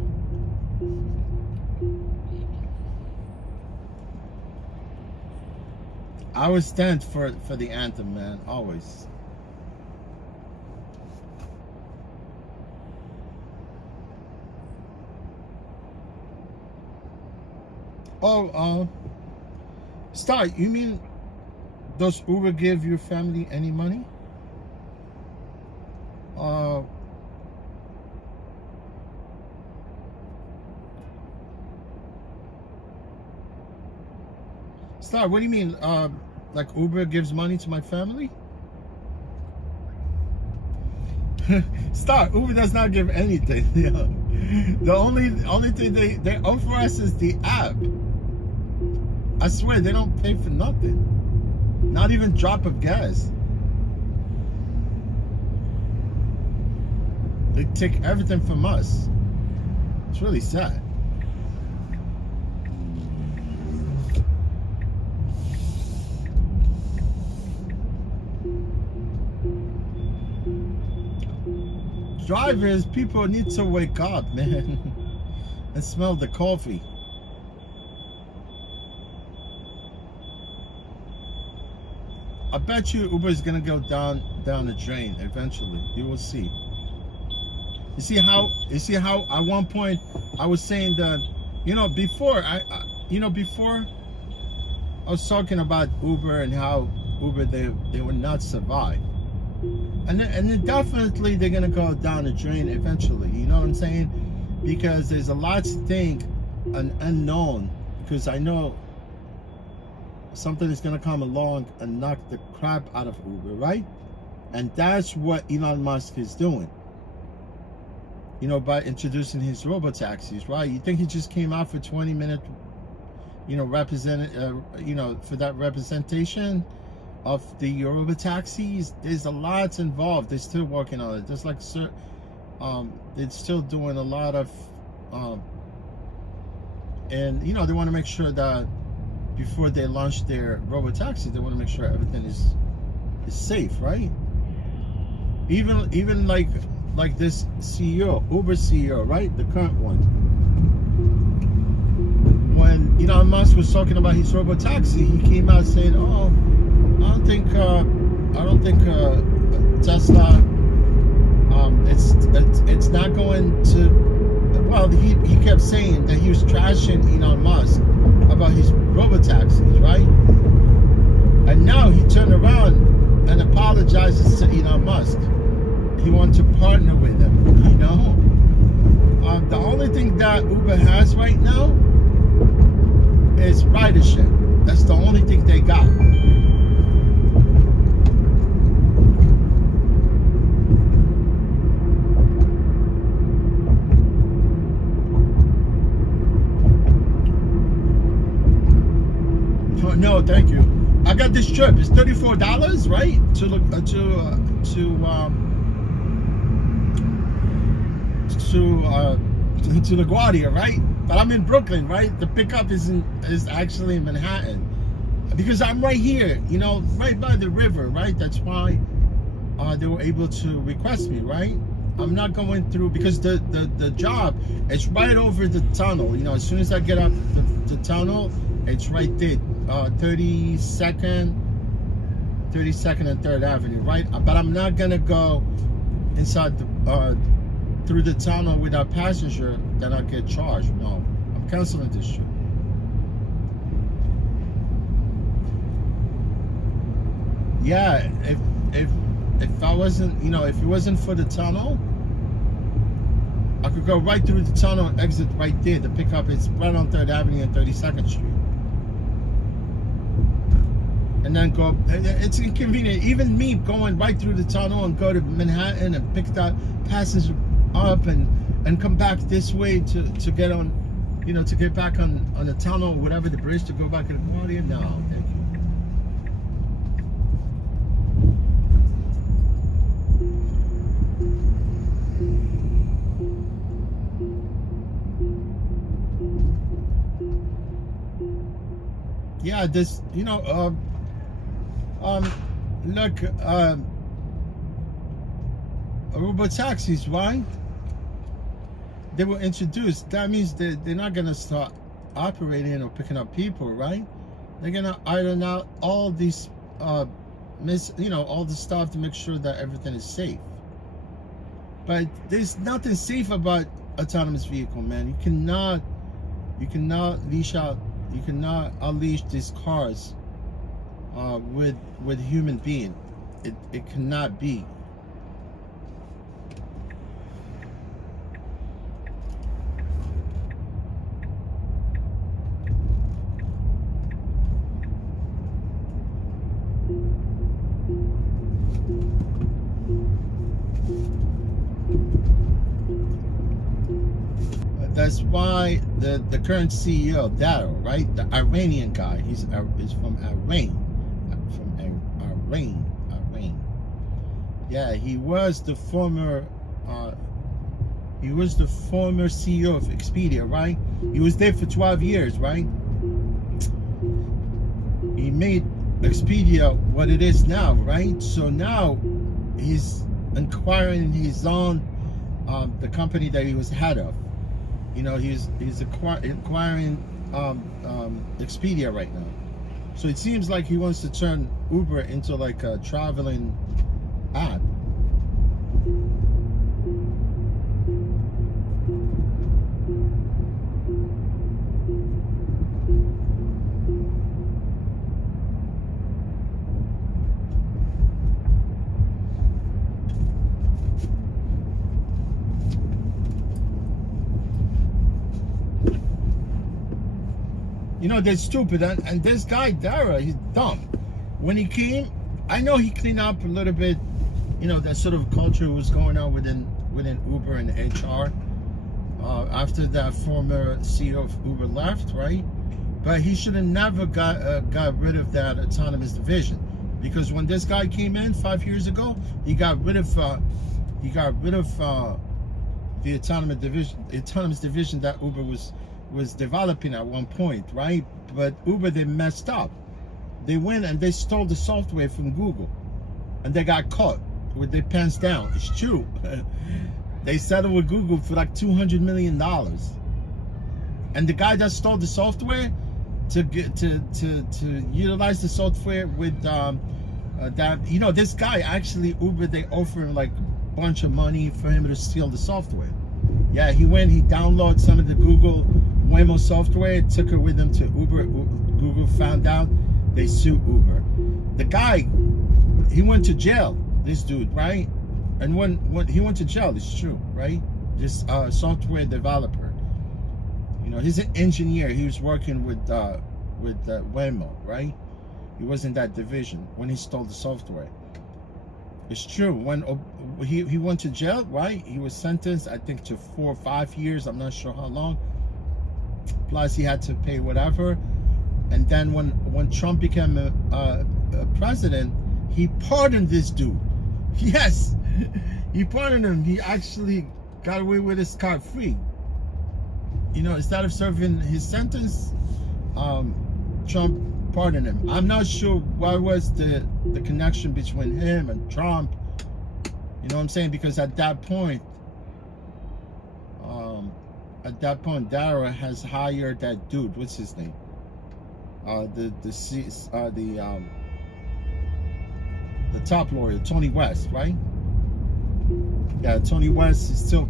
I always stand for the anthem, man. Always. Oh, Star, you mean does Uber give your family any money? Star, what do you mean? Like Uber gives money to my family? Star, Uber does not give anything. The only thing they offer us is the app. I swear they don't pay for nothing. Not even a drop of gas. They take everything from us. It's really sad. Drivers, people need to wake up, man, and smell the coffee. I bet you Uber is gonna go down the drain eventually. You will see. You see how at one point I was saying that, before I was talking about Uber and how Uber they would not survive. And then definitely they're gonna go down the drain eventually. You know what I'm saying? because there's a lot to think, an unknown, because I know something is going to come along and knock the crap out of Uber, right? And that's what Elon Musk is doing, you know, by introducing his robo-taxis, right? You think he just came out for 20 minutes, you know, for that representation of the robo-taxis? There's a lot involved. They're still working on it. There's like, they're still doing a lot of, and, you know, they want to make sure that before they launch their robo-taxi, they want to make sure everything is safe, right? Even like this CEO, Uber CEO, right? The current one. When Elon Musk was talking about his robo-taxi, he came out saying, "Oh, I don't think Tesla, it's not going to." Well, he kept saying that he was trashing Elon Musk about his robo-taxis, right? And now he turned around and apologizes to Elon Musk. He wants to partner with him, you know? The only thing that Uber has right now is ridership. That's the only thing they got. No, thank you. I got this trip. It's $34, right? To LaGuardia, right? But I'm in Brooklyn, right? The pickup is actually in Manhattan, because I'm right here, you know, right by the river, right? That's why they were able to request me, right? I'm not going through, because the job is right over the tunnel. You know, as soon as I get up the tunnel, it's right there, 32nd and 3rd Avenue, right? But I'm not gonna go inside through the tunnel without passenger, then I'll get charged. No, I'm canceling this shit. Yeah, if I wasn't, you know, if it wasn't for the tunnel, I could go right through the tunnel and exit right there. The pickup is right on 3rd Avenue and 32nd Street. And then go, it's inconvenient. Even me going right through the tunnel and go to Manhattan and pick that passenger up and come back this way to get on, you know, to get back on the tunnel or whatever, the bridge, to go back to the party. No, thank you. Yeah, this, you know, look, robo-taxis, right? They were introduced. That means they're not gonna start operating or picking up people, right? They're gonna iron out all these, all the stuff to make sure that everything is safe. But there's nothing safe about autonomous vehicle, man. You cannot unleash these cars with human being. It cannot be. That's why the current CEO, Dakota, right? The Iranian guy, he's from Iran. Iran. Yeah, he was the former CEO of Expedia, right? He was there for 12 years, right? He made Expedia what it is now, right? So now he's acquiring his own, the company that he was head of. You know, he's acquiring Expedia right now. So it seems like he wants to turn Uber into like a traveling app. You know, they're stupid. And this guy, Dara, he's dumb. When he came, I know he cleaned up a little bit, you know, that sort of culture was going on within Uber and HR. After that former CEO of Uber left, right? But he should have never got rid of that autonomous division, because when this guy came in 5 years ago, he got rid of the autonomous division that Uber was developing at one point, right? But Uber, they messed up. They went and they stole the software from Google, and they got caught with their pants down. It's true. They settled with Google for like $200 million, and the guy that stole the software to utilize the software with that, you know, this guy actually, Uber, they offer him like a bunch of money for him to steal the software. Yeah, he downloaded some of the Google Waymo software, took it with him to Uber. Google found out, they sued Uber. The guy, he went to jail, this dude, right? And when he went to jail, it's true, right? This software developer, you know, he's an engineer. He was working with Waymo, right? He was in that division when he stole the software. It's true. When he went to jail, right? He was sentenced, I think, to 4 or 5 years. I'm not sure how long. Plus, he had to pay whatever. And then when Trump became a president, he pardoned this dude. Yes, he pardoned him. He actually got away with his scot free. You know, instead of serving his sentence, Trump pardoned him. I'm not sure what was the connection between him and Trump. You know what I'm saying? Because at that point, Dara has hired that dude. What's his name? The top lawyer, Tony West, right? Yeah, Tony West is still,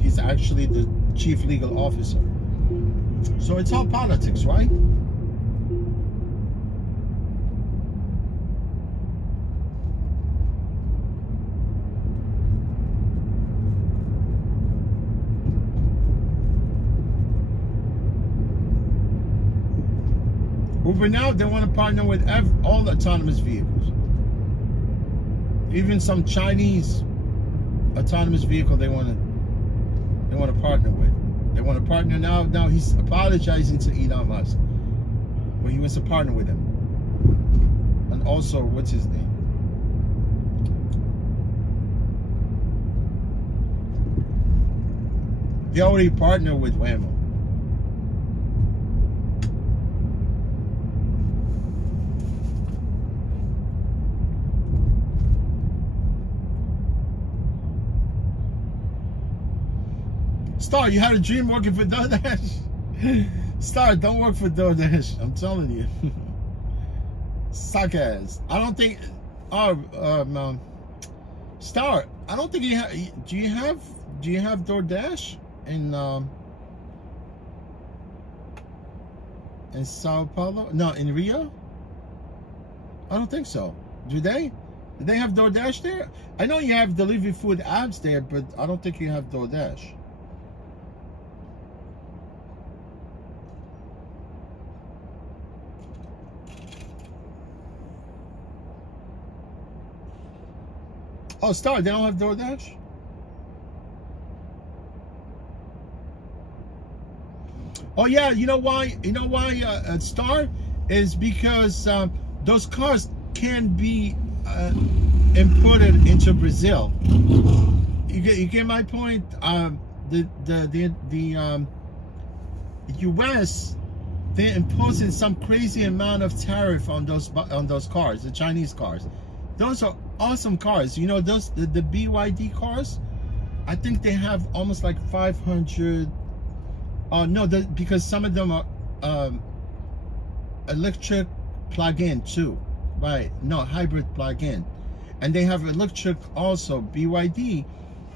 he's actually the chief legal officer. So it's all politics, right? Uber now, they want to partner with all the autonomous vehicles. Even some Chinese autonomous vehicle they want to partner with. They want to partner now. Now he's apologizing to Elon Musk when he wants to partner with him. And also, what's his name? They already partnered with Waymo. Star, you had a dream working for DoorDash? Star, don't work for DoorDash. I'm telling you. Suck ass. I don't think. Star, I don't think you have. Do you have DoorDash in Sao Paulo? No, in Rio. I don't think so. Do they? Do they have DoorDash there? I know you have delivery food apps there, but I don't think you have DoorDash. Oh, Star, they don't have DoorDash? Oh yeah, you know why? You know why, Star? Is because those cars can be imported into Brazil. You get my point? The U.S. they're imposing some crazy amount of tariff on those cars, the Chinese cars. Those are awesome cars. You know, those the BYD cars, I think they have almost like 500. No, because some of them are electric plug-in too, right? No, hybrid plug-in, and they have electric also. BYD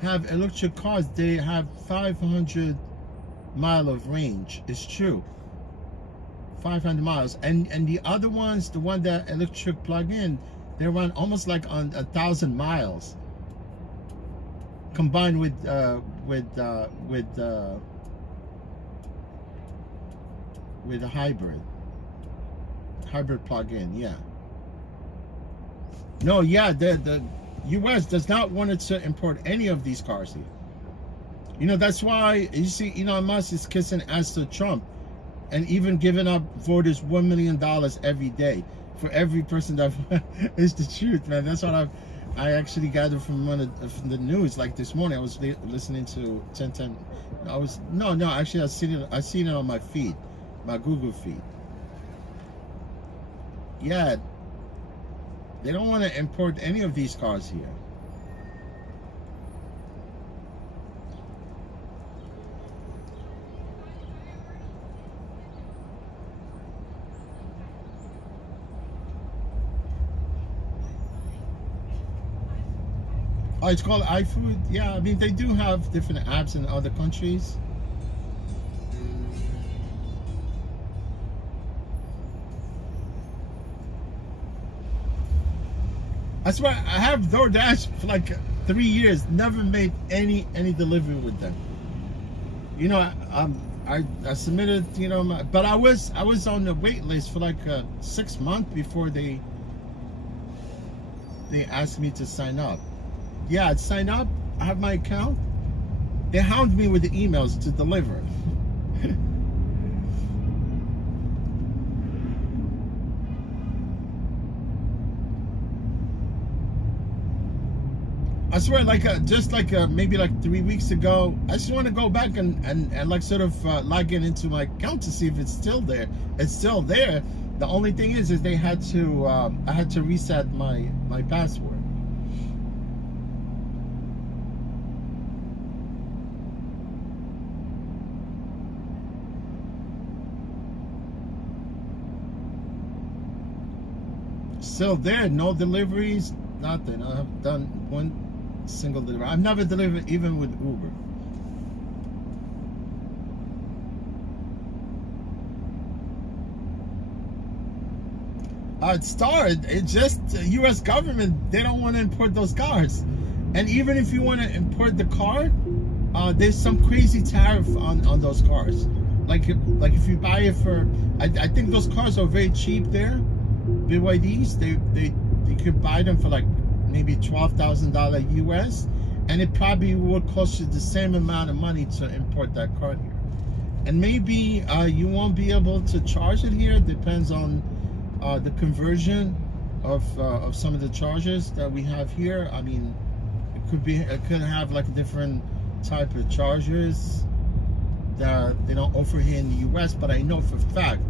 have electric cars. They have 500 mile of range. It's true, 500 miles. And the other ones, the one that electric plug-in, they run almost like on 1,000 miles. Combined with a hybrid plug-in. Yeah. No, yeah, the U.S. does not want to import any of these cars here. You know, that's why you see Elon Musk is kissing ass to Trump and even giving up voters $1 million every day for every person that is the truth, man. That's what I actually gathered from from the news. Like this morning, I was listening to 1010. Actually, I seen it on my feed, my Google feed. Yeah, they don't want to import any of these cars here. Oh, it's called iFood. Yeah, I mean, they do have different apps in other countries. I swear, I have DoorDash for like 3 years. Never made any delivery with them. You know, I submitted. You know, but I was on the wait list for like 6 months before they asked me to sign up. Yeah, I'd sign up. I have my account. They hound me with the emails to deliver. I swear, like maybe like 3 weeks ago, I just want to go back and like sort of log into my account to see if it's still there. It's still there. The only thing is they had to I had to reset my password. Still there, no deliveries, nothing. I have done one single delivery. I've never delivered even with Uber. It started. It's just U.S. government. They don't want to import those cars, and even if you want to import the car, there's some crazy tariff on those cars. Like if you buy it for, I think those cars are very cheap there. BYDs, you could buy them for like maybe $12,000 US, and it probably would cost you the same amount of money to import that car here. And maybe you won't be able to charge it here. Depends on the conversion of some of the chargers that we have here. I mean, it could have like a different type of chargers that they don't offer here in the US, but I know for a fact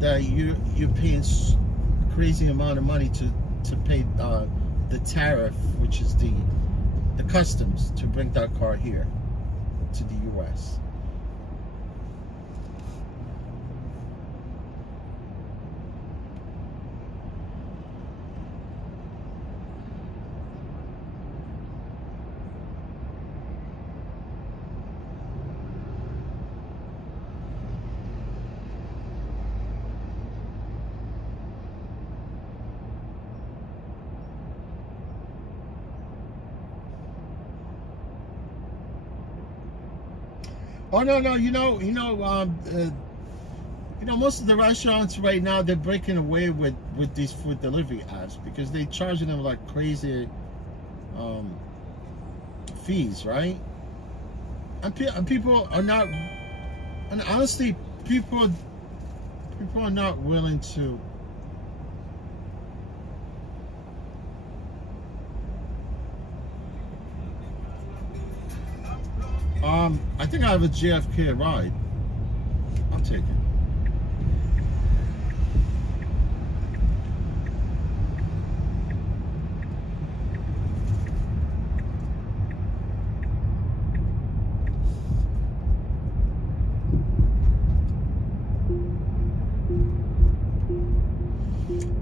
that you're paying a crazy amount of money to pay the tariff, which is the customs to bring that car here to the US. Oh no, you know, most of the restaurants right now, they're breaking away with these food delivery apps because they're charging them like crazy fees, right? And people are not, and honestly, people are not willing to. I think I have a JFK ride. I'll take it.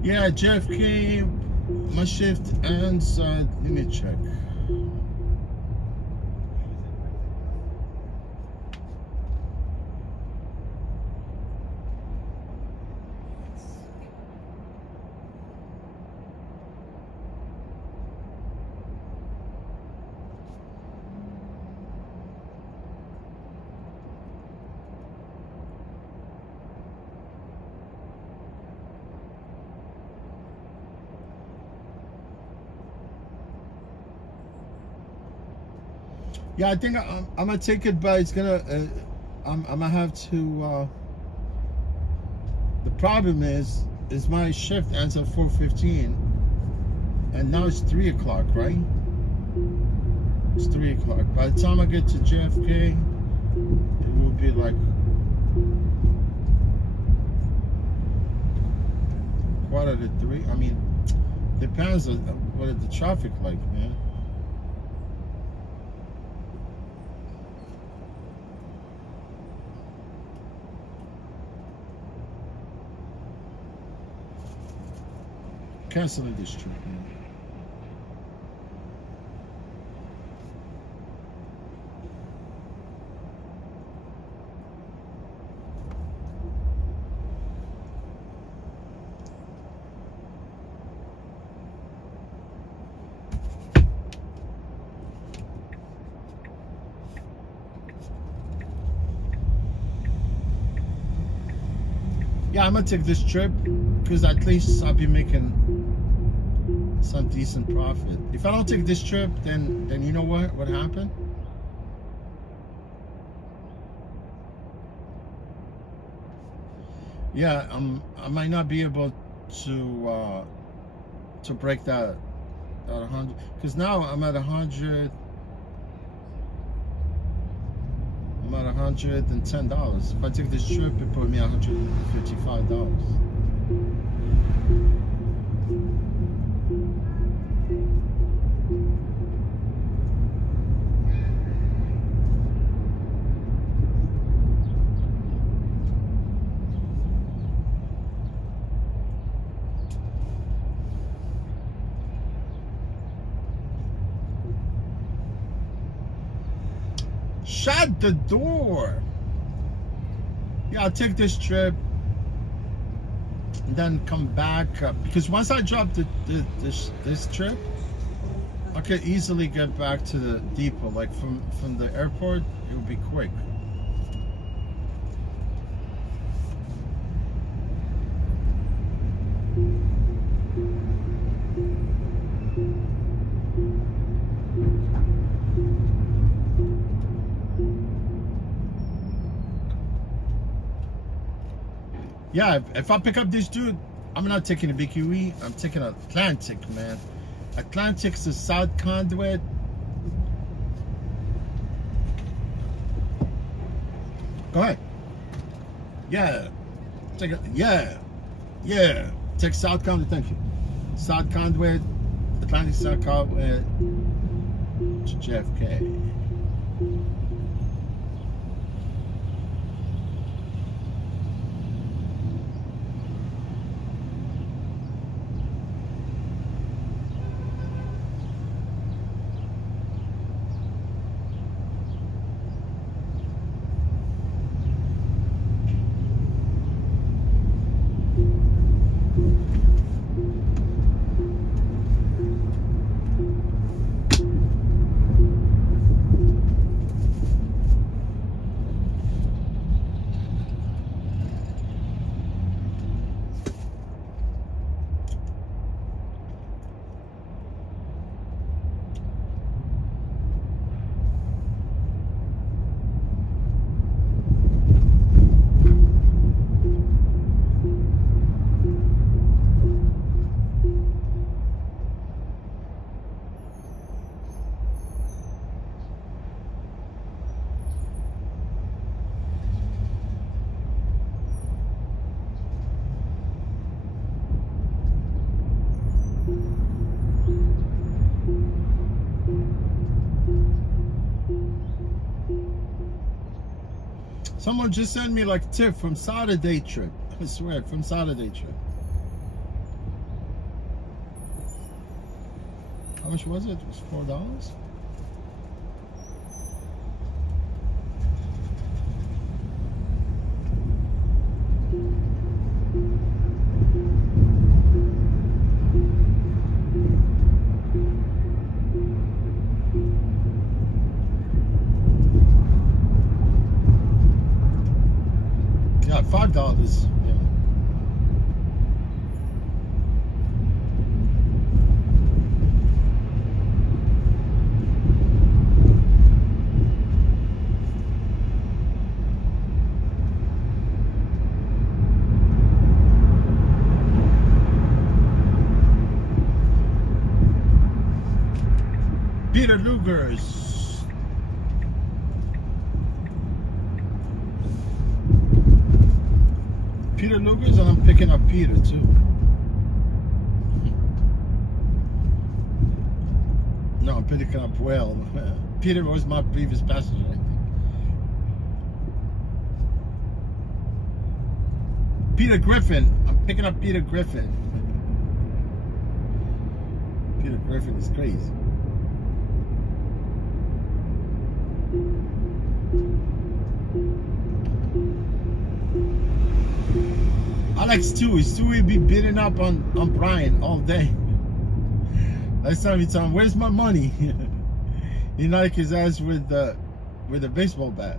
Yeah, JFK, my shift ends, let me check. Yeah, I think I'm gonna take it, but it's gonna. I'm gonna have to. The problem is my shift ends at 4:15, and now it's 3 o'clock, right? It's 3 o'clock. By the time I get to JFK, it will be like 2:45. I mean, depends on what is the traffic like, man. Canceling this trip, man. Yeah, I'm gonna take this trip because at least I'll be making some decent profit. If I don't take this trip, then you know what happened? Yeah, I might not be able to break that 100, because now I'm at 100. I'm at $110. If I take this trip, it put me $155. Shut the door. Yeah, I'll take this trip and then come back because once I drop this trip, I could easily get back to the depot. Like from the airport, it would be quick. Yeah, if I pick up this dude, I'm not taking a BQE. I'm taking Atlantic, man. Atlantic's the South Conduit. Go ahead. Yeah. Take it. Yeah. Yeah. Take South Conduit. Thank you. South Conduit. Atlantic South Conduit. To JFK. Someone just sent me like a tip from Saturday trip. I swear, from Saturday trip. How much was it? It was $4? Yeah, $5. Yeah. Peter Luger's. Peter Luger's, and I'm picking up Peter too. No, I'm picking up Well. Peter was my previous passenger, I think. Peter Griffin. I'm picking up Peter Griffin. Peter Griffin is crazy. Alex Stewie. Stewie be bidding up on Brian all day. Last time he told him, "Where's my money?" He knocked his ass with a baseball bat.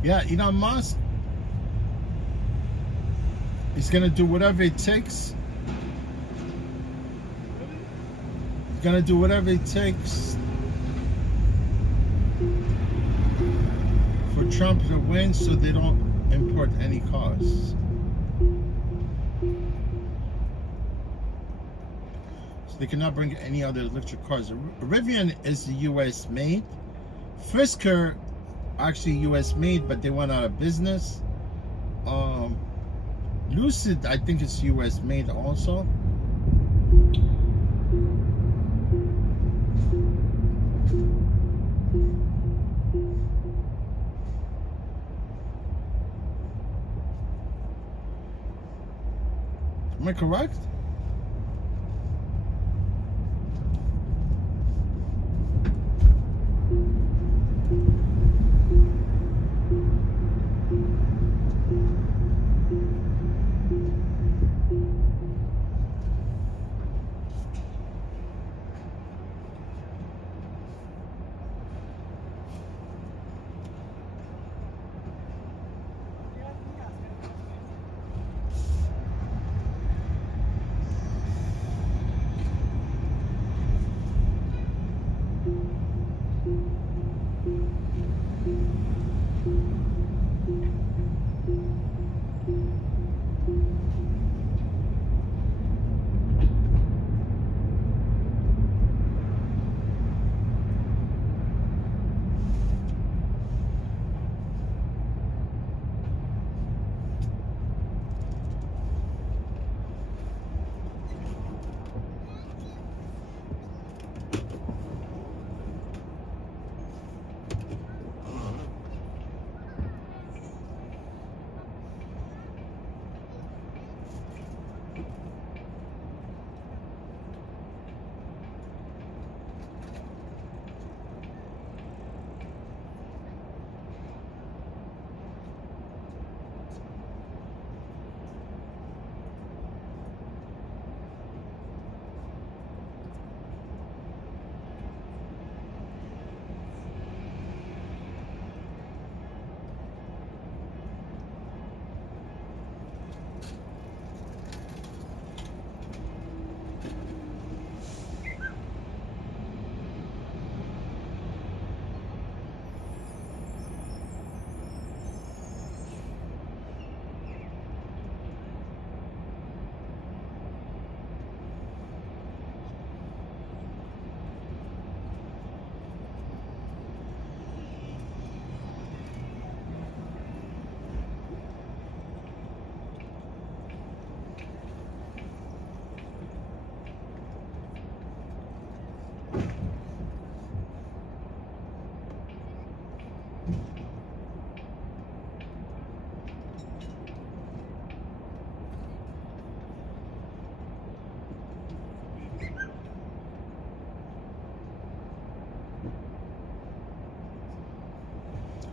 Yeah, Elon Musk is gonna do whatever it takes. He's gonna do whatever it takes for Trump to win, so they don't import any cars. So they cannot bring any other electric cars. Rivian is the U.S. made. Fisker actually US made, but they went out of business. Lucid, I think it's US made also. Am I correct?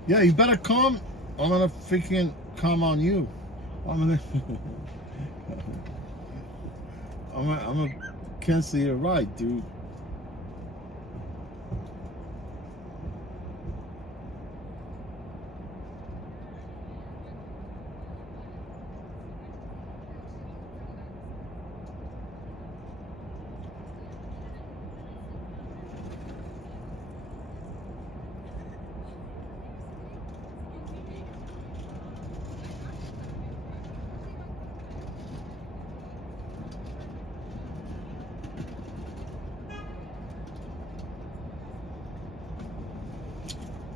Yeah, you better come. I'm gonna freaking come on you. I'm gonna I'm gonna cancel your ride, dude.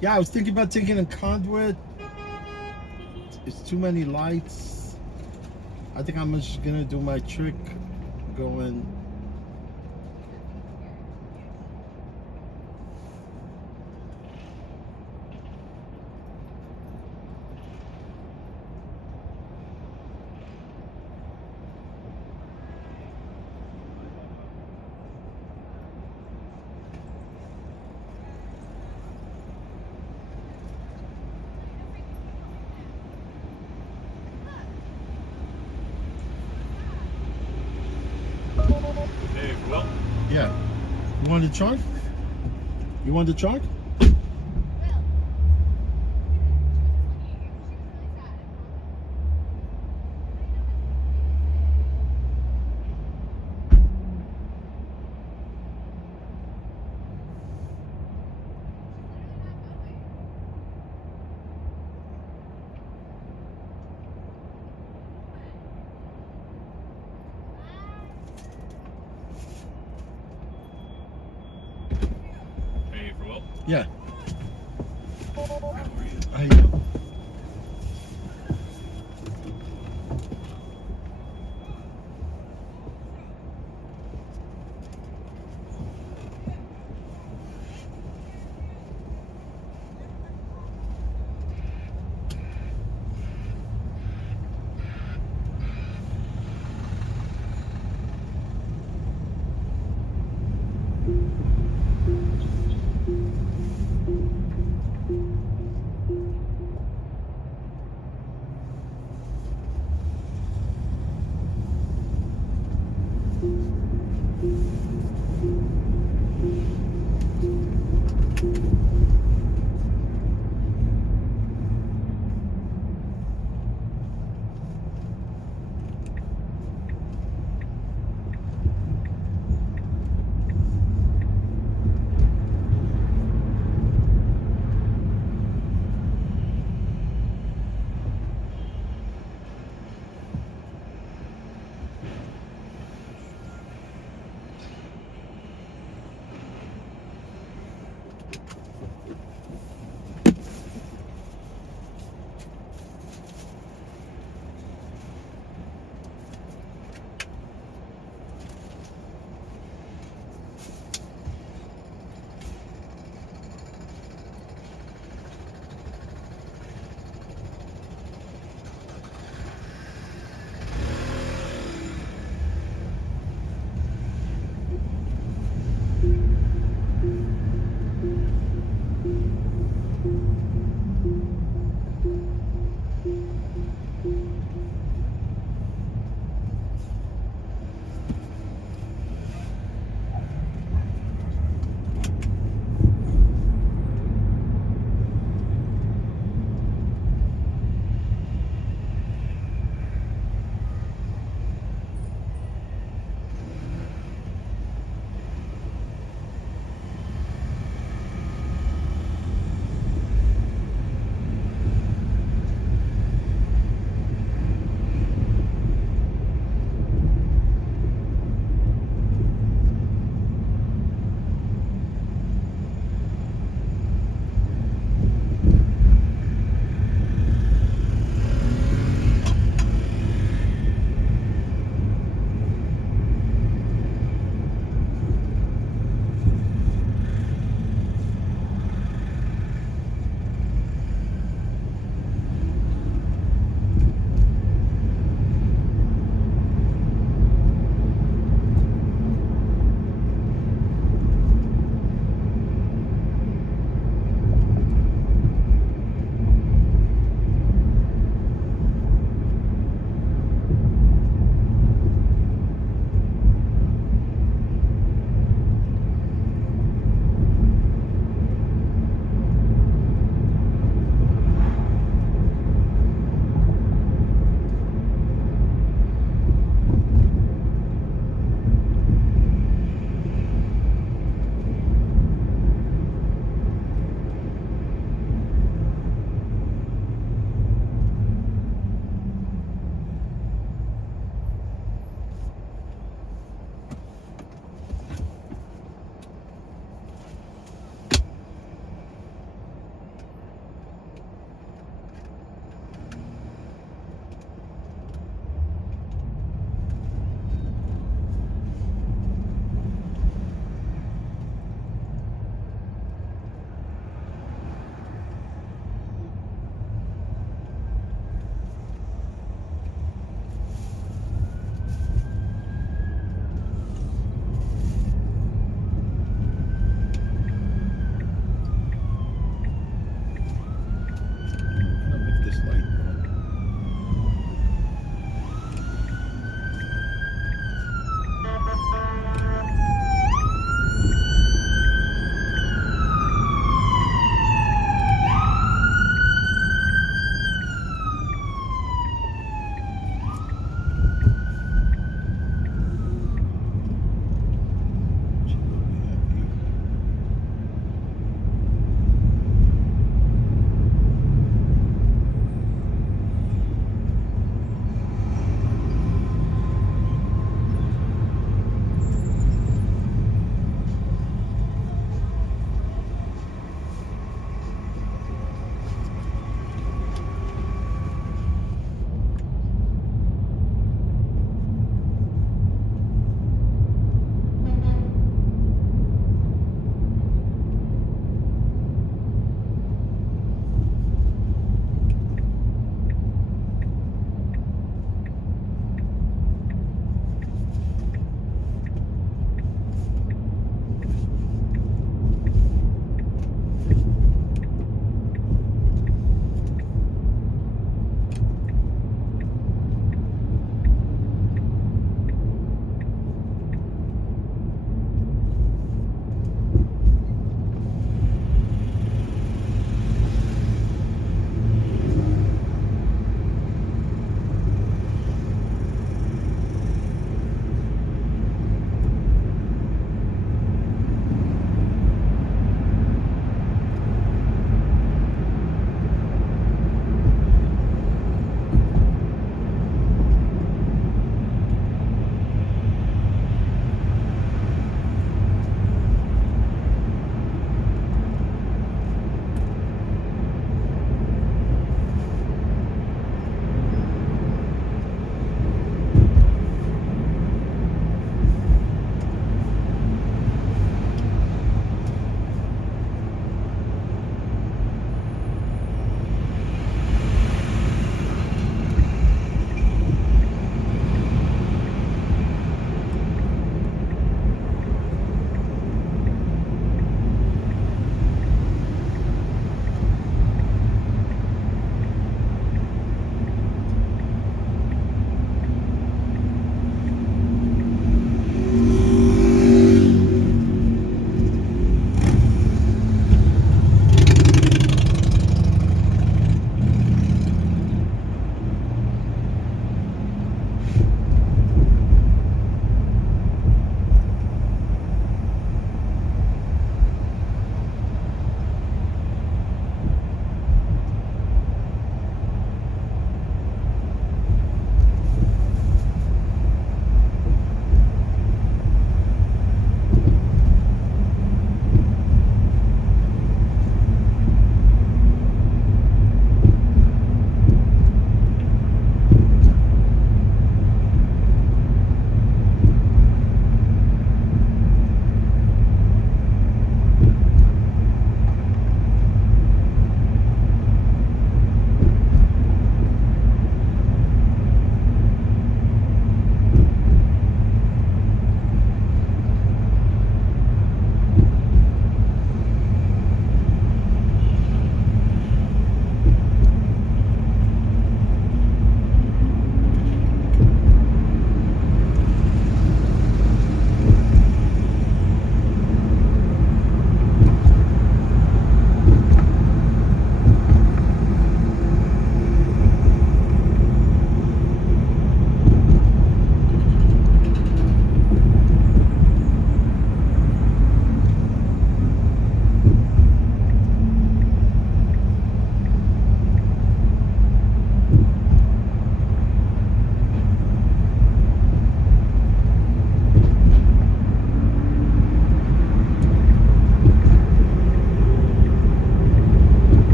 Yeah, I was thinking about taking a conduit. It's too many lights. I think I'm just gonna do my trick, going. Hey, well. Yeah. You want the chart? You want the chart? Hey, for well. Yeah. How you doing?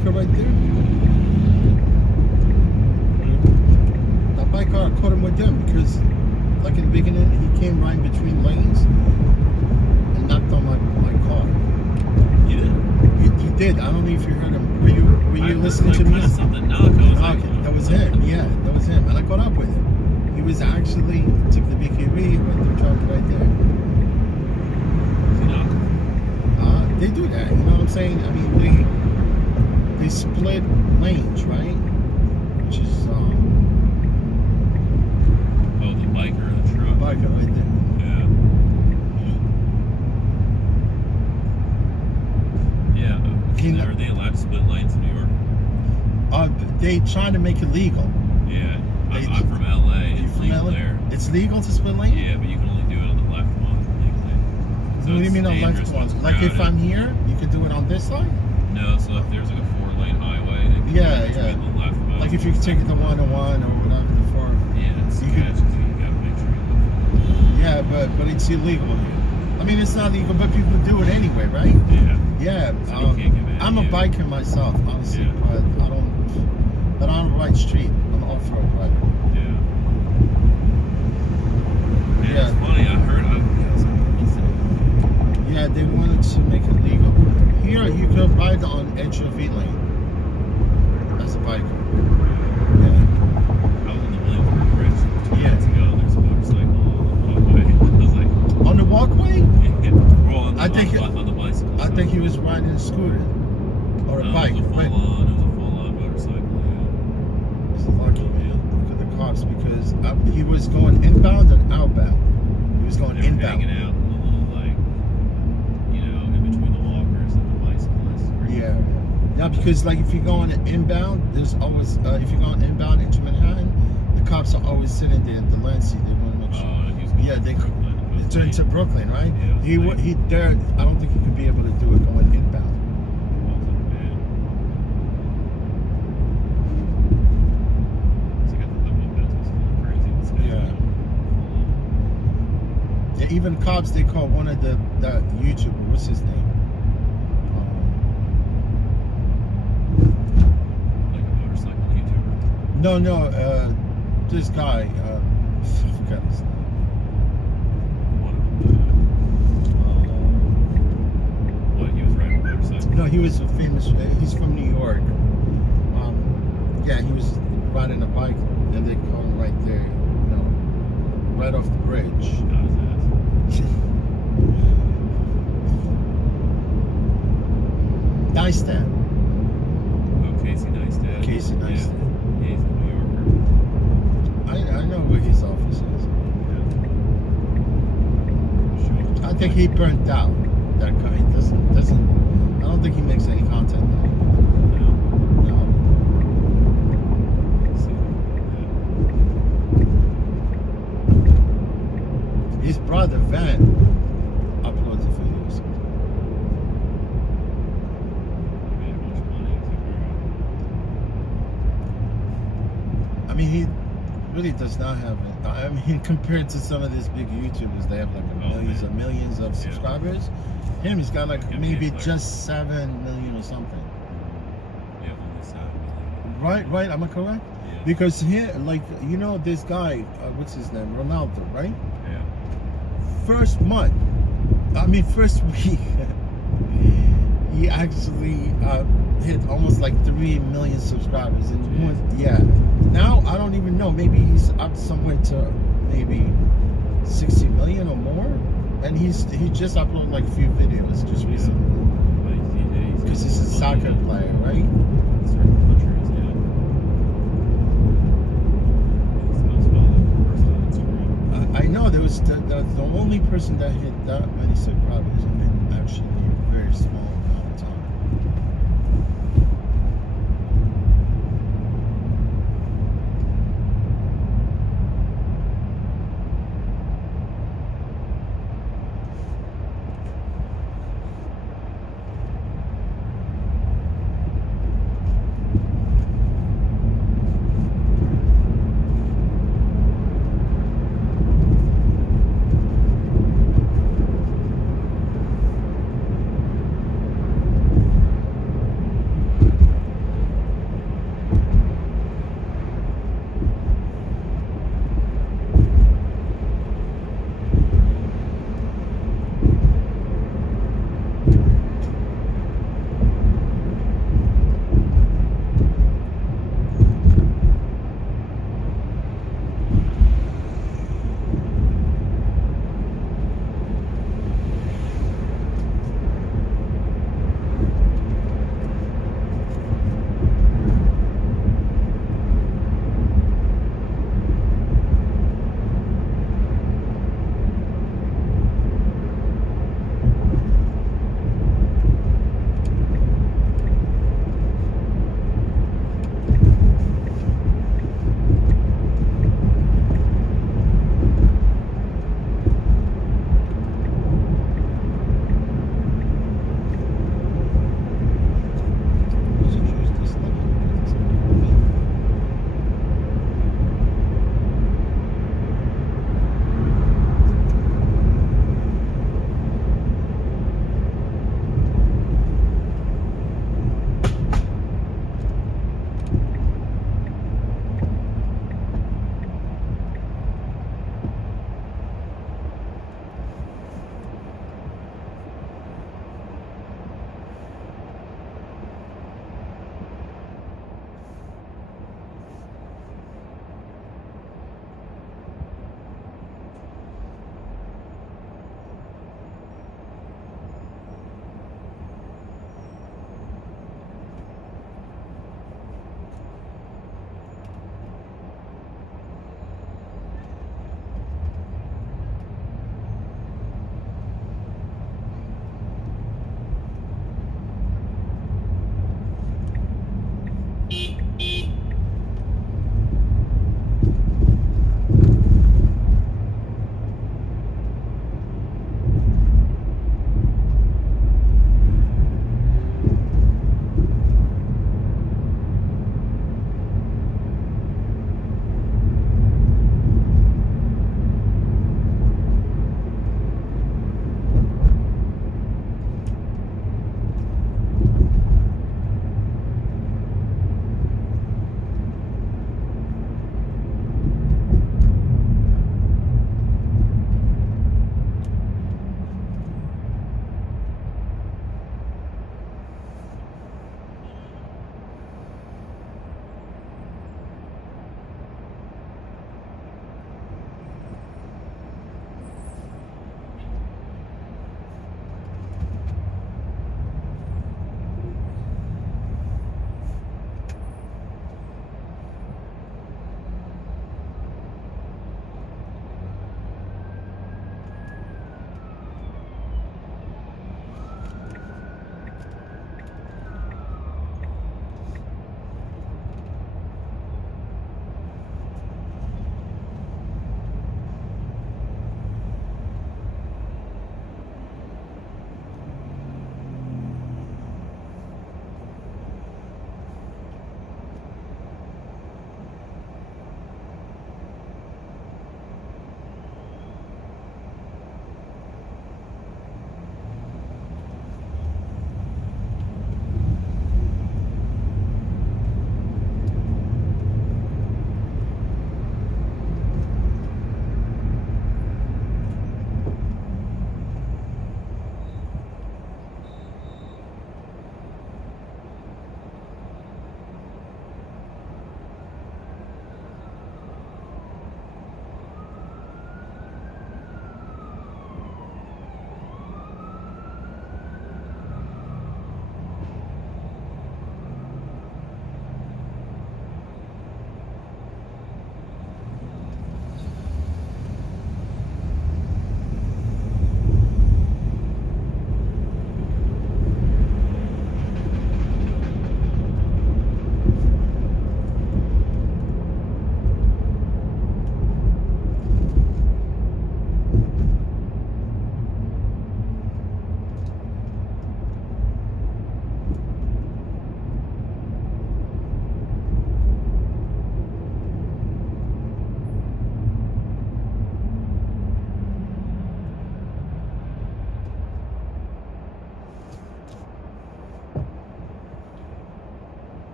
biker right there? That biker, I caught him with them because, like in the beginning, he came right in between lanes and knocked on my car. Yeah. He did. I don't know if you heard him. Were you listening to music? Something knock. I was like, That was him. Yeah, that was him. And I caught up with him. He was actually took the BKB with the truck right there. They do that. You know what I'm saying? I mean, they split lanes, right? Which is oh, the biker and the truck. Biker right there. Yeah. Are they allowed to split lanes in New York? They trying to make it legal. Yeah. I'm from LA. It's legal there. It's legal to split lanes? Yeah, but you can only do it on the left one legally. So what do you mean on left dangerous one? when it's Like if crowded. I'm here, you could do it on this side? No, so if there's like a 4-lane highway, they can Yeah. the left one. Like if you take the 101 or whatever, the 4. Yeah, it's you could, so you gotta make sure you look. yeah, but it's illegal here. I mean, it's not legal, but people do it anyway, right? Yeah. Yeah. So you can't get mad I'm a at you. biker myself, honestly, but but on the right street. I'm off-road rider. Yeah, it's funny. I heard. Yeah, they wanted to make it legal. Here, you can ride on HOV lane as a biker. I was in the Williamsburg Bridge 2 minutes ago. There's a motorcycle on the walkway. On the walkway? Well, on the bicycle. I think he was riding a scooter or a bike. It was a full-on motorcycle. He's lucky, man. Look at the cops because he was going inbound and outbound. He was going inbound. Hanging out in the little, like, you know, in between the walkers and the bicyclists. Yeah. Yeah, because like if you're going inbound, there's always if you're going inbound into Manhattan, the cops are always sitting there at the land seat. They want to make sure. They turn to Brooklyn, right? He there. I don't think he could be able to do it going inbound. Yeah, even cops, they call one of the YouTuber, what's his name? Like a motorcycle YouTuber? No, this guy, I forgot his name. What, he was riding a motorcycle? No, he was a famous, he's from New York. Yeah, he was riding a bike, and they call him right there, you know, right off the bridge. Neistat. Oh, Casey Neistat. Casey Neistat. Yeah, he's a New Yorker. I know where his office is. I think he burnt out. That guy doesn't. I don't think he makes any content now. No. His brother Van uploads the videos. I mean, he really does not have it. I mean, compared to some of these big YouTubers, they have like millions of subscribers. Him, he's got like maybe just 7 million or something. Yeah, only 7 million. Right. Am I correct? Yeah. Because here, like, you know, this guy, what's his name? Ronaldo, right? Yeah. First week, he actually hit almost like 3 million subscribers. And now I don't even know. Maybe he's up somewhere to maybe 60 million or more. And he just uploaded like a few videos just recently. Because he's a soccer player, right? I know there was the only person that hit that many subscribers in actually a very small amount of time.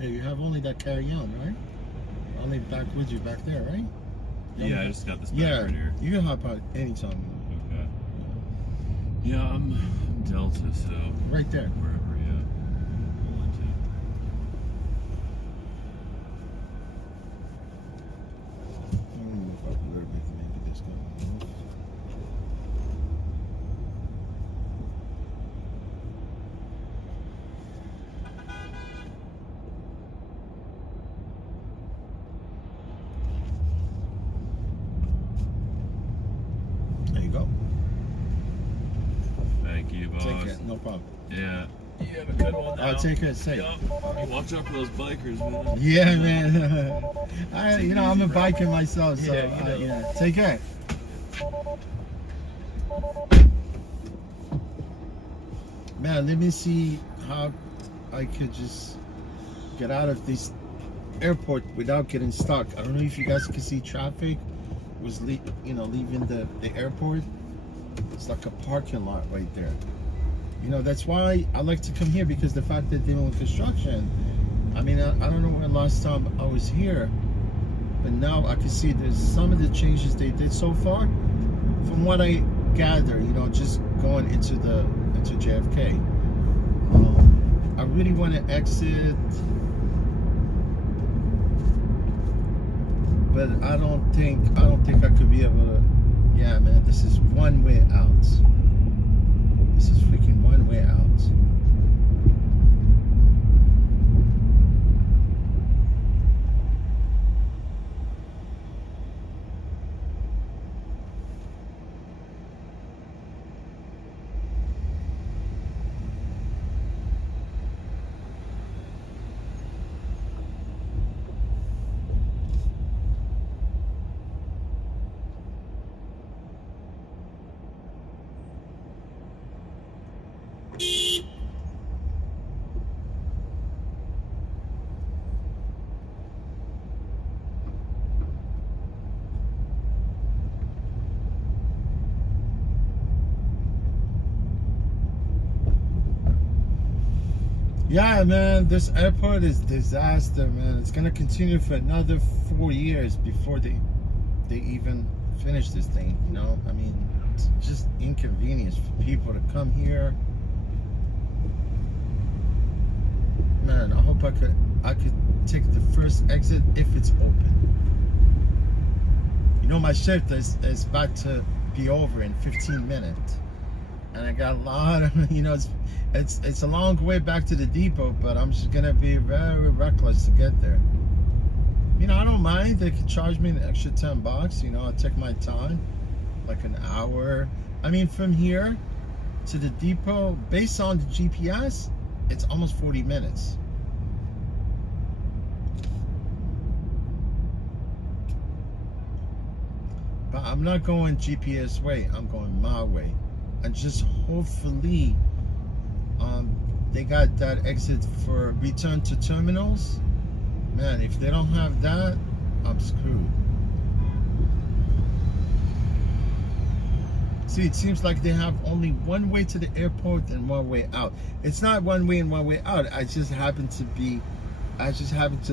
Hey, you have only that carry-on, right? Only back with you back there, right? Yeah, I just got this back right here. You can hop out anytime. Okay. Yeah, I'm Delta, so right there. Wherever, yeah. Pull into. I'm gonna move up a little bit to maybe this guy. There you go. Thank you, boss. Take it, no problem. Yeah. You have a good one now. I'll take it safe. Yup. Watch out for those bikers, man. Yeah, man. I'm a biker myself, so yeah. Take care. Man, let me see how I could just get out of this airport without getting stuck. I don't know if you guys can see traffic was leaving the airport. It's like a parking lot right there. That's why I like to come here, because the fact that they're doing construction. I mean, I don't know when last time I was here, but now I can see there's some of the changes they did so far. From what I gather, just going into JFK. I really want to exit, but I don't think I could be able to. Yeah, man, this is one way out. This is freaking one way out. Yeah, man, this airport is disaster, man. It's gonna continue for another 4 years before they even finish this thing. I mean, it's just inconvenience for people to come here. Man, I hope I could take the first exit if it's open. My shift is about to be over in 15 minutes. And I got a lot of, it's a long way back to the depot, but I'm just gonna be very reckless to get there. I don't mind. They could charge me an extra $10. I'll take my time, like an hour. I mean, from here to the depot, based on the GPS, it's almost 40 minutes. But I'm not going GPS way. I'm going my way. And just hopefully they got that exit for return to terminals. Man, if they don't have that, I'm screwed. See, it seems like they have only one way to the airport and one way out. It's not one way and one way out. I just happen to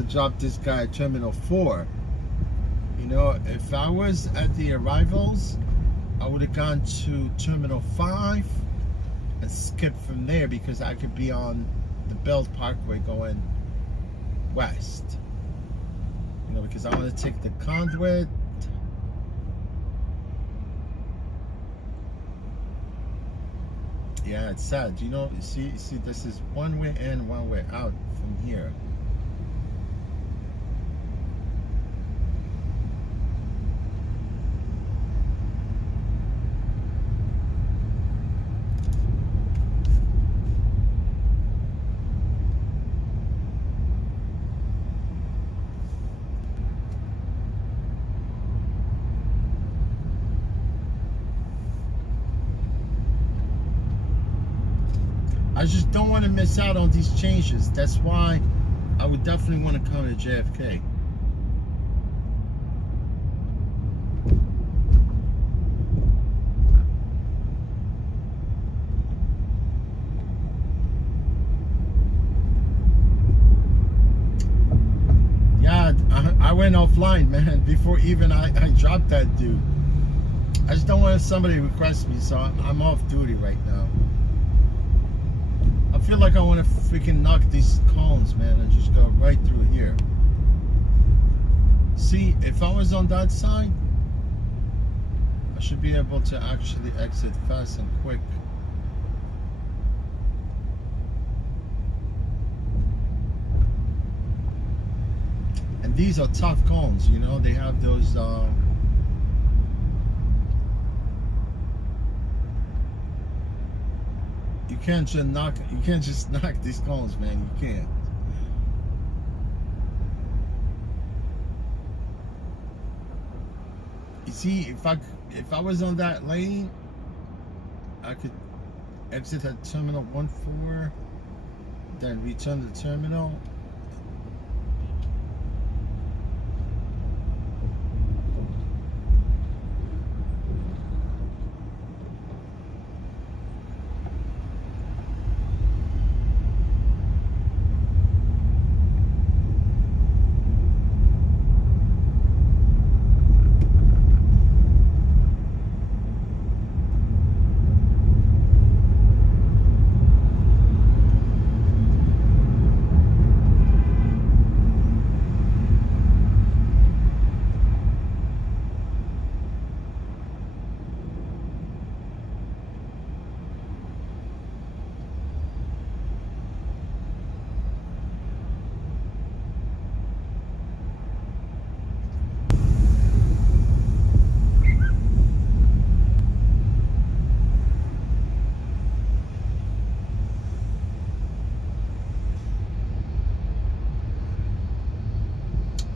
drop this guy at Terminal 4. If I was at the arrivals, I would have gone to Terminal 5 and skipped from there, because I could be on the Belt Parkway going west. Because I want to take the conduit. Yeah, it's sad. You see, this is one way in, one way out from here. I just don't want to miss out on these changes. That's why I would definitely want to come to JFK. I went offline, man, before even I dropped that dude. I just don't want somebody request me, so I'm off duty right now. I feel like I want to freaking knock these cones, man, and just go right through here. See, if I was on that side, I should be able to actually exit fast and quick. And these are tough cones, you know, they have those you can't just knock these cones, man. You can't. You see, if I was on that lane, I could exit at terminal 14, then return to the terminal.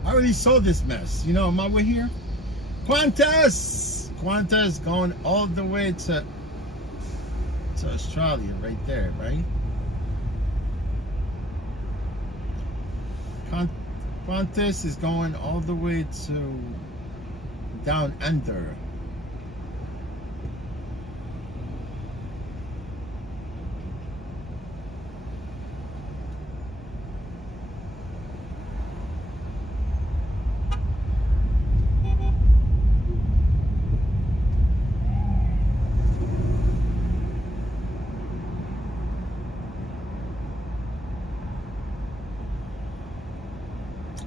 I already saw this mess. You know, on my way here, Qantas going all the way to Australia, right there, right? Qantas is going all the way to down under.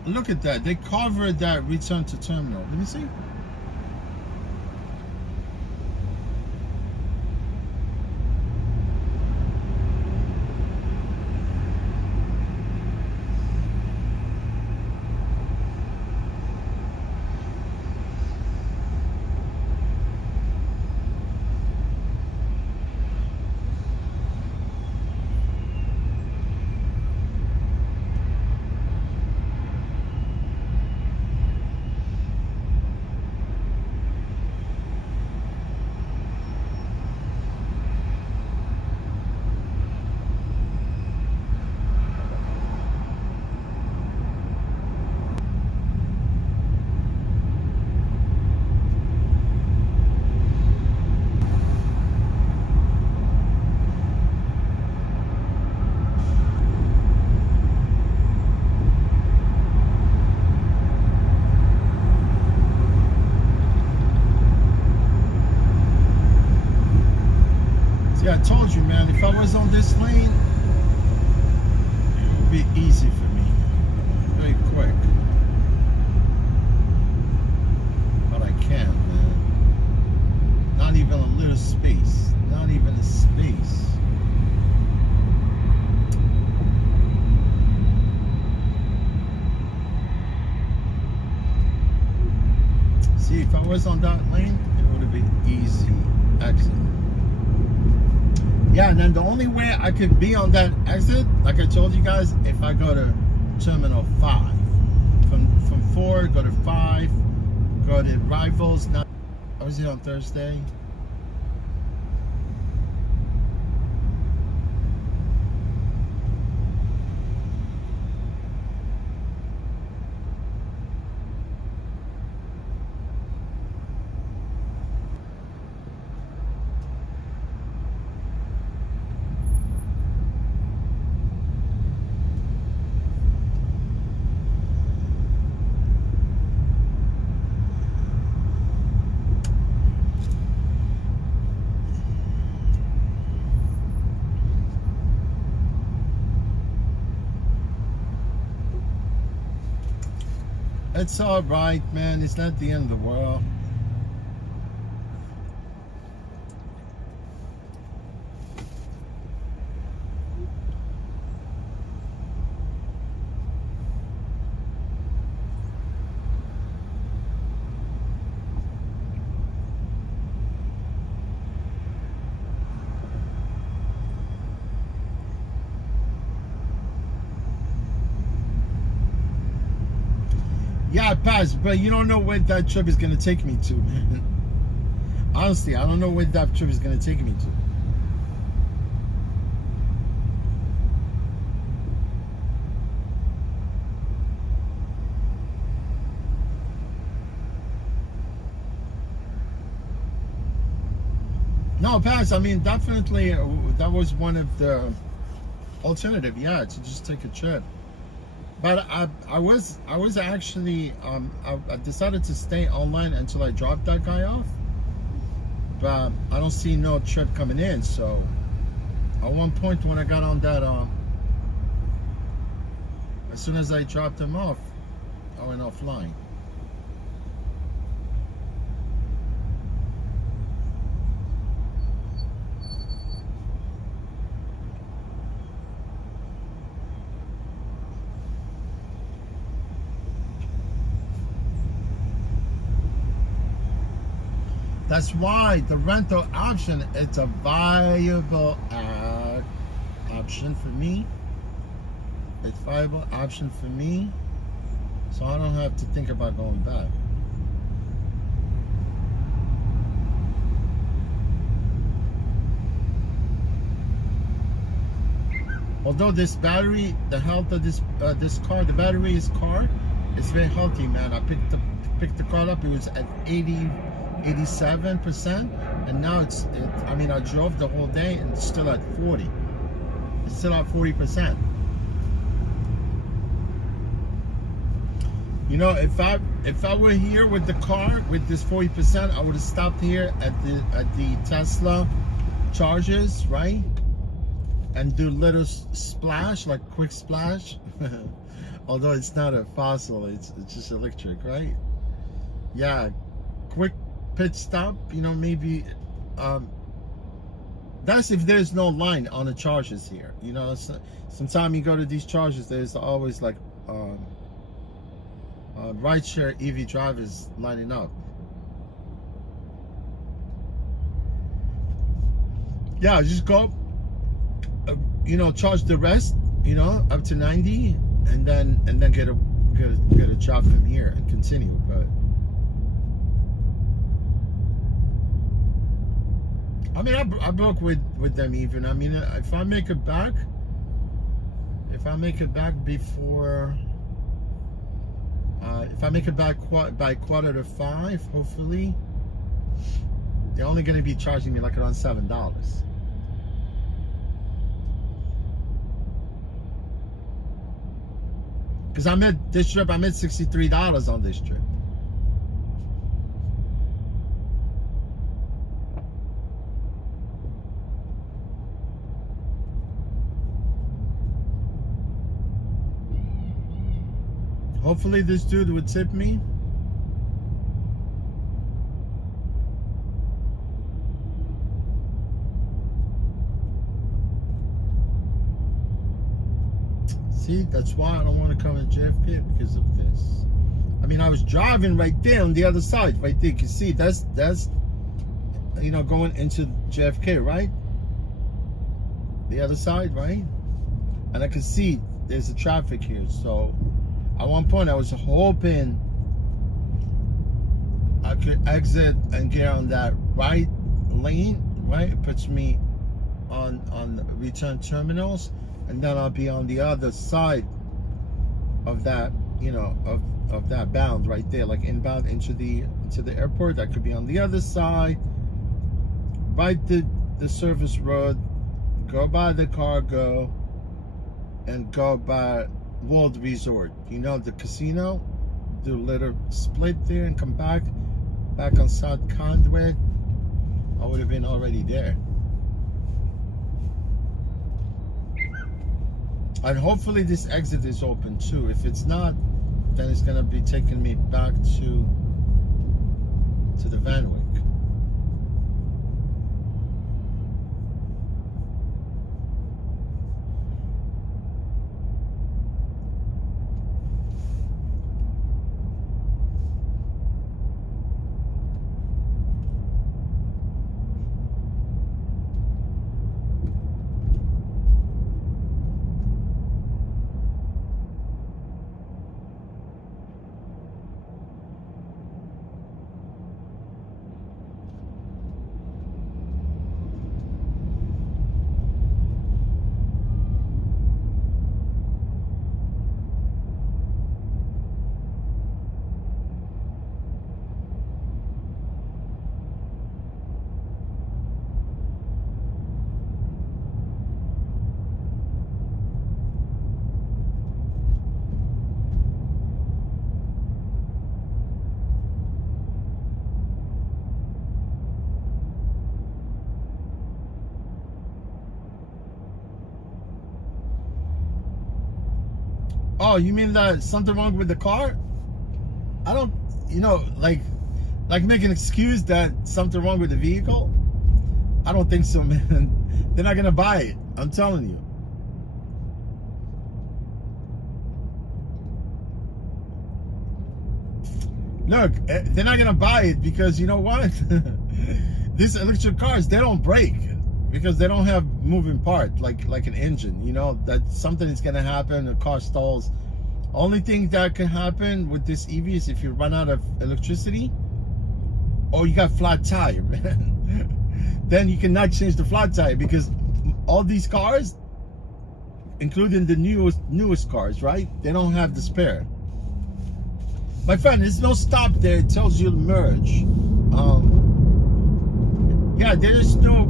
Look at that. They covered that return to terminal. Let me see. I told you, man, if I was on this lane, it would be easy for me. Very quick. But I can't, man. Not even a little space. Not even a space. See, if I was on that lane, it would have been easy exit. Yeah, and then the only way I could be on that exit, like I told you guys, if I go to terminal 5. From 4, go to 5, go to Rivals. Now, I was here on Thursday. It's all right, man. It's not the end of the world. Yeah, I passed, but you don't know where that trip is going to take me to, man. Honestly, I don't know where that trip is going to take me to. No, pass. I mean, definitely, that was one of the alternative. Yeah, to just take a trip. But I was actually I decided to stay online until I dropped that guy off. But I don't see no trip coming in. So at one point when I got on that, as soon as I dropped him off, I went offline. That's why the rental option, it's a viable option for me. It's a viable option for me. So I don't have to think about going back. Although this battery, the health of this car, the battery is very healthy, man. I picked the car up, it was at 87%, and now I mean, I drove the whole day and it's still at 40. It's still at 40%. You know, if I were here with the car with this 40%, I would have stopped here at the Tesla chargers, right? And do little splash, like quick splash. Although it's not a fossil, it's just electric, right? Yeah, quick pit stop, you know, maybe that's if there's no line on the chargers here. You know, sometimes you go to these chargers, there's always like rideshare EV drivers lining up. Yeah, just go, you know, charge the rest, you know, up to 90, and then get a job from here and continue. But I mean, I broke with them even. I mean, if I make it back before, if I make it back by 4:45, hopefully, they're only going to be charging me like around $7. Because I made $63 on this trip. Hopefully this dude would tip me. See, that's why I don't want to come to JFK, because of this. I mean, I was driving right there on the other side, right there. You can see that's you know, going into JFK, right? The other side, right? And I can see there's a traffic here. So at one point I was hoping I could exit and get on that right lane, right? It puts me on return terminals, and then I'll be on the other side of that, you know, of that bound right there, like inbound into the airport. I could be on the other side, right the service road, go by the cargo, and go by World Resort, you know, the casino, do a little split there and come back on South Conduit. I would have been already there. And hopefully this exit is open too. If it's not, then it's gonna be taking me back to the Van Wyck. Oh, you mean that something wrong with the car? I don't, like make an excuse that something wrong with the vehicle? I don't think so, man. They're not gonna buy it. I'm telling you. Look, they're not gonna buy it because you know what? These electric cars, they don't break because they don't have moving part like an engine. That something is gonna happen. The car stalls. Only thing that can happen with this EV is if you run out of electricity or you got flat tire, man. Then you cannot change the flat tire because all these cars, including the newest cars, right? They don't have the spare. My friend, there's no stop there. It tells you to merge. Yeah, there's no.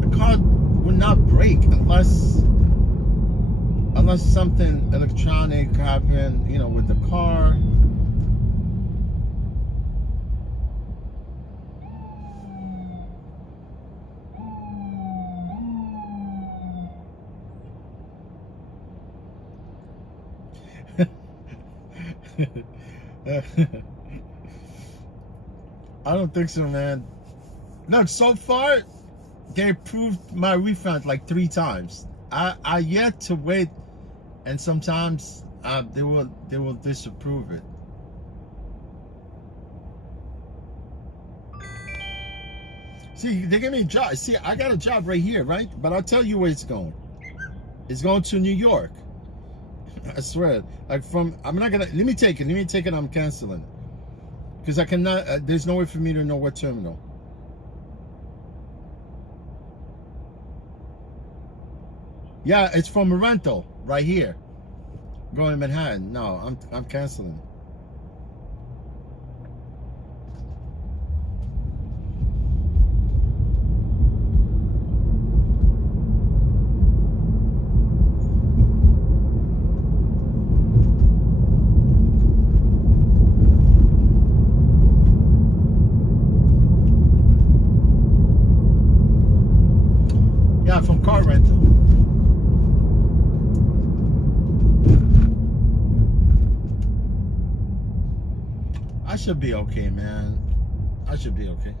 The car will not break unless something electronic happened, with the car. I don't think so, man. Look, so far they approved my refund like 3 times. I yet to wait, and sometimes they will disapprove it. See, they give me a job. See, I got a job right here, right? But I'll tell you where it's going. It's going to New York. I swear. I'm not gonna. Let me take it. I'm canceling it because I cannot. There's no way for me to know what terminal. Yeah, it's from a rental right here, going to Manhattan. No, I'm canceling it. Yeah, from car rental. I should be okay, man. I should be okay.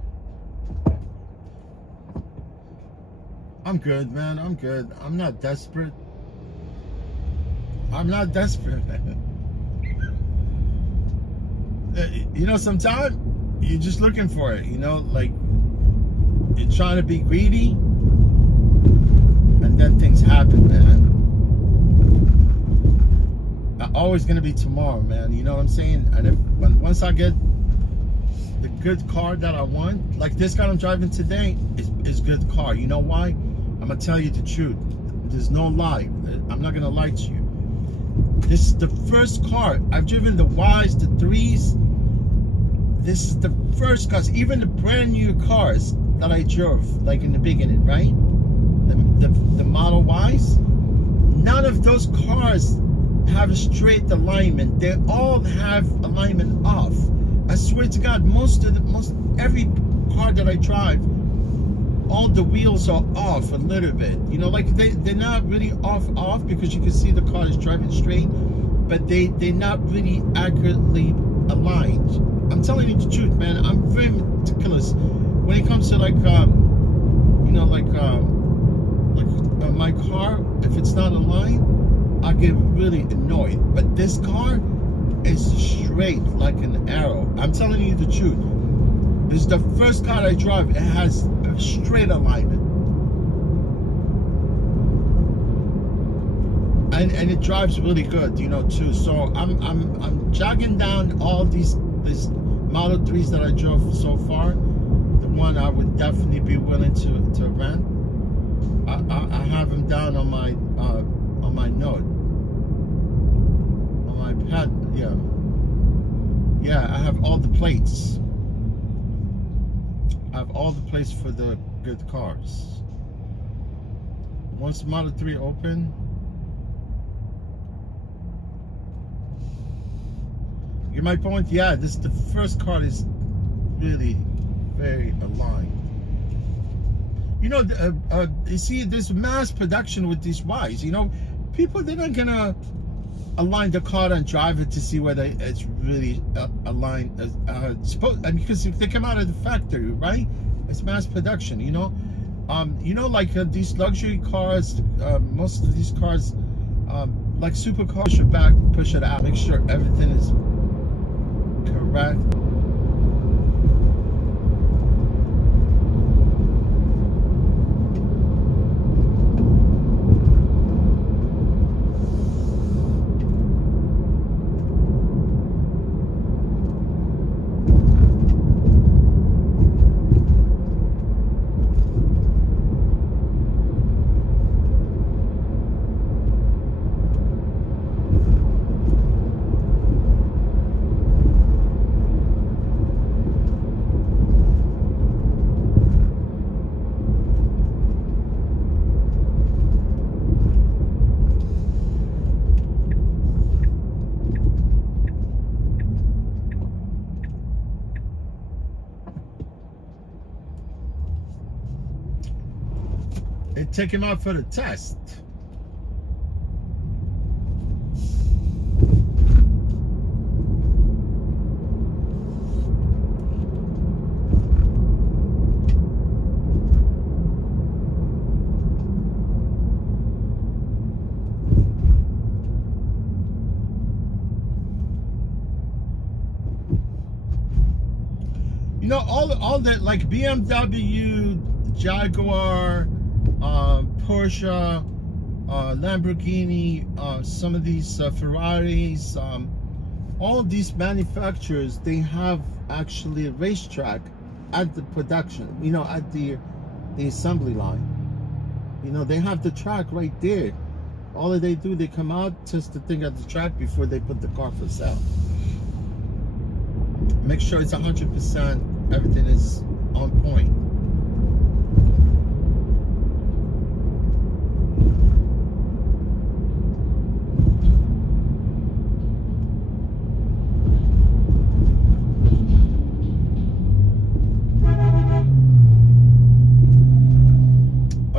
I'm good, man. I'm good. I'm not desperate. I'm not desperate, man. Sometimes you're just looking for it, like you're trying to be greedy, and then things happen, man. Always gonna be tomorrow, man. You know what I'm saying? And once I get the good car that I want, like this car I'm driving today, is good car. You know why? I'm gonna tell you the truth. There's no lie. I'm not gonna lie to you. This is the first car I've driven. The Ys, the 3s. This is the first cars, even the brand new cars that I drove, like in the beginning, right? The Model Ys. None of those cars have a straight alignment. They all have alignment off. I swear to God, every car that I drive, all the wheels are off a little bit. Like they're not really off because you can see the car is driving straight, but they're not really accurately aligned. I'm telling you the truth, man. I'm very meticulous when it comes to like my car. If it's not aligned, I get really annoyed. But this car is straight like an arrow. I'm telling you the truth. This is the first car I drive. It has a straight alignment, and it drives really good, you know, too. So I'm jogging down all these Model 3s that I drove so far. The one I would definitely be willing to rent. I have them down on my note, on my pad. Yeah, I have all the plates. I have all the plates for the good cars. Once Model 3 open, you get my point? Yeah, this is the first car is really very aligned. You know, you see, there's mass production with these Ys. You know, people, they're not gonna align the car and drive it to see whether it's really aligned. Because if they come out of the factory, right? It's mass production. You know, like these luxury cars. Most of these cars, like supercars, should push it out, make sure everything is correct. They take him out for the test. You know, all that, like BMW, Jaguar, Porsche, Lamborghini, some of these Ferraris, all of these manufacturers, they have actually a racetrack at the production, you know, at the assembly line. You know, they have the track right there. All that they do, they come out, test the thing at the track before they put the car for sale. Make sure it's 100%, everything is on point.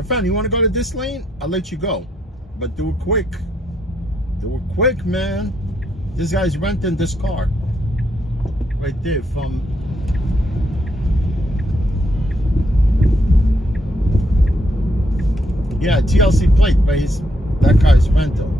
Friend, you want to go to this lane? I'll let you go, but do it quick. Do it quick, man. This guy's renting this car right there from TLC plate, but that guy's rental.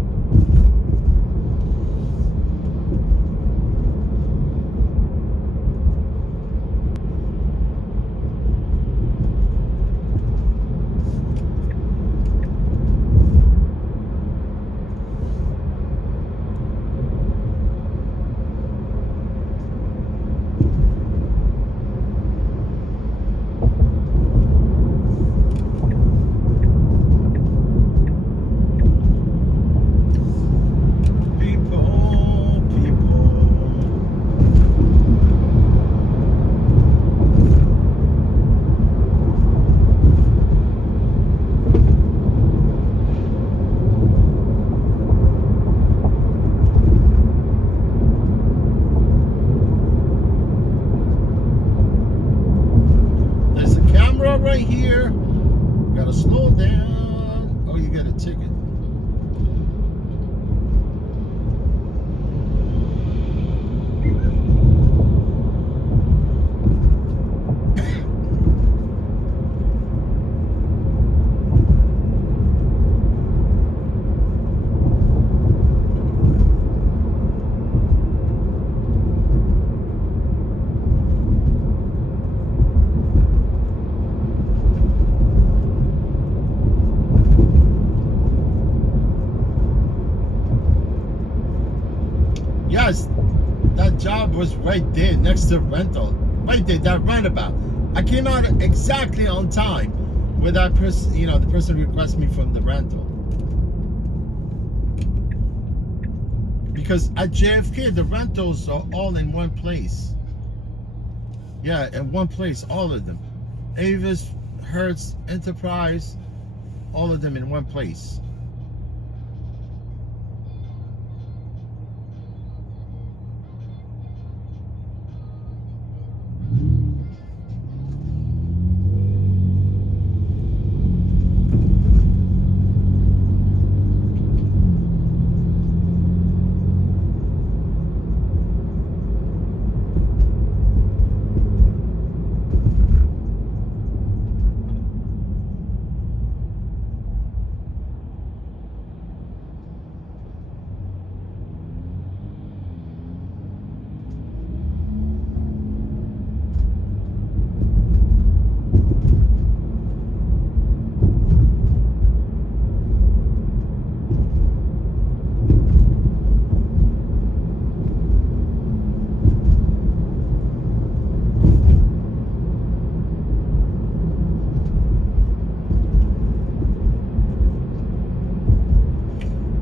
Yes, that job was right there next to rental. Right there, that roundabout. I came out exactly on time where that person, the person requested me from the rental. Because at JFK, the rentals are all in one place. Yeah, in one place, all of them. Avis, Hertz, Enterprise, all of them in one place.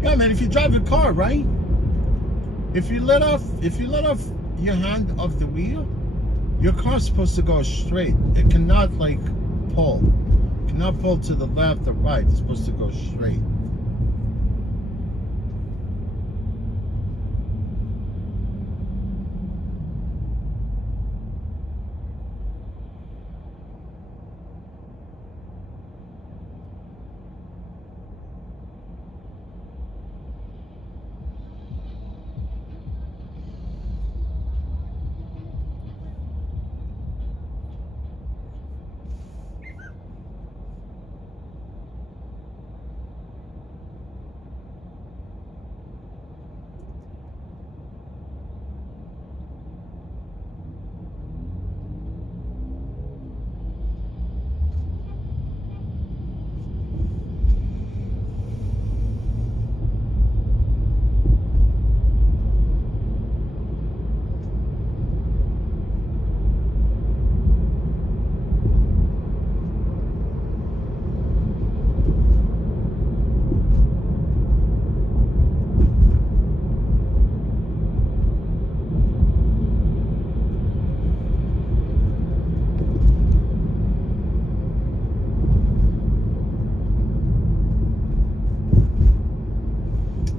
Yeah, man, if you drive a car, right? If you let off your hand off the wheel, your car's supposed to go straight. It cannot pull. It cannot pull to the left or right. It's supposed to go straight.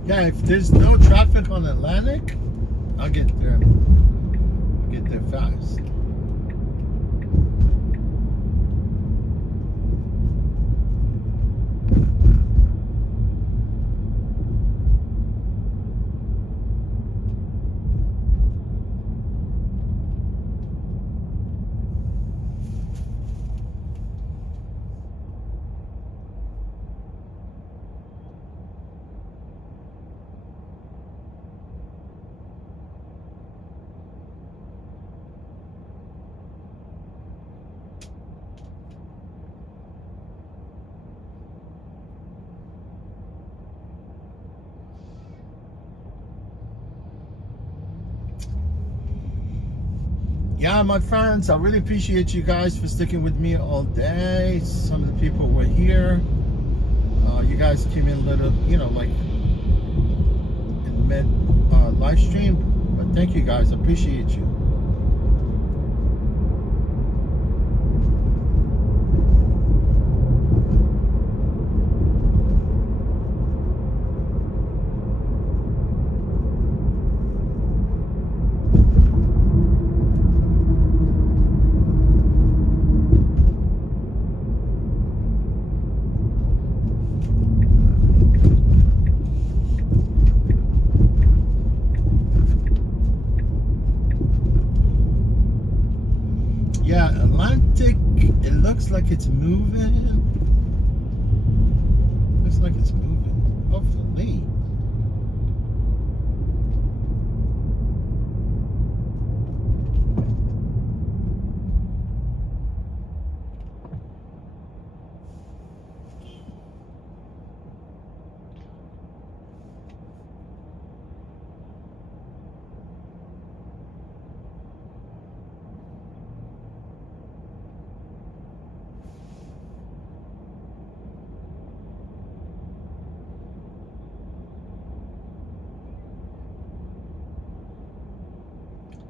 Yeah, if there's no traffic on Atlantic, I'll get there. I'll get there fast. Yeah, my friends, I really appreciate you guys for sticking with me all day. Some of the people were here. You guys came in a little, in mid live stream. But thank you guys, I appreciate you. Yeah, Atlantic, it looks like it's moving. Looks like it's moving. Hopefully.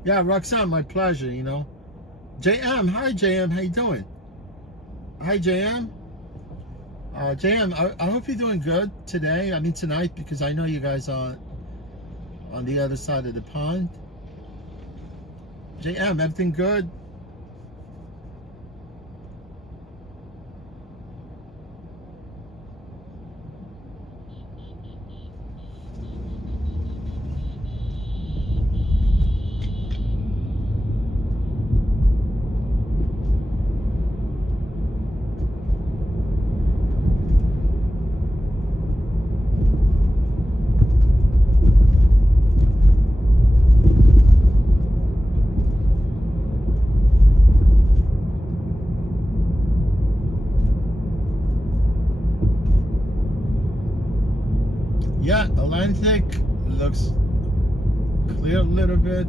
Yeah, Roxanne, my pleasure, you know. JM, hi JM, how you doing? Hi JM. JM, I hope you're doing good today. I mean tonight, because I know you guys are on the other side of the pond. JM, everything good? Yeah, Atlantic looks clear a little bit.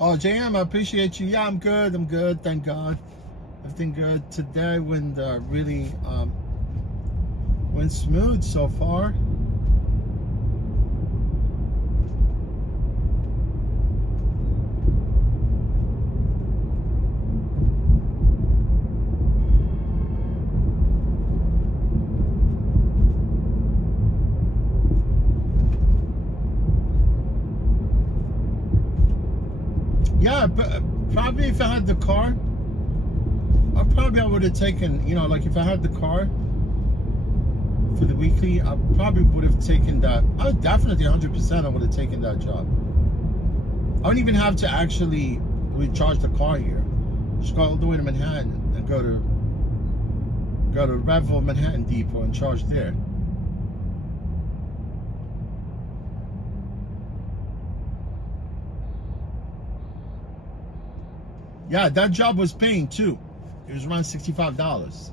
Oh, JM, I appreciate you. Yeah, I'm good. I'm good. Thank God. Everything good. Today went really went smooth so far. Yeah, but probably if I had the car, I would have taken, you know, like if I had the car for the weekly, I probably would have taken that. I definitely 100% I would have taken that job. I don't even have to actually recharge the car here. Just go all the way to Manhattan and go to Revel Manhattan Depot and charge there. Yeah, that job was paying too. It was around $65.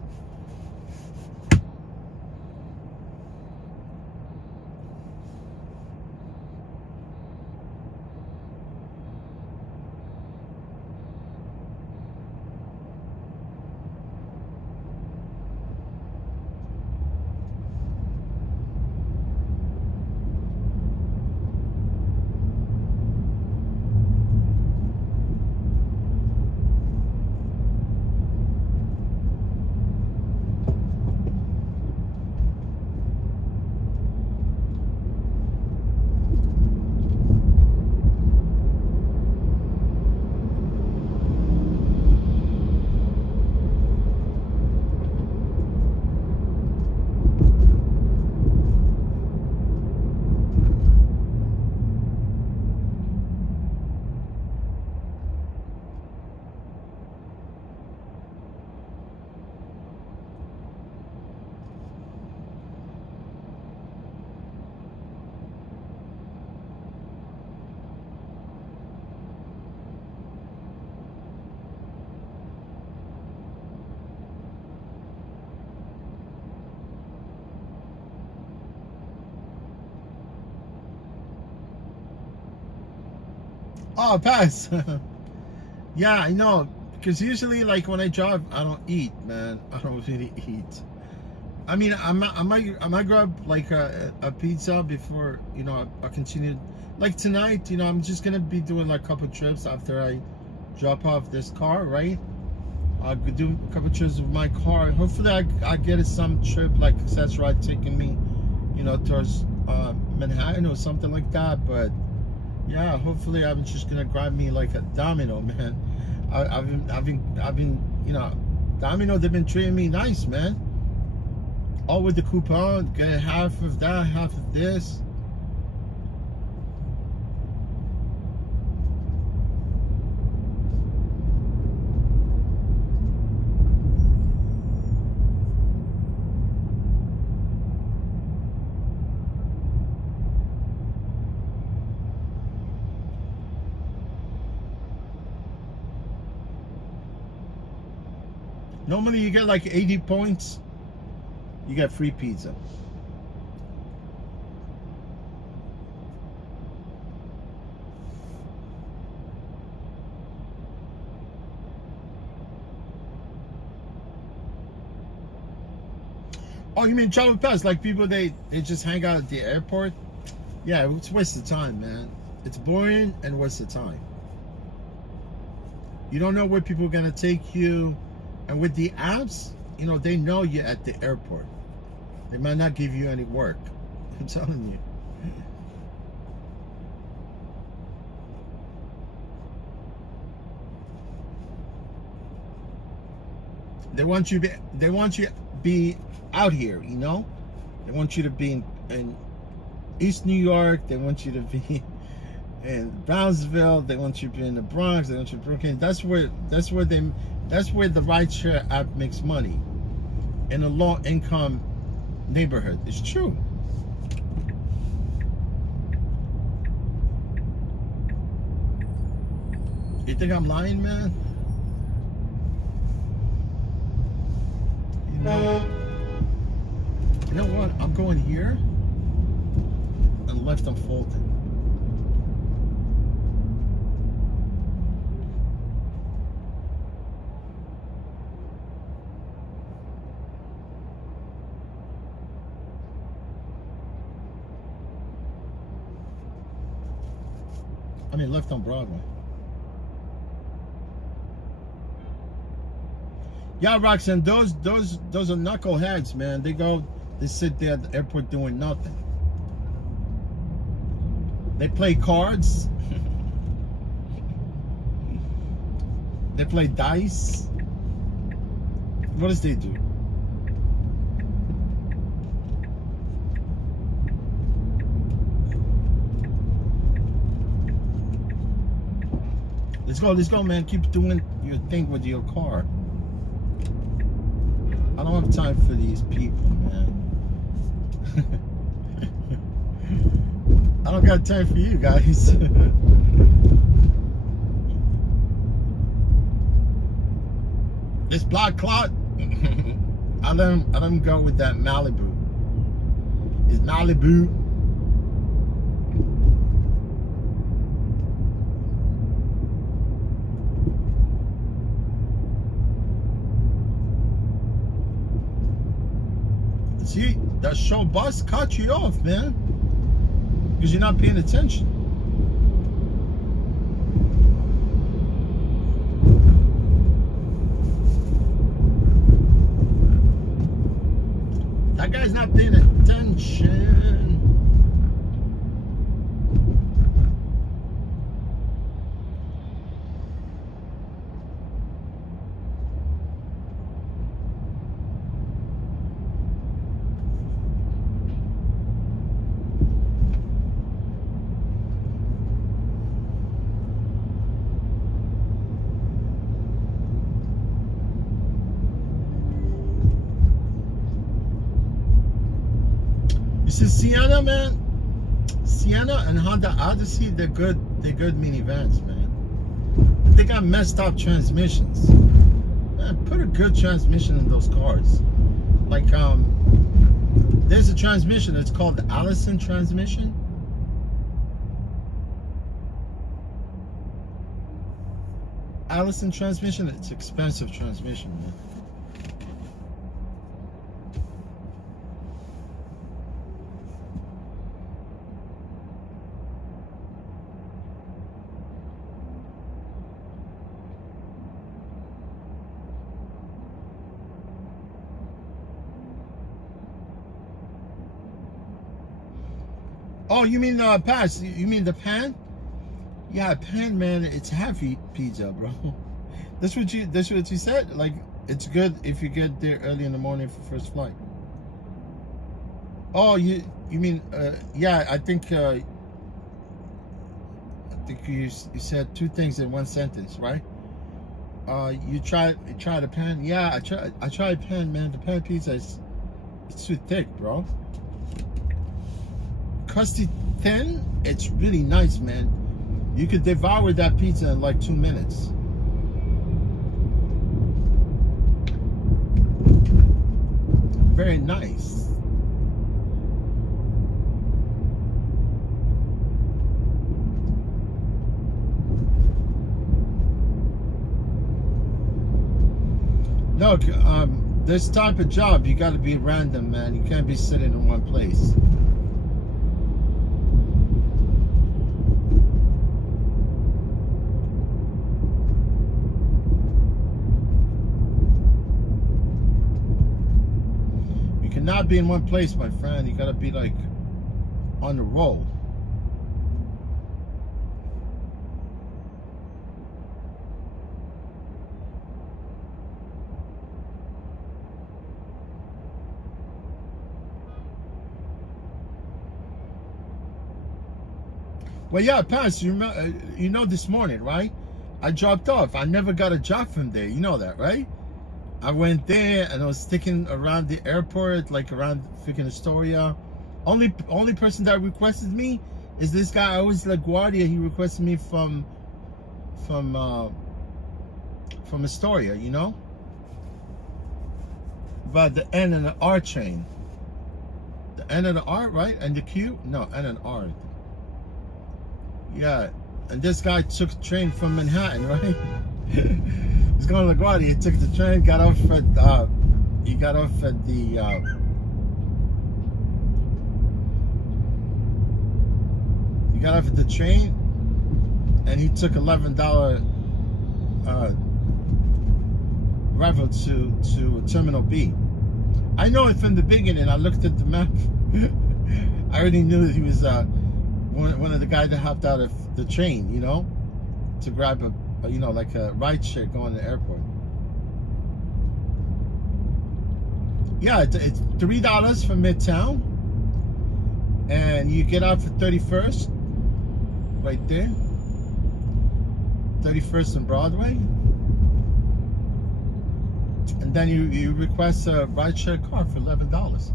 Oh, pass. Yeah, I know. Because usually, like, when I drive, I don't eat, man. I don't really eat. I mean, I might grab, like, a pizza before, you know, I continue. Like, tonight, you know, I'm just going to be doing, like, a couple trips after I drop off this car, right? I'll do a couple trips with my car. Hopefully, I get some trip, like, Access Ride taking me, you know, towards Manhattan or something like that. But yeah, hopefully I'm just gonna grab me like a Domino, man. I've been, you know, Domino, they've been treating me nice, man. All with the coupon, get half of that, half of this. Normally you get like 80 points, you get free pizza. Oh, you mean travel pass? Like people, they just hang out at the airport? Yeah, it's a waste of time, man. It's boring and waste of time. You don't know where people are gonna take you. And with the apps, you know, they know you're at the airport. They might not give you any work. I'm telling you. They want you to be out here, you know? They want you to be in East New York. They want you to be in Brownsville. They want you to be in the Bronx. They want you to be Brooklyn. That's where the rideshare app makes money. In a low income neighborhood. It's true. You think I'm lying, man? You know what? I'm going here and left unfolded. I mean, left on Broadway. Yeah, Roxanne, those are knuckleheads, man. They sit there at the airport doing nothing. They play cards. They play dice. What does they do? Let's go, man. Keep doing your thing with your car. I don't have time for these people, man. I don't got time for you guys. This blood clot. I let him go with that Malibu. It's Malibu. See, that show bus cut you off, man, because you're not paying attention. That guy's not paying attention. Sienna, man. Sienna and Honda Odyssey, they're good minivans, man. They got messed up transmissions. Man, put a good transmission in those cars. Like, there's a transmission, it's called the Allison transmission. Allison transmission, it's expensive transmission, man. Oh, you mean pass? You mean the pan? Yeah, pan, man. It's heavy pizza, bro. That's what you said. Like, it's good if you get there early in the morning for first flight. Oh, you mean yeah? I think you said two things in one sentence, right? You tried the pan. Yeah, I tried pan, man. The pan pizza it's too thick, bro. Crusty thin, it's really nice, man. You could devour that pizza in like 2 minutes. very nice. Look, this type of job, you got to be random, man. You can't be sitting in one place. You cannot be in one place, my friend. You got to be like on the roll. Well, yeah, Pass, you know this morning, right? I dropped off. I never got a job from there. You know that, right? I went there and I was sticking around the airport, like around freaking Astoria. Only person that requested me is this guy. I was LaGuardia. He requested me from Astoria, you know? But the N and the R train. The N and the R, right? And the Q? No, N and R. Yeah, and this guy took a train from Manhattan, right? He's going to LaGuardia. He took the train, got off at he got off at the train, and he took $11 travel to Terminal B. I know it from the beginning. I looked at the map. I already knew that he was one of the guys that hopped out of the train, you know, to grab a you know, like a ride share going to the airport. Yeah, it's $3 from Midtown, and you get out for 31st, right there, 31st and Broadway, and then you request a ride share car for $11.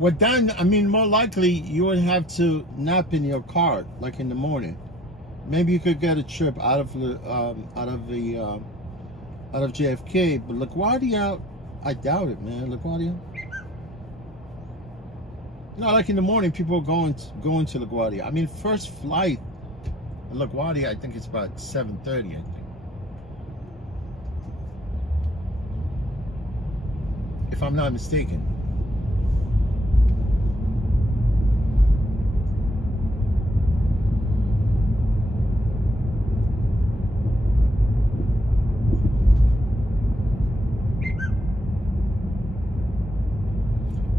Well, then, I mean, more likely you would have to nap in your car, like in the morning. Maybe you could get a trip out of JFK, but LaGuardia, I doubt it, man. LaGuardia. No, like in the morning, people are going to LaGuardia. I mean, first flight at LaGuardia, I think it's about 7:30. I think. If I'm not mistaken.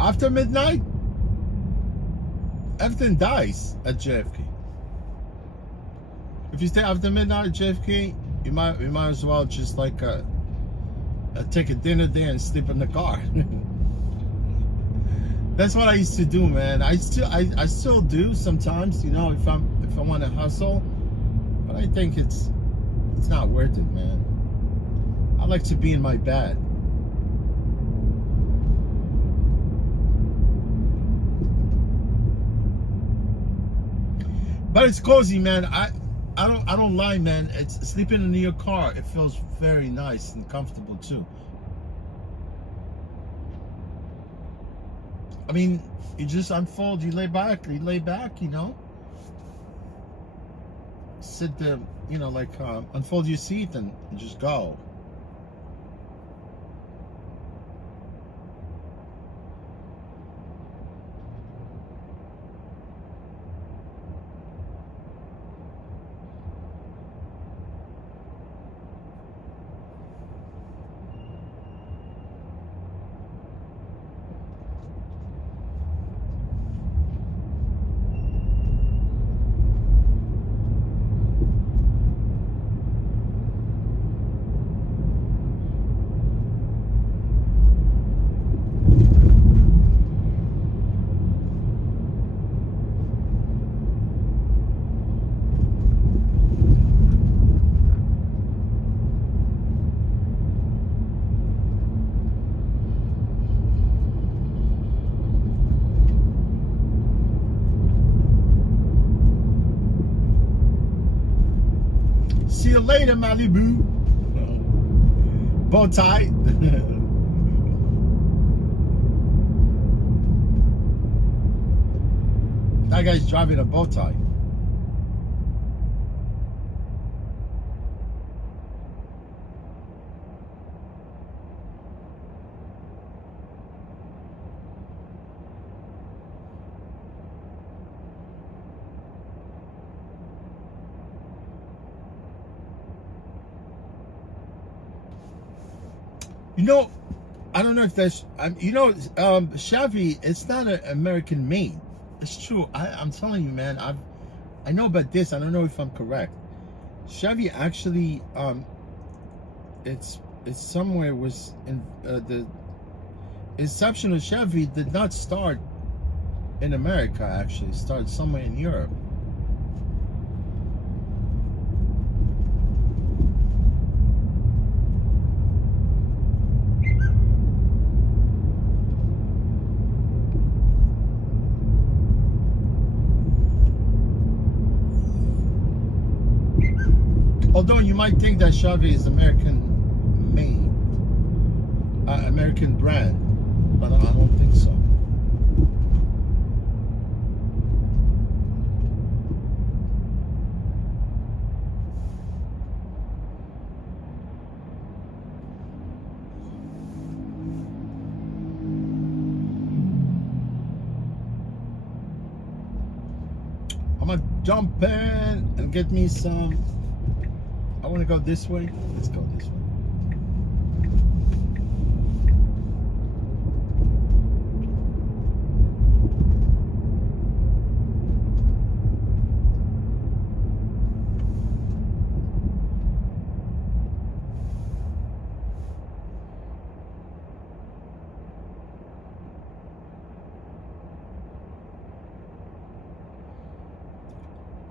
After midnight, everything dies at JFK. If you stay after midnight at JFK, you might as well just like take a dinner there and sleep in the car. That's what I used to do, man. I still do sometimes, you know, if I want to hustle, but I think it's not worth it, man. I like to be in my bed. But it's cozy, man. I don't lie, man. It's sleeping in your car. It feels very nice and comfortable too. I mean, you just unfold. You lay back. You know. Sit there. You know, like unfold your seat and just go. See you later, Malibu. Bow tie. That guy's driving a bow tie. You know, I don't know if that's, Chevy, it's not an American made. It's true. I'm telling you, man, I know about this. I don't know if I'm correct. Chevy actually, it's somewhere was in the inception of Chevy did not start in America. Actually, it started somewhere in Europe. Although you might think that Chevy is American made, American brand, but I don't think so. I'm gonna jump in and get me some. I want to go this way. Let's go this way.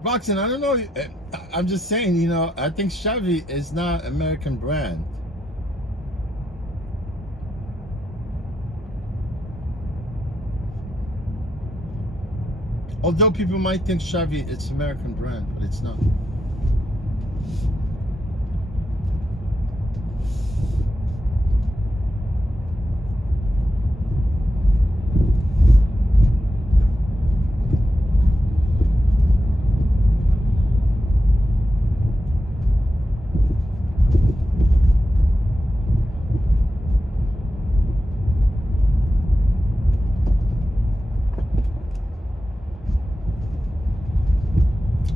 Roxanne, I don't know. I'm just saying, you know, I think Chevy is not American brand. Although people might think Chevy it's American brand, but it's not.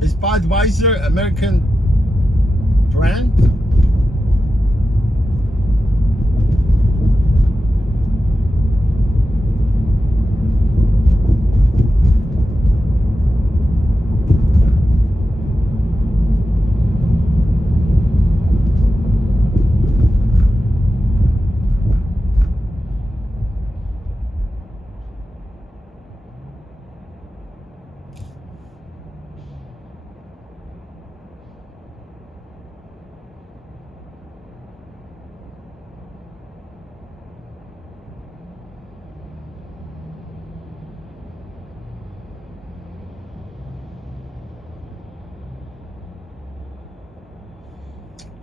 Is Budweiser American brand?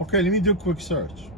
Okay, let me do a quick search.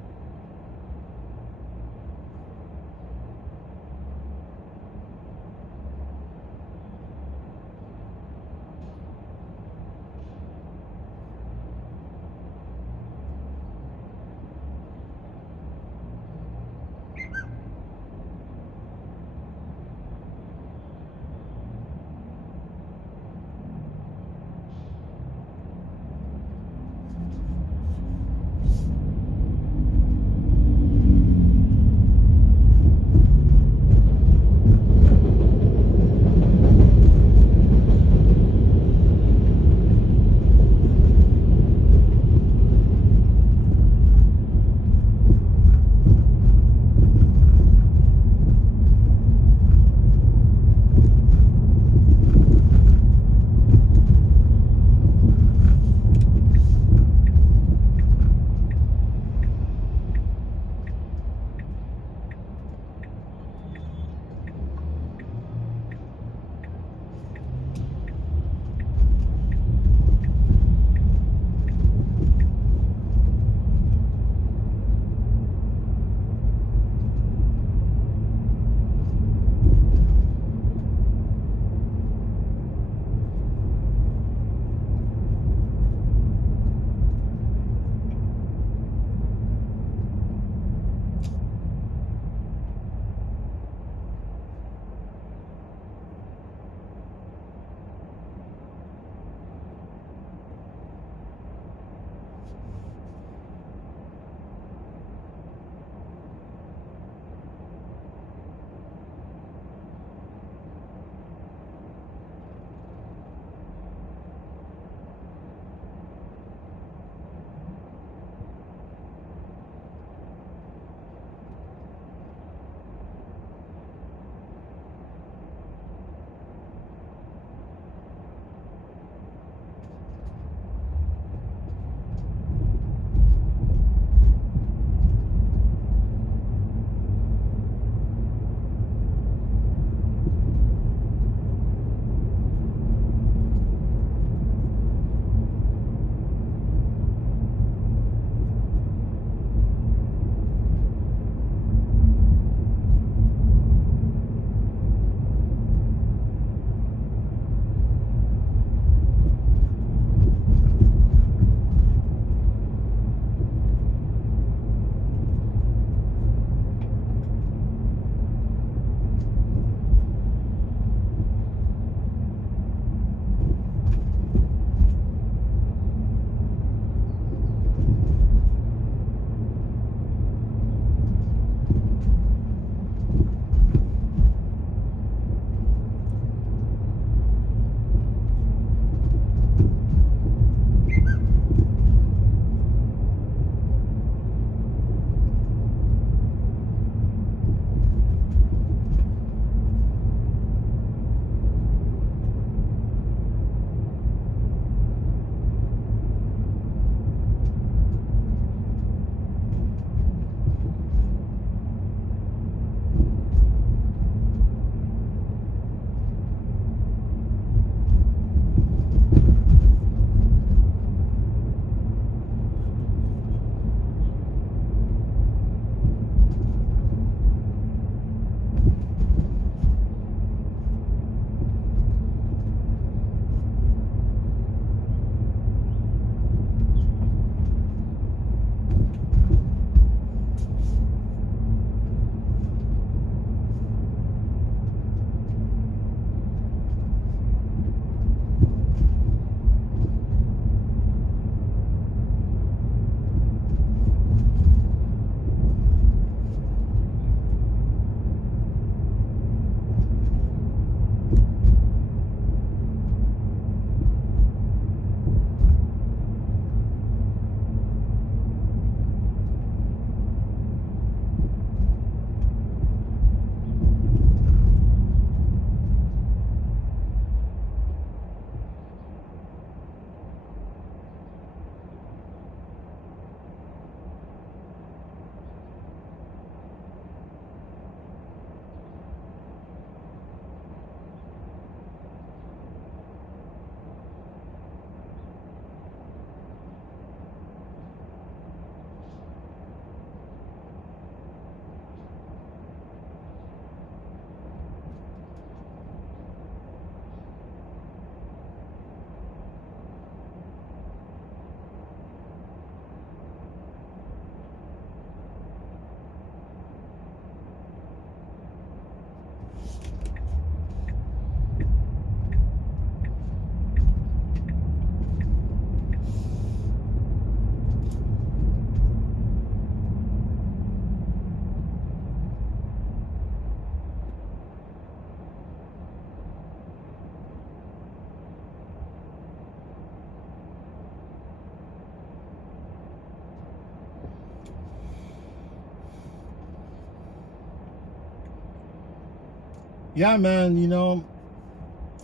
Yeah, man, you know,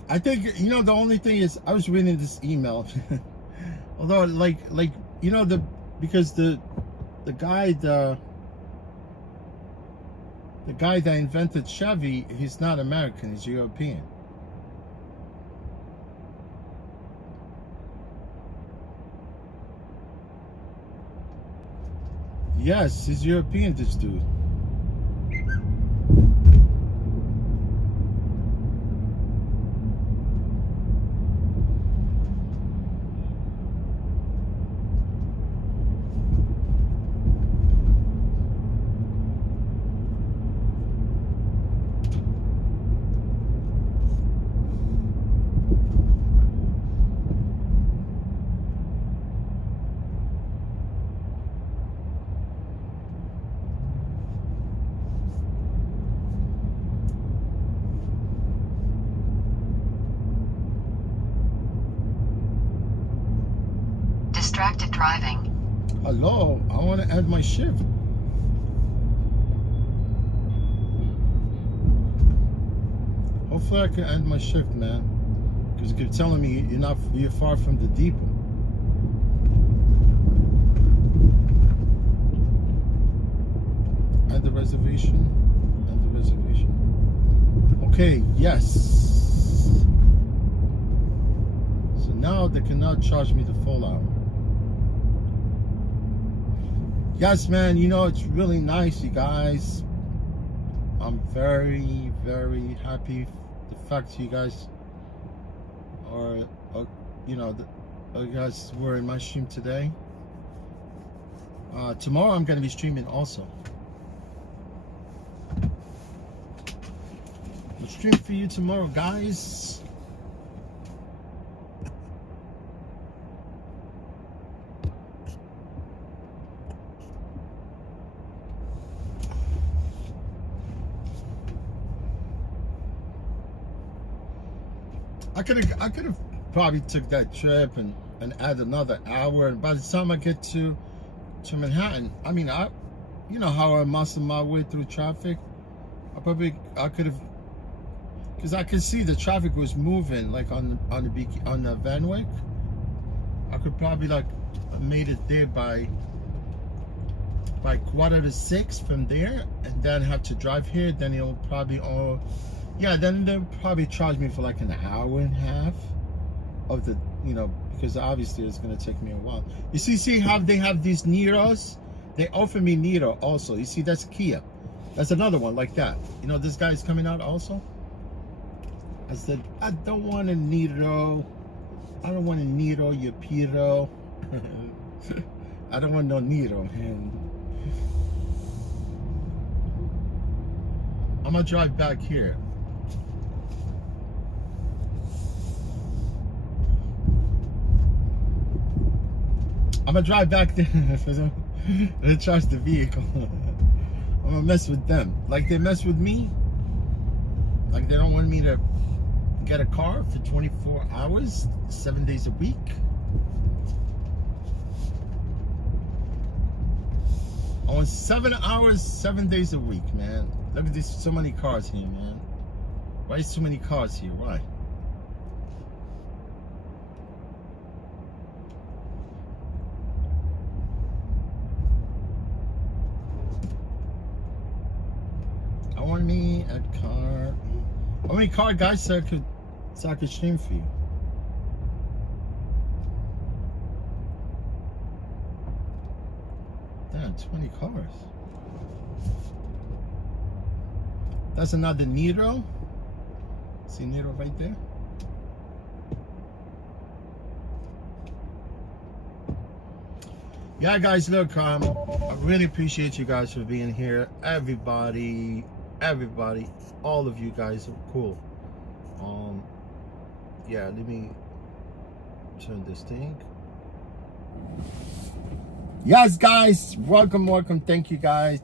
I think, you know, the only thing is I was reading this email. Although like you know, because the guy that invented Chevy, he's not American, he's European. Yes, he's European, this dude. Distracted driving. Hello, I want to end my shift. Hopefully I can end my shift, man. Because you keep telling me you're far from the depot. End the reservation. End the reservation. Okay, yes. So now they cannot charge me the full hour. Yes, man, you know, it's really nice, you guys. I'm very, very happy the fact you guys are, you know, you guys were in my stream today. Tomorrow I'm going to be streaming also. I'll stream for you tomorrow, guys. I could have probably took that trip and add another hour, and by the time I get to Manhattan, I mean, you know how I muscle my way through traffic. I could have, because I could see the traffic was moving like on the Van Wyck. I could probably like made it there by 5:45 from there, and then have to drive here. Then it'll probably then they'll probably charge me for like an hour and a half of the, you know, because obviously it's going to take me a while. You see how they have these Niros? They offer me Niro also. You see, that's Kia. That's another one like that. You know, this guy's coming out also. I said, I don't want a Niro. I don't want a Niro, you Piro. I don't want no Niro, man. I'm going to drive back here. I'm gonna drive back there and charge the vehicle. I'm gonna mess with them. Like they mess with me. Like they don't want me to get a car for 24 hours, 7 days a week. I want 7 hours, 7 days a week, man. Look at this, so many cars here, man. Why is so many cars here? Why? I want me a car. How many car guys so I could stream for you? Damn, 20 cars. That's another Niro. See Niro right there? Yeah, guys, look, I really appreciate you guys for being here. Everybody, all of you guys are cool. Yeah, let me turn this thing. Yes, guys, welcome. Thank you guys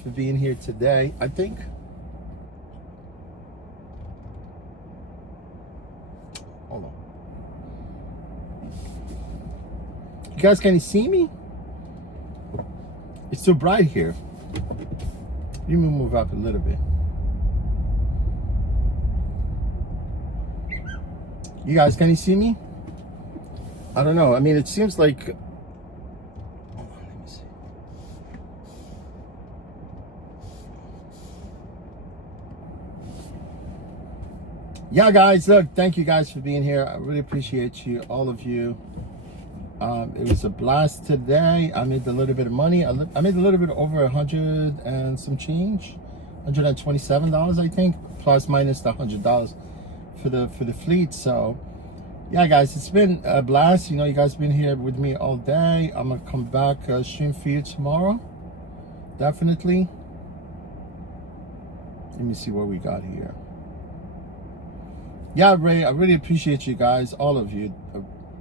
for being here today. I think hold on, you guys, can you see me? It's so bright here. Let me move up a little bit. You guys, can you see me? I don't know. I mean, it seems like... Hold on, let me see. Yeah, guys, look, thank you guys for being here. I really appreciate you, all of you. It was a blast today. I made a little bit of money. I made a little bit over 100 and some change, $127, I think, plus minus the $100 for the fleet. So yeah, guys, it's been a blast. You know, you guys been here with me all day. I'm gonna come back stream for you tomorrow, definitely. Let me see what we got here. Yeah, Ray, I really appreciate you guys, all of you.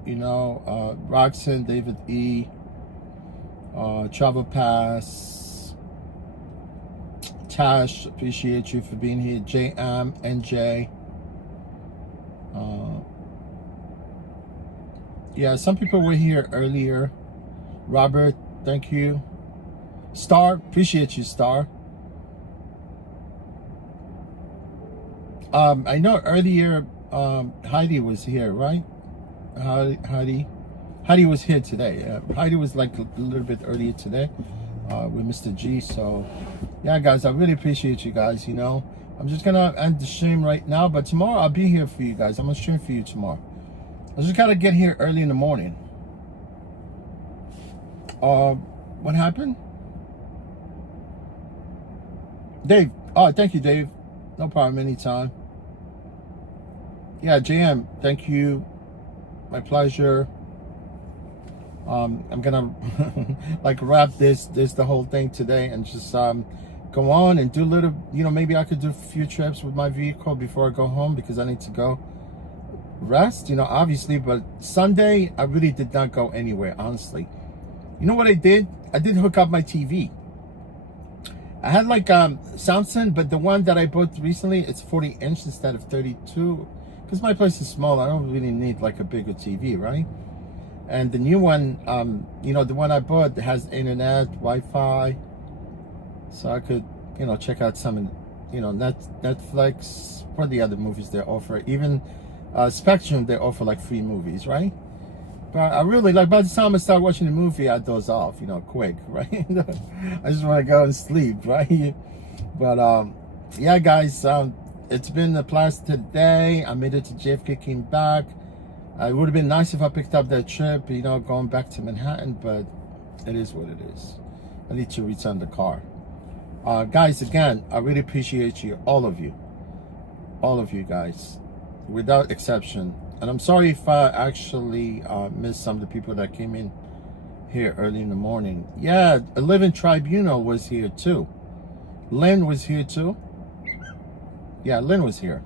You know, Roxanne, David E, Travel Pass, Tash, appreciate you for being here. JM, NJ. Yeah, some people were here earlier. Robert, thank you. Star, appreciate you, Star. I know earlier Heidi was here, right? Heidi was here today. Heidi was like a little bit earlier today with Mr. G. So yeah, guys, I really appreciate you guys. You know, I'm just gonna end the stream right now, but tomorrow I'll be here for you guys. I'm gonna stream for you tomorrow. I just gotta get here early in the morning. What happened? Dave. Oh, thank you, Dave. No problem, anytime. Yeah, JM, thank you. My pleasure. I'm gonna like wrap this the whole thing today and just go on and do a little, you know, maybe I could do a few trips with my vehicle before I go home because I need to go rest, you know, obviously. But Sunday I really did not go anywhere, honestly. You know what I did? I did hook up my TV. I had like Samsung, but the one that I bought recently, it's 40-inch instead of 32. Because my place is small, I don't really need like a bigger TV, right? And the new one, you know, the one I bought has internet, Wi-Fi, so I could, you know, check out some, you know, Netflix, what are the other movies they offer? Even Spectrum, they offer like free movies, right? But I really, like, by the time I start watching the movie, I doze off, you know, quick, right? I just want to go and sleep, right? But yeah, guys, it's been a blast today. I made it to JFK, came back. It would have been nice if I picked up that trip, you know, going back to Manhattan, but it is what it is. I need to return the car. Guys, again, I really appreciate you, all of you guys, without exception. And I'm sorry if I actually missed some of the people that came in here early in the morning. Yeah, a Living Tribunal was here too. Lynn was here too. Yeah, Lynn was here.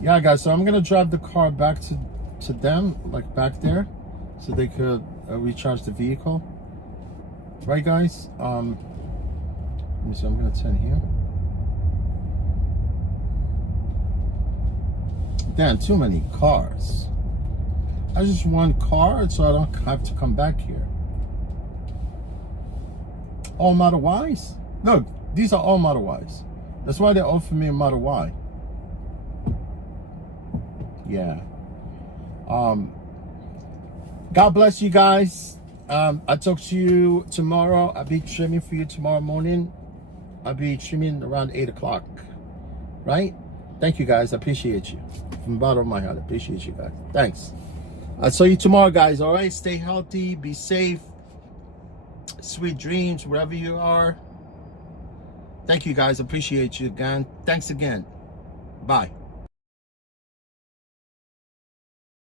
Yeah, guys, so I'm gonna drive the car back to them, like back there, so they could recharge the vehicle. Right, guys? Let me see, I'm gonna turn here. Damn, too many cars. I just want car so I don't have to come back here. All Model Ys? Look, these are all Model Ys. That's why they offer me a Model Y. Yeah. God bless you guys. I'll talk to you tomorrow. I'll be streaming for you tomorrow morning. I'll be streaming around 8 o'clock. Right? Thank you, guys. I appreciate you. From the bottom of my heart, I appreciate you guys. Thanks. I'll see you tomorrow, guys. All right? Stay healthy. Be safe. Sweet dreams wherever you are. Thank you, guys. Appreciate you again. Thanks again. Bye.